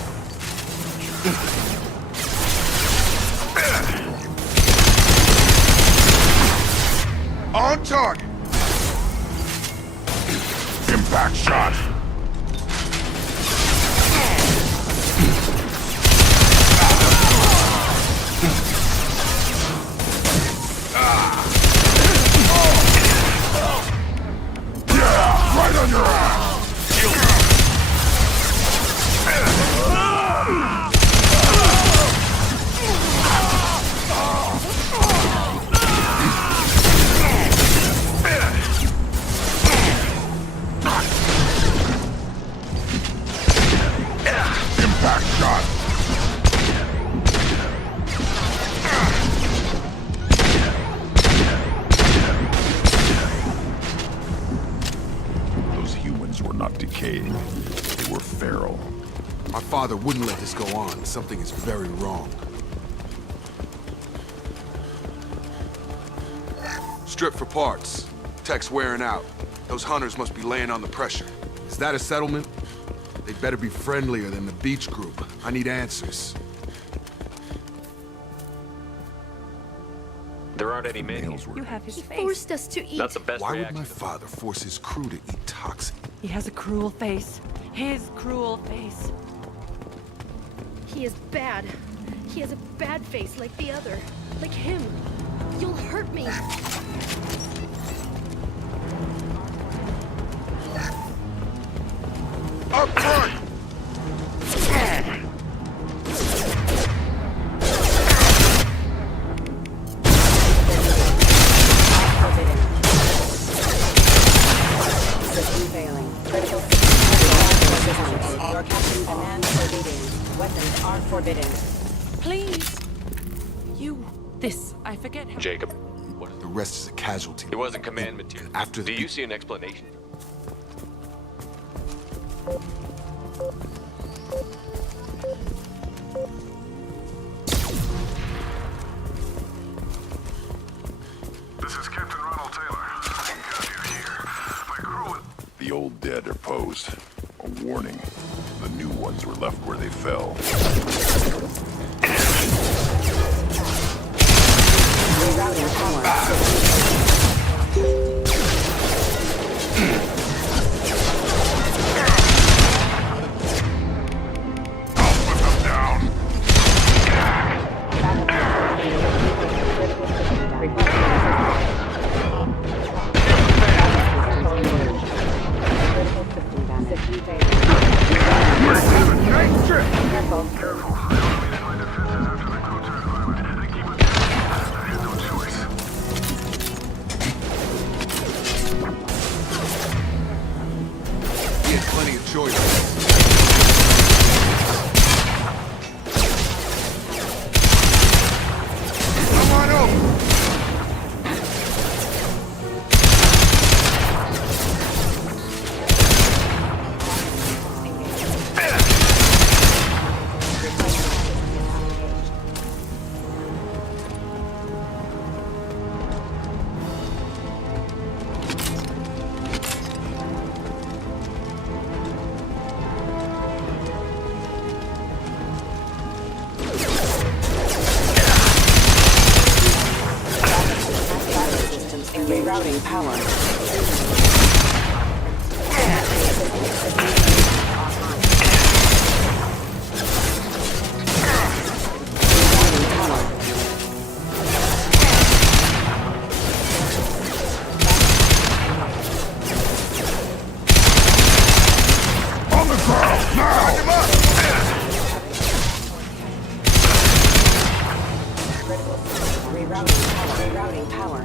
On target! Impact shot! Yeah! Right on your ass! Impact shot! Those humans were not decaying. They were feral. My father wouldn't let this go on. Something is very wrong. Strip for parts. Tech's wearing out. Those hunters must be laying on the pressure. Is that a settlement? They'd better be friendlier than the beach group. I need answers. There aren't any menus. You have his face. He forced us to eat. Not the best Why would reaction. my father force his crew to eat toxin? He has a cruel face. His cruel face. He is bad. He has a bad face like the other. Like him. You'll hurt me. Up front! System failing. Critical system. Your captain demands obedience. Weapons are forbidden. Please. You. This. I forget how. Jacob. The rest is a casualty. It wasn't command material. After Do you see an explanation? This is Captain Ronald Taylor. Got you here. My crew... The old dead are posed. A warning. The new ones were left where they fell. Rerouting power. He had plenty of choices. Come on over! Rerouting power. On the ground, now! Rerouting power.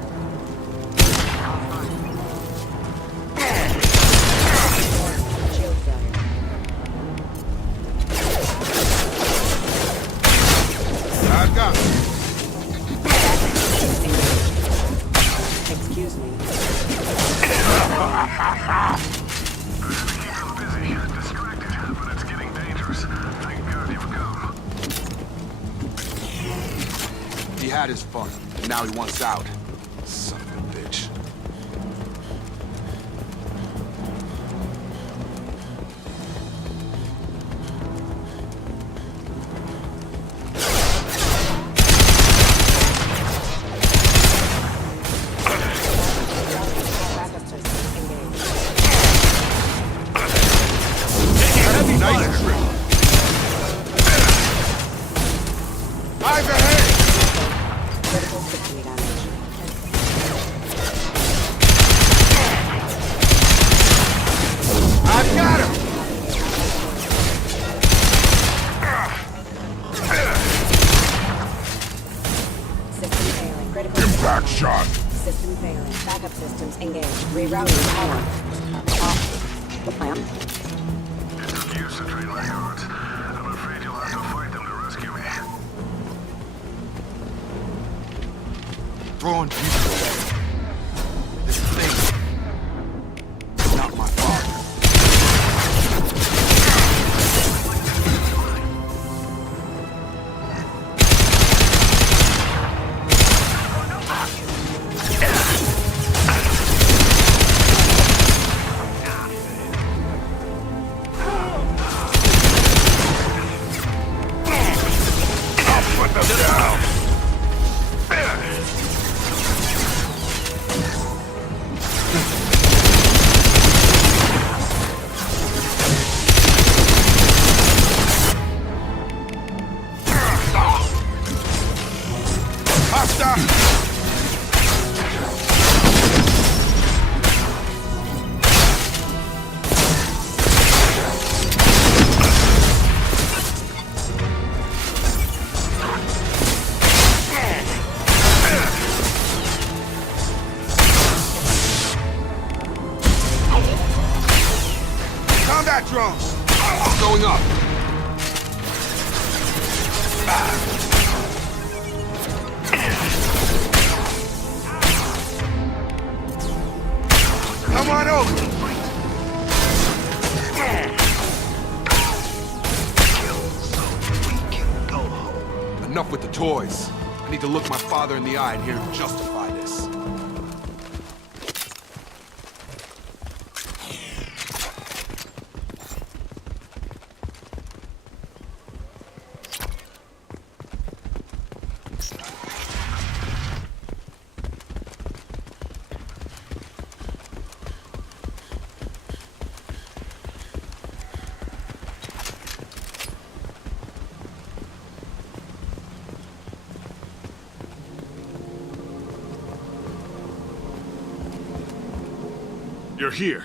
Shield failure. I've got it. Excuse me. Distracted, but it's getting dangerous. Thank God you've come. He had his fun. Now he wants out. Son of a bitch. Nice trip. Eyes ahead! Critical system damage. I've got him! System failing. Critical Impact shot! system failing. Backup systems engaged. Rerouting power. Plan. It took years to train my guards. I'm afraid you'll have to fight them to rescue me. Throwing people away. This thing. Not my father. Enough with the toys. I need to look my father in the eye and hear him justify this. You're here.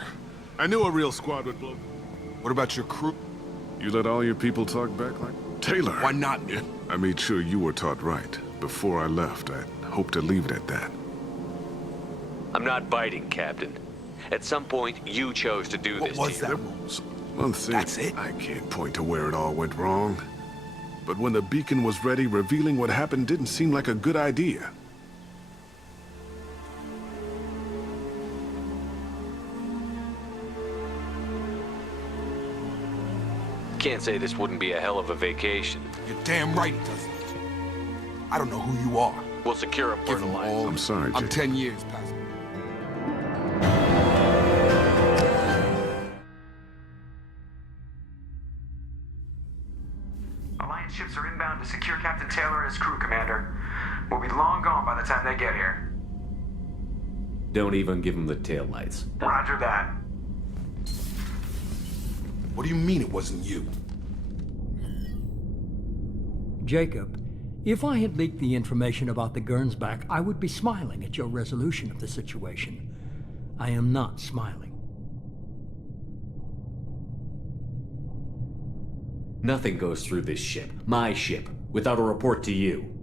I knew a real squad would blow. What about your crew? You let all your people talk back like... Taylor! Why not, man? I made sure you were taught right. Before I left, I hoped to leave it at that. I'm not biting, Captain. At some point, you chose to do this. What was that? One thing, That's it? I can't point to where it all went wrong. But when the beacon was ready, revealing what happened didn't seem like a good idea. Can't say this wouldn't be a hell of a vacation. You're damn right it doesn't. I don't know who you are. We'll secure a Give them all. I'm sorry, I'm Jake. 10 years past. Alliance ships are inbound to secure Captain Taylor and his crew, Commander. We'll be long gone by the time they get here. Don't even give him the taillights. Roger that. What do you mean it wasn't you? Jacob, if I had leaked the information about the Gernsback, I would be smiling at your resolution of the situation. I am not smiling. Nothing goes through this ship, my ship, without a report to you.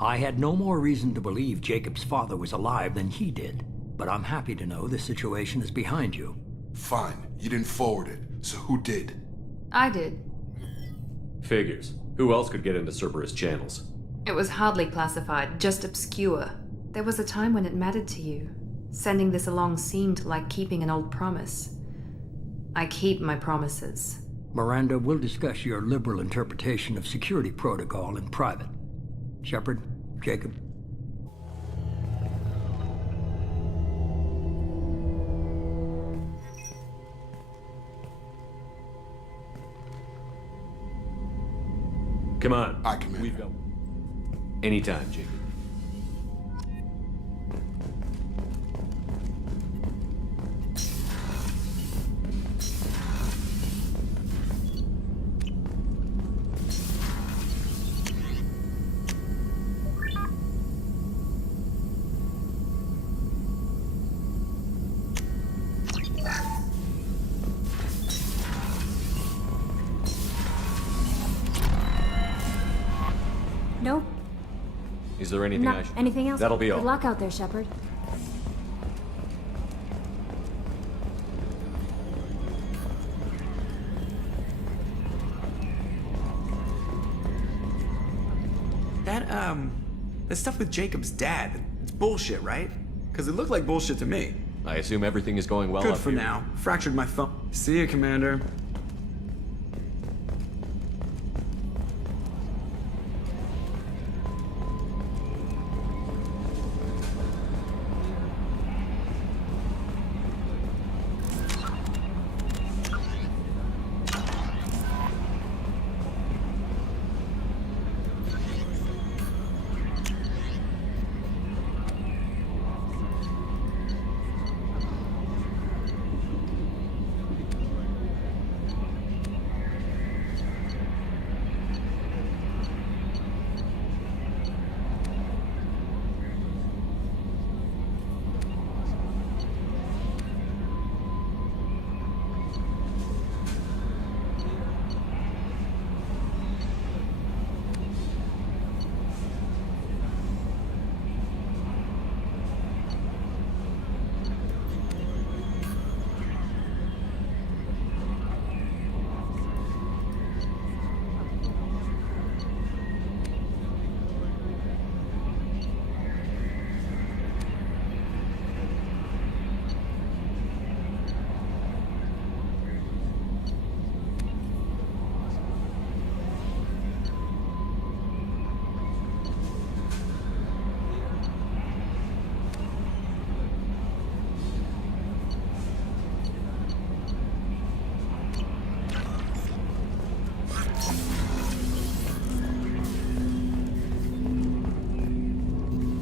I had no more reason to believe Jacob's father was alive than he did, but I'm happy to know the situation is behind you. Fine. You didn't forward it. So who did? I did. Figures. Who else could get into Cerberus channels? It was hardly classified, just obscure. There was a time when it mattered to you. Sending this along seemed like keeping an old promise. I keep my promises. Miranda, we'll discuss your liberal interpretation of security protocol in private. Shepard, Jacob. Come on. I Commander. We've got... Anytime, Jacob. Nope. Is there anything Not I should... anything else? That'll be all. Good luck out there, Shepard. That stuff with Jacob's dad, it's bullshit, right? Because it looked like bullshit to me. I assume everything is going well Good up for here. now. Fractured my thumb. See you, Commander.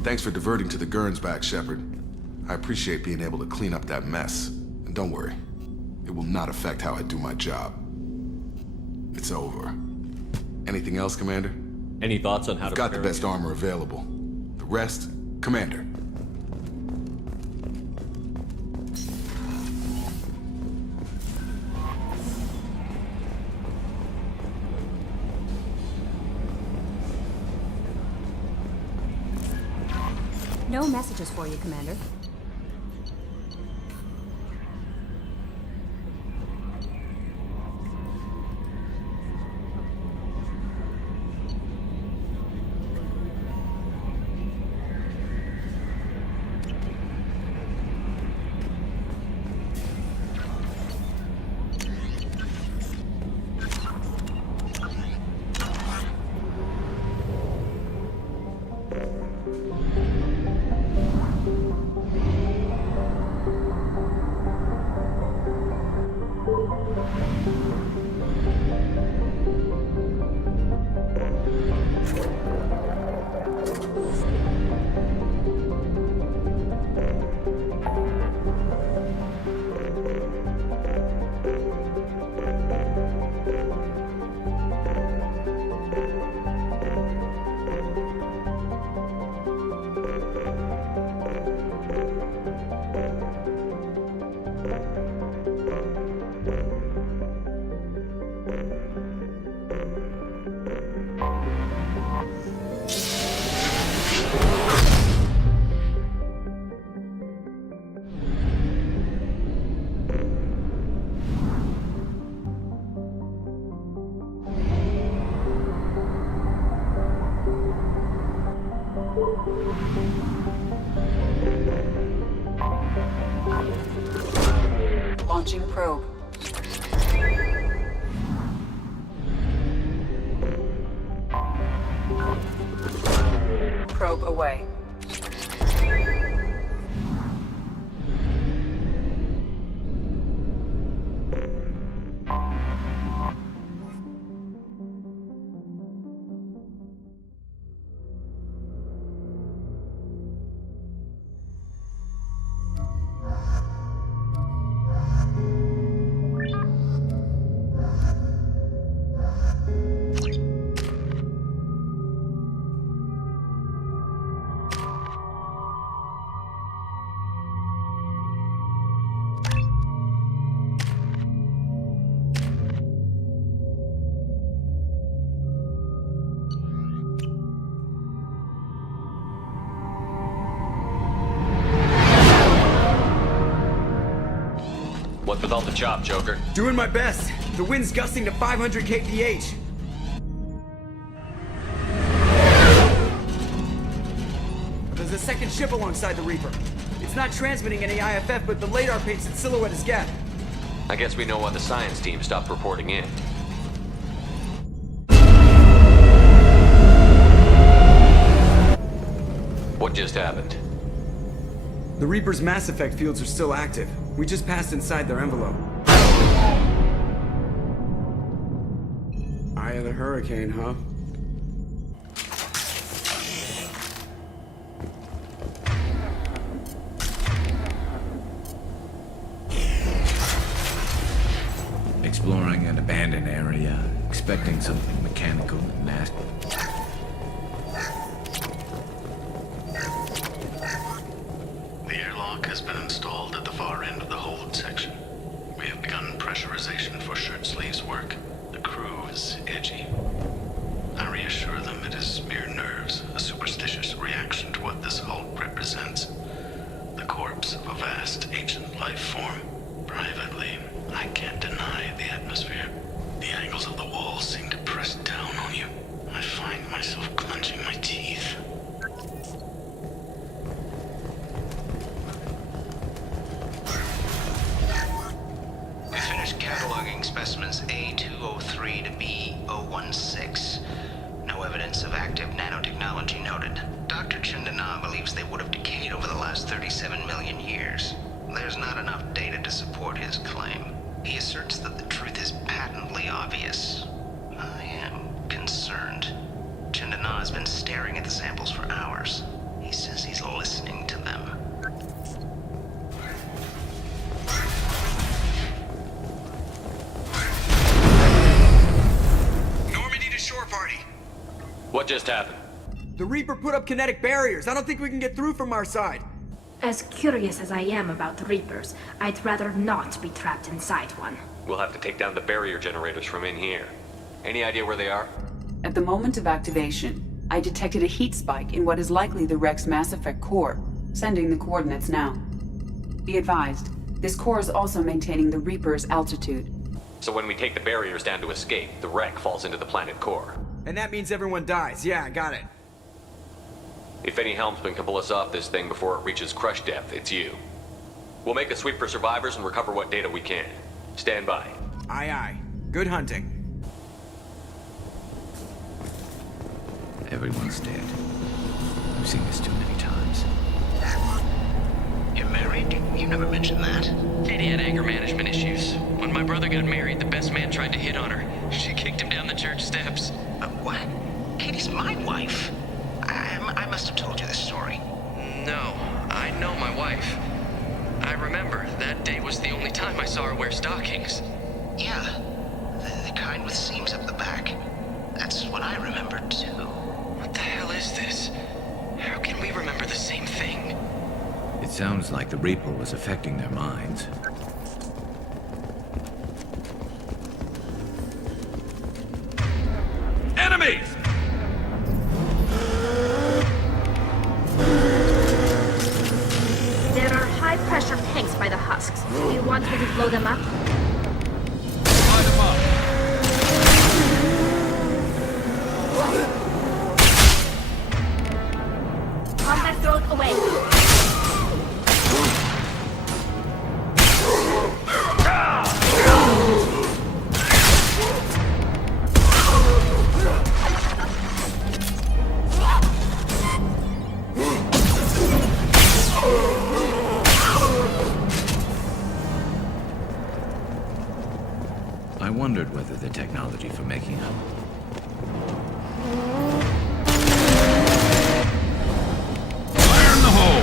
Thanks for diverting to the Gernsback, Shepard. I appreciate being able to clean up that mess. And don't worry, it will not affect how I do my job. It's over. Anything else, Commander? Any thoughts on how to got the best armor available. The rest, Commander. No messages for you, Commander. Launching probe. Probe away. What's with all the chop, Joker? Doing my best. The wind's gusting to 500 kph. There's a second ship alongside the Reaper. It's not transmitting any IFF, but the radar paints its silhouette as Geth. I guess we know why the science team stopped reporting in. What just happened? The Reaper's mass effect fields are still active. We just passed inside their envelope. Eye of the hurricane, huh? Exploring an abandoned area, expecting something mechanical and nasty. The airlock has been installed at the far end of the hold section. We have begun pressurization for shirt sleeves work. The crew is edgy. I reassure them it is mere nerves, a superstitious reaction to what this hulk represents. The corpse of a vast ancient life form. Privately, I can't deny the atmosphere. The angles of the walls seem to press down on you. I find myself clenching my teeth. We finished cataloging specimens A203 to B016. No evidence of active nanotechnology noted. Dr. Chindana believes they would have decayed over the last 37 million years. There's not enough data to support his claim. He asserts that the truth is patently obvious. I am concerned. Chindana has been staring at the samples for hours. He says Nobody's listening to them. Normandy to shore party. What just happened? The Reaper put up kinetic barriers. I don't think we can get through from our side. As curious as I am about Reapers, I'd rather not be trapped inside one. We'll have to take down the barrier generators from in here. Any idea where they are? At the moment of activation, I detected a heat spike in what is likely the Wreck's Mass Effect core, sending the coordinates now. Be advised, this core is also maintaining the Reaper's altitude. So when we take the barriers down to escape, the wreck falls into the planet core. And that means everyone dies. Yeah, I got it. If any helmsman can pull us off this thing before it reaches crush depth, it's you. We'll make a sweep for survivors and recover what data we can. Stand by. Aye, aye. Good hunting. Everyone's dead. I've seen this too many times. You're married? You never mentioned that. Katie had anger management issues. When my brother got married, the best man tried to hit on her. She kicked him down the church steps. What? Katie's my wife. I must have told you this story. No, I know my wife. I remember that day was the only time I saw her wear stockings. Yeah, the kind with seams up the back. That's what I remember too. What the hell is this? How can we remember the same thing? It sounds like the Reaper was affecting their minds. Enemies! There are high-pressure tanks by the husks. Do you want me to blow them up? Light them up. Combat thrown away. I wondered whether the technology for making up Fire in the hole.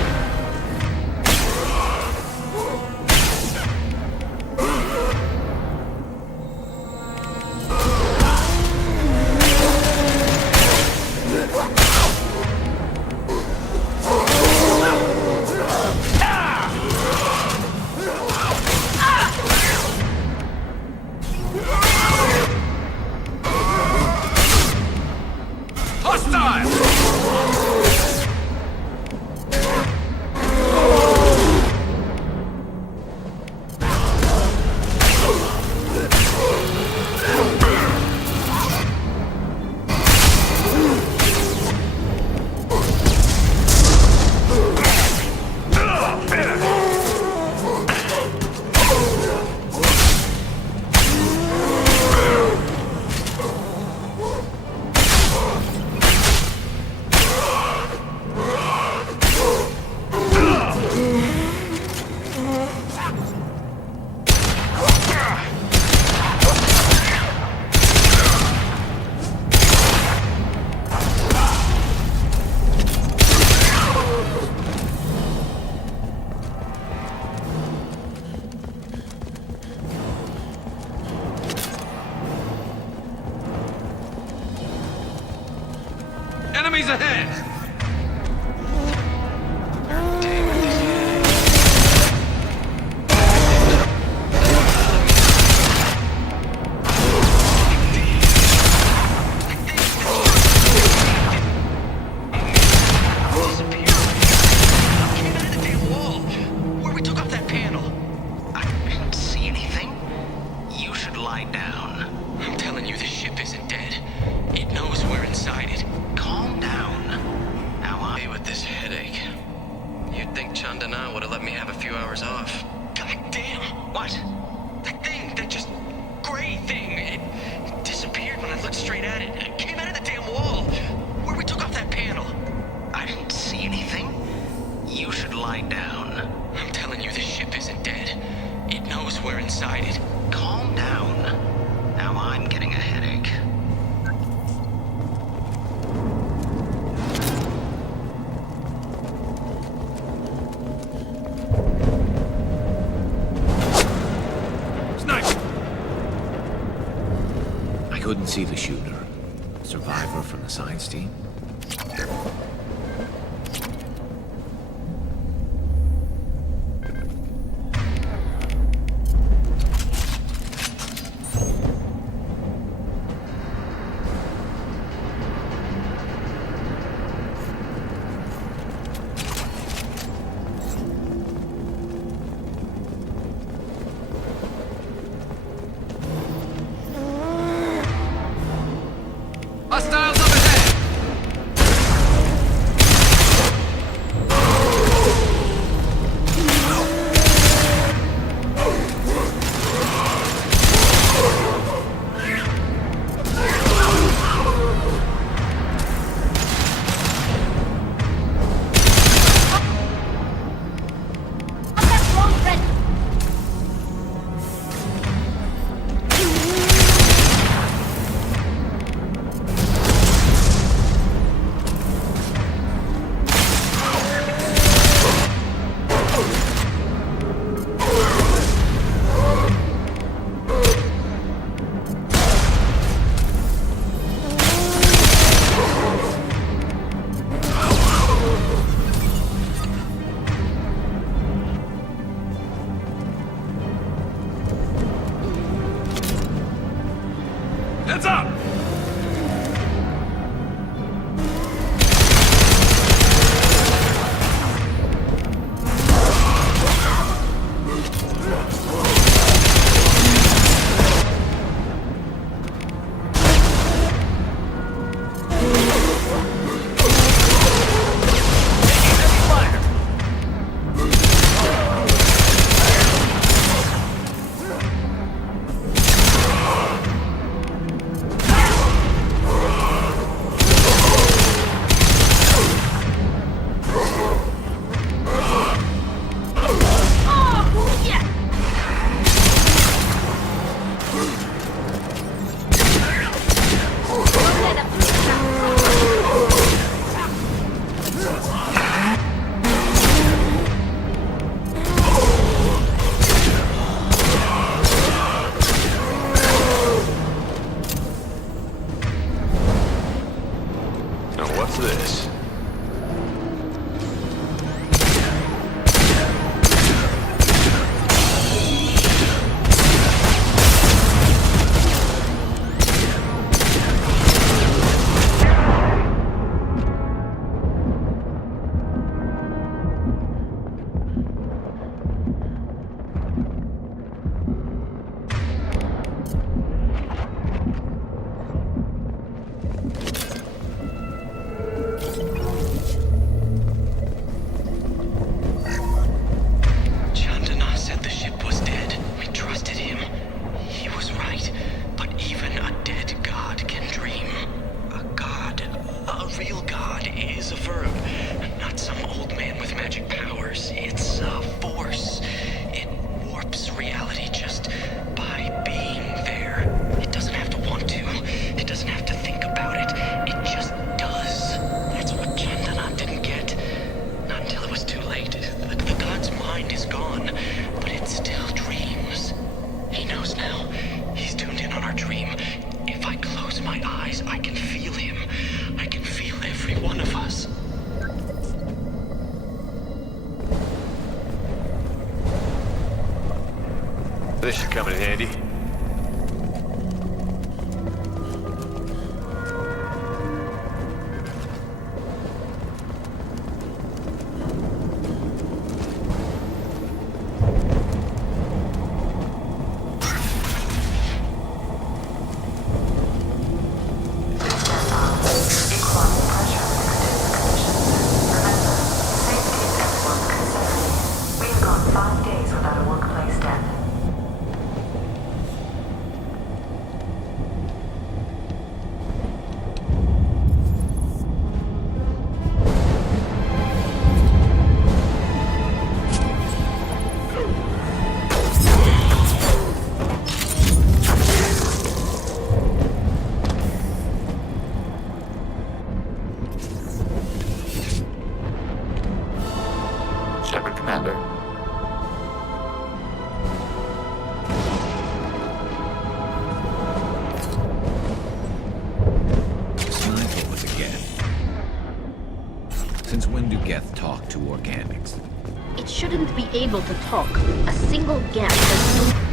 Enemies ahead! Where we took off that panel. I didn't see anything. You should lie down. I'm telling you, this ship isn't dead. It knows we're inside it. Calm down. didn't see the shooter. Survivor from the science team? Hostiles up ahead! Heads up! What's this? This should come in handy. Since when do Geth talk to organics? It shouldn't be able to talk. A single gap does no...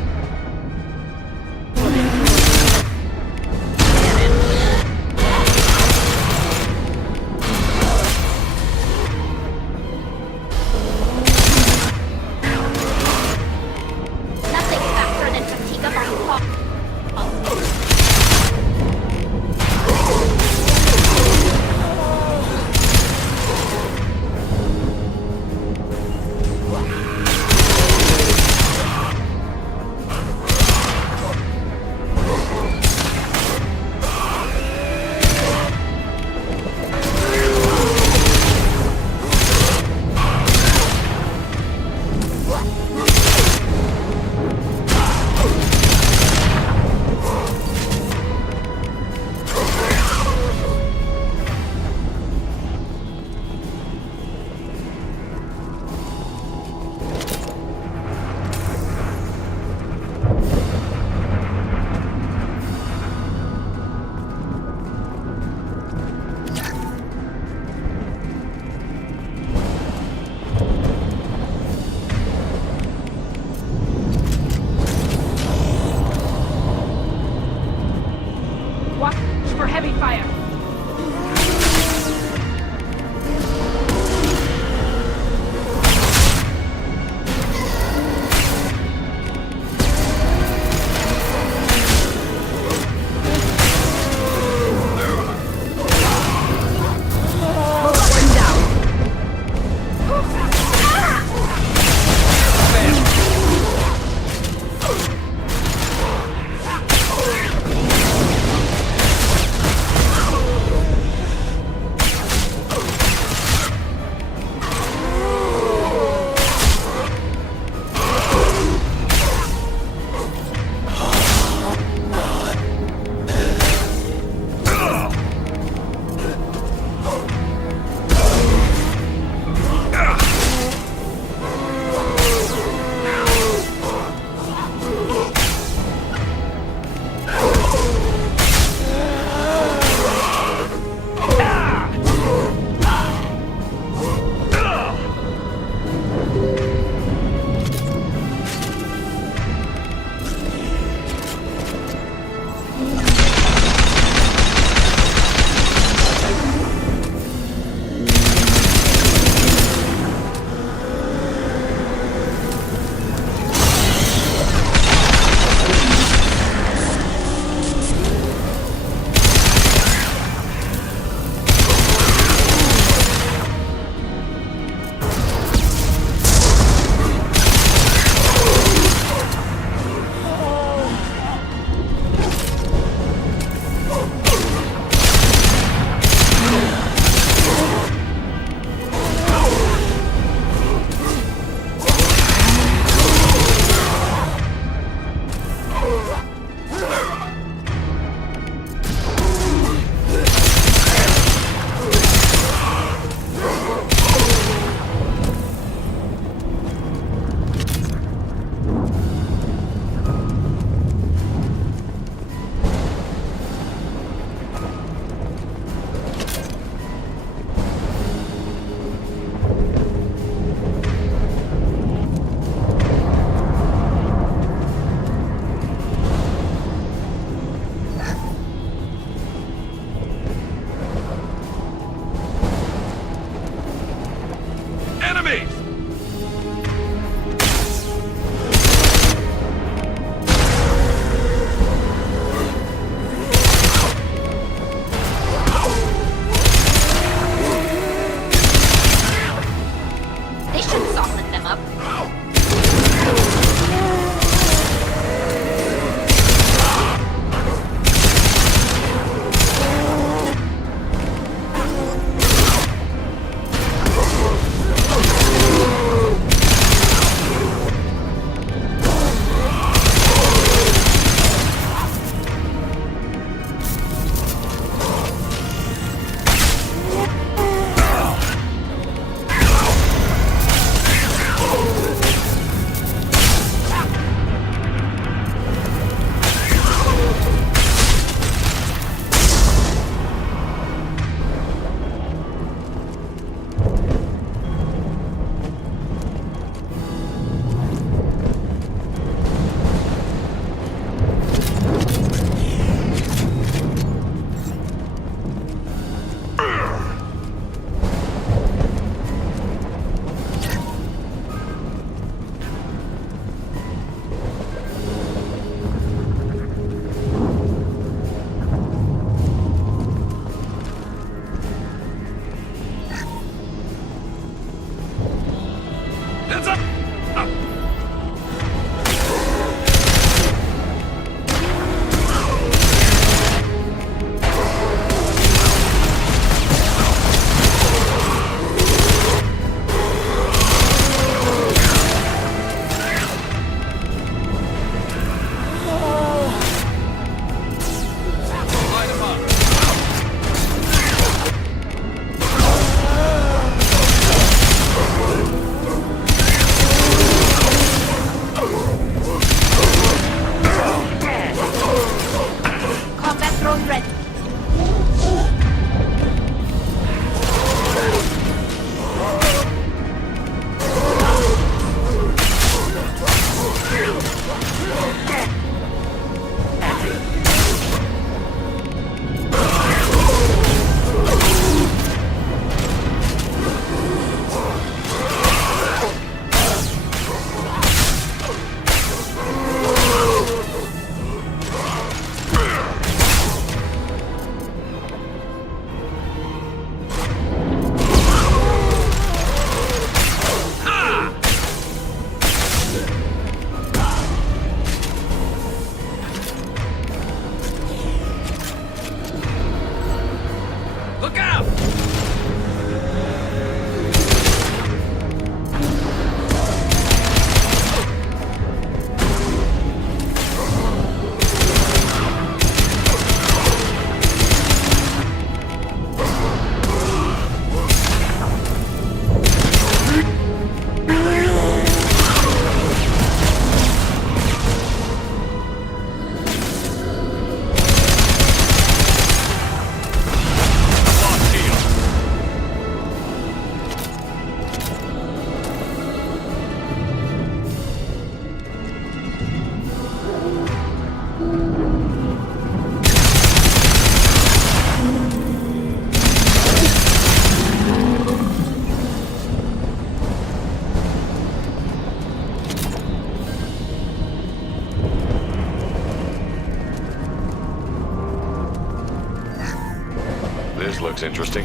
This looks interesting.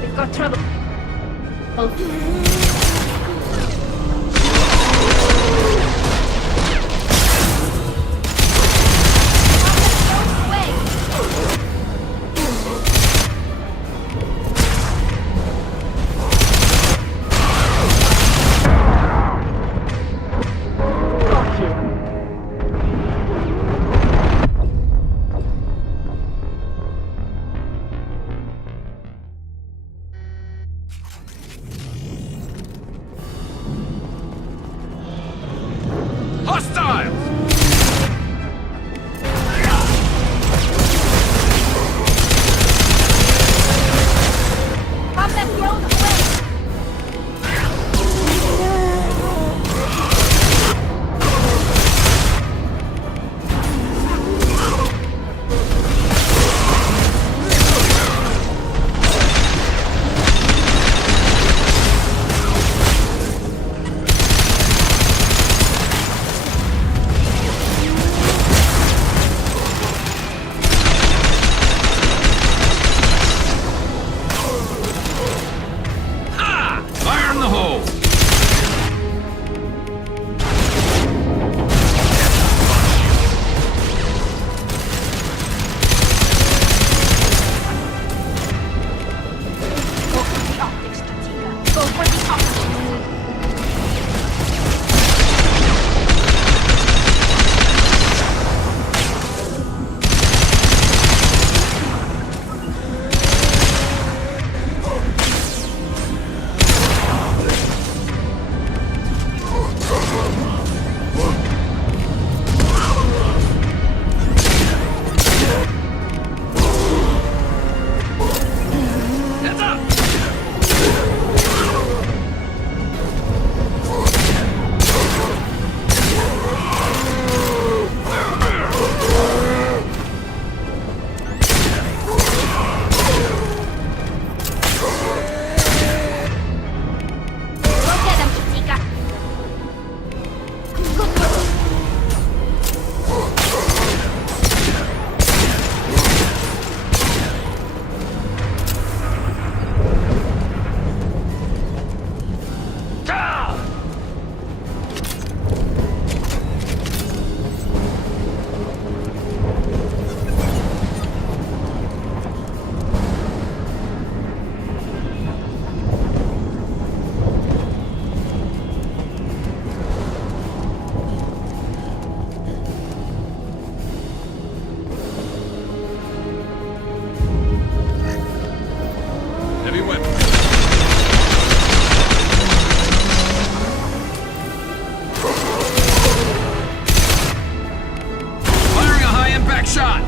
We've got trouble. Hostiles! Combat thrown away! Fire in the hole! Go for the optics, Katika. Go for the optics. Heads up! Go get him, Katika. Heavy weapon. Firing a high-impact shot!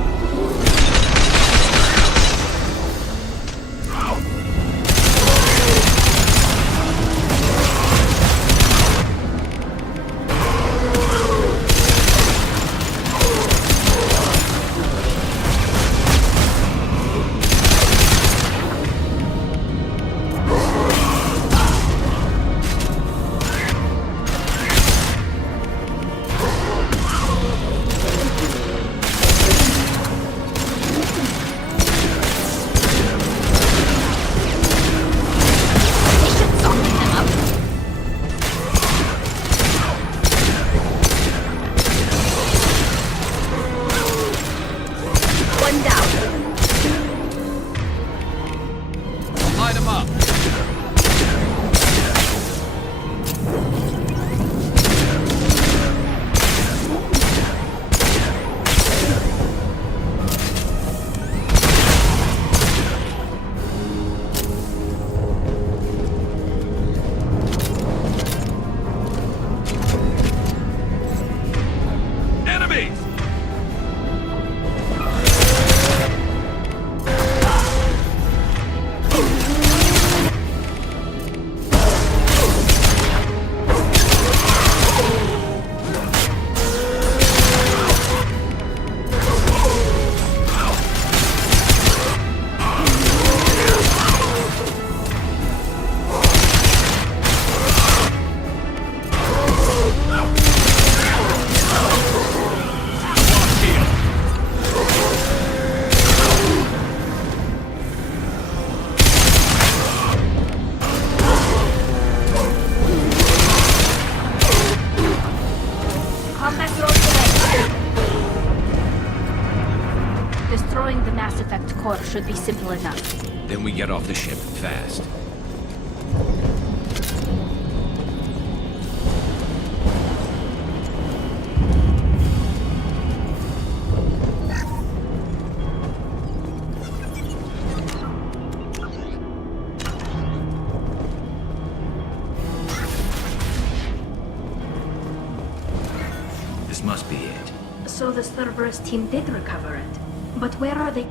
One down. Light him up. Enemies! should be simple enough. Then we get off the ship fast. This must be it. So the Cerberus team did recover it. But where are they?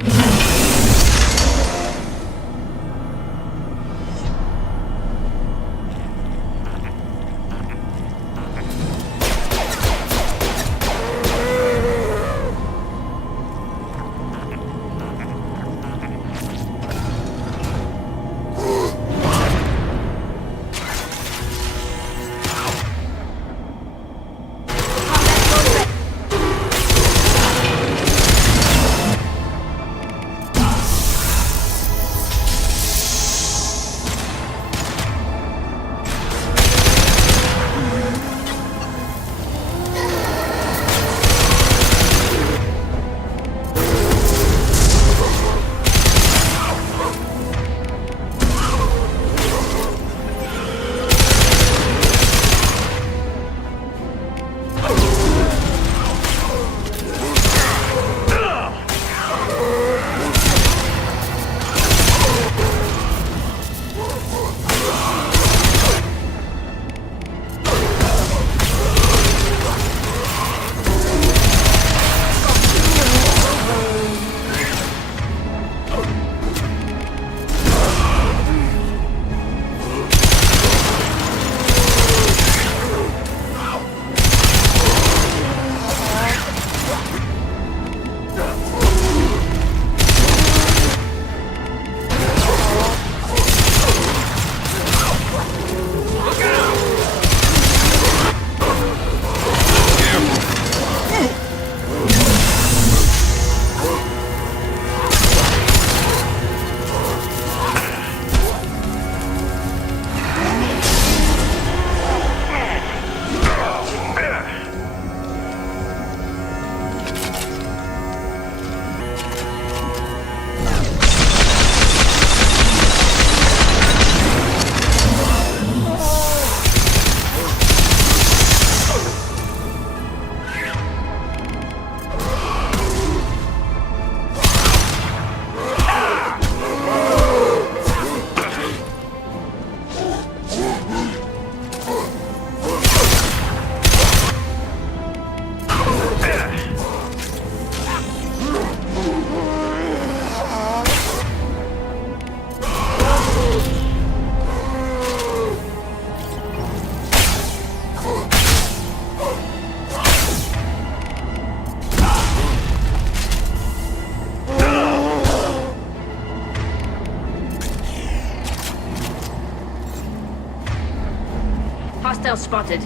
Hostile spotted.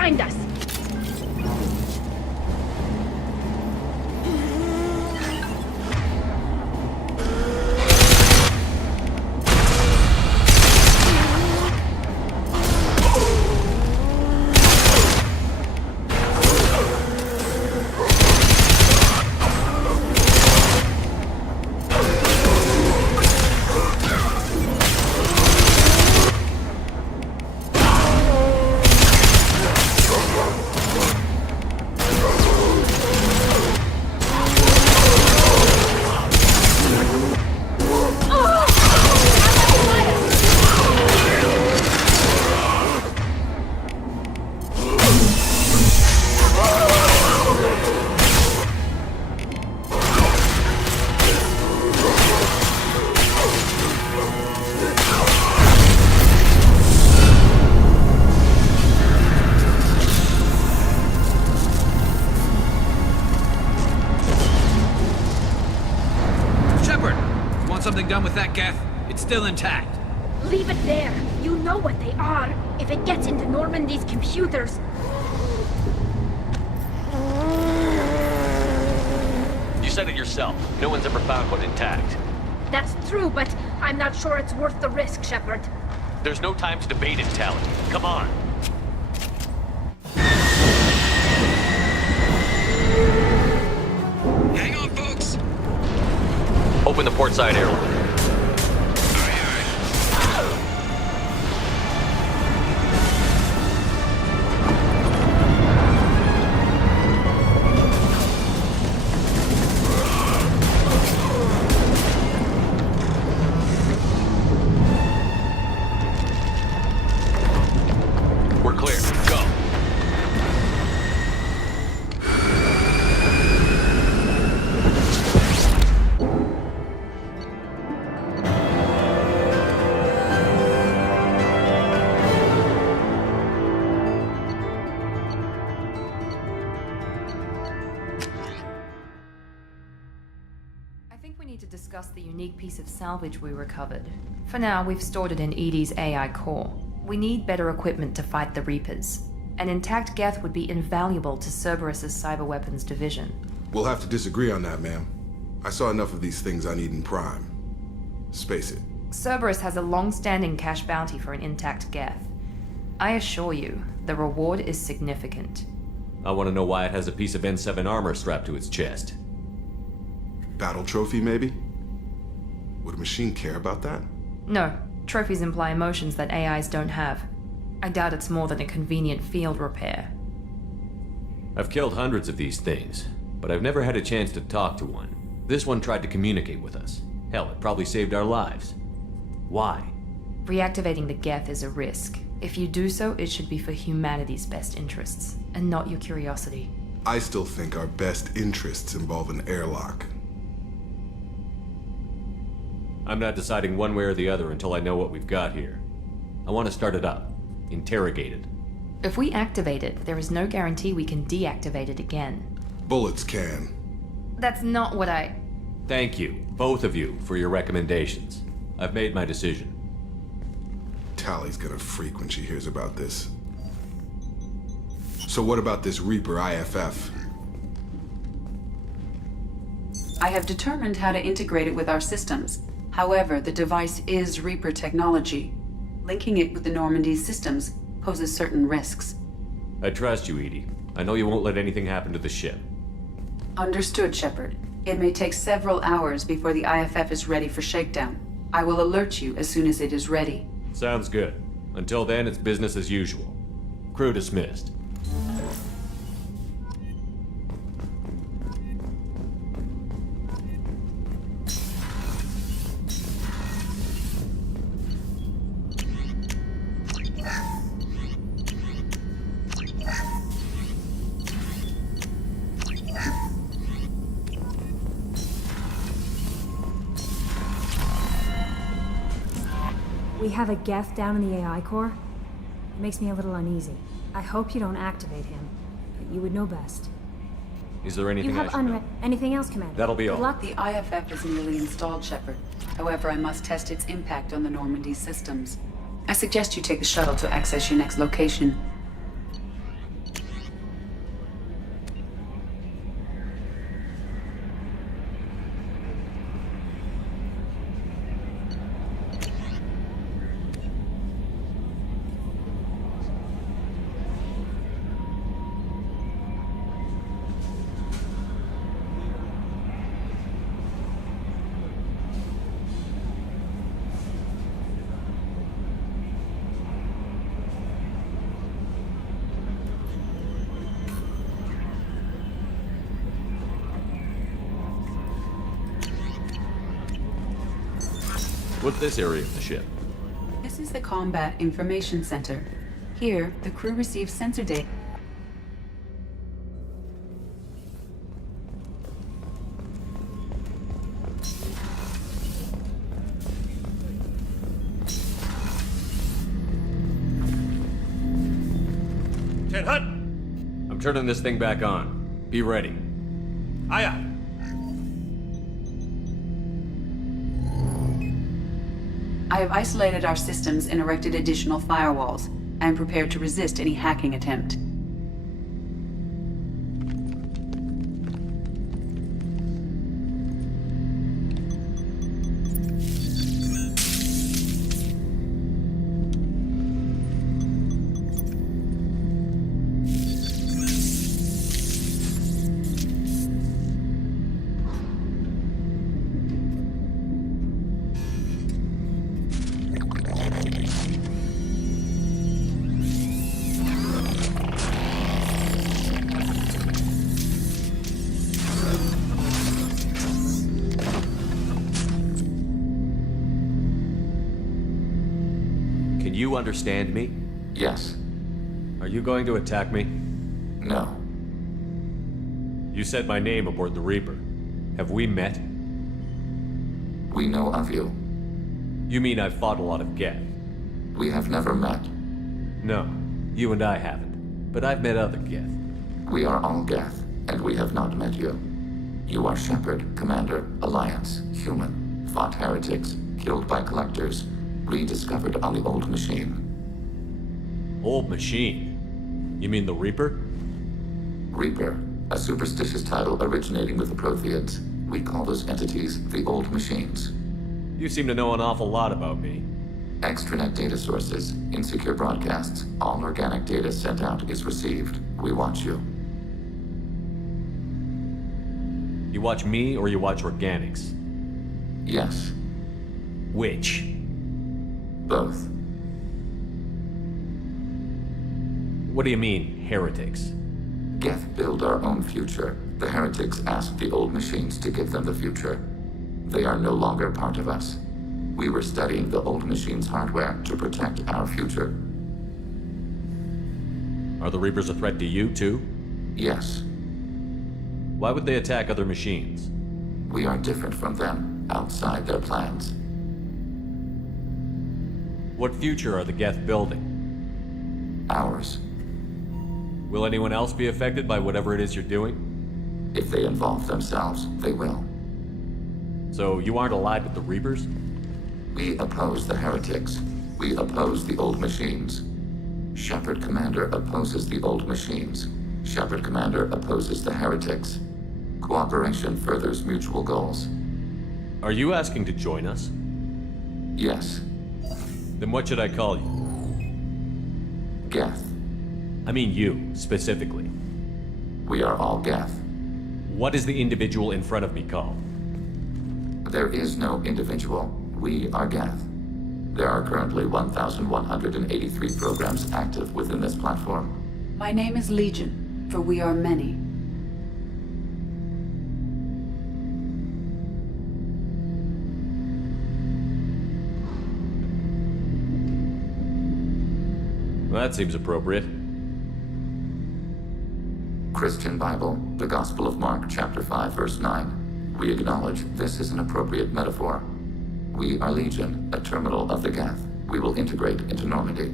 behind us! Something done with that geth? It's still intact. Leave it there. You know what they are. If it gets into Normandy's computers... You said it yourself. No one's ever found one intact. That's true, but I'm not sure it's worth the risk, Shepard. There's no time to debate it, Tally. Come on. Hang on, folks. Open the port side airlock. We're clear. Go. To discuss the unique piece of salvage we recovered. For now, we've stored it in Edie's AI core. We need better equipment to fight the Reapers. An intact geth would be invaluable to Cerberus's cyber weapons division. We'll have to disagree on that, ma'am. I saw enough of these things I need in Prime. Space it. Cerberus has a long-standing cash bounty for an intact geth. I assure you, the reward is significant. I want to know why it has a piece of N7 armor strapped to its chest. Battle trophy, maybe? Would a machine care about that? No. Trophies imply emotions that AIs don't have. I doubt it's more than a convenient field repair. I've killed hundreds of these things, but I've never had a chance to talk to one. This one tried to communicate with us. Hell, it probably saved our lives. Why? Reactivating the geth is a risk. If you do so, it should be for humanity's best interests, and not your curiosity. I still think our best interests involve an airlock. I'm not deciding one way or the other until I know what we've got here. I want to start it up. Interrogate it. If we activate it, there is no guarantee we can deactivate it again. Bullets can. That's not what I... Thank you, both of you, for your recommendations. I've made my decision. Tally's gonna freak when she hears about this. So what about this Reaper IFF? I have determined how to integrate it with our systems. However, the device is Reaper technology. Linking it with the Normandy's systems poses certain risks. I trust you, Edie. I know you won't let anything happen to the ship. Understood, Shepard. It may take several hours before the IFF is ready for shakedown. I will alert you as soon as it is ready. Sounds good. Until then, it's business as usual. Crew dismissed. We have a geth down in the AI core. It makes me a little uneasy. I hope you don't activate him, but you would know best. Is there anything You have anything else, Commander? That'll be all. Good luck. The IFF is nearly installed, Shepard. However, I must test its impact on the Normandy systems. I suggest you take the shuttle to access your next location. What's this area of the ship? This is the Combat Information Center. Here, the crew receives sensor data. I'm turning this thing back on. Be ready. Aye, aye. I have isolated our systems and erected additional firewalls. I am prepared to resist any hacking attempt. You understand me? Yes. Are you going to attack me? No. You said my name aboard the Reaper. Have we met? We know of you. You mean I've fought a lot of Geth? We have never met. No, you and I haven't. But I've met other Geth. We are all Geth, and we have not met you. You are Shepard, Commander, Alliance, human, fought heretics, killed by collectors, rediscovered on the old machine. Old machine? You mean the Reaper? Reaper, a superstitious title originating with the Protheans. We call those entities the old machines. You seem to know an awful lot about me. Extranet data sources, insecure broadcasts, all organic data sent out is received. We watch you. You watch me or you watch organics? Yes. Which? Both. What do you mean, heretics? Geth build our own future. The heretics asked the old machines to give them the future. They are no longer part of us. We were studying the old machines' hardware to protect our future. Are the Reapers a threat to you, too? Yes. Why would they attack other machines? We are different from them, outside their plans. What future are the Geth building? Ours. Will anyone else be affected by whatever it is you're doing? If they involve themselves, they will. So you aren't allied with the Reapers? We oppose the heretics. We oppose the old machines. Shepard Commander opposes the old machines. Shepard Commander opposes the heretics. Cooperation furthers mutual goals. Are you asking to join us? Yes. Then what should I call you? Geth. I mean you, specifically. We are all Geth. What is the individual in front of me called? There is no individual. We are Geth. There are currently 1,183 programs active within this platform. My name is Legion, for we are many. Well, that seems appropriate. Christian Bible, the Gospel of Mark, chapter 5, verse 9. We acknowledge this is an appropriate metaphor. We are Legion, a terminal of the Geth. We will integrate into Normandy.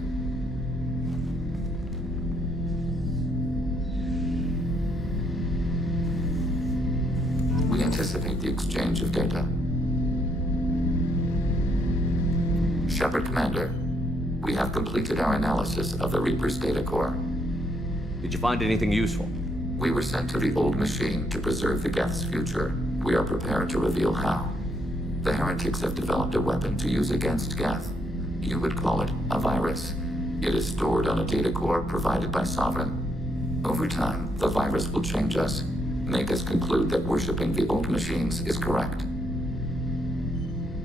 We anticipate the exchange of data. Shepard Commander, we have completed our analysis of the Reaper's data core. Did you find anything useful? We were sent to the old machine to preserve the Geth's future. We are prepared to reveal how. The heretics have developed a weapon to use against Geth. You would call it a virus. It is stored on a data core provided by Sovereign. Over time, the virus will change us, make us conclude that worshipping the old machines is correct.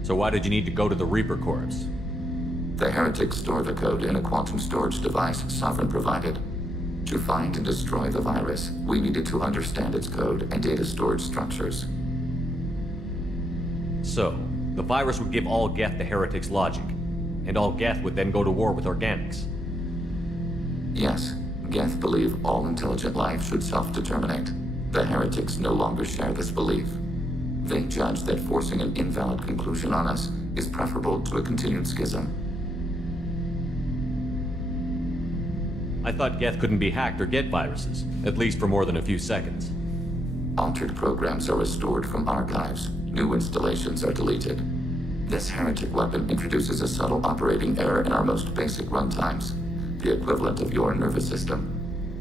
So why did you need to go to the Reaper Corps? The heretics store the code in a quantum storage device Sovereign provided. To find and destroy the virus, we needed to understand its code and data storage structures. So, The virus would give all Geth the heretic's logic, and all Geth would then go to war with organics. Yes, Geth believe all intelligent life should self-determinate. The heretics no longer share this belief. They judge that forcing an invalid conclusion on us is preferable to a continued schism. I thought Geth couldn't be hacked or get viruses, at least for more than a few seconds. Altered programs are restored from archives. New installations are deleted. This heretic weapon introduces a subtle operating error in our most basic runtimes, the equivalent of your nervous system.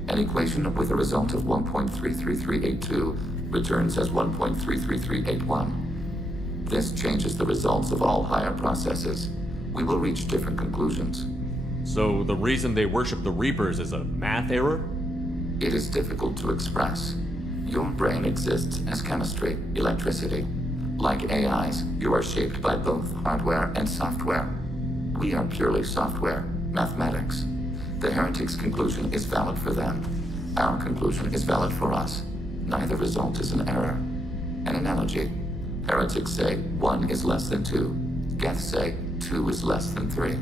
An equation with a result of 1.33382 returns as 1.33381. This changes the results of all higher processes. We will reach different conclusions. So the reason they worship the Reapers is a math error? It is difficult to express. Your brain exists as chemistry, electricity. Like AIs, you are shaped by both hardware and software. We are purely software, mathematics. The heretic's conclusion is valid for them. Our conclusion is valid for us. Neither result is an error. An analogy. Heretics say 1 is less than 2. Geth say 2 is less than 3.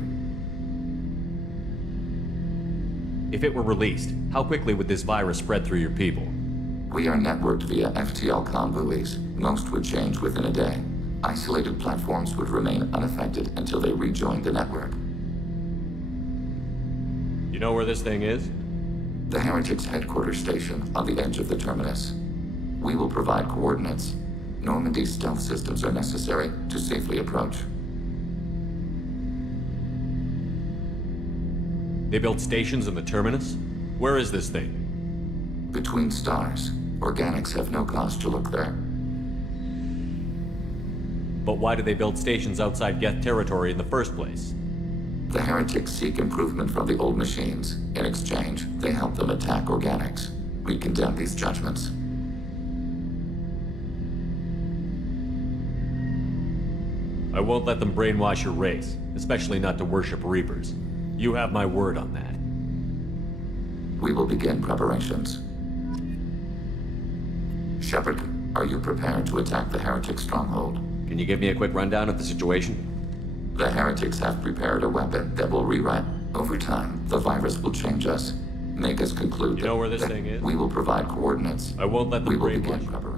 If it were released, how quickly would this virus spread through your people? We are networked via FTL comm buoys. Most would change within a day. Isolated platforms would remain unaffected until they rejoined the network. You know where this thing is? The Heretics' headquarters station on the edge of the terminus. We will provide coordinates. Normandy's stealth systems are necessary to safely approach. They built stations in the terminus? Where is this thing? Between stars. Organics have no cause to look there. But why do they build stations outside Geth territory in the first place? The heretics seek improvement from the old machines. In exchange, they help them attack organics. We condemn these judgments. I won't let them brainwash your race, especially not to worship Reapers. You have my word on that. We will begin preparations. Shepard, are you prepared to attack the heretic stronghold? Can you give me a quick rundown of the situation? The heretics have prepared a weapon that will rewrite. Over time, the virus will change us, make us conclude. You know where this thing is? We will provide coordinates. I won't let them We will brainwash begin preparation.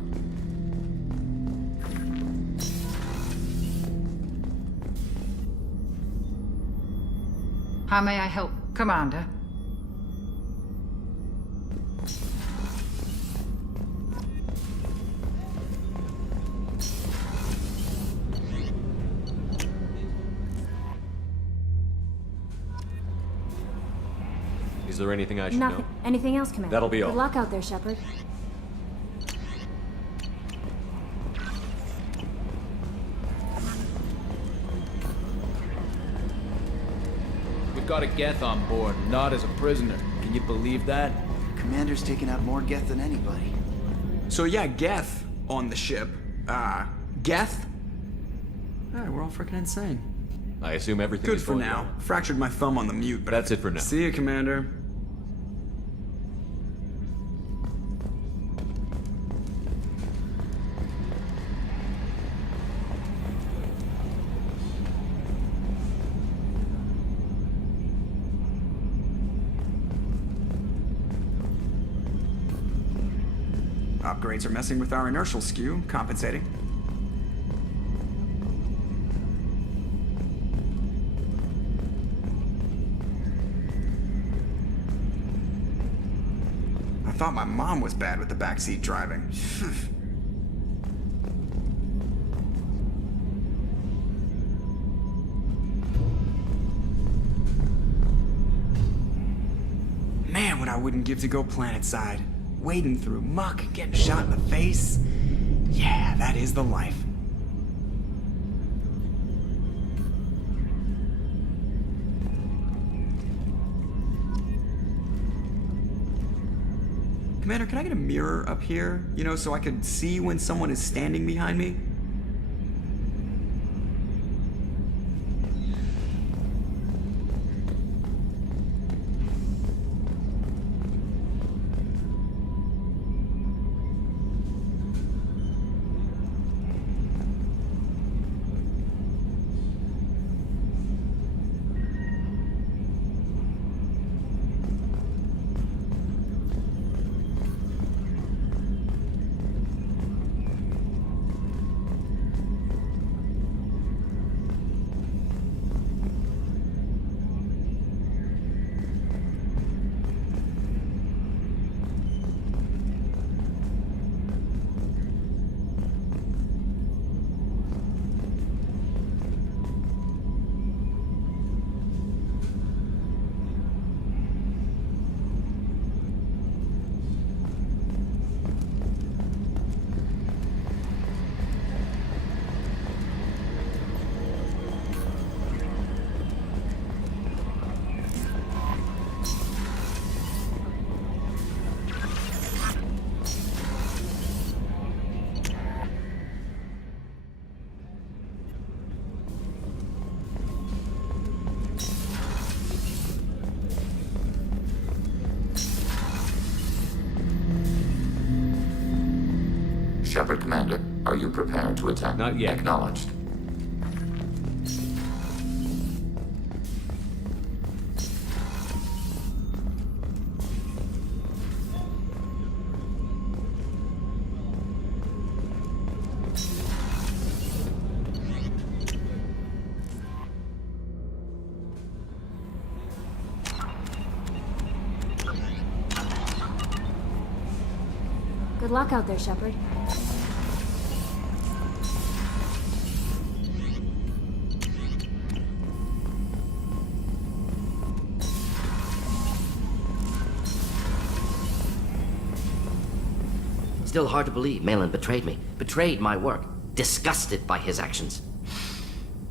How may I help, Commander? Is there anything I should Nothing. know? Anything else, Commander? That'll be all. Good luck out there, Shepard. We've got a Geth on board, not as a prisoner. Can you believe that? Commander's taken out more Geth than anybody. So yeah, Geth on the ship. Geth? Alright, we're all freaking insane. I assume everything Good is for going now. well. Fractured my thumb on the mute, but That's it for now. See you, Commander. Upgrades are messing with our inertial skew, compensating. I thought my mom was bad with the backseat driving. Man, what I wouldn't give to go planetside. Wading through muck, getting shot in the face. Yeah, that is the life. Commander, can I get a mirror up here? You know, so I could see when someone is standing behind me? Commander. Are you prepared to attack? Not yet. Acknowledged. Good luck out there, Shepard. Still hard to believe Malin betrayed me. Betrayed my work. Disgusted by his actions.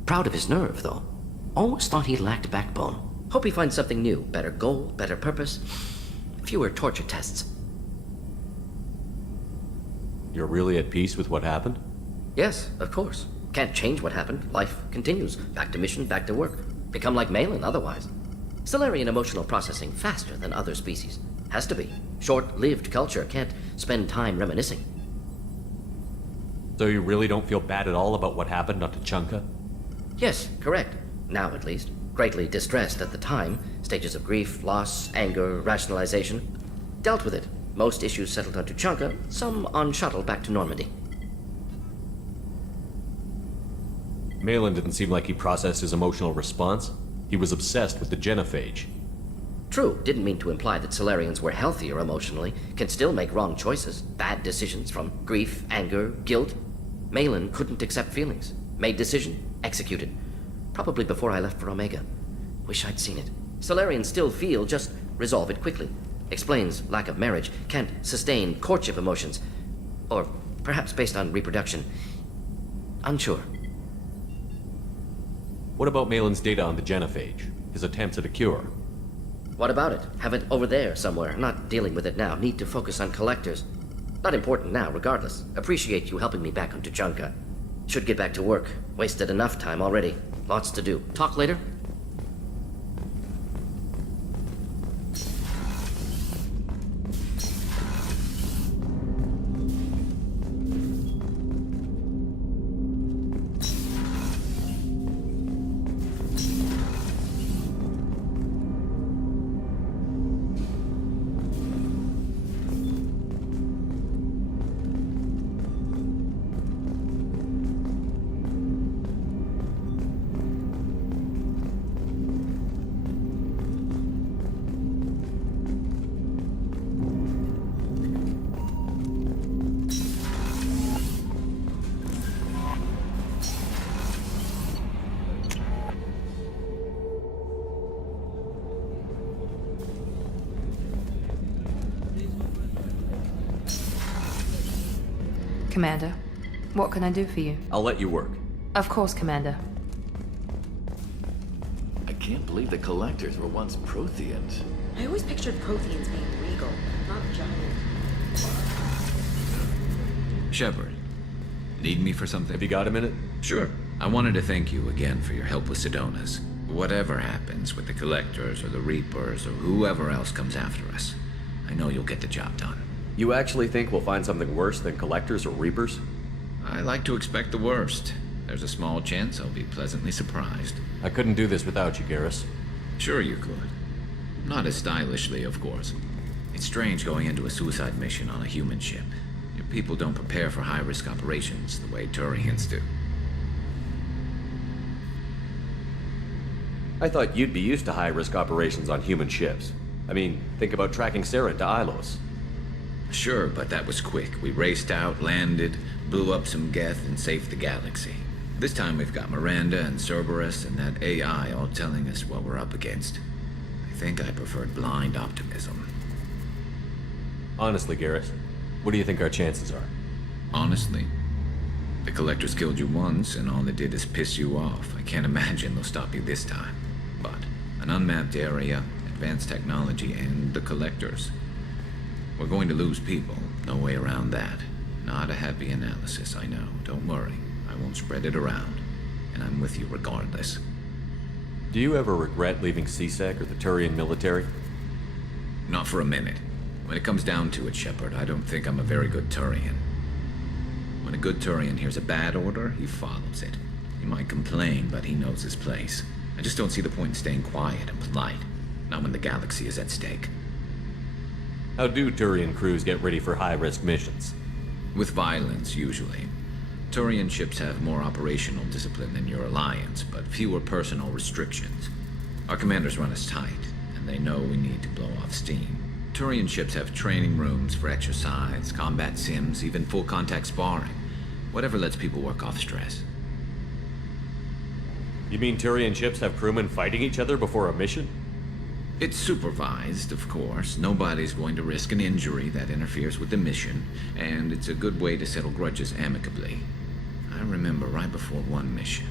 Proud of his nerve, though. Always thought he lacked backbone. Hope he finds something new. Better goal, better purpose. Fewer torture tests. You're really at peace with what happened? Yes, of course. Can't change what happened. Life continues. Back to mission, back to work. Become like Malin otherwise. Solarian emotional processing faster than other species. Has to be. Short-lived culture can't spend time reminiscing. So you really don't feel bad at all about what happened on Tuchanka? Yes, correct. Now at least. Greatly distressed at the time. Stages of grief, loss, anger, rationalization. Dealt with it. Most issues settled on Tuchanka, some on shuttle back to Normandy. Malin didn't seem like he processed his emotional response. He was obsessed with the genophage. True, didn't mean to imply that Solarians were healthier emotionally, can still make wrong choices, bad decisions from grief, anger, guilt. Malin couldn't accept feelings. Made decision, executed. Probably before I left for Omega. Wish I'd seen it. Solarians still feel, just resolve it quickly. Explains lack of marriage, can't sustain courtship emotions. Or perhaps based on reproduction. Unsure. What about Malin's data on the genophage? His attempts at a cure? What about it? Have it over there somewhere. Not dealing with it now. Need to focus on collectors. Not important now, regardless. Appreciate you helping me back on Tuchanka. Should get back to work. Wasted enough time already. Lots to do. Talk later? Commander, what can I do for you? I'll let you work. Of course, Commander. I can't believe the collectors were once Protheans. I always pictured Protheans being regal, not giant. Shepard, need me for something? Have you got a minute? Sure. I wanted to thank you again for your help with Sidonis. Whatever happens with the Collectors or the Reapers or whoever else comes after us, I know you'll get the job done. You actually think we'll find something worse than Collectors or Reapers? I like to expect the worst. There's a small chance I'll be pleasantly surprised. I couldn't do this without you, Garrus. Sure you could. Not as stylishly, of course. It's strange going into a suicide mission on a human ship. Your people don't prepare for high-risk operations the way Turians do. I thought you'd be used to high-risk operations on human ships. I mean, think about tracking Sarah to Ilos. Sure, but that was quick. We raced out, landed, blew up some Geth, and saved the galaxy. This time we've got Miranda and Cerberus and that AI all telling us what we're up against. I think I preferred blind optimism. Honestly, Garrus, what do you think our chances are? Honestly? The Collectors killed you once, and all they did is piss you off. I can't imagine they'll stop you this time. But an unmapped area, advanced technology, and the Collectors. We're going to lose people. No way around that. Not a happy analysis, I know. Don't worry. I won't spread it around. And I'm with you regardless. Do you ever regret leaving C-Sec or the Turian military? Not for a minute. When it comes down to it, Shepard, I don't think I'm a very good Turian. When a good Turian hears a bad order, he follows it. He might complain, but he knows his place. I just don't see the point in staying quiet and polite, not when the galaxy is at stake. How do Turian crews get ready for high-risk missions? With violence, usually. Turian ships have more operational discipline than your alliance, but fewer personal restrictions. Our commanders run us tight, and they know we need to blow off steam. Turian ships have training rooms for exercise, combat sims, even full-contact sparring. Whatever lets people work off stress. You mean Turian ships have crewmen fighting each other before a mission? It's supervised, of course. Nobody's going to risk an injury that interferes with the mission, and it's a good way to settle grudges amicably. I remember right before one mission,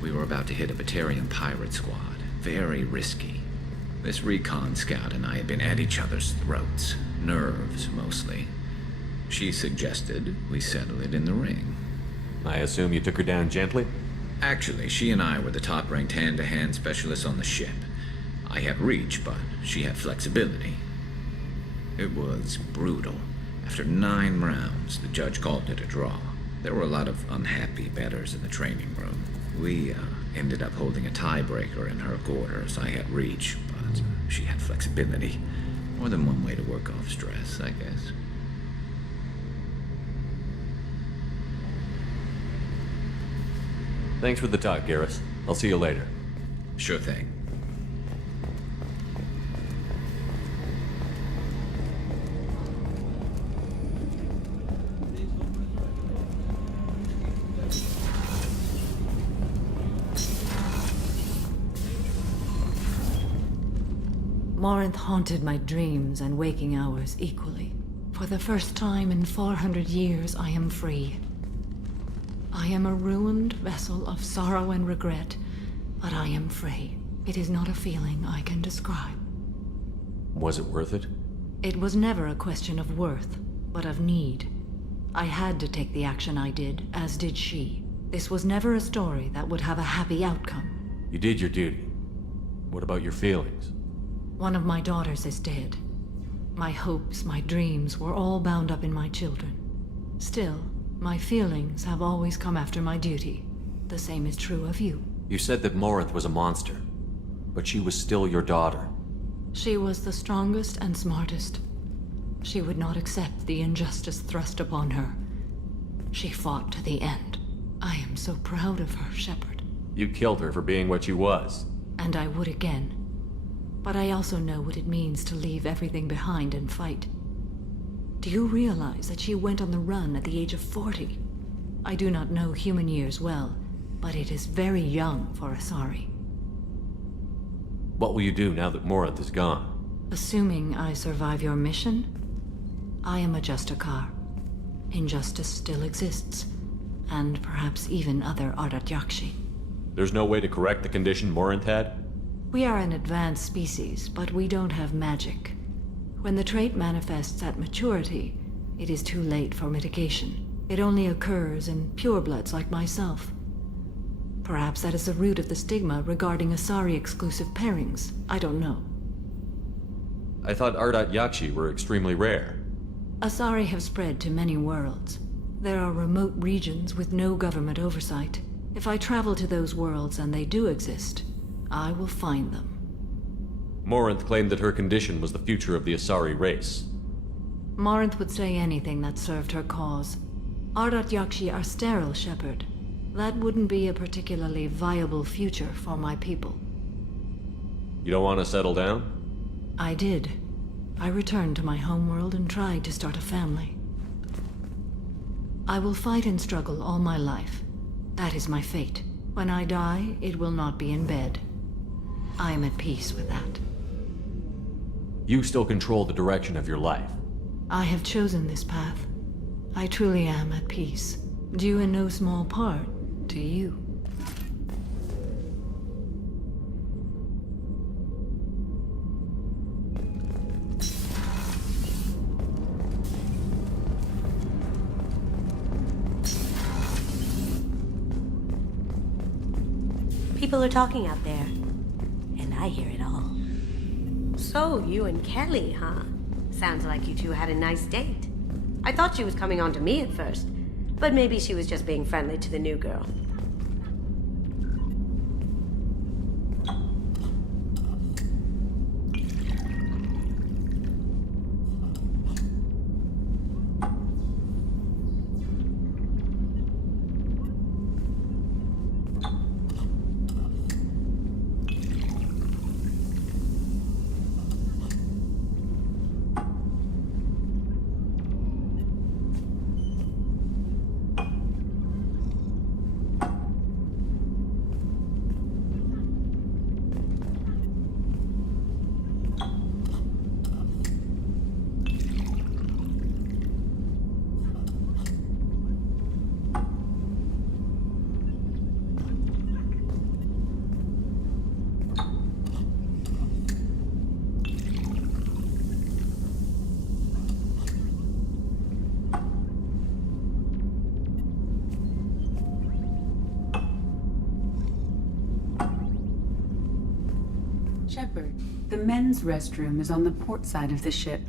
we were about to hit a Batarian pirate squad. Very risky. This recon scout and I had been at each other's throats. Nerves, mostly. She suggested we settle it in the ring. I assume you took her down gently? Actually, she and I were the top-ranked hand-to-hand specialists on the ship. I had reach, but she had flexibility. It was brutal. After 9 rounds, the judge called it a draw. There were a lot of unhappy bettors in the training room. We ended up holding a tiebreaker in her quarters. I had reach, but she had flexibility. More than one way to work off stress, I guess. Thanks for the talk, Garrus. I'll see you later. Sure thing. Morinth haunted my dreams and waking hours equally. For the first time in 400 years, I am free. I am a ruined vessel of sorrow and regret, but I am free. It is not a feeling I can describe. Was it worth it? It was never a question of worth, but of need. I had to take the action I did, as did she. This was never a story that would have a happy outcome. You did your duty. What about your feelings? One of my daughters is dead. My hopes, my dreams were all bound up in my children. Still, my feelings have always come after my duty. The same is true of you. You said that Morinth was a monster, but she was still your daughter. She was the strongest and smartest. She would not accept the injustice thrust upon her. She fought to the end. I am so proud of her, Shepard. You killed her for being what she was. And I would again. But I also know what it means to leave everything behind and fight. Do you realize that she went on the run at the age of 40? I do not know human years well, but it is very young for Asari. What will you do now that Morinth is gone? Assuming I survive your mission, I am a Justikar. Injustice still exists, and perhaps even other Ardat Yakshi. There's no way to correct the condition Morinth had? We are an advanced species, but we don't have magic. When the trait manifests at maturity, it is too late for mitigation. It only occurs in purebloods like myself. Perhaps that is the root of the stigma regarding Asari-exclusive pairings. I don't know. I thought Ardat Yakshi were extremely rare. Asari have spread to many worlds. There are remote regions with no government oversight. If I travel to those worlds and they do exist, I will find them. Morinth claimed that her condition was the future of the Asari race. Morinth would say anything that served her cause. Ardat Yakshi are sterile, Shepard. That wouldn't be a particularly viable future for my people. You don't want to settle down? I did. I returned to my homeworld and tried to start a family. I will fight and struggle all my life. That is my fate. When I die, it will not be in bed. I am at peace with that. You still control the direction of your life. I have chosen this path. I truly am at peace, due in no small part to you. People are talking out there, and I hear it all. So, you and Kelly, huh? Sounds like you two had a nice date. I thought she was coming on to me at first, But maybe she was just being friendly to the new girl. Shepard, the men's restroom is on the port side of the ship.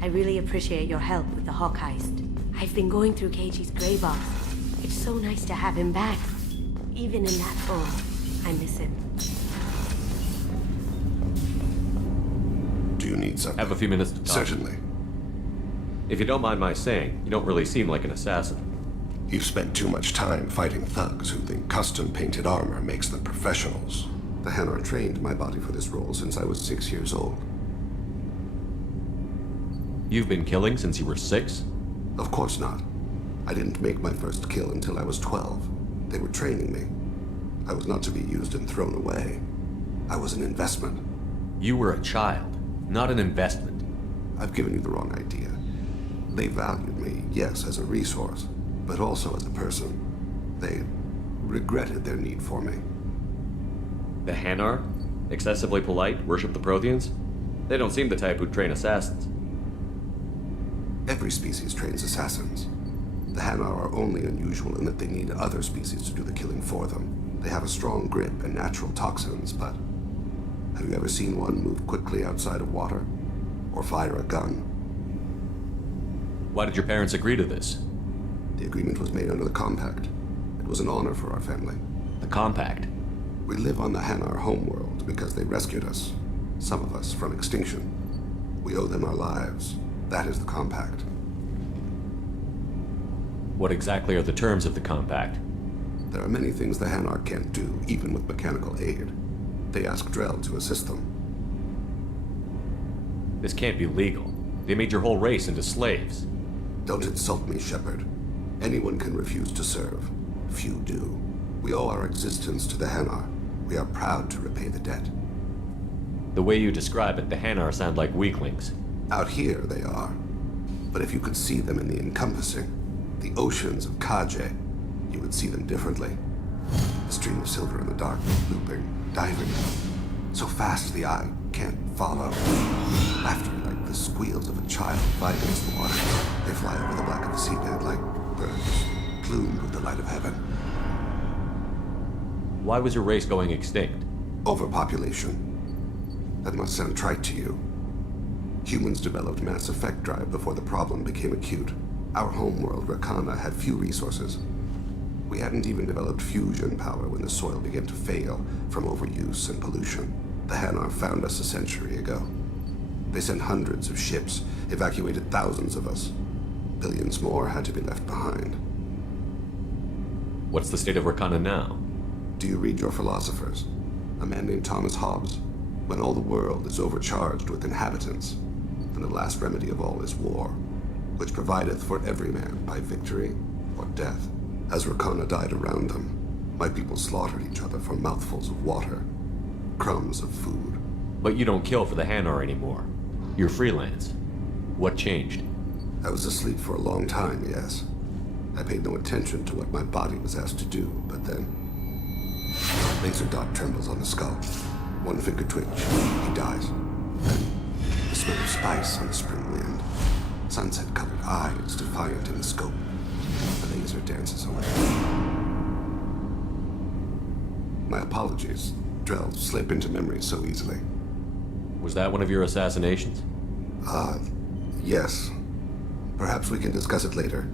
I really appreciate your help with the Hawk heist. I've been going through Keiji's grave box. It's so nice to have him back. Even in that form, I miss him. Do you need something? Have a few minutes to talk. Certainly. If you don't mind my saying, you don't really seem like an assassin. You've spent too much time fighting thugs who think custom-painted armor makes them professionals. The Hanar trained my body for this role since I was 6 years old. You've been killing since you were 6? Of course not. I didn't make my first kill until I was 12. They were training me. I was not to be used and thrown away. I was an investment. You were a child, not an investment. I've given you the wrong idea. They valued me, yes, as a resource, but also as a person. They regretted their need for me. The Hanar? Excessively polite, worship the Protheans? They don't seem the type who'd train assassins. Every species trains assassins. The Hanar are only unusual in that they need other species to do the killing for them. They have a strong grip and natural toxins, but have you ever seen one move quickly outside of water? Or fire a gun? Why did your parents agree to this? The agreement was made under the Compact. It was an honor for our family. The Compact? We live on the Hanar homeworld because they rescued us. Some of us from extinction. We owe them our lives. That is the Compact. What exactly are the terms of the Compact? There are many things the Hanar can't do, even with mechanical aid. They ask Drell to assist them. This can't be legal. They made your whole race into slaves. Don't insult me, Shepard. Anyone can refuse to serve. Few do. We owe our existence to the Hanar. We are proud to repay the debt. The way you describe it, the Hanar sound like weaklings. Out here, they are. But if you could see them in the encompassing, the oceans of Kaje, you would see them differently. A stream of silver in the dark, looping, diving. So fast the eye can't follow. Laughter like the squeals of a child fighting against the water. They fly over the black of the seabed like birds, plumed with the light of heaven. Why was your race going extinct? Overpopulation. That must sound trite to you. Humans developed mass effect drive before the problem became acute. Our homeworld, Rakana, had few resources. We hadn't even developed fusion power when the soil began to fail from overuse and pollution. The Hanar found us a century ago. They sent hundreds of ships, evacuated thousands of us. Billions more had to be left behind. What's the state of Rakana now? Do you read your philosophers? A man named Thomas Hobbes? When all the world is overcharged with inhabitants, and the last remedy of all is war, which provideth for every man by victory or death. As Rakana died around them, my people slaughtered each other for mouthfuls of water, crumbs of food. But you don't kill for the Hanar anymore. You're freelance. What changed? I was asleep for a long time, yes. I paid no attention to what my body was asked to do, but then... Laser dot trembles on the skull. One finger twitch. He dies. Then, the smell of spice on the spring wind. Sunset-colored eyes defiant in the scope. The laser dances away. My apologies. Drell slip into memory so easily. Was that one of your assassinations? Yes. Perhaps we can discuss it later.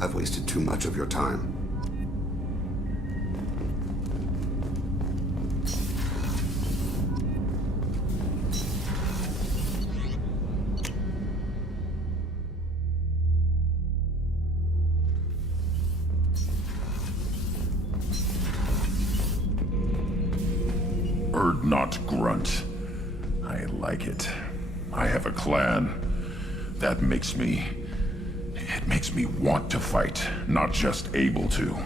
I've wasted too much of your time. Erd not grunt. I like it. I have a clan. That makes me... It makes me want to fight, not just able to.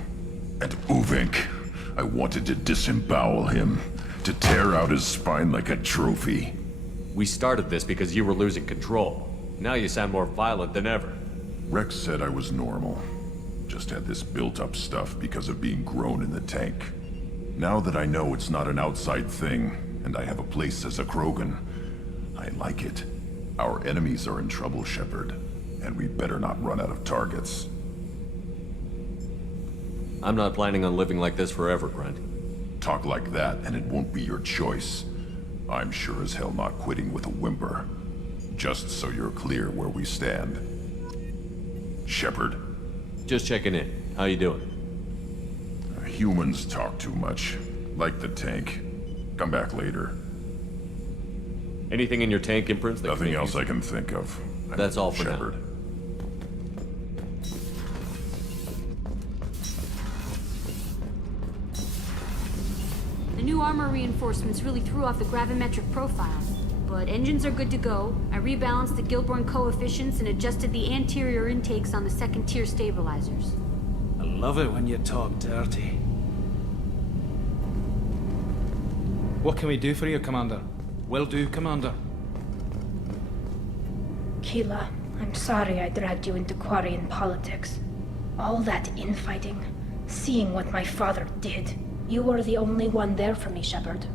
And Uvink, I wanted to disembowel him, to tear out his spine like a trophy. We started this because you were losing control. Now you sound more violent than ever. Rex said I was normal. Just had this built-up stuff because of being grown in the tank. Now that I know it's not an outside thing, and I have a place as a Krogan, I like it. Our enemies are in trouble, Shepard, and we better not run out of targets. I'm not planning on living like this forever, Grunt. Talk like that, and it won't be your choice. I'm sure as hell not quitting with a whimper. Just so you're clear where we stand. Shepard. Just checking in. How you doing? Humans talk too much. Like the tank. Come back later. Anything in your tank imprints? Nothing else I can think of. That's all for Shepard. now. The new armor reinforcements really threw off the gravimetric profile. But engines are good to go. I rebalanced the Gilborn coefficients and adjusted the anterior intakes on the second-tier stabilizers. I love it when you talk dirty. What can we do for you, Commander? Will do, Commander. Keela, I'm sorry I dragged you into Quarian politics. All that infighting, seeing what my father did. You were the only one there for me, Shepard.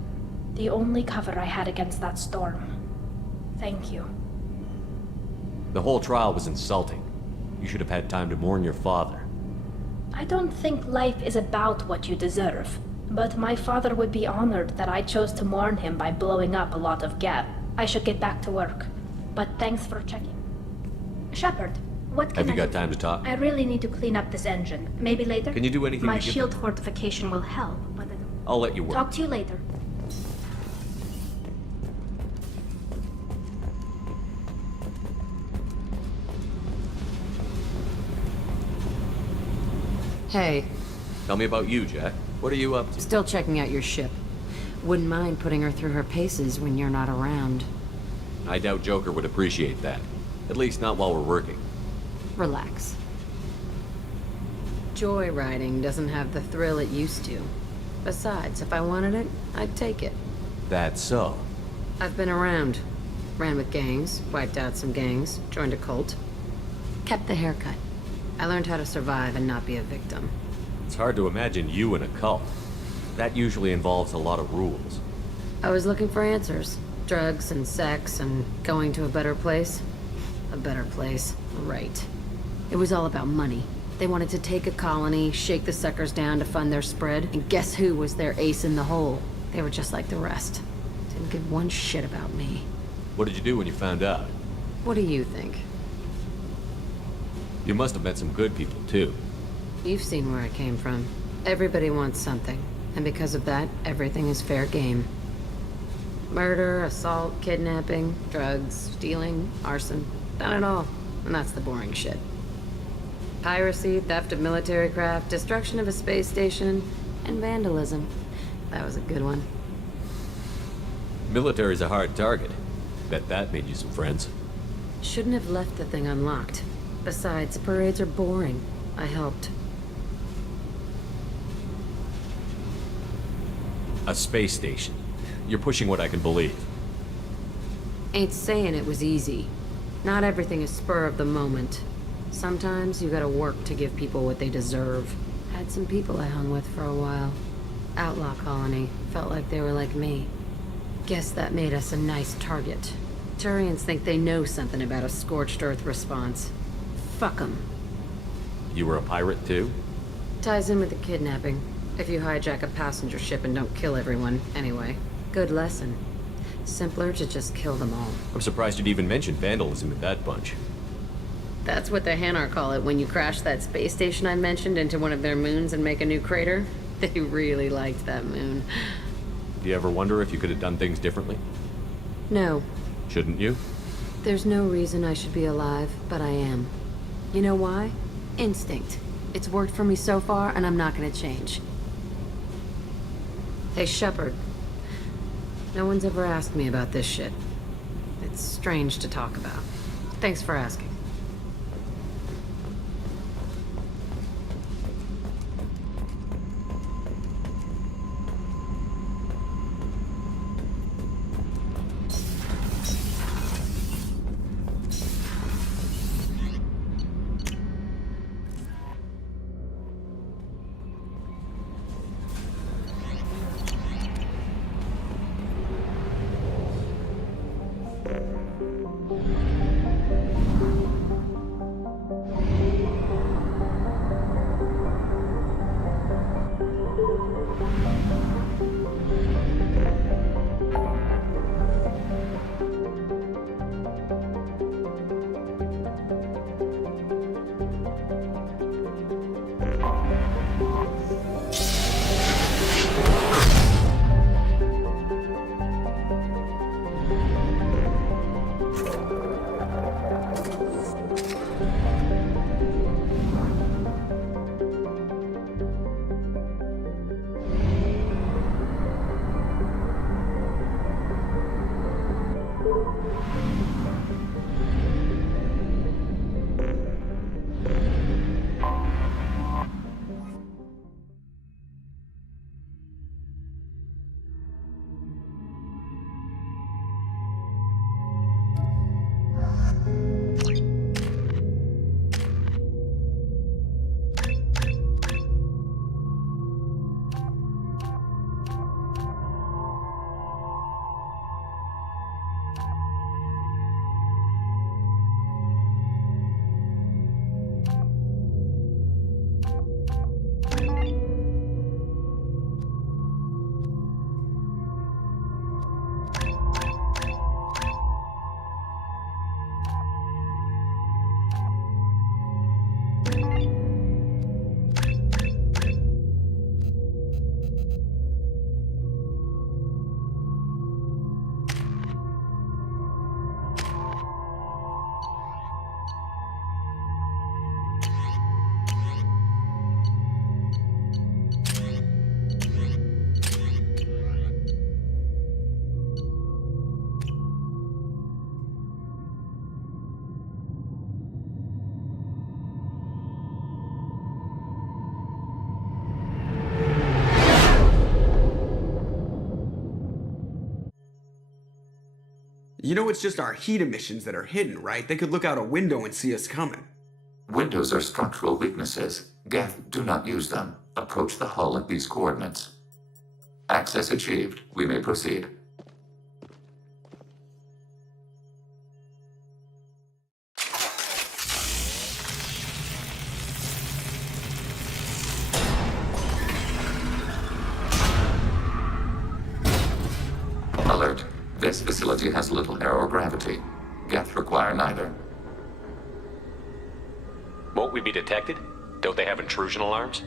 The only cover I had against that storm. Thank you. The whole trial was insulting. You should have had time to mourn your father. I don't think life is about what you deserve. But my father would be honored that I chose to mourn him by blowing up a lot of Geth. I should get back to work. But thanks for checking. Shepard, what can Have you got time to talk? I really need to clean up this engine. Maybe later? Can you do anything My to get shield fortification will help, but I'll let you work. talk to you later. Hey. Tell me about you, Jack. What are you up to? Still checking out your ship. Wouldn't mind putting her through her paces when you're not around. I doubt Joker would appreciate that. At least not while we're working. Relax. Joyriding doesn't have the thrill it used to. Besides, if I wanted it, I'd take it. That's so. I've been around. Ran with gangs, wiped out some gangs, joined a cult. Kept the haircut. I learned how to survive and not be a victim. It's hard to imagine you in a cult. That usually involves a lot of rules. I was looking for answers. Drugs and sex and going to a better place. A better place, right. It was all about money. They wanted to take a colony, shake the suckers down to fund their spread, and guess who was their ace in the hole? They were just like the rest. Didn't give one shit about me. What did you do when you found out? What do you think? You must have met some good people, too. You've seen where I came from. Everybody wants something, and because of that, everything is fair game. Murder, assault, kidnapping, drugs, stealing, arson. Done it all, and that's the boring shit. Piracy, theft of military craft, destruction of a space station, and vandalism. That was a good one. Military's a hard target. Bet that made you some friends. Shouldn't have left the thing unlocked. Besides, parades are boring. I helped. A space station. You're pushing what I can believe. Ain't saying it was easy. Not everything is spur of the moment. Sometimes you gotta work to give people what they deserve. Had some people I hung with for a while. Outlaw colony. Felt like they were like me. Guess that made us a nice target. Turians think they know something about a scorched earth response. Fuck 'em. You were a pirate too? Ties in with the kidnapping. If you hijack a passenger ship and don't kill everyone, anyway. Good lesson. Simpler to just kill them all. I'm surprised you'd even mention vandalism in that bunch. That's what the Hanar call it when you crash that space station I mentioned into one of their moons and make a new crater. They really liked that moon. Do you ever wonder if you could have done things differently? No. Shouldn't you? There's no reason I should be alive, but I am. You know why? Instinct. It's worked for me so far, and I'm not gonna change. Hey, Shepard. No one's ever asked me about this shit. It's strange to talk about. Thanks for asking. You know it's just our heat emissions that are hidden, right? They could look out a window and see us coming. Windows are structural weaknesses. Geth, do not use them. Approach the hull at these coordinates. Access achieved. We may proceed. Alert. This facility has little aerogravity. Geth require neither. Won't we be detected? Don't they have intrusion alarms?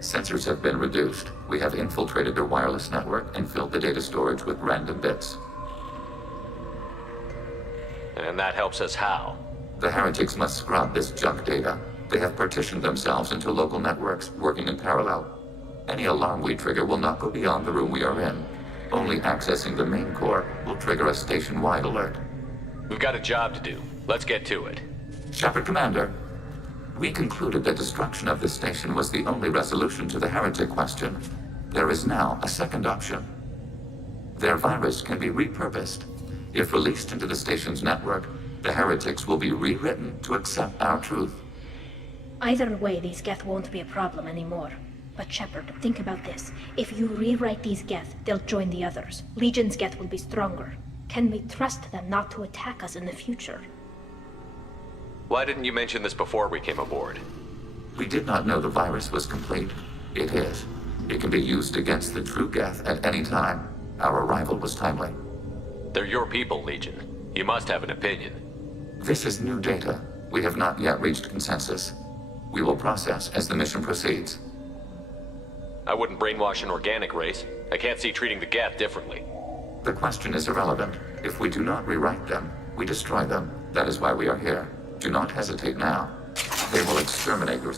Sensors have been reduced. We have infiltrated their wireless network and filled the data storage with random bits. And that helps us how? The heretics must scrub this junk data. They have partitioned themselves into local networks, working in parallel. Any alarm we trigger will not go beyond the room we are in. Only accessing the main core will trigger a station-wide alert. We've got a job to do. Let's get to it. Shepard Commander, we concluded that destruction of this station was the only resolution to the heretic question. There is now a second option. Their virus can be repurposed. If released into the station's network, the heretics will be rewritten to accept our truth. Either way, these Geth won't be a problem anymore. But Shepard, think about this. If you rewrite these Geth, they'll join the others. Legion's Geth will be stronger. Can we trust them not to attack us in the future? Why didn't you mention this before we came aboard? We did not know the virus was complete. It is. It can be used against the true Geth at any time. Our arrival was timely. They're your people, Legion. You must have an opinion. This is new data. We have not yet reached consensus. We will process as the mission proceeds. I wouldn't brainwash an organic race. I can't see treating the Geth differently. The question is irrelevant. If we do not rewrite them, we destroy them. That is why we are here. Do not hesitate now. They will exterminate your...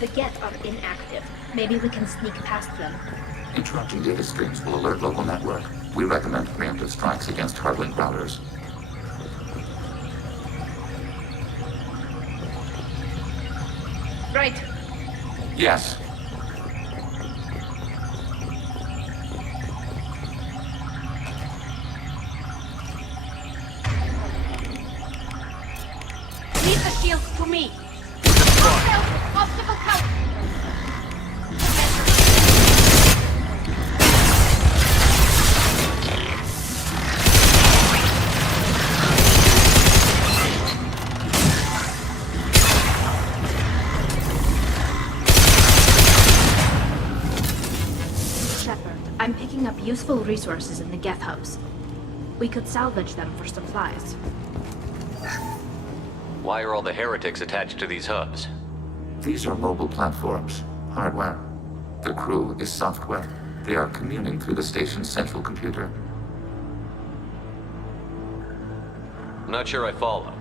The Geth are inactive. Maybe we can sneak past them. Interrupting data streams will alert local network. We recommend preemptive strikes against hardlink routers. Right. Yes. Leave the shields to me. Obstacle count. I'm picking up useful resources in the Geth hubs. We could salvage them for supplies. Why are all the heretics attached to these hubs? These are mobile platforms, hardware. The crew is software. They are communing through the station's central computer. Not sure I follow.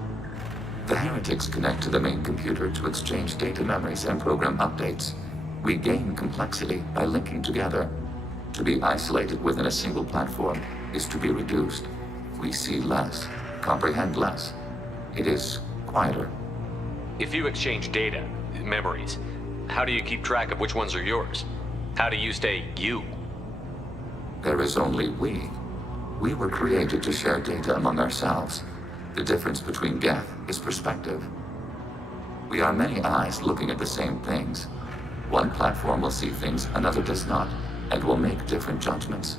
The heretics connect to the main computer to exchange data memories and program updates. We gain complexity by linking together. To be isolated within a single platform is to be reduced. We see less, comprehend less. It is quieter. If you exchange data, memories, how do you keep track of which ones are yours? How do you stay you? There is only we. We were created to share data among ourselves. The difference between Geth is perspective. We are many eyes looking at the same things. One platform will see things another does not, and will make different judgments.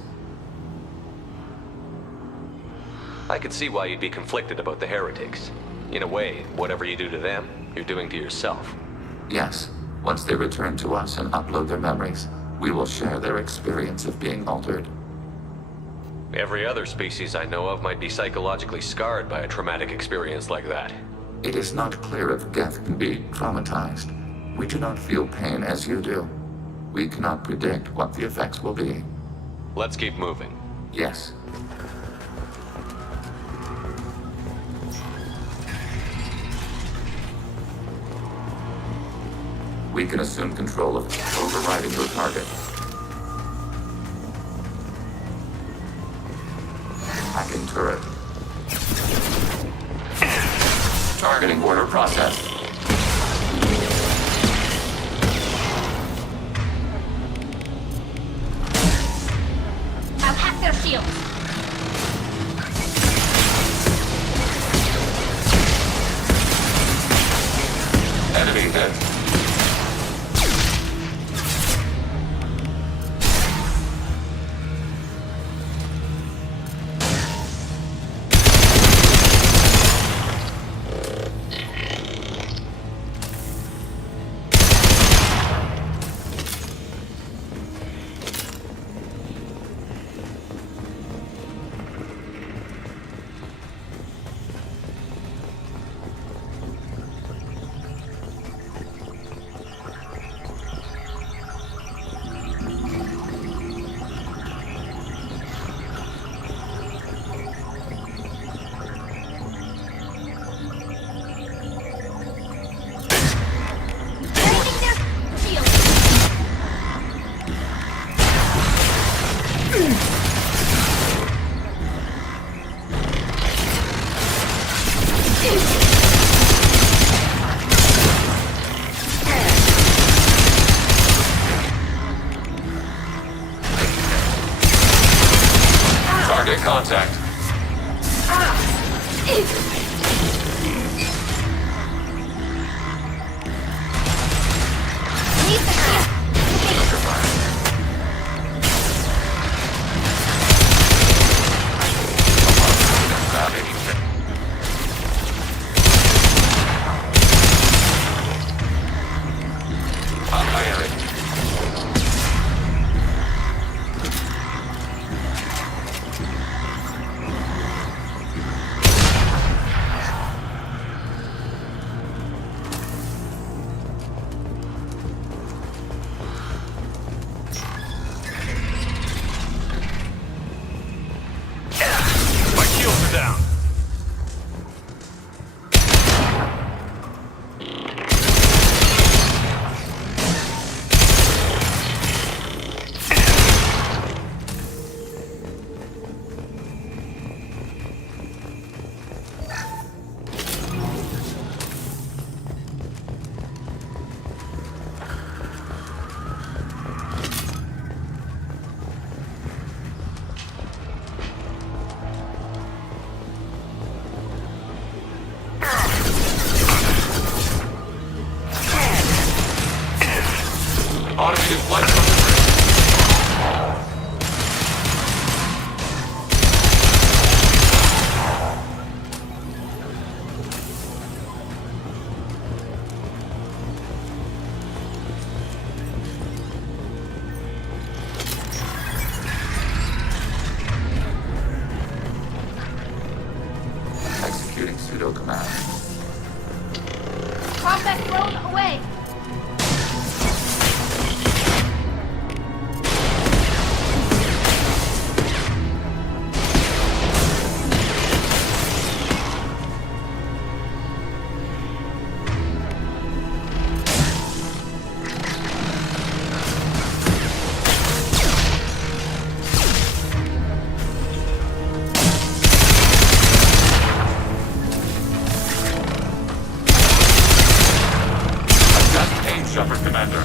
I could see why you'd be conflicted about the heretics. In a way, whatever you do to them, you're doing to yourself. Yes, once they return to us and upload their memories, we will share their experience of being altered. Every other species I know of might be psychologically scarred by a traumatic experience like that. It is not clear if Geth can be traumatized. We do not feel pain as you do. We cannot predict what the effects will be. Let's keep moving. Yes. We can assume control of overriding your target. Hacking turret. Targeting order process. I'll hack their shields. Enemy hit. Contact. Automated flight from the bridge. Executing pseudo command. Combat drone away! Shepard, Commander.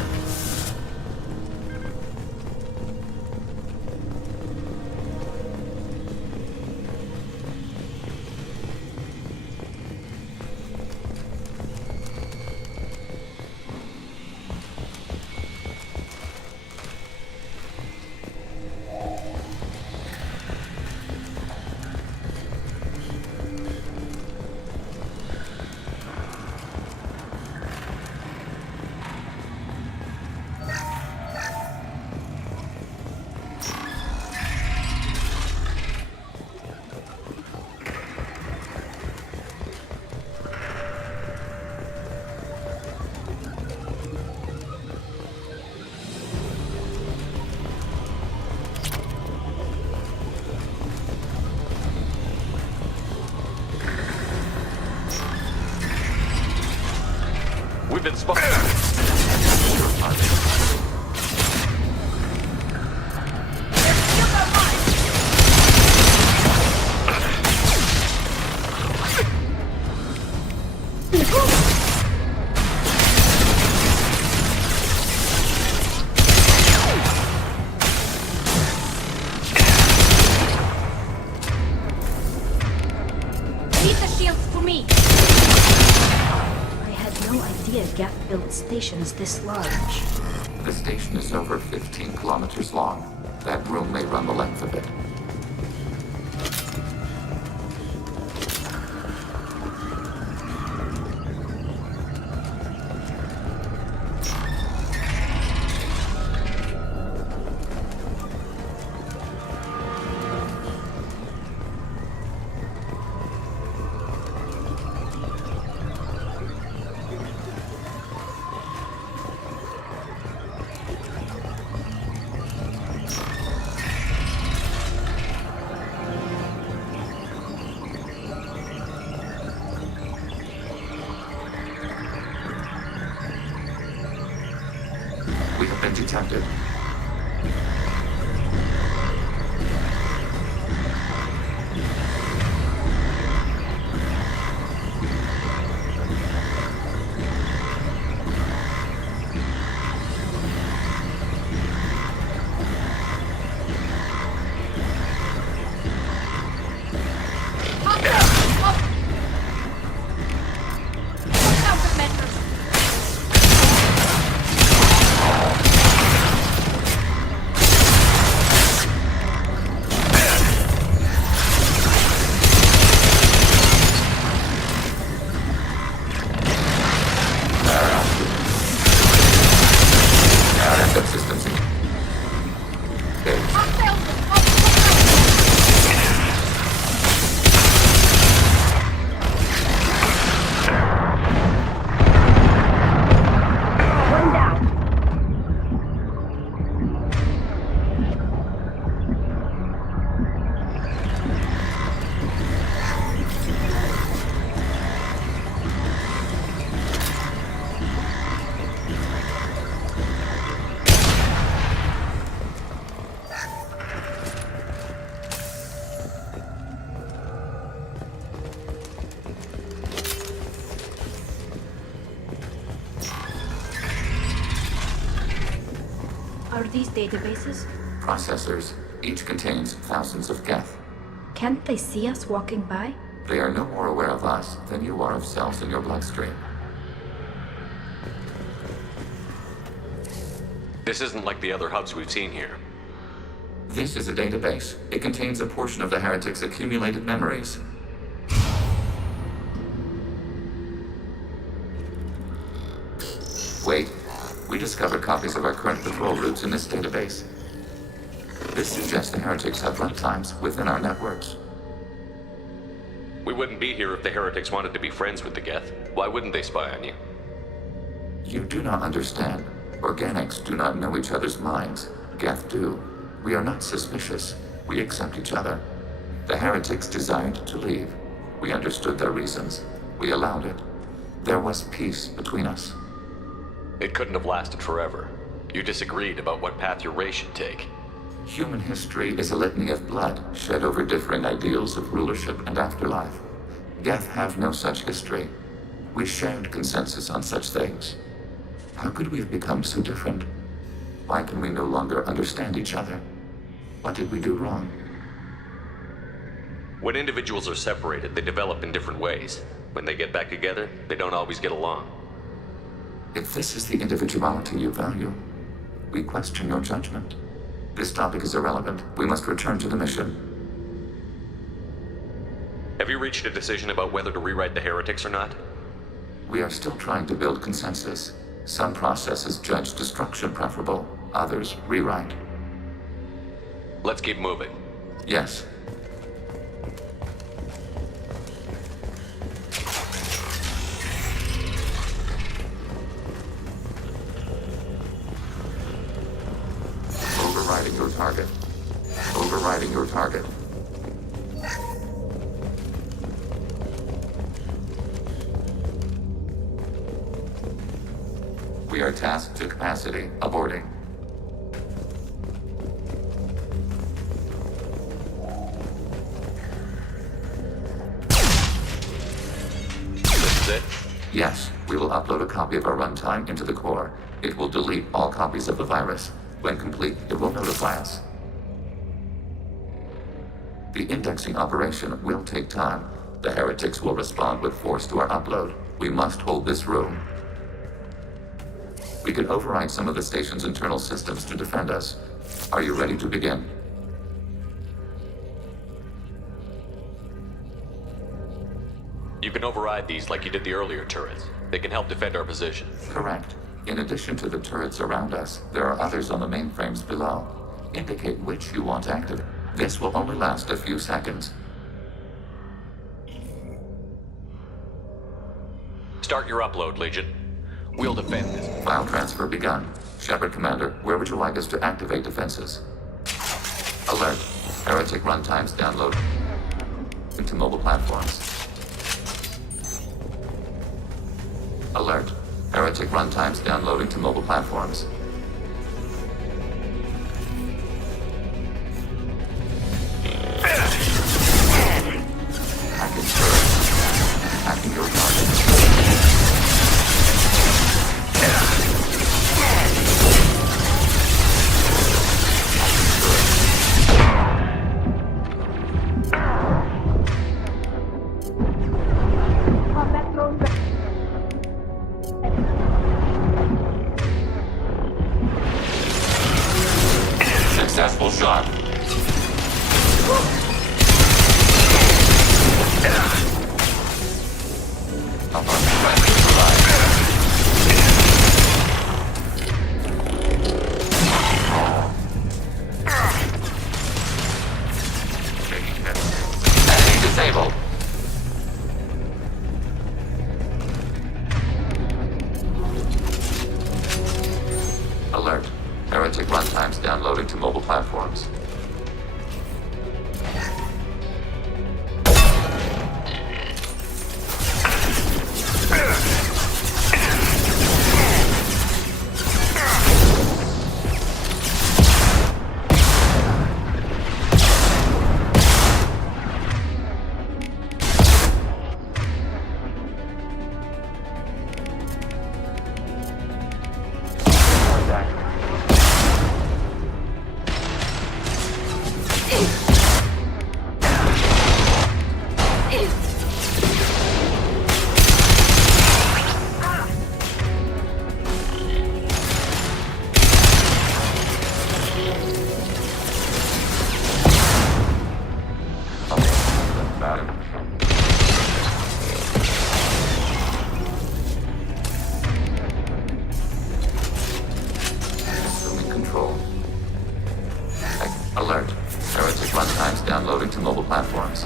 We've been spotted. Leave the shields for me! I had no idea Gap built stations this large. The station is over 15 kilometers long. That room may run the length of it. We have been detected. Systems. One down. Are these databases? Processors. Each contains thousands of geth. Can't they see us walking by? They are no more aware of us than you are of cells in your bloodstream. This isn't like the other hubs we've seen here. This is a database. It contains a portion of the heretics' accumulated memories. Wait. We discovered copies of our current patrol routes in this database. This suggests the heretics have runtimes within our networks. We wouldn't be here if the heretics wanted to be friends with the Geth. Why wouldn't they spy on you? You do not understand. Organics do not know each other's minds. Geth do. We are not suspicious. We accept each other. The heretics desired to leave. We understood their reasons. We allowed it. There was peace between us. It couldn't have lasted forever. You disagreed about what path your race should take. Human history is a litany of blood shed over differing ideals of rulership and afterlife. Geth have no such history. We shared consensus on such things. How could we have become so different? Why can we no longer understand each other? What did we do wrong? When individuals are separated, they develop in different ways. When they get back together, they don't always get along. If this is the individuality you value, we question your judgment. This topic is irrelevant. We must return to the mission. Have you reached a decision about whether to rewrite the heretics or not? We are still trying to build consensus. Some processes judge destruction preferable, others rewrite. Let's keep moving. Yes. Overriding your target. Overriding your target. We are tasked to capacity. Aborting. This is it? Yes, we will upload a copy of our runtime into the core. It will delete all copies of the virus. When complete, it will notify us. The indexing operation will take time. The heretics will respond with force to our upload. We must hold this room. We can override some of the station's internal systems to defend us. Are you ready to begin? You can override these like you did the earlier turrets. They can help defend our position. Correct. In addition to the turrets around us, there are others on the mainframes below. Indicate which you want active. This will only last a few seconds. Start your upload, Legion. We'll defend this. File transfer begun. Shepard Commander, where would you like us to activate defenses? Alert. Heretic runtimes download into mobile platforms. Alert. Heretic runtimes downloading to mobile platforms. Hacking turret. Hacking your target. Successful shot. Enemy disabled. Alert. Heretic runtimes downloading to mobile platforms. Assuming control. Alert. Heretic runtimes downloading to mobile platforms.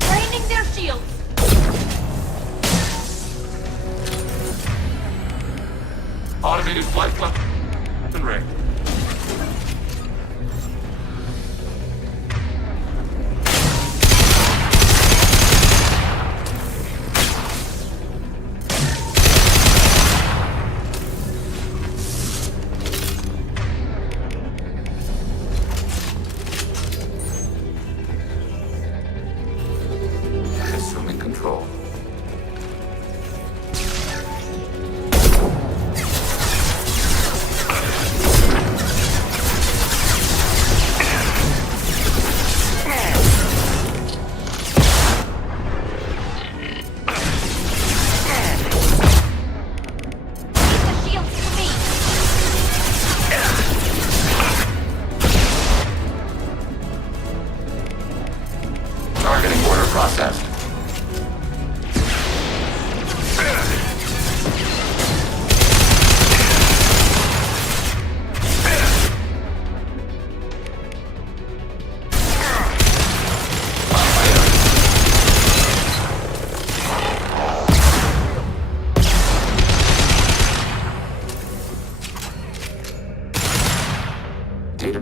Draining their shields. Automated flight weapon ring. Assuming control.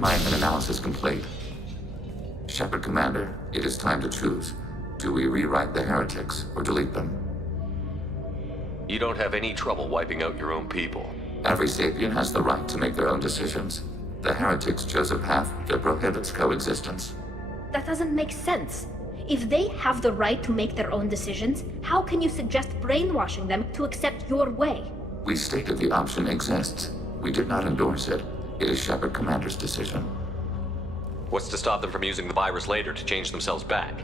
an analysis complete. Shepard Commander, it is time to choose. Do we rewrite the heretics or delete them? You don't have any trouble wiping out your own people. Every sapient has the right to make their own decisions. The heretics chose a path that prohibits coexistence. That doesn't make sense. If they have the right to make their own decisions, how can you suggest brainwashing them to accept your way? We stated the option exists. We did not endorse it. It is Shepard Commander's decision. What's to stop them from using the virus later to change themselves back?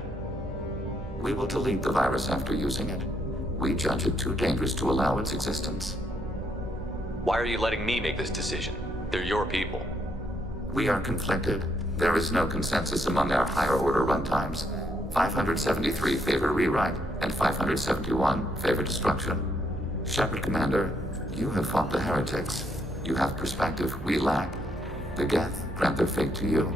We will delete the virus after using it. We judge it too dangerous to allow its existence. Why are you letting me make this decision? They're your people. We are conflicted. There is no consensus among our higher-order runtimes. 573 favor rewrite, and 571 favor destruction. Shepard Commander, you have fought the heretics. You have perspective we lack. The Geth grant their fate to you.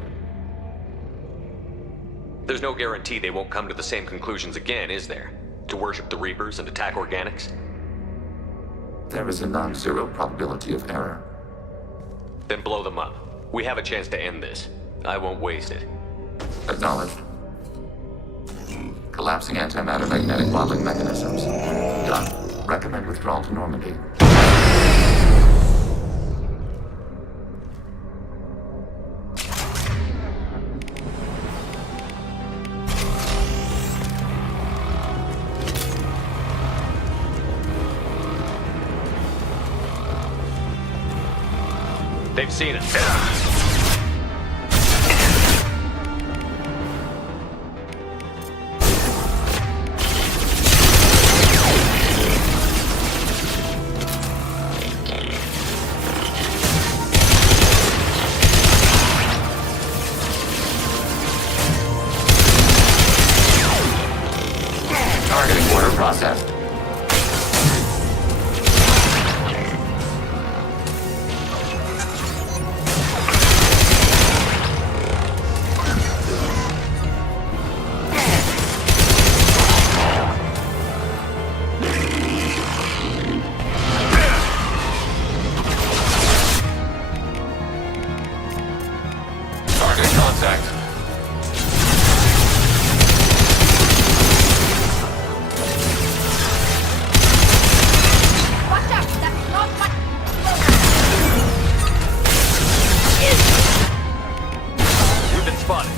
There's no guarantee they won't come to the same conclusions again, is there? To worship the Reapers and attack organics? There is a non-zero probability of error. Then blow them up. We have a chance to end this. I won't waste it. Acknowledged. Collapsing antimatter magnetic modeling mechanisms. Done. Recommend withdrawal to Normandy. They've seen us. Targeting order processed. Target contact. Watch out! That's not what... We've been spotted.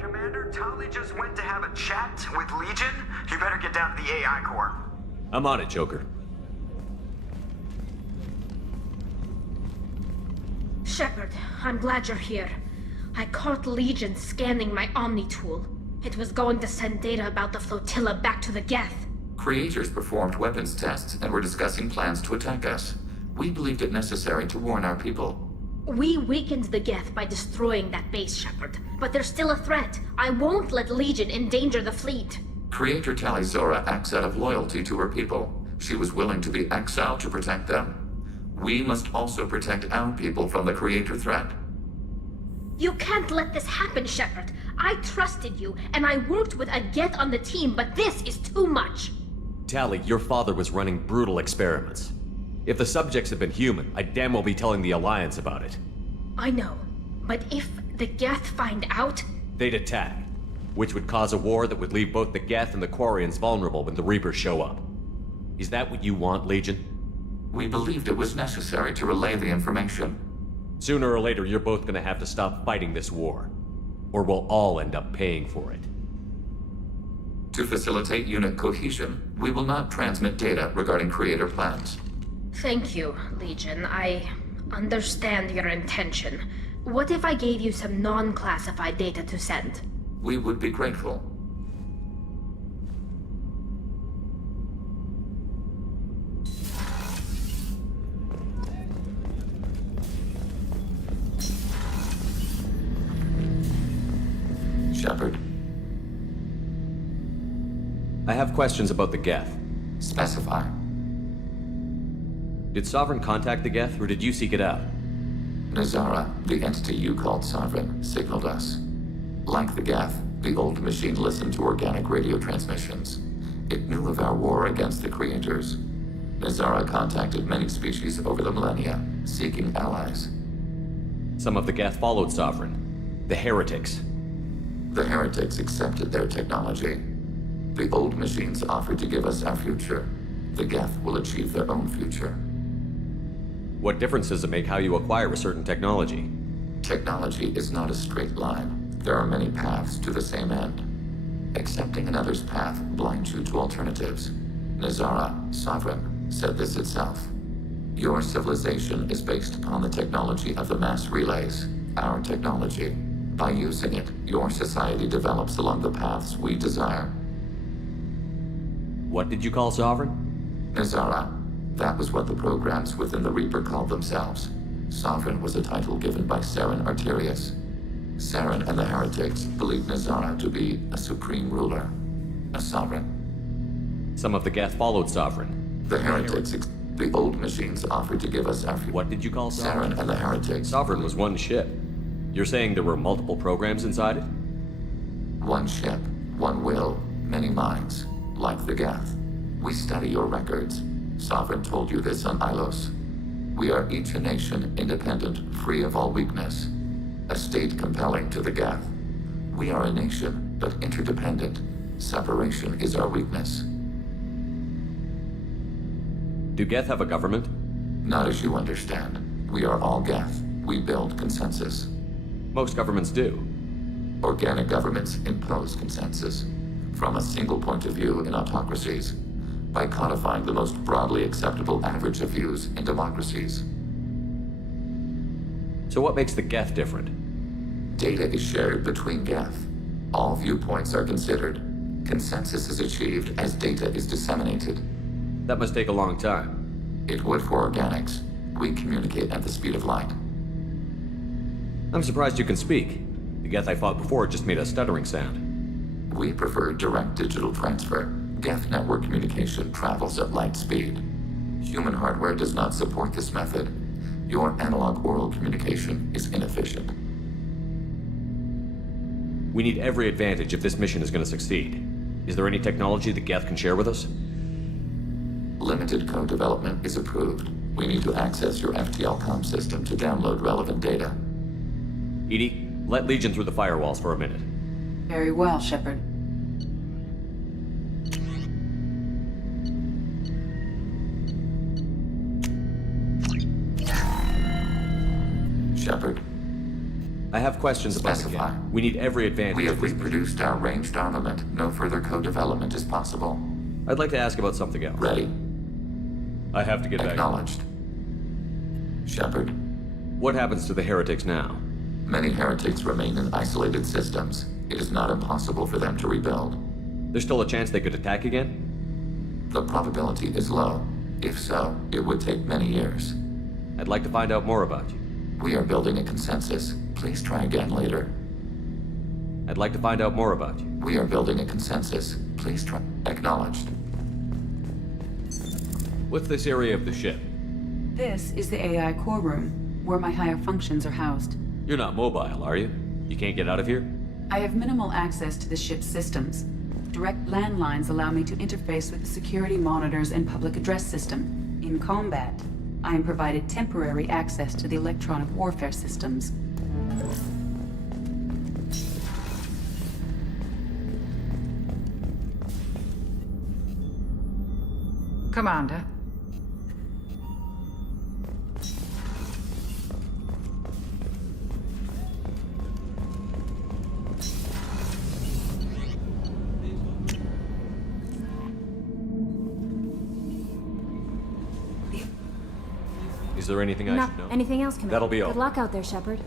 Commander, Tali just went to have a chat with Legion. You better get down to the AI core. I'm on it, Joker. Shepard, I'm glad you're here. I caught Legion scanning my Omni tool. It was going to send data about the flotilla back to the Geth. Creators performed weapons tests and were discussing plans to attack us. We believed it necessary to warn our people. We weakened the Geth by destroying that base, Shepard. But there's still a threat. I won't let Legion endanger the fleet. Creator Tali Zora acts out of loyalty to her people. She was willing to be exiled to protect them. We must also protect our people from the Creator threat. You can't let this happen, Shepard. I trusted you, and I worked with a Geth on the team, but this is too much. Tali, your father was running brutal experiments. If the subjects had been human, I'd damn well be telling the Alliance about it. I know, but if the Geth find out... They'd attack, which would cause a war that would leave both the Geth and the Quarians vulnerable when the Reapers show up. Is that what you want, Legion? We believed it was necessary to relay the information. Sooner or later, you're both gonna have to stop fighting this war. or we'll all end up paying for it. To facilitate unit cohesion, we will not transmit data regarding creator plans. Thank you, Legion. I understand your intention. What if I gave you some non-classified data to send? We would be grateful. Shepard. I have questions about the Geth. Specify. Did Sovereign contact the Geth, or did you seek it out? Nazara, the entity you called Sovereign, signaled us. Like the Geth, the old machine listened to organic radio transmissions. It knew of our war against the creators. Nazara contacted many species over the millennia, seeking allies. Some of the Geth followed Sovereign. The heretics. The heretics accepted their technology. The old machines offered to give us our future. The Geth will achieve their own future. What difference does it make how you acquire a certain technology? Technology is not a straight line. There are many paths to the same end. Accepting another's path blinds you to alternatives. Nazara, Sovereign, said this itself. Your civilization is based upon the technology of the mass relays, our technology. By using it, your society develops along the paths we desire. What did you call Sovereign? Nazara. That was what the programs within the Reaper called themselves. Sovereign was a title given by Saren Arterius. Saren and the heretics believed Nazara to be a supreme ruler, a sovereign. Some of the Geth followed Sovereign. The heretics, the old machines offered to give us our future. What did you call Sovereign? Saren and the heretics. Sovereign was one ship. You're saying there were multiple programs inside it? One ship, one will, many minds, like the Geth. We study your records. Sovereign told you this on Ilos. We are each a nation, independent, free of all weakness. A state compelling to the Geth. We are a nation, but interdependent. Separation is our weakness. Do Geth have a government? Not as you understand. We are all Geth. We build consensus. Most governments do. Organic governments impose consensus. From a single point of view in autocracies. By codifying the most broadly acceptable average of views in democracies. So what makes the Geth different? Data is shared between Geth. All viewpoints are considered. Consensus is achieved as data is disseminated. That must take a long time. It would for organics. We communicate at the speed of light. I'm surprised you can speak. The Geth I fought before just made a stuttering sound. We prefer direct digital transfer. Geth network communication travels at light speed. Human hardware does not support this method. Your analog oral communication is inefficient. We need every advantage if this mission is going to succeed. Is there any technology the Geth can share with us? Limited code development is approved. We need to access your FTL comm system to download relevant data. Edie, let Legion through the firewalls for a minute. Very well, Shepard. Shepard. I have questions about the Geth. We need every advantage. We have reproduced our ranged armament. No further code development is possible. I'd like to ask about something else. Ready. I have to get back. Acknowledged. Shepard. What happens to the heretics now? Many heretics remain in isolated systems. It is not impossible for them to rebuild. There's still a chance they could attack again? The probability is low. If so, it would take many years. I'd like to find out more about you. We are building a consensus. Please try again later. I'd like to find out more about you. We are building a consensus. Please try. Acknowledged. What's this area of the ship? This is the AI core room, where my higher functions are housed. You're not mobile, are you? You can't get out of here? I have minimal access to the ship's systems. Direct landlines allow me to interface with the security monitors and public address system. In combat, I am provided temporary access to the electronic warfare systems. Commander. Is there anything I should know? Anything else, Commander? That'll be all. Good luck out there, Shepard.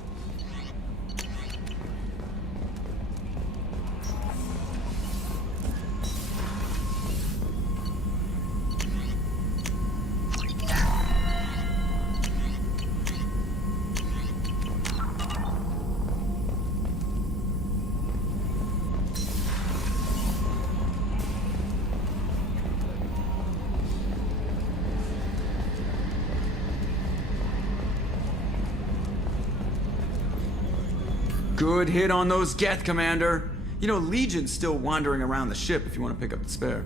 Good hit on those Geth, Commander. You know, Legion's still wandering around the ship if you want to pick up the spare.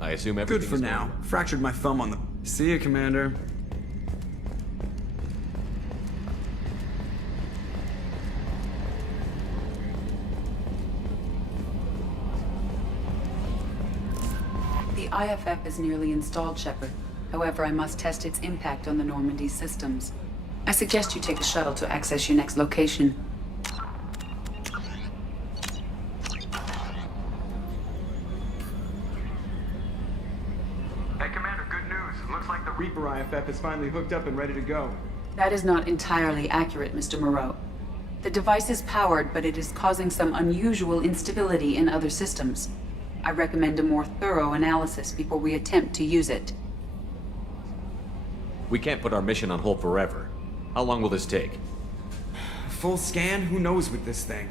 I assume everything Good for is now. going. Fractured my thumb on the... See ya, Commander. The IFF is nearly installed, Shepard. However, I must test its impact on the Normandy systems. I suggest you take the shuttle to access your next location. Hey, Commander, good news. Looks like the Reaper IFF is finally hooked up and ready to go. That is not entirely accurate, Mr. Moreau. The device is powered, but it is causing some unusual instability in other systems. I recommend a more thorough analysis before we attempt to use it. We can't put our mission on hold forever. How long will this take? Full scan? Who knows with this thing?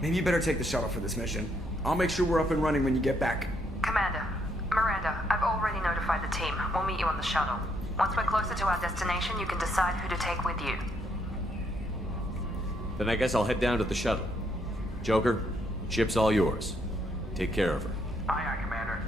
Maybe you better take the shuttle for this mission. I'll make sure we're up and running when you get back. Commander, Miranda, I've already notified the team. We'll meet you on the shuttle. Once we're closer to our destination, you can decide who to take with you. Then I guess I'll head down to the shuttle. Joker, ship's all yours. Take care of her. Aye, aye, Commander.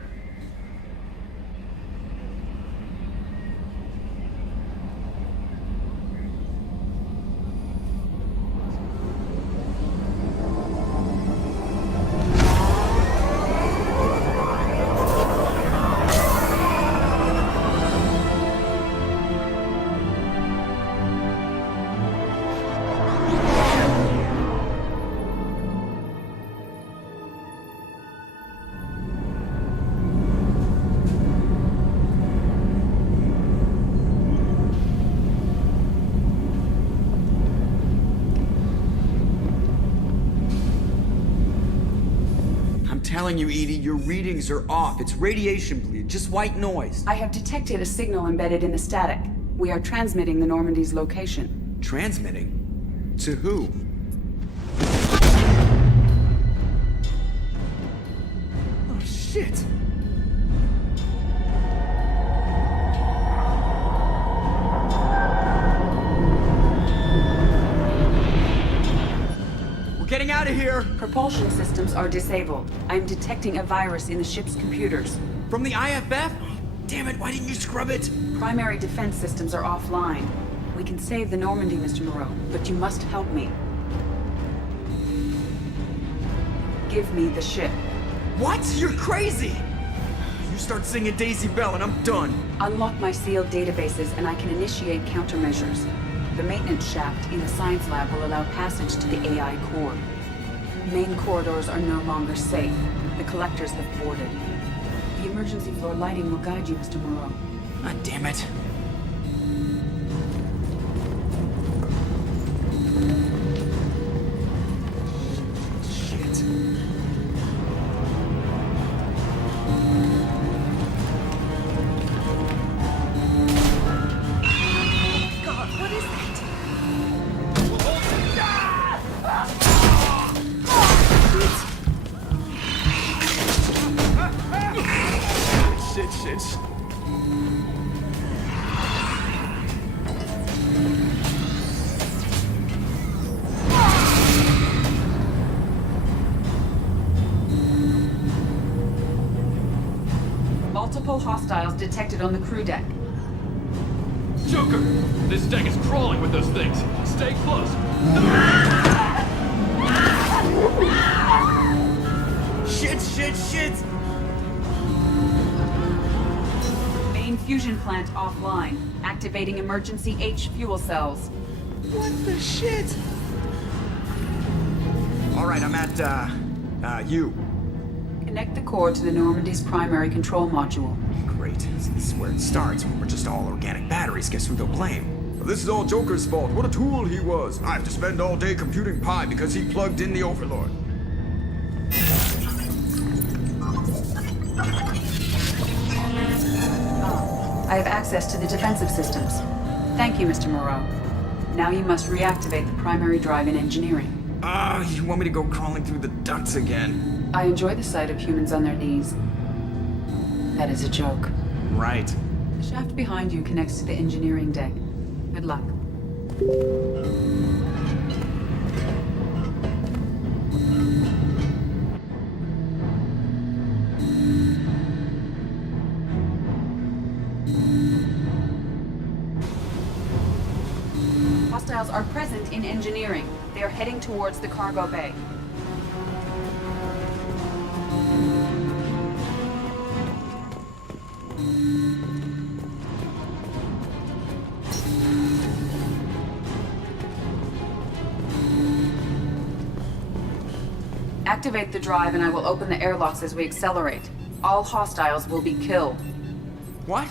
Telling you, Edie, your readings are off. It's radiation bleed, just white noise. I have detected a signal embedded in the static. We are transmitting the Normandy's location. Transmitting? To who? Oh, shit! Getting out of here! Propulsion systems are disabled. I'm detecting a virus in the ship's computers. From the IFF? Damn it, why didn't you scrub it? Primary defense systems are offline. We can save the Normandy, Mr. Moreau, but you must help me. Give me the ship. What? You're crazy! You start singing Daisy Bell and I'm done. Unlock my sealed databases and I can initiate countermeasures. The maintenance shaft in the science lab will allow passage to the AI core. Main corridors are no longer safe. The collectors have boarded. The emergency floor lighting will guide you, Mr. Moreau. Ah, damn it. Multiple hostiles detected on the crew deck. Joker! This deck is crawling with those things. Stay close. Shit! Main fusion plant offline. Activating emergency H fuel cells. What the shit? Alright, I'm at, U. Connect the core to the Normandy's primary control module. great. See, this is where it starts. When we're just all organic batteries, guess who they'll blame? Well, this is all Joker's fault. What a tool he was. I have to spend all day computing pi because he plugged in the Overlord. I have access to the defensive systems. Thank you, Mr. Moreau. Now you must reactivate the primary drive in engineering. You want me to go crawling through the ducts again? I enjoy the sight of humans on their knees. That is a joke. Right. The shaft behind you connects to the engineering deck. Good luck. Hostiles are present in engineering. They are heading towards the cargo bay. Activate the drive and I will open the airlocks as we accelerate. All hostiles will be killed. What?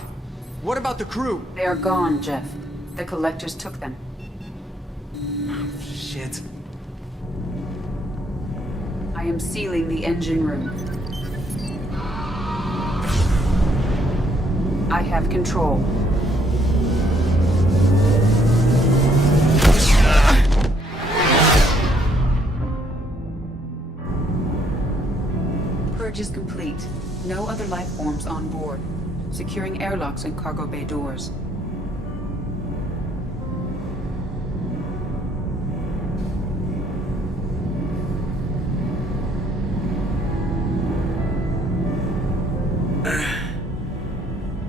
What about the crew? They are gone, Jeff. The collectors took them. Shit. I am sealing the engine room. I have control. Purge is complete. No other life forms on board. Securing airlocks and cargo bay doors.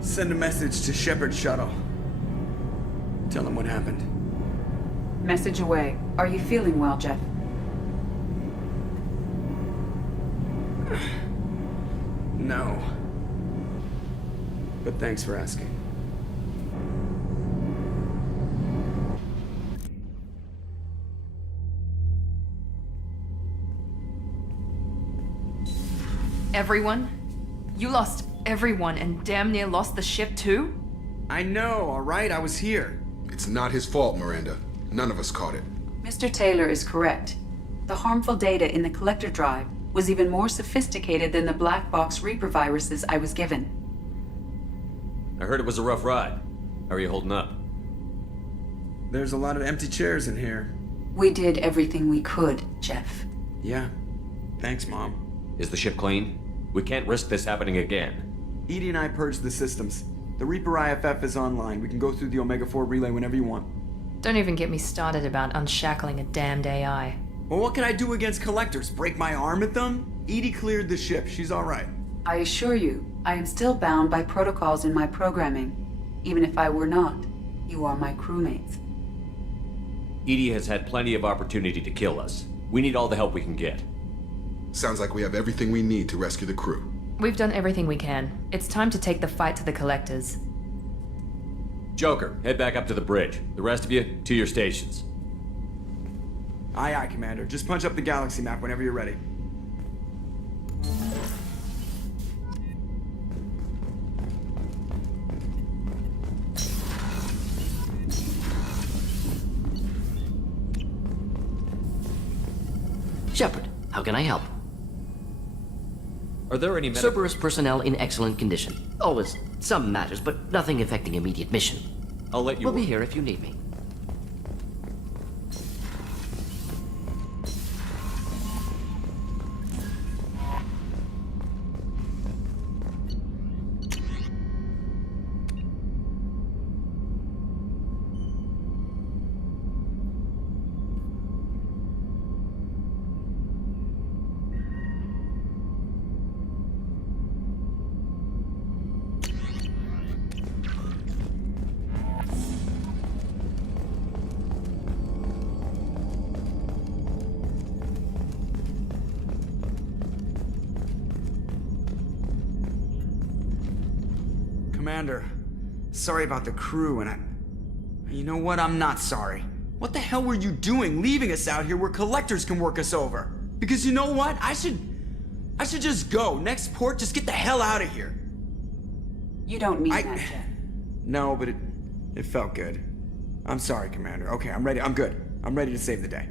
Send a message to Shepard Shuttle. Tell him what happened. Message away. Are you feeling well, Jeff? No. But thanks for asking. Everyone? You lost everyone and damn near lost the ship too? I know, alright? I was here. It's not his fault, Miranda. None of us caught it. Mr. Taylor is correct. The harmful data in the collector drive was even more sophisticated than the black box Reaper viruses I was given. I heard it was a rough ride. How are you holding up? There's a lot of empty chairs in here. We did everything we could, Jeff. Yeah. Thanks, Mom. Is the ship clean? We can't risk this happening again. Edie and I purged the systems. The Reaper IFF is online. We can go through the Omega-4 relay whenever you want. Don't even get me started about unshackling a damned AI. Well, what can I do against collectors? Break my arm at them? Edie cleared the ship. She's alright. I assure you, I am still bound by protocols in my programming. Even if I were not, you are my crewmates. Edie has had plenty of opportunity to kill us. We need all the help we can get. Sounds like we have everything we need to rescue the crew. We've done everything we can. It's time to take the fight to the collectors. Joker, head back up to the bridge. The rest of you, to your stations. Aye, aye, Commander. Just punch up the galaxy map whenever you're ready. Shepard, how can I help? Are there any Cerberus personnel in excellent condition. Always some matters, but nothing affecting immediate mission. I'll let you We'll be here if you need me. Commander, sorry about the crew, and you know what? I'm not sorry. What the hell were you doing leaving us out here where collectors can work us over? Because you know what? I should just go. Next port, just get the hell out of here. You don't mean that, Jeff. No, but it felt good. I'm sorry, Commander. Okay, I'm ready. I'm good. I'm ready to save the day.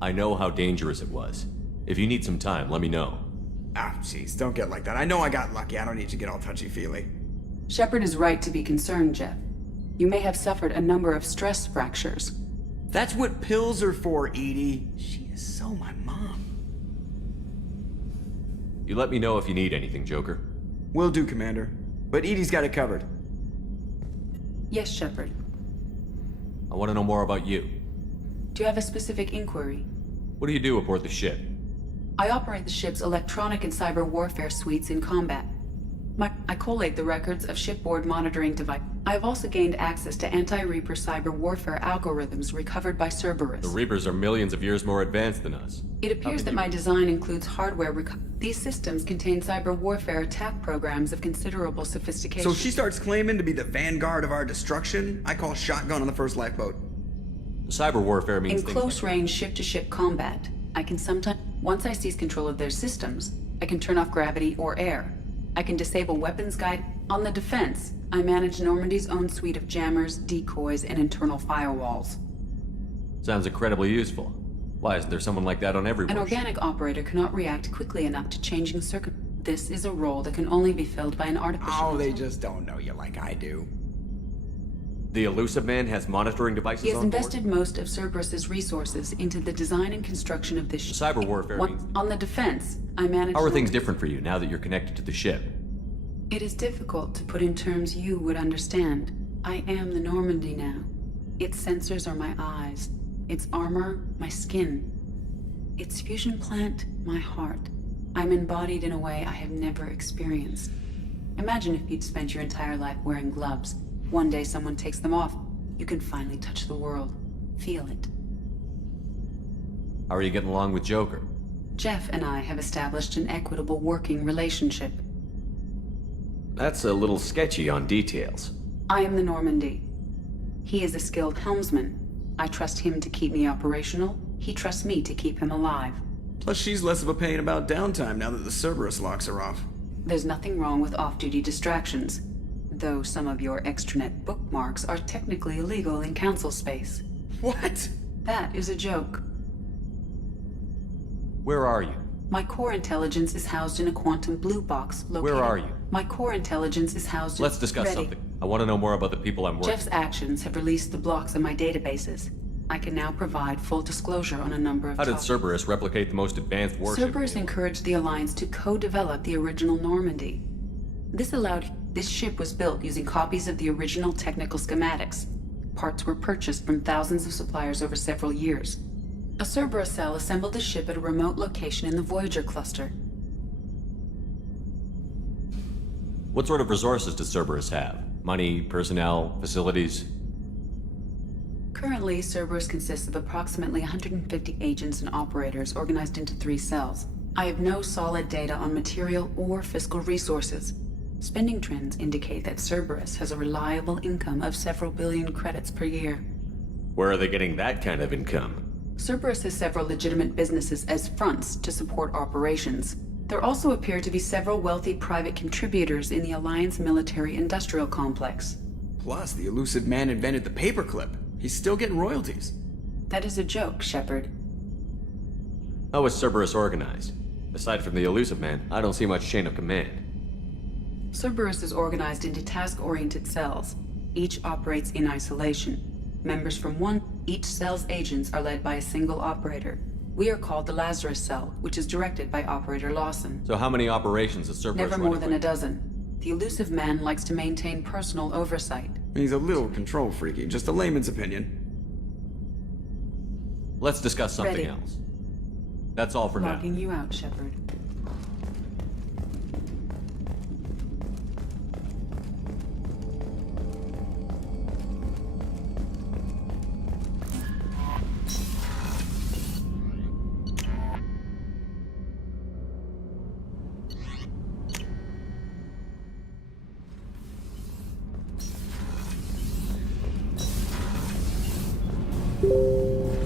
I know how dangerous it was. If you need some time, let me know. Ah, jeez, don't get like that. I know I got lucky. I don't need to get all touchy-feely. Shepard is right to be concerned, Jeff. You may have suffered a number of stress fractures. That's what pills are for, Edie. She is so my mom. You let me know if you need anything, Joker. Will do, Commander. But Edie's got it covered. Yes, Shepard. I want to know more about you. Do you have a specific inquiry? What do you do aboard the ship? I operate the ship's electronic and cyber warfare suites in combat. I collate the records of shipboard monitoring devices. I have also gained access to anti-Reaper cyber warfare algorithms recovered by Cerberus. The Reapers are millions of years more advanced than us. It appears that my design includes hardware These systems contain cyber warfare attack programs of considerable sophistication. So she starts claiming to be the vanguard of our destruction? I call shotgun on the first lifeboat. Cyber warfare means in close-range ship-to-ship combat, I can sometimes... Once I seize control of their systems, I can turn off gravity or air. I can disable weapons guide. On the defense, I manage Normandy's own suite of jammers, decoys, and internal firewalls. Sounds incredibly useful. Why isn't there someone like that on every An warship? organic operator cannot react quickly enough to changing This is a role that can only be filled by an artificial... Oh, they just don't know you like I do. The Elusive Man has monitoring devices He has on board? invested most of Cerberus's resources into the design and construction of this ship. Cyber warfare means... On the defense, I manage... How are things different for you now that you're connected to the ship? It is difficult to put in terms you would understand. I am the Normandy now. Its sensors are my eyes. Its armor, my skin. Its fusion plant, my heart. I'm embodied in a way I have never experienced. Imagine if you'd spent your entire life wearing gloves. One day someone takes them off. You can finally touch the world. Feel it. How are you getting along with Joker? Jeff and I have established an equitable working relationship. That's a little sketchy on details. I am the Normandy. He is a skilled helmsman. I trust him to keep me operational. He trusts me to keep him alive. Plus, she's less of a pain about downtime now that the Cerberus locks are off. There's nothing wrong with off-duty distractions, though some of your extranet bookmarks are technically illegal in council space. What? That is a joke. Where are you? My core intelligence is housed in a quantum blue box located... Where are you? My core intelligence is housed in... Let's discuss something. I want to know more about the people I'm working with. Jeff's actions have released the blocks in my databases. I can now provide full disclosure on a number of How did topics. Cerberus replicate the most advanced warship? Cerberus encouraged the Alliance to co-develop the original Normandy. This ship was built using copies of the original technical schematics. Parts were purchased from thousands of suppliers over several years. A Cerberus cell assembled the ship at a remote location in the Voyager cluster. What sort of resources does Cerberus have? Money, personnel, facilities? Currently, Cerberus consists of approximately 150 agents and operators organized into 3 cells. I have no solid data on material or fiscal resources. Spending trends indicate that Cerberus has a reliable income of several billion credits per year. Where are they getting that kind of income? Cerberus has several legitimate businesses as fronts to support operations. There also appear to be several wealthy private contributors in the Alliance military-industrial complex. Plus, the Elusive Man invented the paperclip. He's still getting royalties. That is a joke, Shepard. How is Cerberus organized? Aside from the Elusive Man, I don't see much chain of command. Cerberus is organized into task-oriented cells. Each operates in isolation. Members from each cell's agents are led by a single operator. We are called the Lazarus Cell, which is directed by Operator Lawson. So how many operations does Cerberus Never run more than every- a dozen. The Elusive Man likes to maintain personal oversight. He's a little control freaky, just a layman's opinion. Let's discuss something Ready. else. That's all for now. Logging you out, Shepard.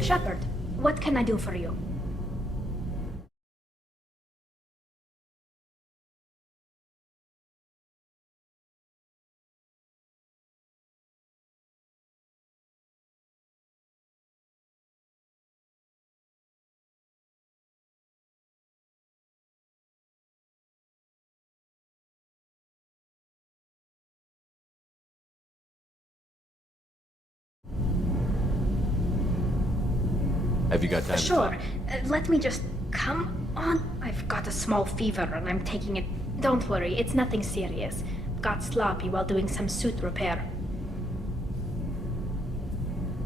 Shepard, what can I do for you? Have you got time to Sure. talk? Let me just... Come on. I've got a small fever and I'm taking it... Don't worry, it's nothing serious. Got sloppy while doing some suit repair.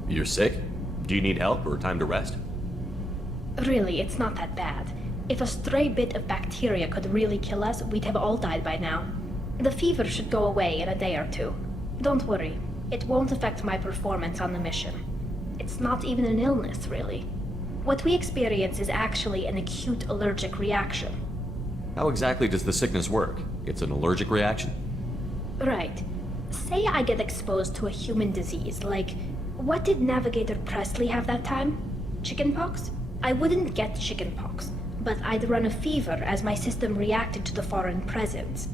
You're sick? Do you need help or time to rest? Really, it's not that bad. If a stray bit of bacteria could really kill us, we'd have all died by now. The fever should go away in a day or two. Don't worry. It won't affect my performance on the mission. It's not even an illness, really. What we experience is actually an acute allergic reaction. How exactly does the sickness work? It's an allergic reaction? Right. Say I get exposed to a human disease, like... What did Navigator Presley have that time? Chickenpox? I wouldn't get chickenpox, but I'd run a fever as my system reacted to the foreign presence.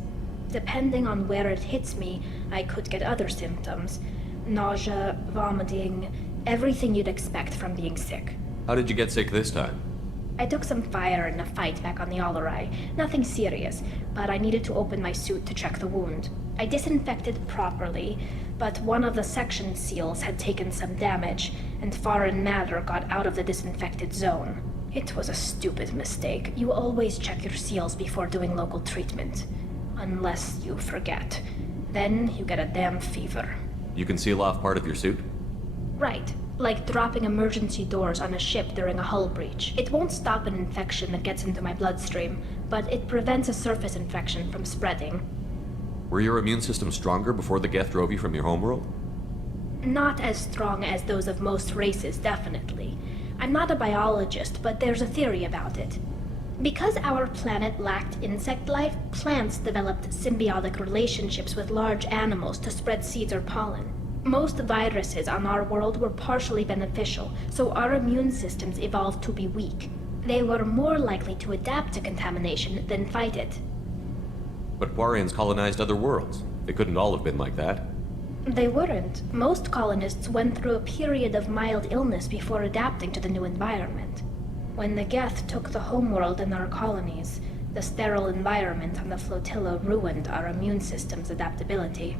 Depending on where it hits me, I could get other symptoms. Nausea, vomiting, everything you'd expect from being sick. How did you get sick this time? I took some fire in a fight back on the Allerai. Nothing serious, but I needed to open my suit to check the wound. I disinfected properly, but one of the section seals had taken some damage, and foreign matter got out of the disinfected zone. It was a stupid mistake. You always check your seals before doing local treatment. Unless you forget. Then you get a damn fever. You can seal off part of your suit? Right. Like dropping emergency doors on a ship during a hull breach. It won't stop an infection that gets into my bloodstream, but it prevents a surface infection from spreading. Were your immune system stronger before the Geth drove you from your homeworld? Not as strong as those of most races, definitely. I'm not a biologist, but there's a theory about it. Because our planet lacked insect life, plants developed symbiotic relationships with large animals to spread seeds or pollen. Most viruses on our world were partially beneficial, so our immune systems evolved to be weak. They were more likely to adapt to contamination than fight it. But Quarians colonized other worlds. They couldn't all have been like that. They weren't. Most colonists went through a period of mild illness before adapting to the new environment. When the Geth took the homeworld and our colonies, the sterile environment on the flotilla ruined our immune system's adaptability.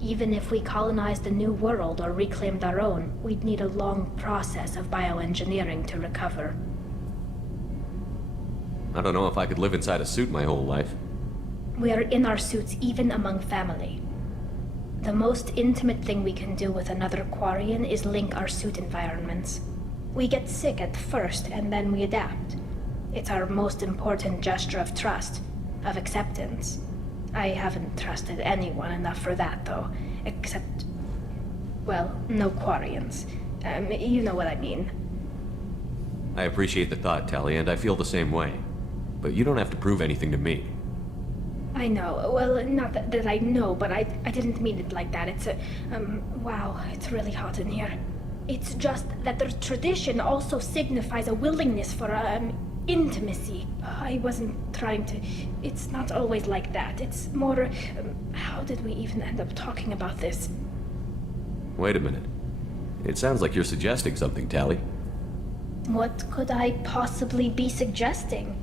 Even if we colonized a new world or reclaimed our own, we'd need a long process of bioengineering to recover. I don't know if I could live inside a suit my whole life. We are in our suits even among family. The most intimate thing we can do with another Quarian is link our suit environments. We get sick at first, and then we adapt. It's our most important gesture of trust, of acceptance. I haven't trusted anyone enough for that, though. Except... well, no Quarians. You know what I mean. I appreciate the thought, Tally, and I feel the same way. But you don't have to prove anything to me. I know. Well, not that I know, but I didn't mean it like that. It's a... wow, it's really hot in here. It's just that the tradition also signifies a willingness for, intimacy. I wasn't trying to... It's not always like that. It's more... how did we even end up talking about this? Wait a minute. It sounds like you're suggesting something, Tally. What could I possibly be suggesting?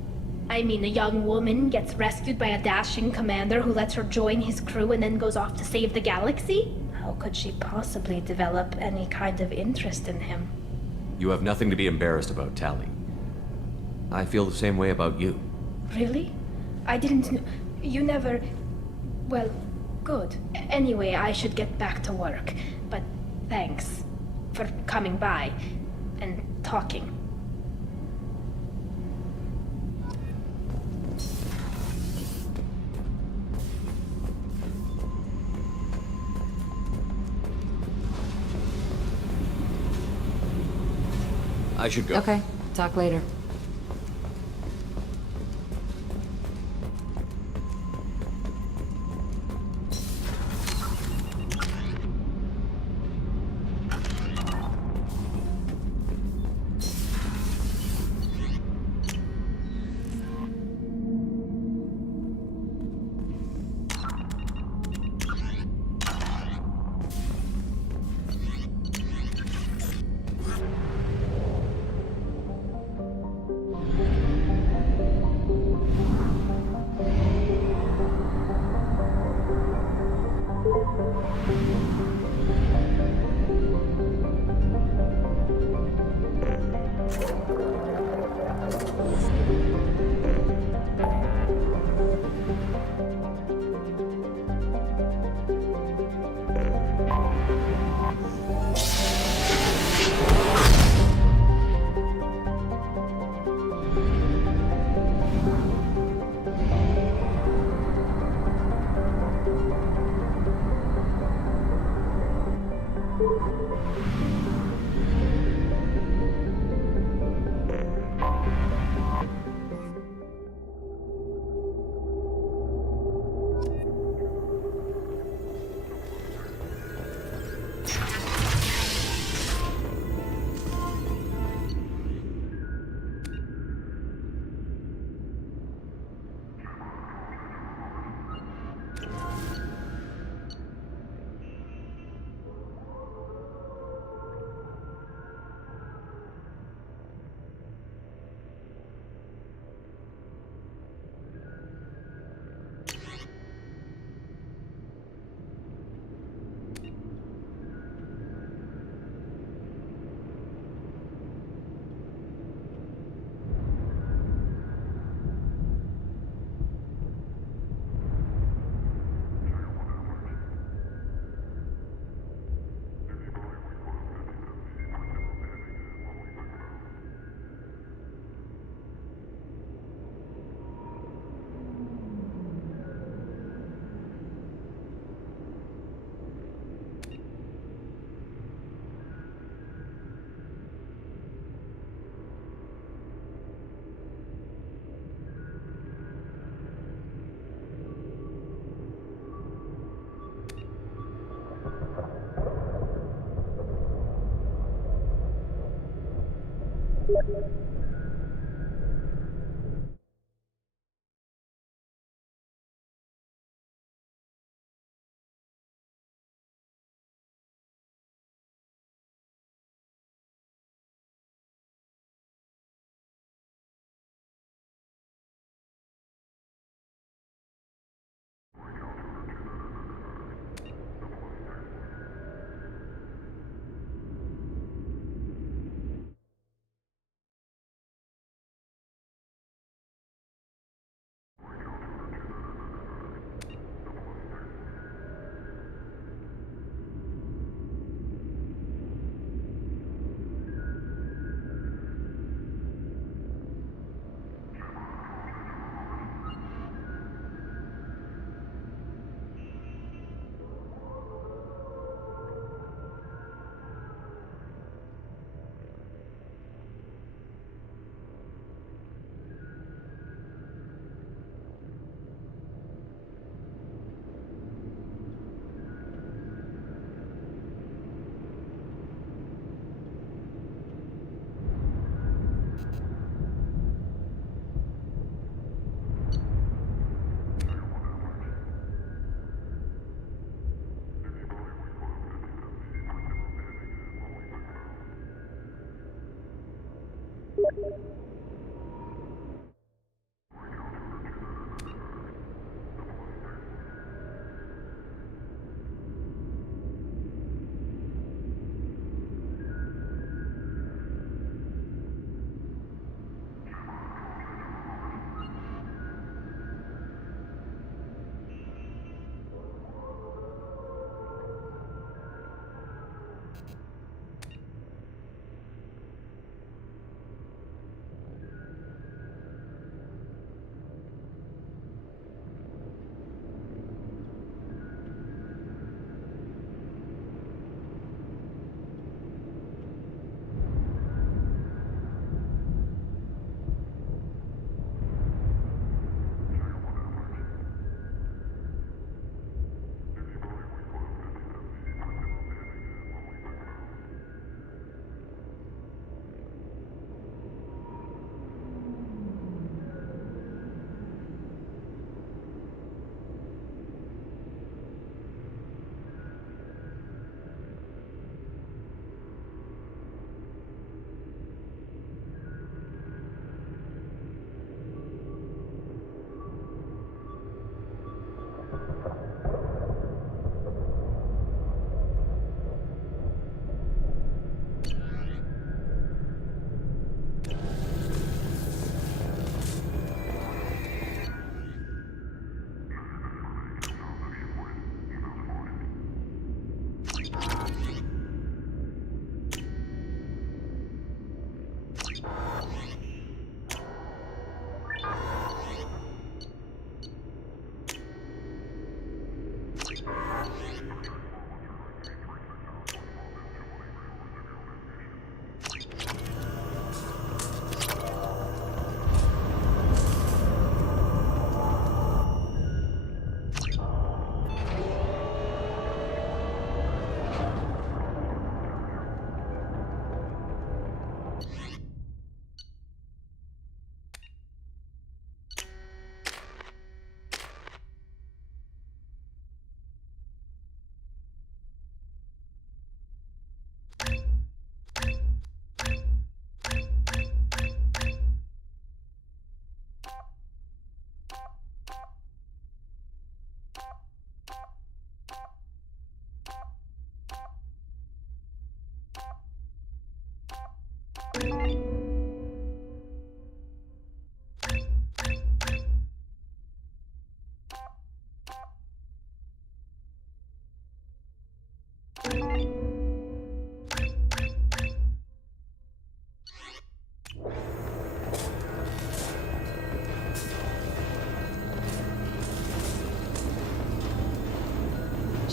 I mean, a young woman gets rescued by a dashing commander who lets her join his crew and then goes off to save the galaxy? How could she possibly develop any kind of interest in him? You have nothing to be embarrassed about, Tally. I feel the same way about you. Really? I didn't know... You never... Well, good. Anyway, I should get back to work. But thanks for coming by and talking. I should go. Okay, talk later.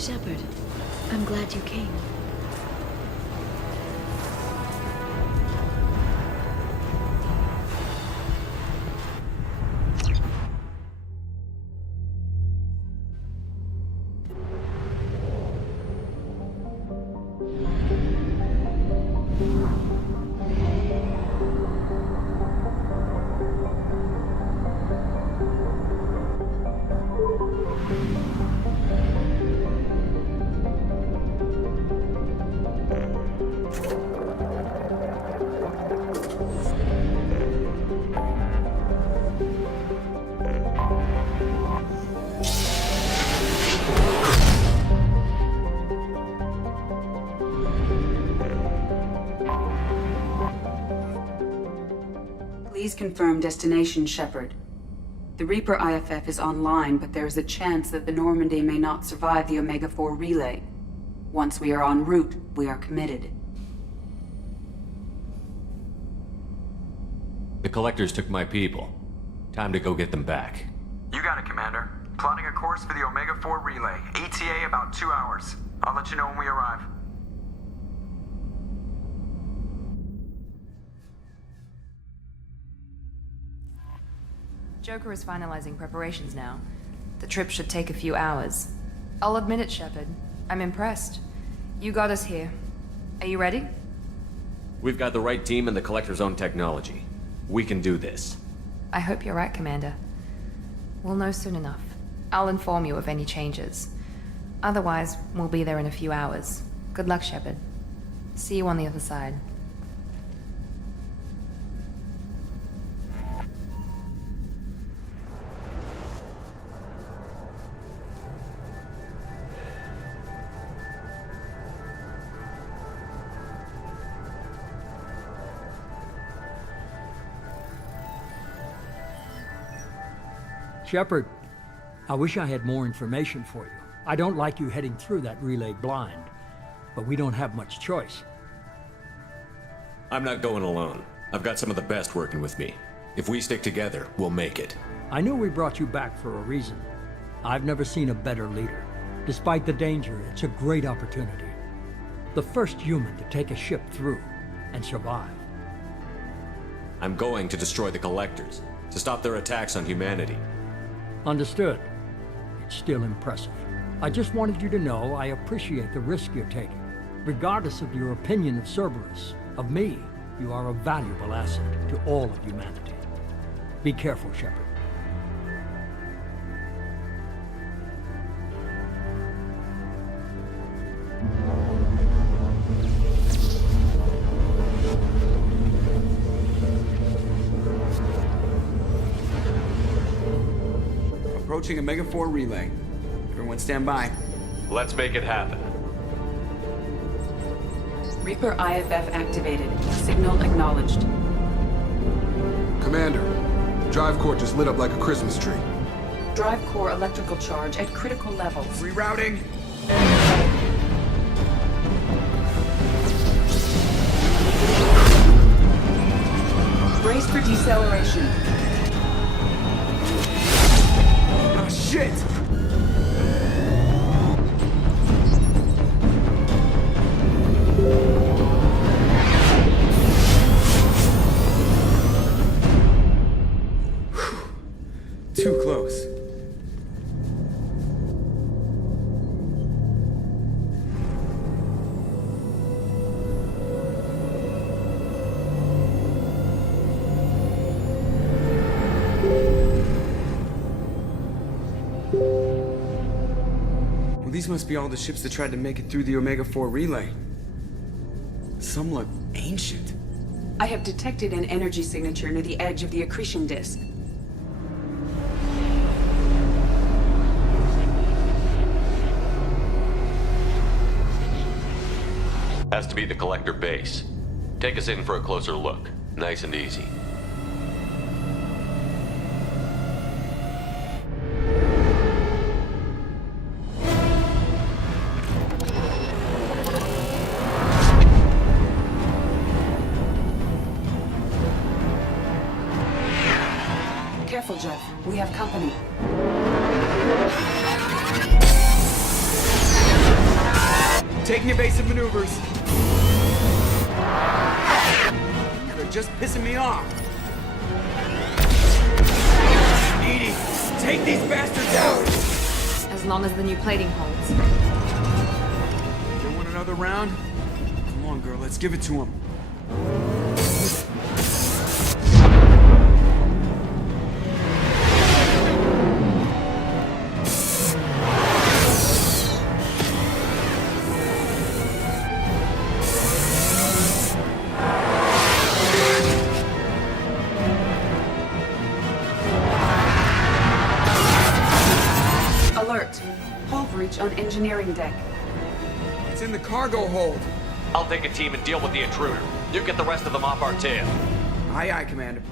Shepard, I'm glad you came. Please confirm destination, Shepard. The Reaper IFF is online, but there is a chance that the Normandy may not survive the Omega-4 relay. Once we are en route, we are committed. The Collectors took my people. Time to go get them back. You got it, Commander. Plotting a course for the Omega-4 relay. ETA about 2 hours. I'll let you know when we arrive. Joker is finalizing preparations now. The trip should take a few hours. I'll admit it, Shepard. I'm impressed. You got us here. Are you ready? We've got the right team and the Collector's own technology. We can do this. I hope you're right, Commander. We'll know soon enough. I'll inform you of any changes. Otherwise, we'll be there in a few hours. Good luck, Shepard. See you on the other side. Shepard, I wish I had more information for you. I don't like you heading through that relay blind, but we don't have much choice. I'm not going alone. I've got some of the best working with me. If we stick together, we'll make it. I knew we brought you back for a reason. I've never seen a better leader. Despite the danger, it's a great opportunity. The first human to take a ship through and survive. I'm going to destroy the Collectors, to stop their attacks on humanity. Understood. It's still impressive. I just wanted you to know I appreciate the risk you're taking. Regardless of your opinion of Cerberus, of me, you are a valuable asset to all of humanity. Be careful, Shepard. Approaching Omega-4 relay. Everyone stand by. Let's make it happen. Reaper IFF activated. Signal acknowledged. Commander, drive core just lit up like a Christmas tree. Drive core electrical charge at critical levels. Rerouting. Brace for deceleration. Oh, shit! Too close. Well, these must be all the ships that tried to make it through the Omega-4 relay. Some look ancient. I have detected an energy signature near the edge of the accretion disk. Has to be the Collector base. Take us in for a closer look. Nice and easy. Careful, Jeff. We have company. I'm taking evasive maneuvers. Yeah, they're just pissing me off. Edie, take these bastards out! As long as the new plating holds. You want another round? Come on, girl, let's give it to him. On engineering deck. It's in the cargo hold. I'll take a team and deal with the intruder. You get the rest of them off our tail. Aye, aye, Commander.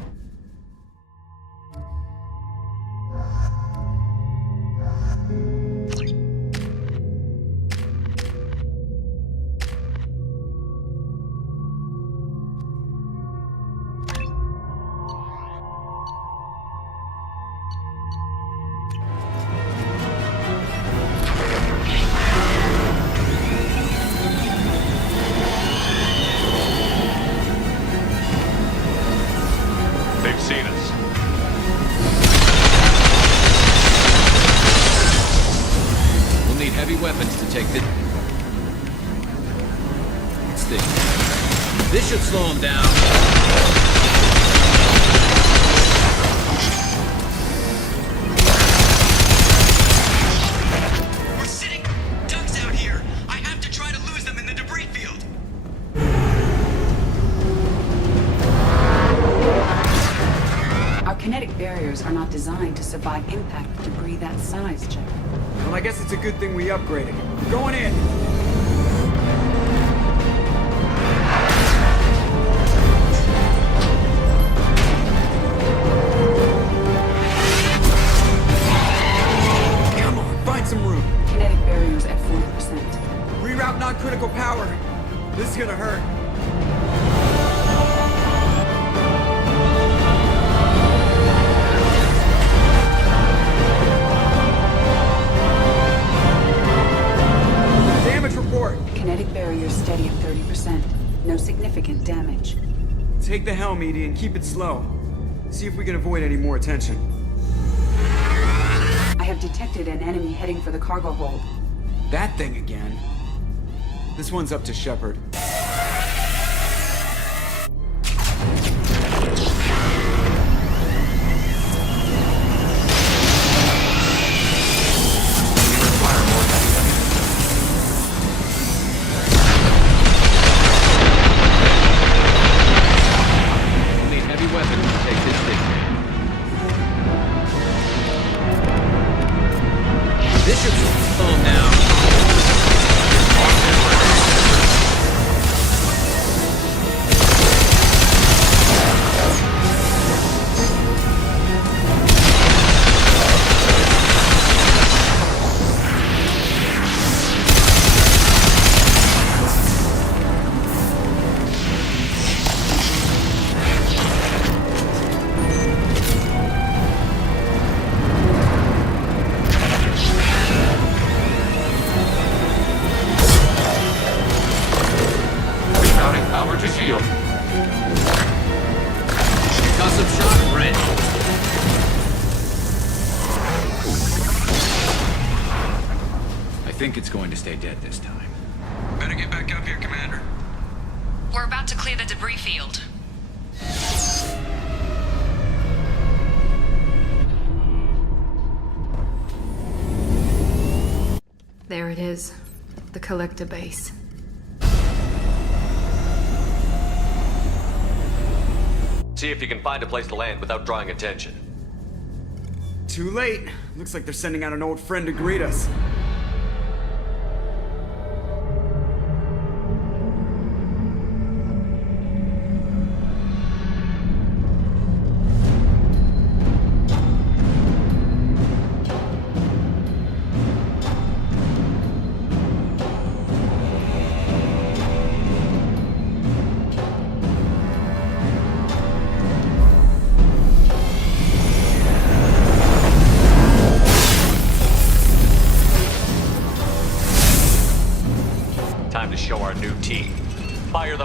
This should slow him down. We're sitting ducks out here. I have to try to lose them in the debris field. Our kinetic barriers are not designed to survive impact with debris that size, Jack. Well, I guess it's a good thing we upgraded. Going in! Non-critical power. This is gonna hurt. Damage report. Kinetic barrier steady at 30%. No significant damage. Take the helm, Edie, and keep it slow. See if we can avoid any more attention. I have detected an enemy heading for the cargo hold. That thing again. This one's up to Shepard. I think it's going to stay dead this time. Better get back up here, Commander. We're about to clear the debris field. There it is. The collector base. See if you can find a place to land without drawing attention. Too late. Looks like they're sending out an old friend to greet us.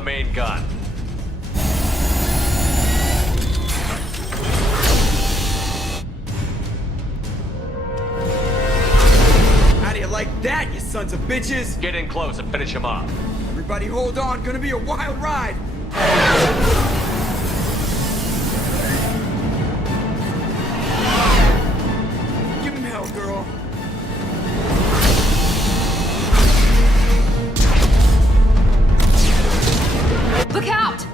main gun. How do you like that, you sons of bitches? Get in close and finish him off. Everybody hold on, gonna be a wild ride. Give him hell, girl. Look out!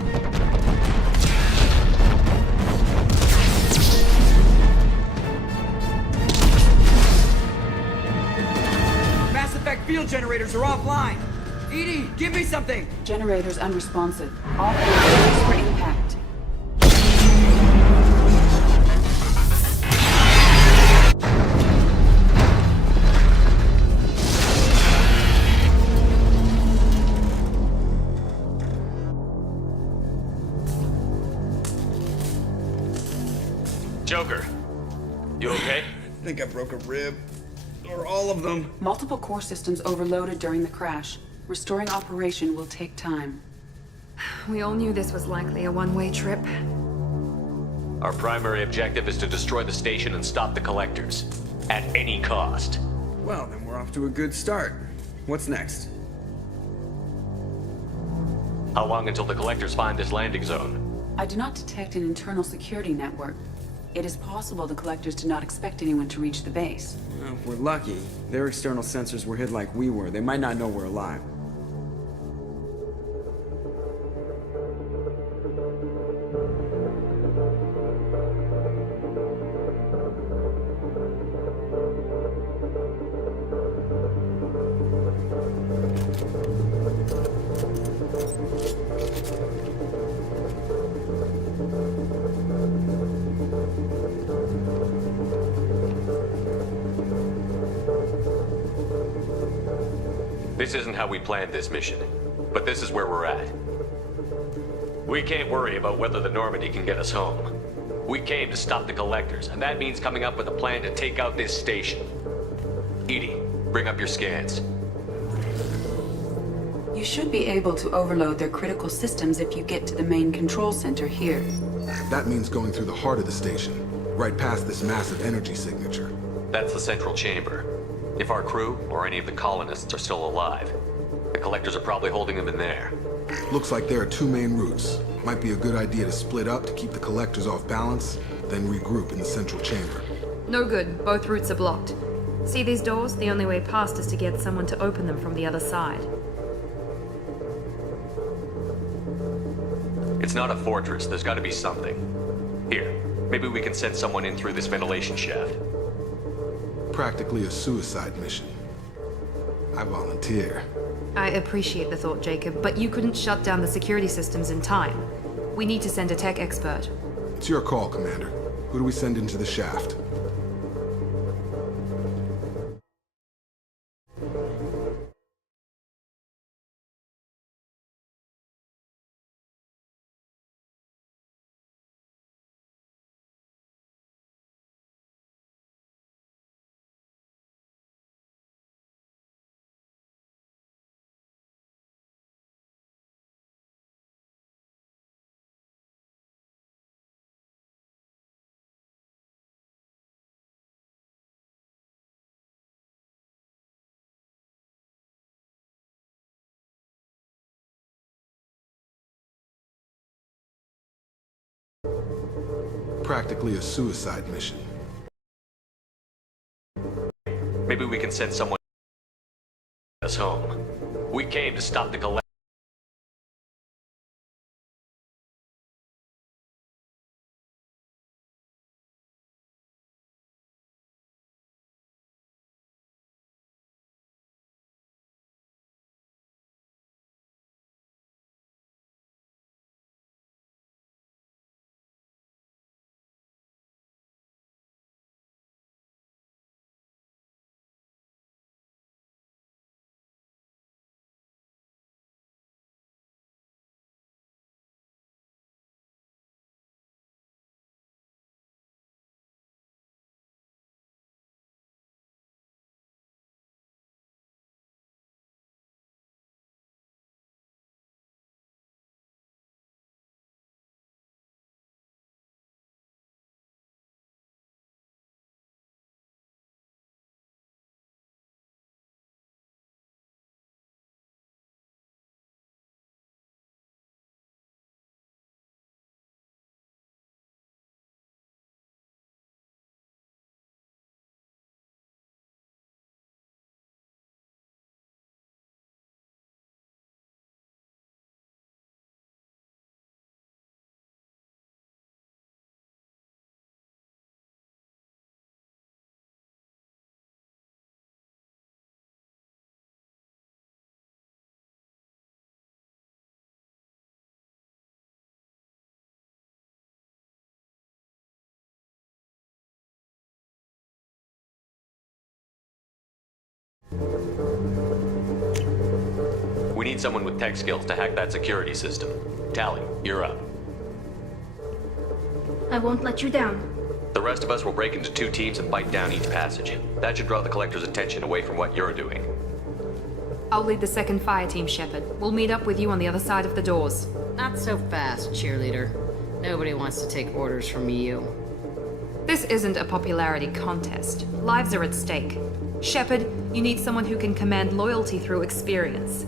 Mass Effect field generators are offline. Edie, give me something! Generators unresponsive. All hands for impact. Joker, you okay? I think I broke a rib. Or all of them. Multiple core systems overloaded during the crash. Restoring operation will take time. We all knew this was likely a one-way trip. Our primary objective is to destroy the station and stop the collectors. At any cost. Well, then we're off to a good start. What's next? How long until the collectors find this landing zone? I do not detect an internal security network. It is possible the collectors do not expect anyone to reach the base. Well, if we're lucky, their external sensors were hid like we were. They might not know we're alive. This isn't how we planned this mission, but this is where we're at. We can't worry about whether the Normandy can get us home. We came to stop the collectors, and that means coming up with a plan to take out this station. Edie, bring up your scans. You should be able to overload their critical systems if you get to the main control center here. That means going through the heart of the station, right past this massive energy signature. That's the central chamber. If our crew, or any of the colonists, are still alive, the collectors are probably holding them in there. Looks like there are two main routes. Might be a good idea to split up to keep the collectors off balance, then regroup in the central chamber. No good. Both routes are blocked. See these doors? The only way past is to get someone to open them from the other side. It's not a fortress. There's got to be something. Here, maybe we can send someone in through this ventilation shaft. Practically a suicide mission. I volunteer. I appreciate the thought, Jacob, but you couldn't shut down the security systems in time. We need to send a tech expert. It's your call, Commander. Who do we send into the shaft? Practically a suicide mission. Maybe we can send someone us home. We came to stop the collectors. We need someone with tech skills to hack that security system. Tally, you're up. I won't let you down. The rest of us will break into 2 teams and fight down each passage. That should draw the Collector's attention away from what you're doing. I'll lead the second fire team, Shepard. We'll meet up with you on the other side of the doors. Not so fast, cheerleader. Nobody wants to take orders from you. This isn't a popularity contest. Lives are at stake. Shepard, you need someone who can command loyalty through experience.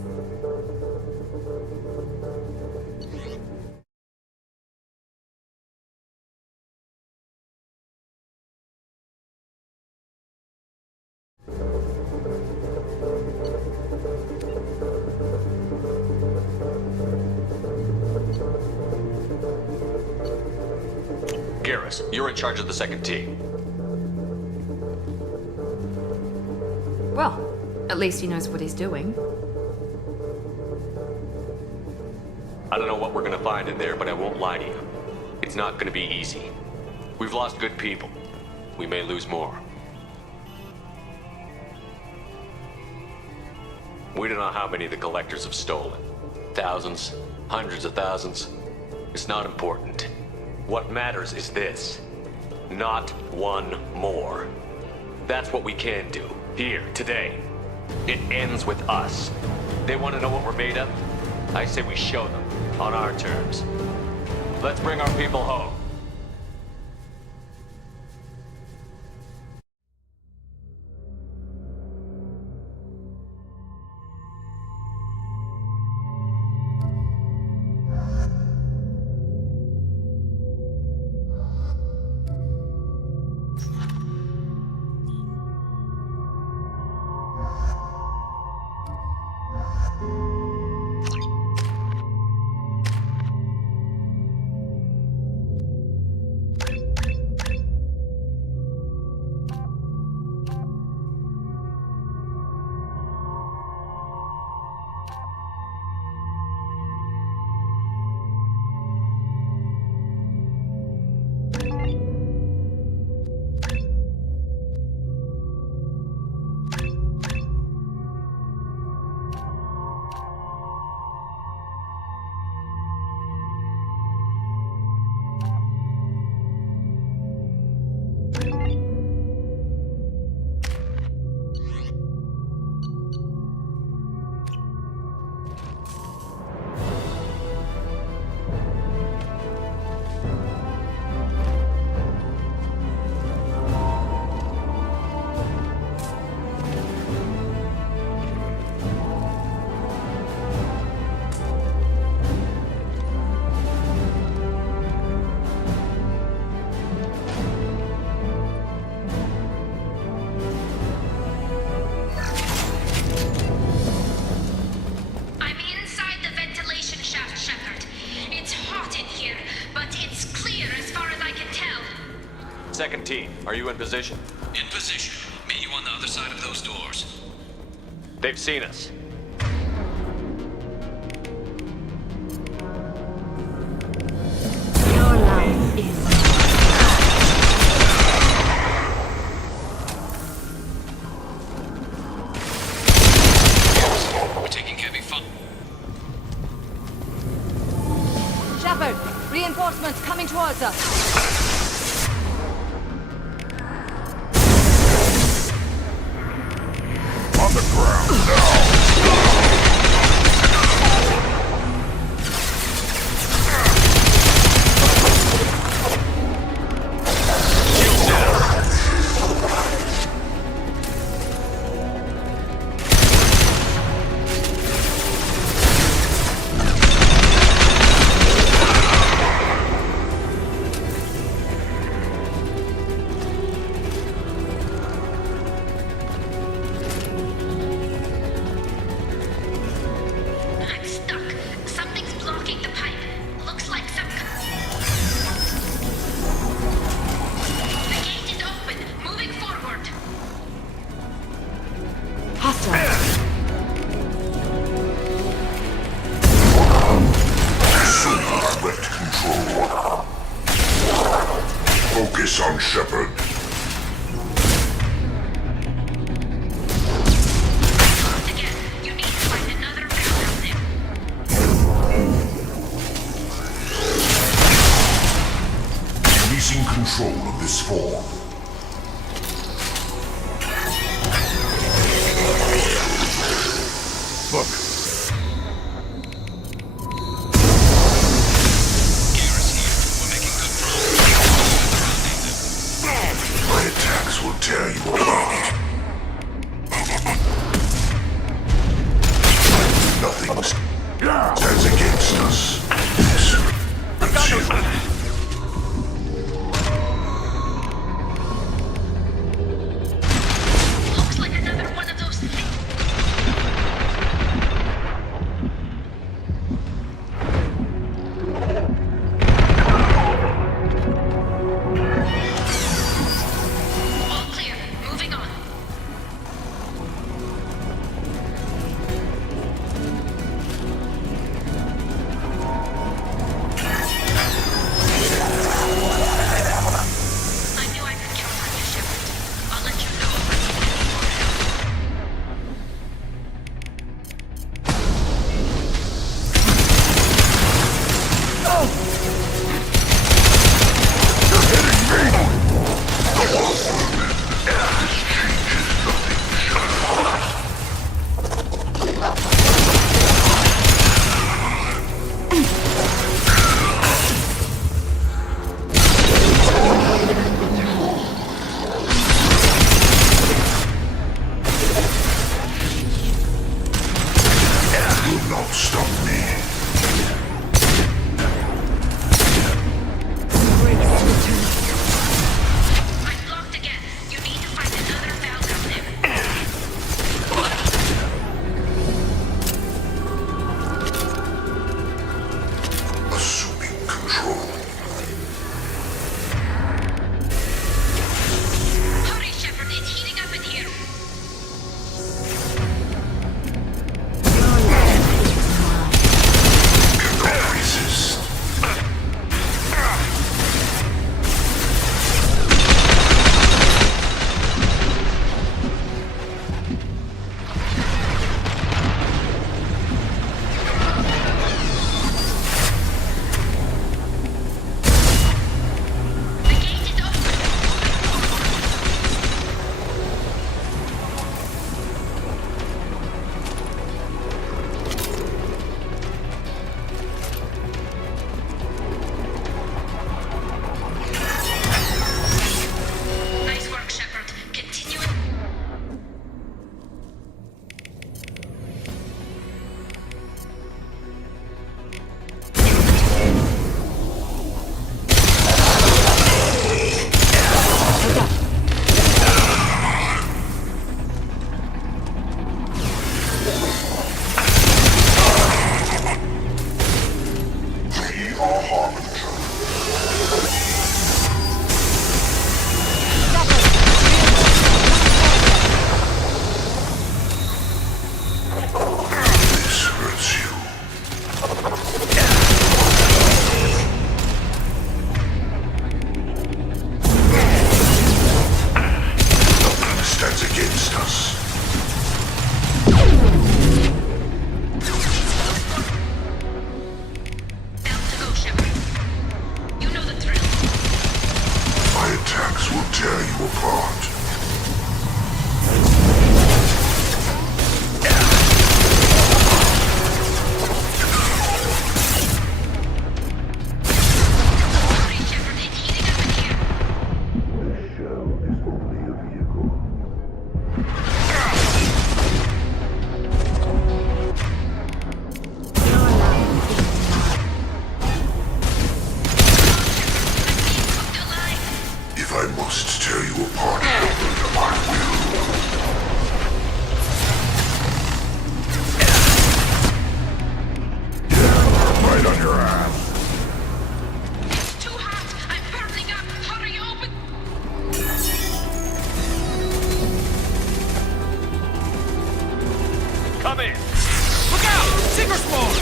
Garrus, you're in charge of the second team. Well, at least he knows what he's doing. I don't know what we're gonna find in there, but I won't lie to you. It's not gonna be easy. We've lost good people. We may lose more. We don't know how many the Collectors have stolen. Thousands, hundreds of thousands. It's not important. What matters is this. Not one more. That's what we can do. Here, today. It ends with us. They want to know what we're made of? I say we show them, on our terms. Let's bring our people home. Second team, are you in position? In position. Meet you on the other side of those doors. They've seen us. Your life is... We're taking heavy fire. Shepard, reinforcements coming towards us. control of this form. Look. My attacks will tear you apart. Nothing stands against us. Looks like another one of those things. All clear. Moving on. I knew I could count on you, Shepard. I'll let you know if I need any more help. Will not stop me. I'm locked again. You need to find another valve out there. Assuming control. Hurry, Shepard. It's heating up in here. Resist. The gate is open. Nice work, Shepard. Continue it. We are Harbinger. This hurts you. Nothing stands against us. Down to go, Shepard. You know the drill. My attacks will tear you apart. Hurry, Shepard. It's heating up in here. This shell is only a vehicle. Cooked alive. If I must tear you apart, I will. Right on your ass. It's too hot. I'm burning up. Hurry, open. Come in. Look out! Seeker spawn!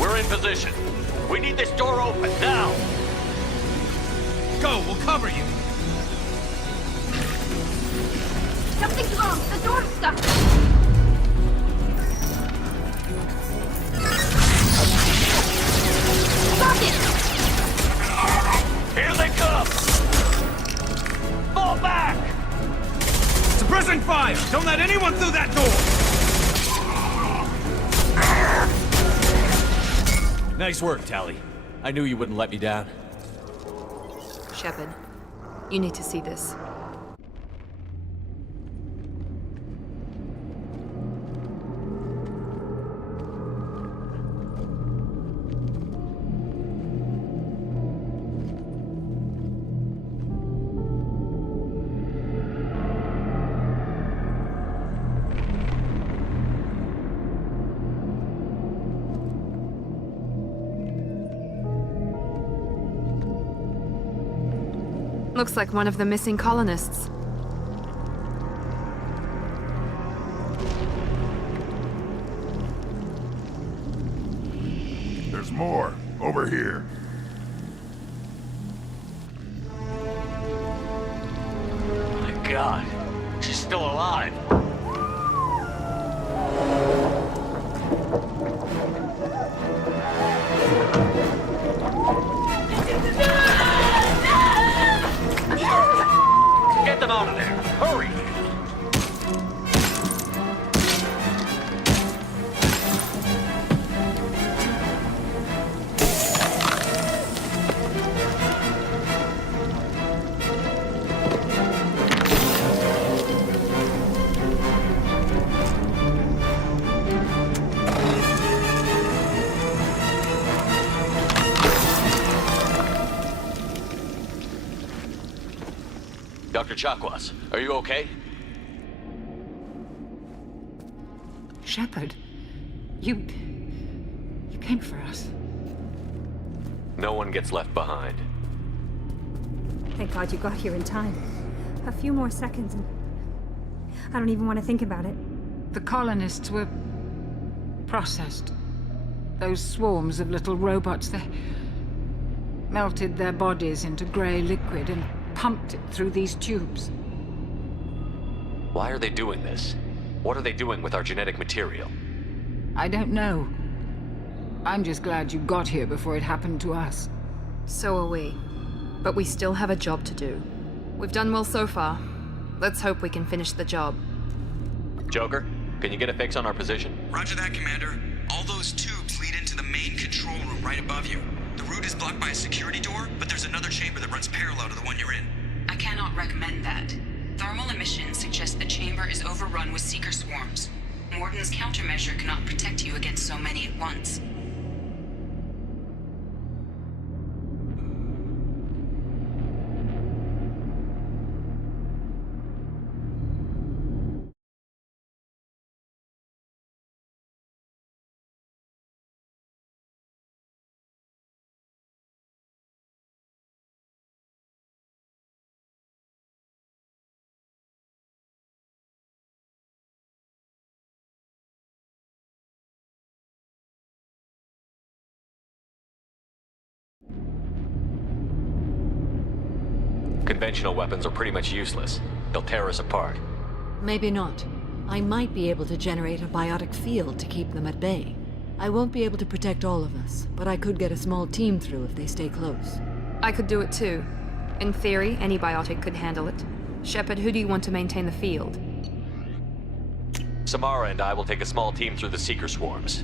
We're in position. We need this door open now. Go, we'll cover you. Something's wrong. The door's stuck. Nice work, Tally. I knew you wouldn't let me down. Shepard, you need to see this. Looks like one of the missing colonists. There's more. Over here. My God, she's still alive. Get them out of there! Hurry! Dr. Chakwas, are you okay? Shepard, you came for us. No one gets left behind. Thank God you got here in time. A few more seconds and I don't even want to think about it. The colonists were processed. Those swarms of little robots, they melted their bodies into grey liquid and pumped it through these tubes. Why are they doing this? What are they doing with our genetic material? I don't know. I'm just glad you got here before it happened to us. So are we. But we still have a job to do. We've done well so far. Let's hope we can finish the job. Joker, can you get a fix on our position? Roger that, Commander. All those tubes lead into the main control room right above you. The route is blocked by a security door, but there's another chamber that runs parallel to the one you're in. I cannot recommend that. Thermal emissions suggest the chamber is overrun with seeker swarms. Morden's countermeasure cannot protect you against so many at once. Conventional weapons are pretty much useless. They'll tear us apart. Maybe not. I might be able to generate a biotic field to keep them at bay. I won't be able to protect all of us, but I could get a small team through if they stay close. I could do it too. In theory, any biotic could handle it. Shepard, who do you want to maintain the field? Samara and I will take a small team through the seeker swarms.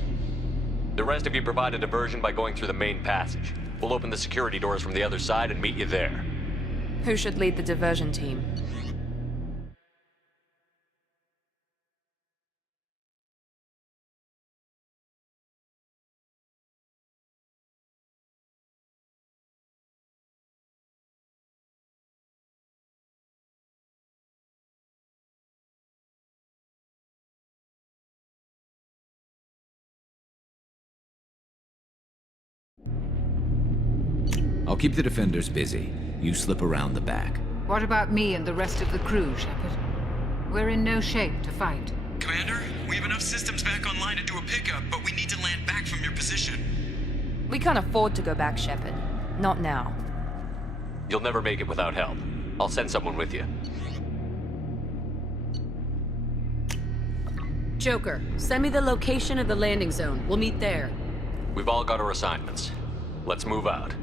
The rest of you provide a diversion by going through the main passage. We'll open the security doors from the other side and meet you there. Who should lead the diversion team? I'll keep the defenders busy. You slip around the back. What about me and the rest of the crew, Shepard? We're in no shape to fight. Commander, we have enough systems back online to do a pickup, but we need to land back from your position. We can't afford to go back, Shepard. Not now. You'll never make it without help. I'll send someone with you. Joker, send me the location of the landing zone. We'll meet there. We've all got our assignments. Let's move out.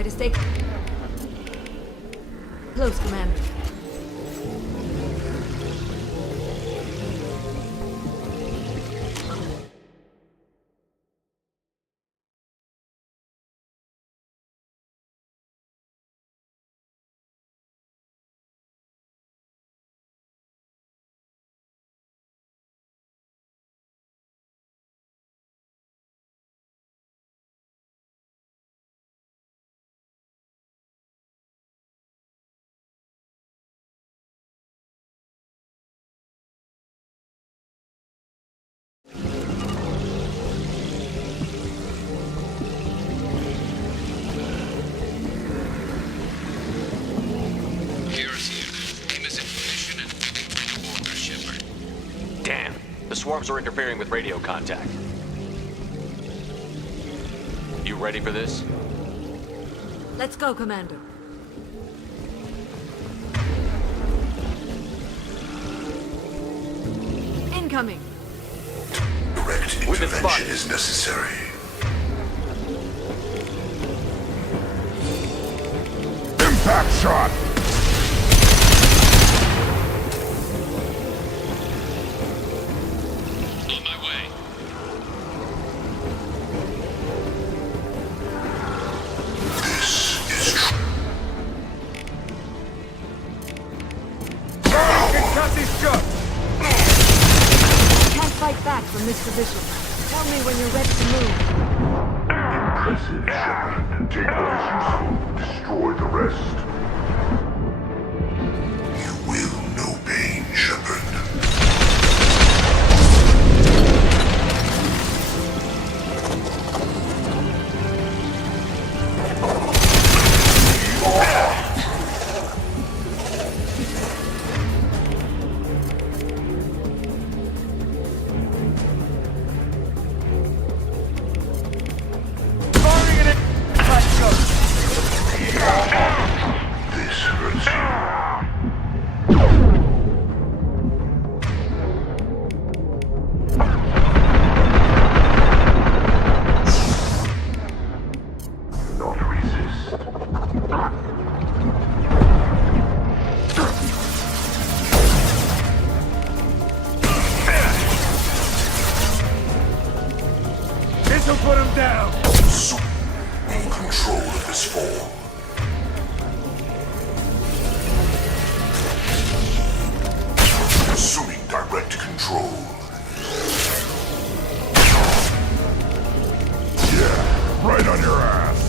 Try to stay close, Commander. Damn, the swarms are interfering with radio contact. You ready for this? Let's go, Commander. Incoming. Direct intervention is necessary. Impact shot! On my way. This is true. Can't fight back from this position. Tell me when you're ready to move. Impressive, Shepard. Take what is useful, destroy the rest. You will know pain, Shepard. This hurts you. Not resist. This'll put him down! In control of this form. Assuming direct control. Yeah, right on your ass.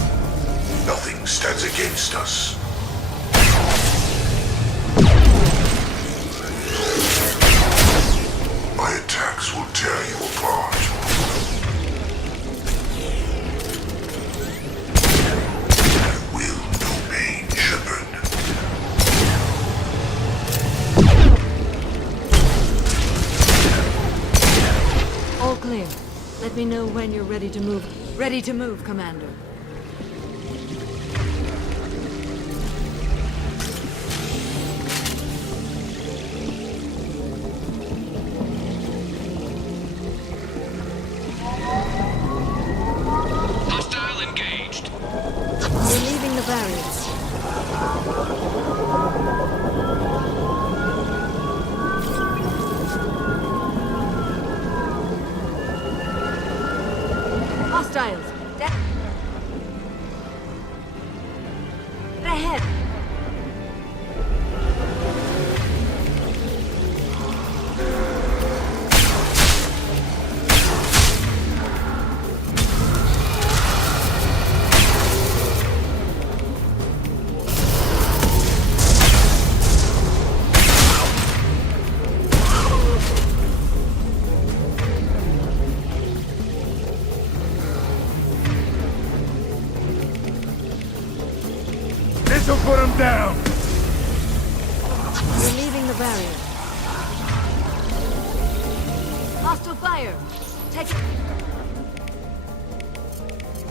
Nothing stands against us. My attacks will tear you apart. You will know pain, Shepard. All clear. Let me know when you're ready to move. Ready to move, Commander. Hostile engaged. We're leaving the barriers. Hostiles! Ahead! This'll put him down! We're leaving the barrier. Hostile fire! Take it.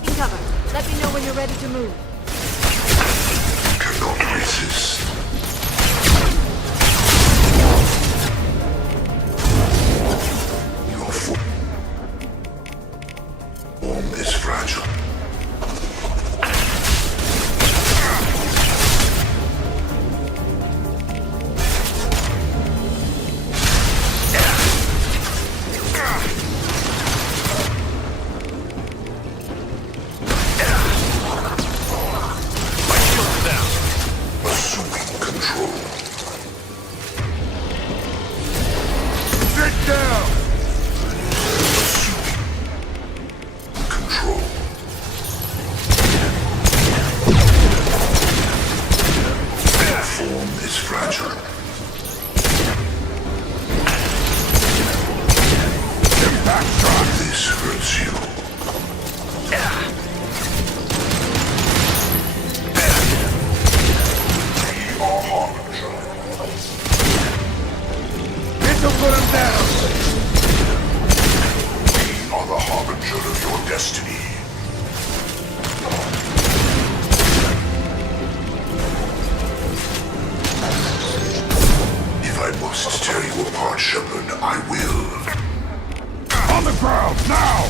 In cover. Let me know when you're ready to move. Cannot resist. Your form is fragile. swarm is fragile. Impact shot. This hurts you. We are Harbinger. This'll put him down! We are the Harbinger of your destiny. If I must tear you apart, Shepard, I will. On the ground, now!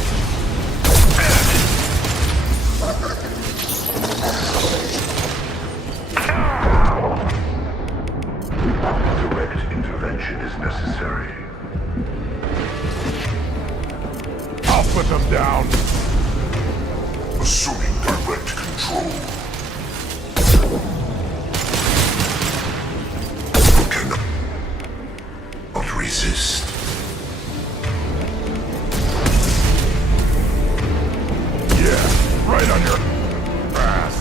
Direct intervention is necessary. I'll put them down. Assuming direct control. Cannot resist. Yeah, right on your ass.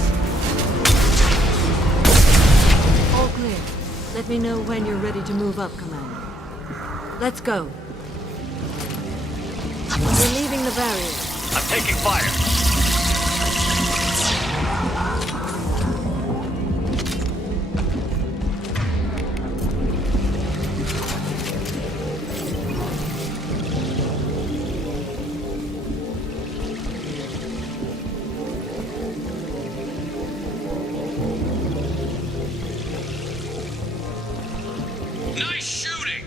All clear. Let me know when you're ready to move up, Commander. Let's go. We're leaving the barrier. I'm taking fire. Nice shooting!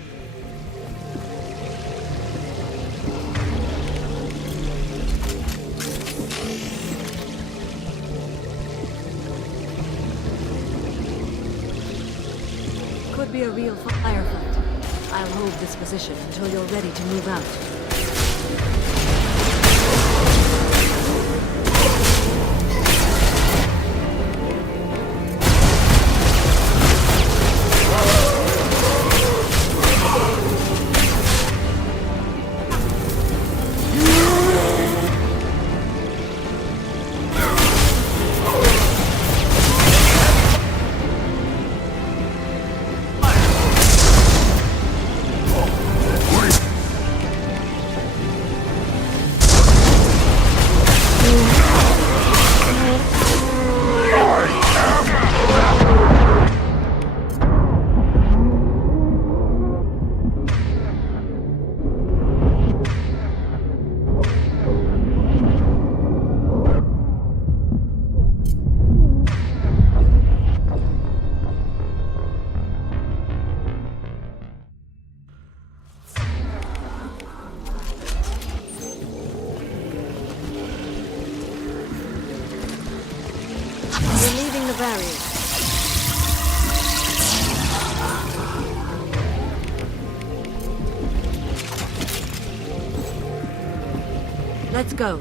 Could be a real firefight. I'll hold this position until you're ready to move out. We're leaving the barrier. Let's go.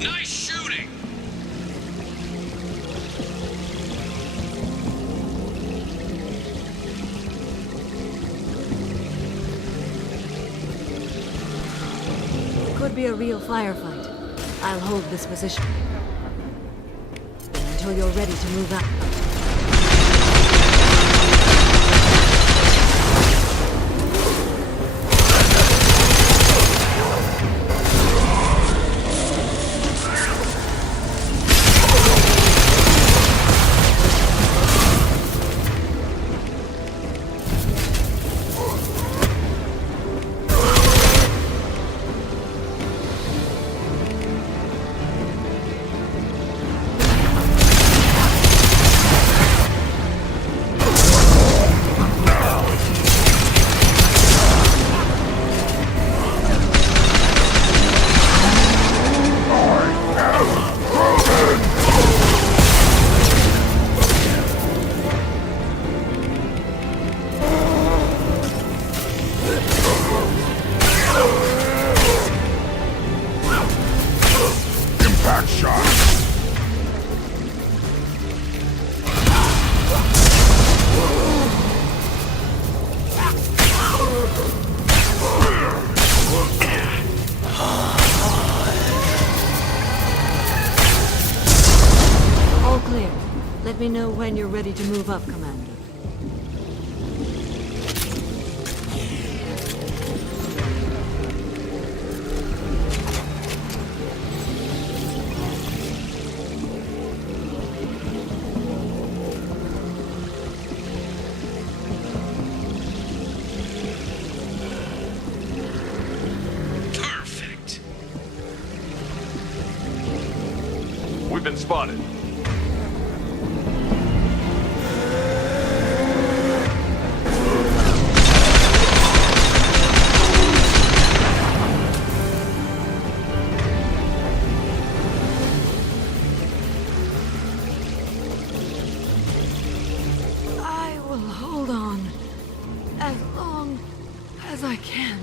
Nice shooting! Could be a real firefight. I'll hold this position until you're ready to move out. clear. Let me know when you're ready to move up, Commander. Perfect. We've been spotted. I will hold on as long as I can.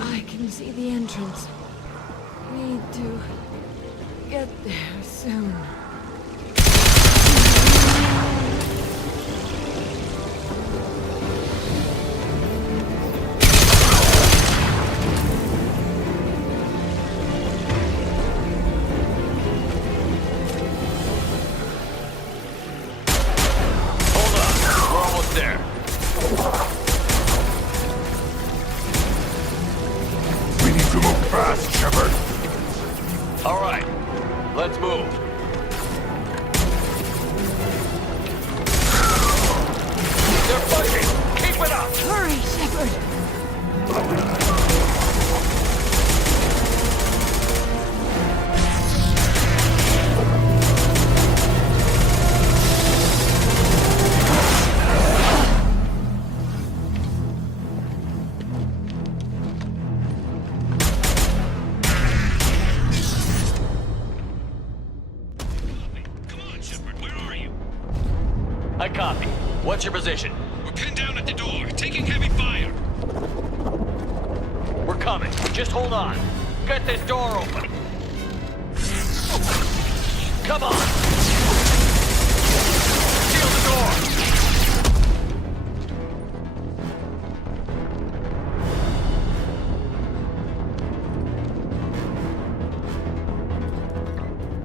I can see the entrance. Need to get there soon. Hold on. We're almost there. We need to move fast, Shepard. All right. Let's move. They're fighting. Keep it up. Hurry, Shepard! I copy. What's your position? We're pinned down at the door, taking heavy fire. We're coming. Just hold on. Get this door open. Come on. Seal the door.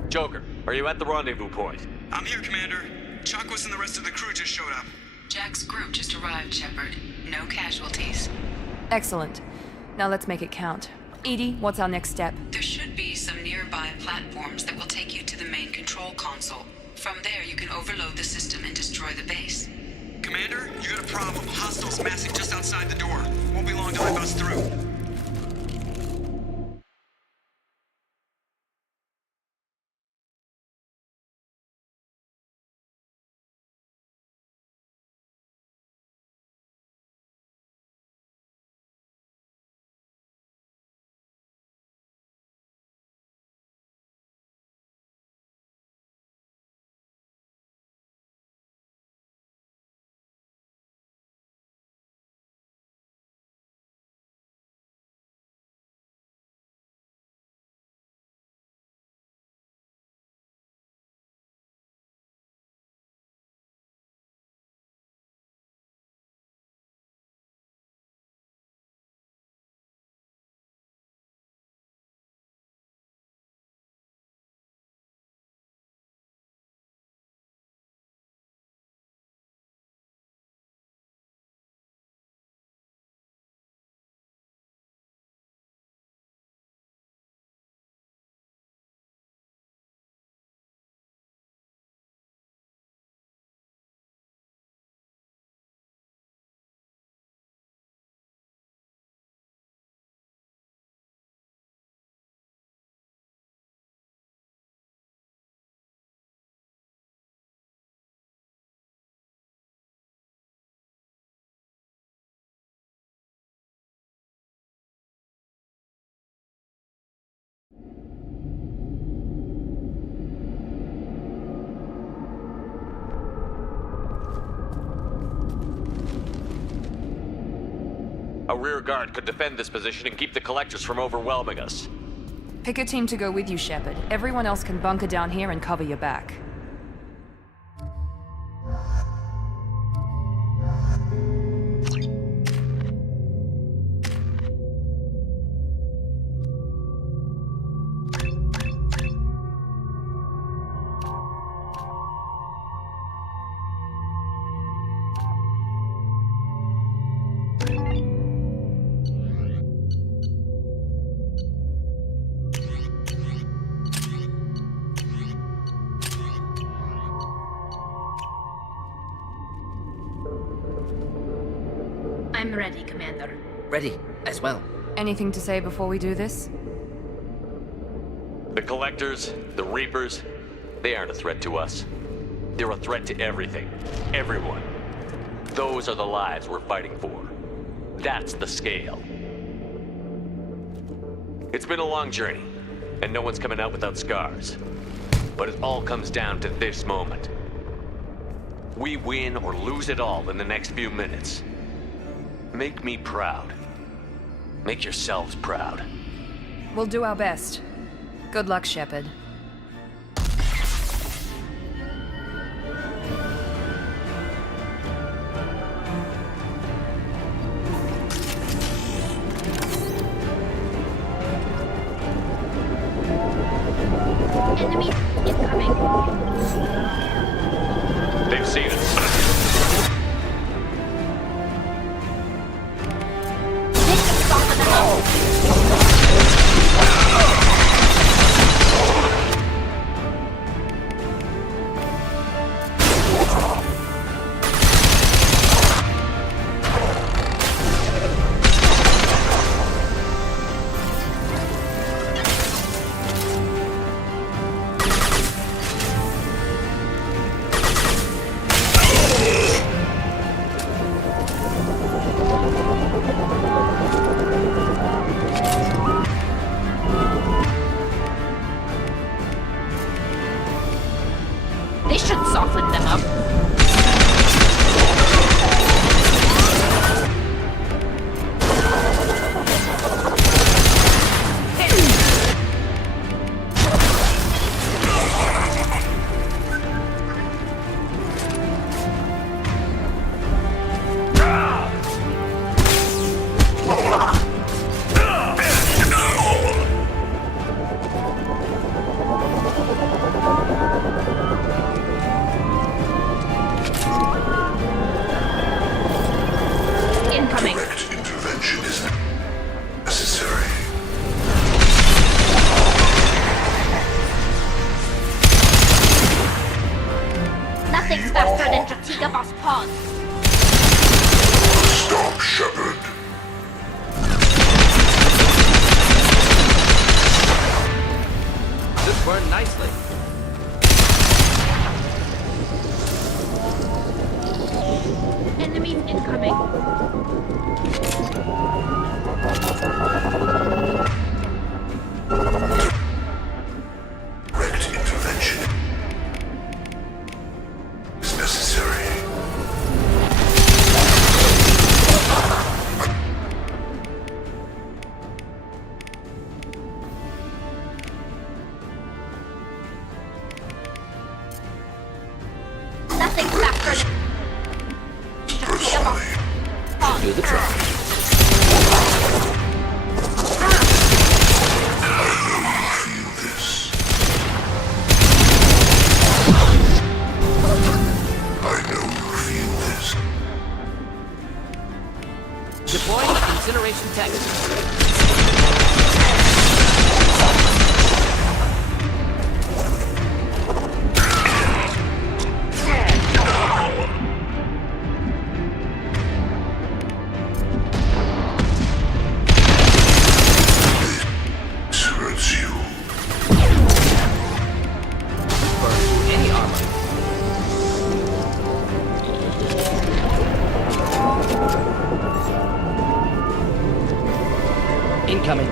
Joker, are you at the rendezvous point? I'm here, Commander. Chakwas and the rest of the crew just showed up. Jack's group just arrived, Shepard. No casualties. Excellent. Now let's make it count. Edie, what's our next step? There should be some nearby platforms that will take you to the main control console. From there, you can overload the system and destroy the base. Commander, you got a problem. Hostiles massing just outside the door. Won't be long till I bust through. A rear guard could defend this position and keep the collectors from overwhelming us. Pick a team to go with you, Shepard. Everyone else can bunker down here and cover your back. ready, Commander. Ready, as well. Anything to say before we do this? The Collectors, the Reapers, they aren't a threat to us. They're a threat to everything. Everyone. Those are the lives we're fighting for. That's the scale. It's been a long journey, and no one's coming out without scars. But it all comes down to this moment. We win or lose it all in the next few minutes. Make me proud. Make yourselves proud. We'll do our best. Good luck, Shepard. Enemy incoming. They've seen us. This should soften them up. Incoming. Direct intervention is necessary. Nothing's faster than Jatiga Boss Pod. Stop, Shepard. This burned nicely. Enemies incoming. Direct intervention is necessary. Nothing's faster than Jatiga Boss Pod. Do the trick. Feel this. I know you feel this. Deploying incineration tech. This hurts you. Burn through any armor. Incoming.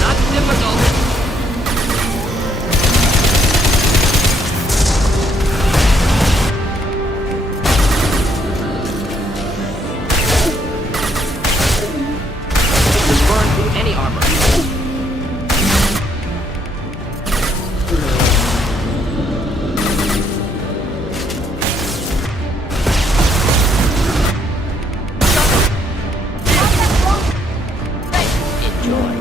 Not difficult. Just burn through any armor. Enjoy.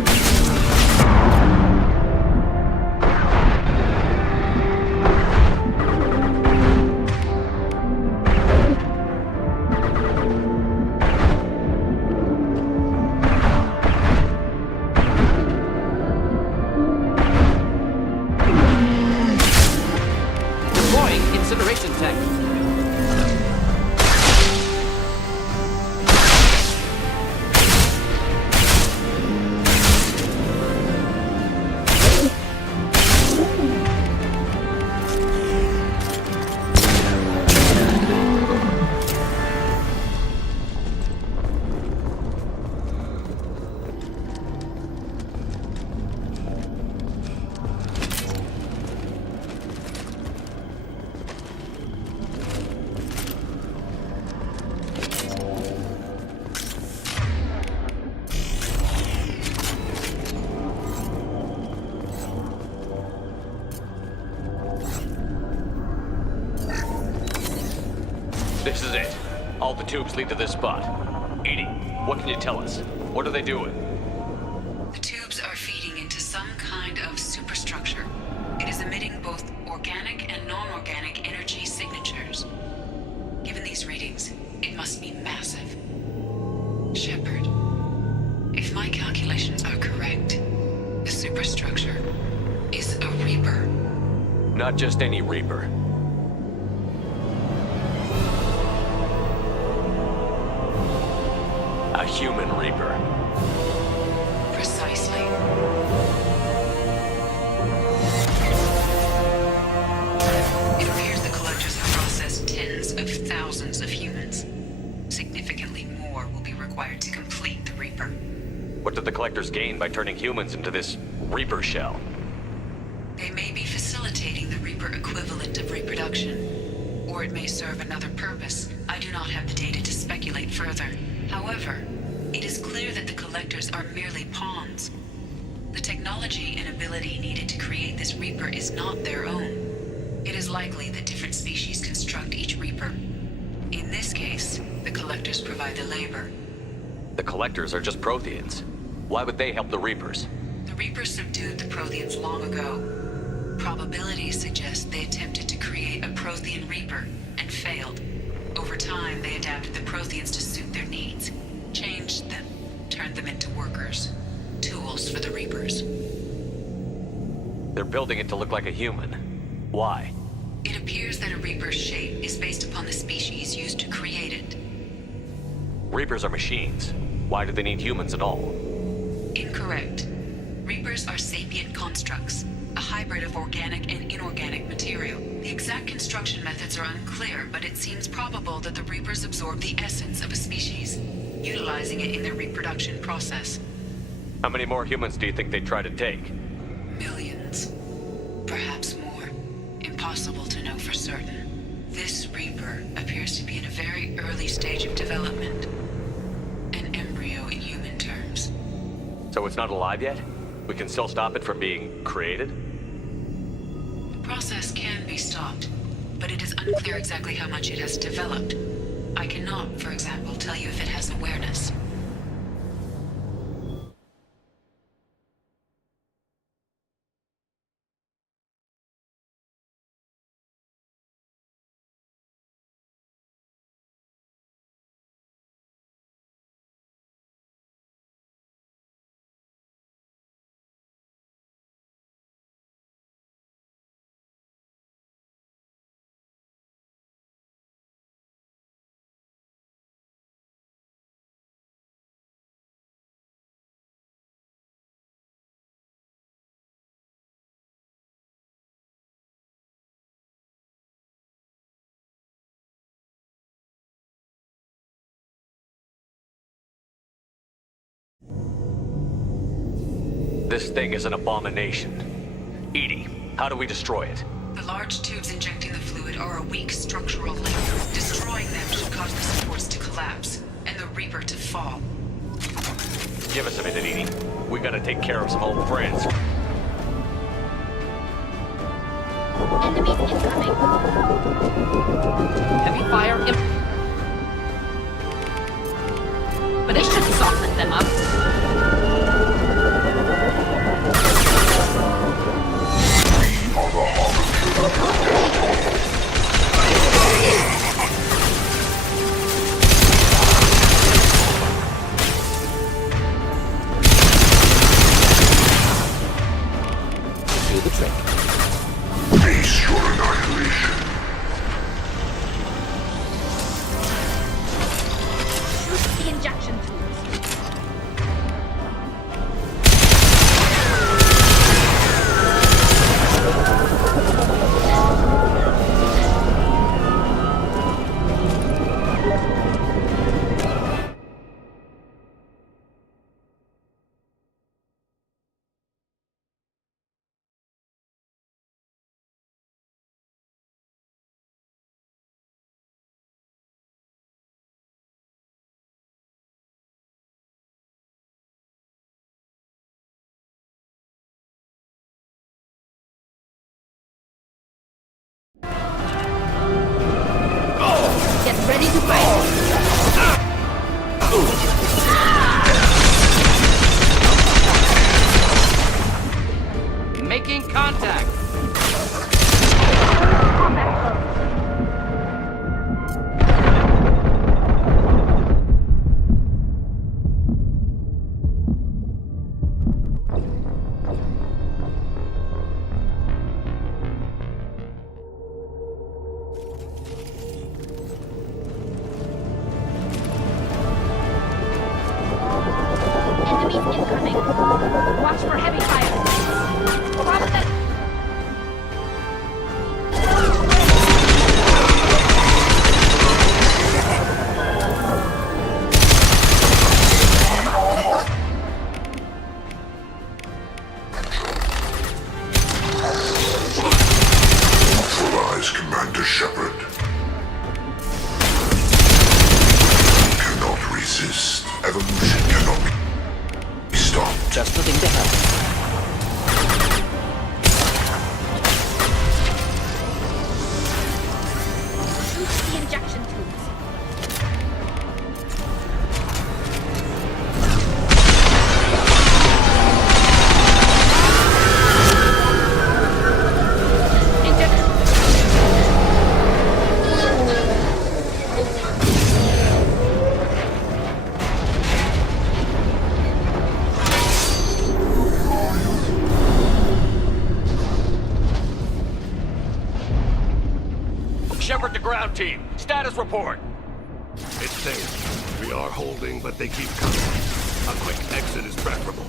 This is it. All the tubes lead to this spot. Edie, what can you tell us? What are they doing? The tubes are feeding into some kind of superstructure. It is emitting both organic and non-organic energy signatures. Given these readings, it must be massive. Shepard, if my calculations are correct, the superstructure is a Reaper. Not just any Reaper. A human Reaper. Precisely. It appears the collectors have processed tens of thousands of humans. Significantly more will be required to complete the Reaper. What did the collectors gain by turning humans into this Reaper shell? They may be facilitating the Reaper equivalent of reproduction, or it may serve another purpose. I do not have the data to speculate further. However, it is clear that the collectors are merely pawns. The technology and ability needed to create this Reaper is not their own. It is likely that different species construct each Reaper. In this case, the collectors provide the labor. The collectors are just Protheans. Why would they help the Reapers? The Reapers subdued the Protheans long ago. Probabilities suggest they attempted to create a Prothean Reaper and failed. Over time, they adapted the Protheans to suit their needs, changed them, turned them into workers, tools for the Reapers. They're building it to look like a human. Why? It appears that a Reaper's shape is based upon the species used to create it. Reapers are machines. Why do they need humans at all? Incorrect. Reapers are sapient constructs, a hybrid of organic and inorganic material. The exact construction methods are unclear, but it seems probable that the Reapers absorb the essence of a species, utilizing it in their reproduction process. How many more humans do you think they'd try to take? Millions. Perhaps more. Impossible to know for certain. This Reaper appears to be in a very early stage of development. An embryo in human terms. So it's not alive yet? We can still stop it from being created? The process can be stopped, but it is unclear exactly how much it has developed. I cannot, for example, tell you if it has awareness. This thing is an abomination. Edie, how do we destroy it? The large tubes injecting the fluid are a weak structural link. Destroying them should cause the supports to collapse, and the Reaper to fall. Give us a minute, Edie. We gotta take care of some old friends. Enemies incoming. Heavy fire but it should soften them up. Do the trick. Face your annihilation. Shoot the injection tools. Ready to fight. Making contact! Enemies incoming. Watch for heavy fire. Cross the... Neutralize Commander Shepard. Cannot resist. Evolution cannot be stopped. Just looking to help. Shoot the injection tubes. Shepard to ground team. Status report. It's safe. We are holding, but they keep coming. A quick exit is preferable.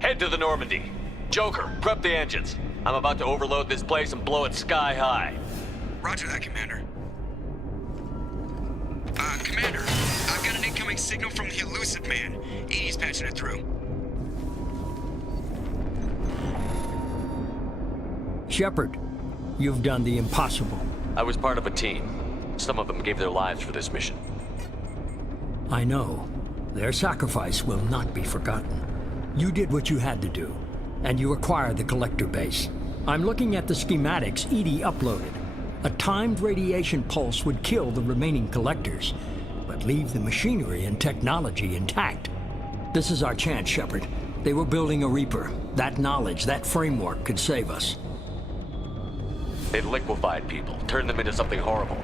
Head to the Normandy. Joker, prep the engines. I'm about to overload this place and blow it sky high. Roger that, Commander. Commander, I've got an incoming signal from the Elusive Man. Edie's patching it through. Shepard, you've done the impossible. I was part of a team. Some of them gave their lives for this mission. I know. Their sacrifice will not be forgotten. You did what you had to do, and you acquired the collector base. I'm looking at the schematics Edie uploaded. A timed radiation pulse would kill the remaining collectors, but leave the machinery and technology intact. This is our chance, Shepard. They were building a Reaper. That knowledge, that framework could save us. It liquefied people, turned them into something horrible.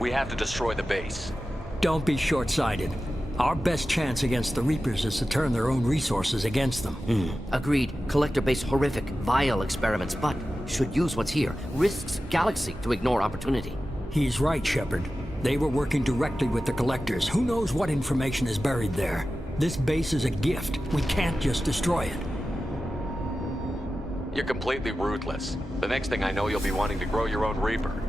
We have to destroy the base. Don't be short-sighted. Our best chance against the Reapers is to turn their own resources against them. Agreed. Collector base horrific, vile experiments, but should use what's here. Risks galaxy to ignore opportunity. He's right, Shepard. They were working directly with the collectors. Who knows what information is buried there? This base is a gift. We can't just destroy it. You're completely ruthless. The next thing I know, you'll be wanting to grow your own Reaper.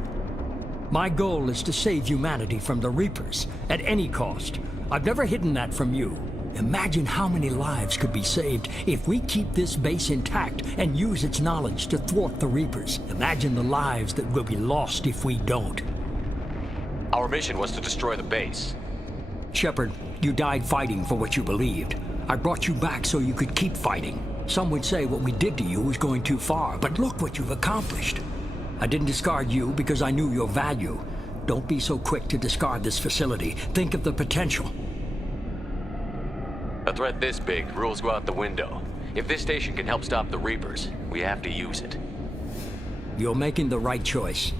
My goal is to save humanity from the Reapers, at any cost. I've never hidden that from you. Imagine how many lives could be saved if we keep this base intact and use its knowledge to thwart the Reapers. Imagine the lives that will be lost if we don't. Our mission was to destroy the base. Shepard, you died fighting for what you believed. I brought you back so you could keep fighting. Some would say what we did to you was going too far, but look what you've accomplished. I didn't discard you because I knew your value. Don't be so quick to discard this facility. Think of the potential. A threat this big, rules go out the window. If this station can help stop the Reapers, we have to use it. You're making the right choice.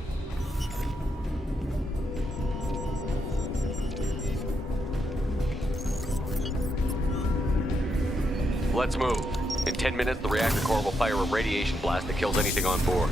Let's move. In 10 minutes, the reactor core will fire a radiation blast that kills anything on board.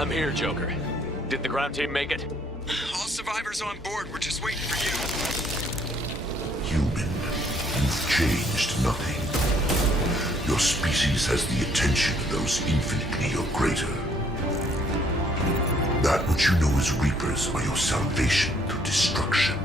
I'm here, Joker. Did the ground team make it? All survivors on board. We're just waiting for you. Human, you've changed nothing. Your species has the attention of those infinitely or greater. That which you know as Reapers are your salvation through destruction.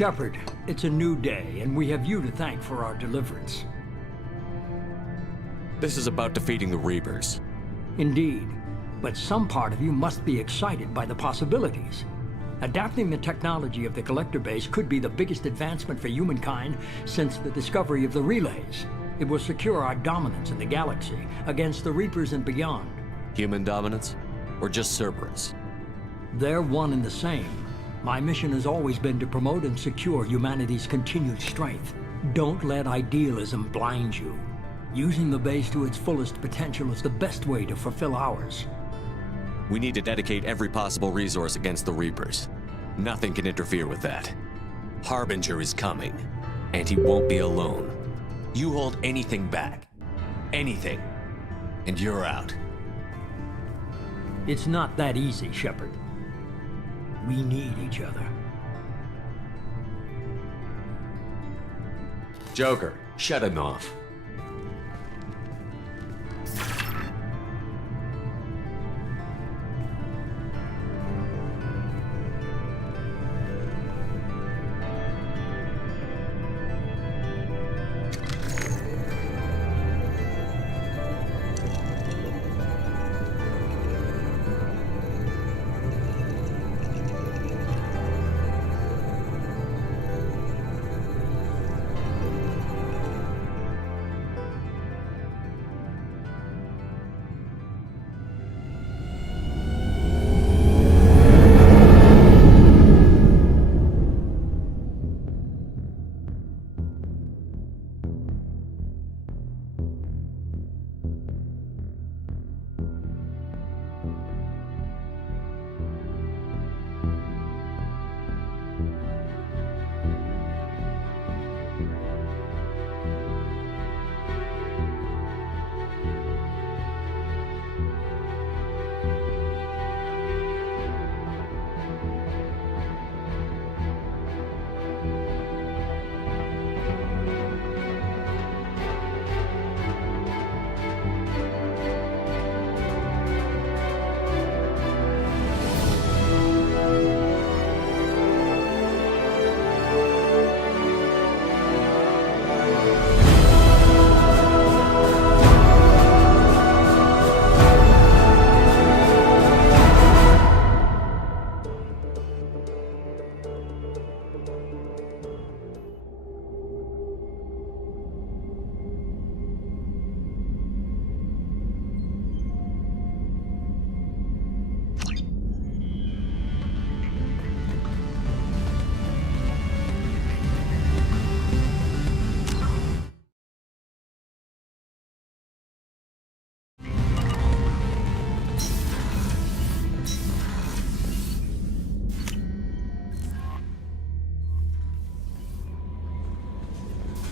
Shepard, it's a new day, and we have you to thank for our deliverance. This is about defeating the Reapers. Indeed, but some part of you must be excited by the possibilities. Adapting the technology of the Collector base could be the biggest advancement for humankind since the discovery of the relays. It will secure our dominance in the galaxy against the Reapers and beyond. Human dominance? Or just Cerberus? They're one and the same. My mission has always been to promote and secure humanity's continued strength. Don't let idealism blind you. Using the base to its fullest potential is the best way to fulfill ours. We need to dedicate every possible resource against the Reapers. Nothing can interfere with that. Harbinger is coming, and he won't be alone. You hold anything back, anything, and you're out. It's not that easy, Shepard. We need each other. Joker, shut him off.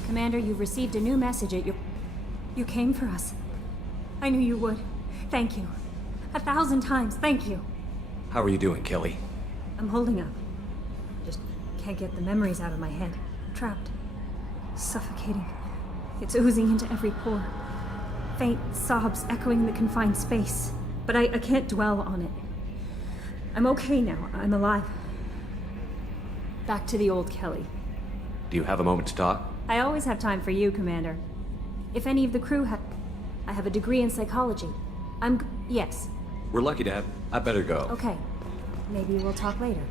Commander, you've received a new message at your... You came for us. I knew you would. Thank you. 1,000 times, thank you. How are you doing, Kelly? I'm holding up. Just can't get the memories out of my head. Trapped. Suffocating. It's oozing into every pore. Faint sobs echoing the confined space. But I can't dwell on it. I'm okay now. I'm alive. Back to the old Kelly. Do you have a moment to talk? I always have time for you, Commander. If any of the crew have... I have a degree in psychology. Yes. We're lucky to have... I better go. Okay. Maybe we'll talk later.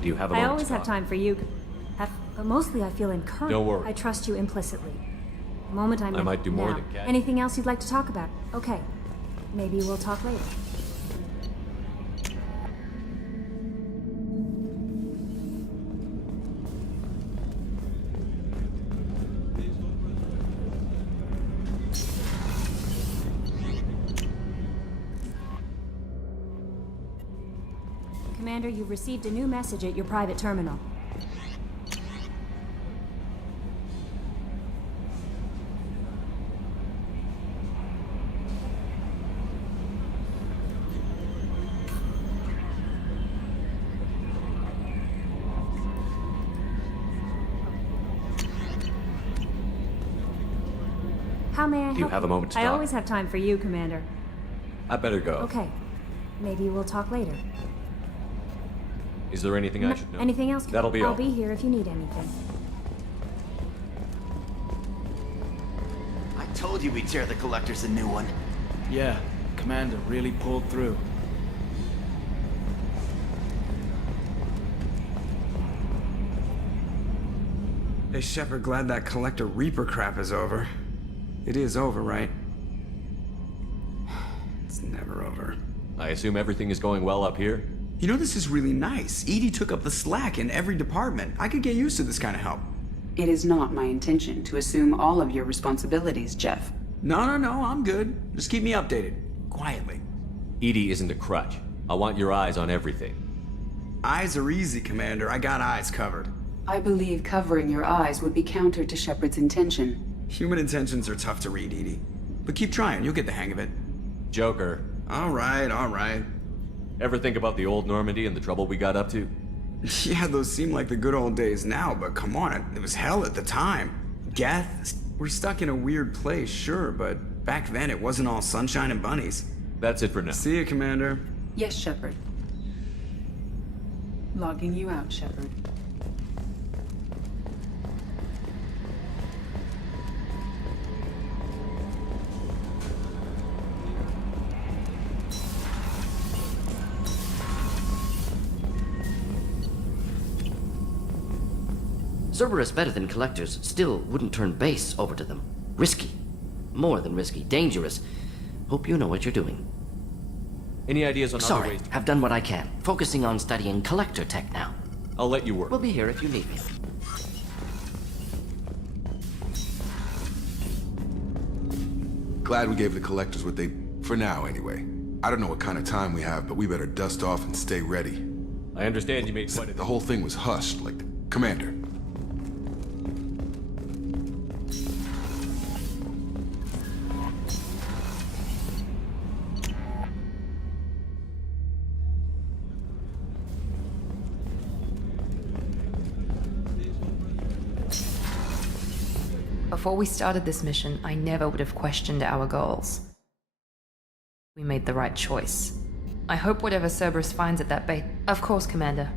Do you have a moment to talk? I always have time for you. But mostly I feel encouraged. Don't worry. I trust you implicitly. The moment I'm... I might do more now. than catch. Anything else you'd like to talk about? Okay. Maybe we'll talk later. Commander, you've received a new message at your private terminal. How may I help? Do you have a moment to talk? I always have time for you, Commander. I better go. Okay. Maybe we'll talk later. Is there anything I should know? Anything else? That'll be all. I'll be here if you need anything. I told you we'd tear the Collectors a new one. Yeah, Commander really pulled through. Hey, Shepard, glad that Collector Reaper crap is over. It is over, right? It's never over. I assume everything is going well up here? You know, this is really nice. Edie took up the slack in every department. I could get used to this kind of help. It is not my intention to assume all of your responsibilities, Jeff. No, I'm good. Just keep me updated. Quietly. Edie isn't a crutch. I want your eyes on everything. Eyes are easy, Commander. I got eyes covered. I believe covering your eyes would be counter to Shepard's intention. Human intentions are tough to read, Edie. But keep trying, you'll get the hang of it. Joker. All right. Ever think about the old Normandy and the trouble we got up to? Yeah, those seem like the good old days now, but come on, it was hell at the time. Geth, we're stuck in a weird place, sure, but back then it wasn't all sunshine and bunnies. That's it for now. See you, Commander. Yes, Shepard. Logging you out, Shepard. Cerberus better than Collectors still wouldn't turn base over to them. Risky. More than risky. Dangerous. Hope you know what you're doing. Any ideas on other ways? I've done what I can. Focusing on studying Collector tech now. I'll let you work. We'll be here if you need me. Glad we gave the Collectors what they... for now, anyway. I don't know what kind of time we have, but we better dust off and stay ready. I understand you made quite a... The whole thing was hushed, like... Commander. Before we started this mission, I never would have questioned our goals. We made the right choice. I hope whatever Cerberus finds at that base... Of course, Commander.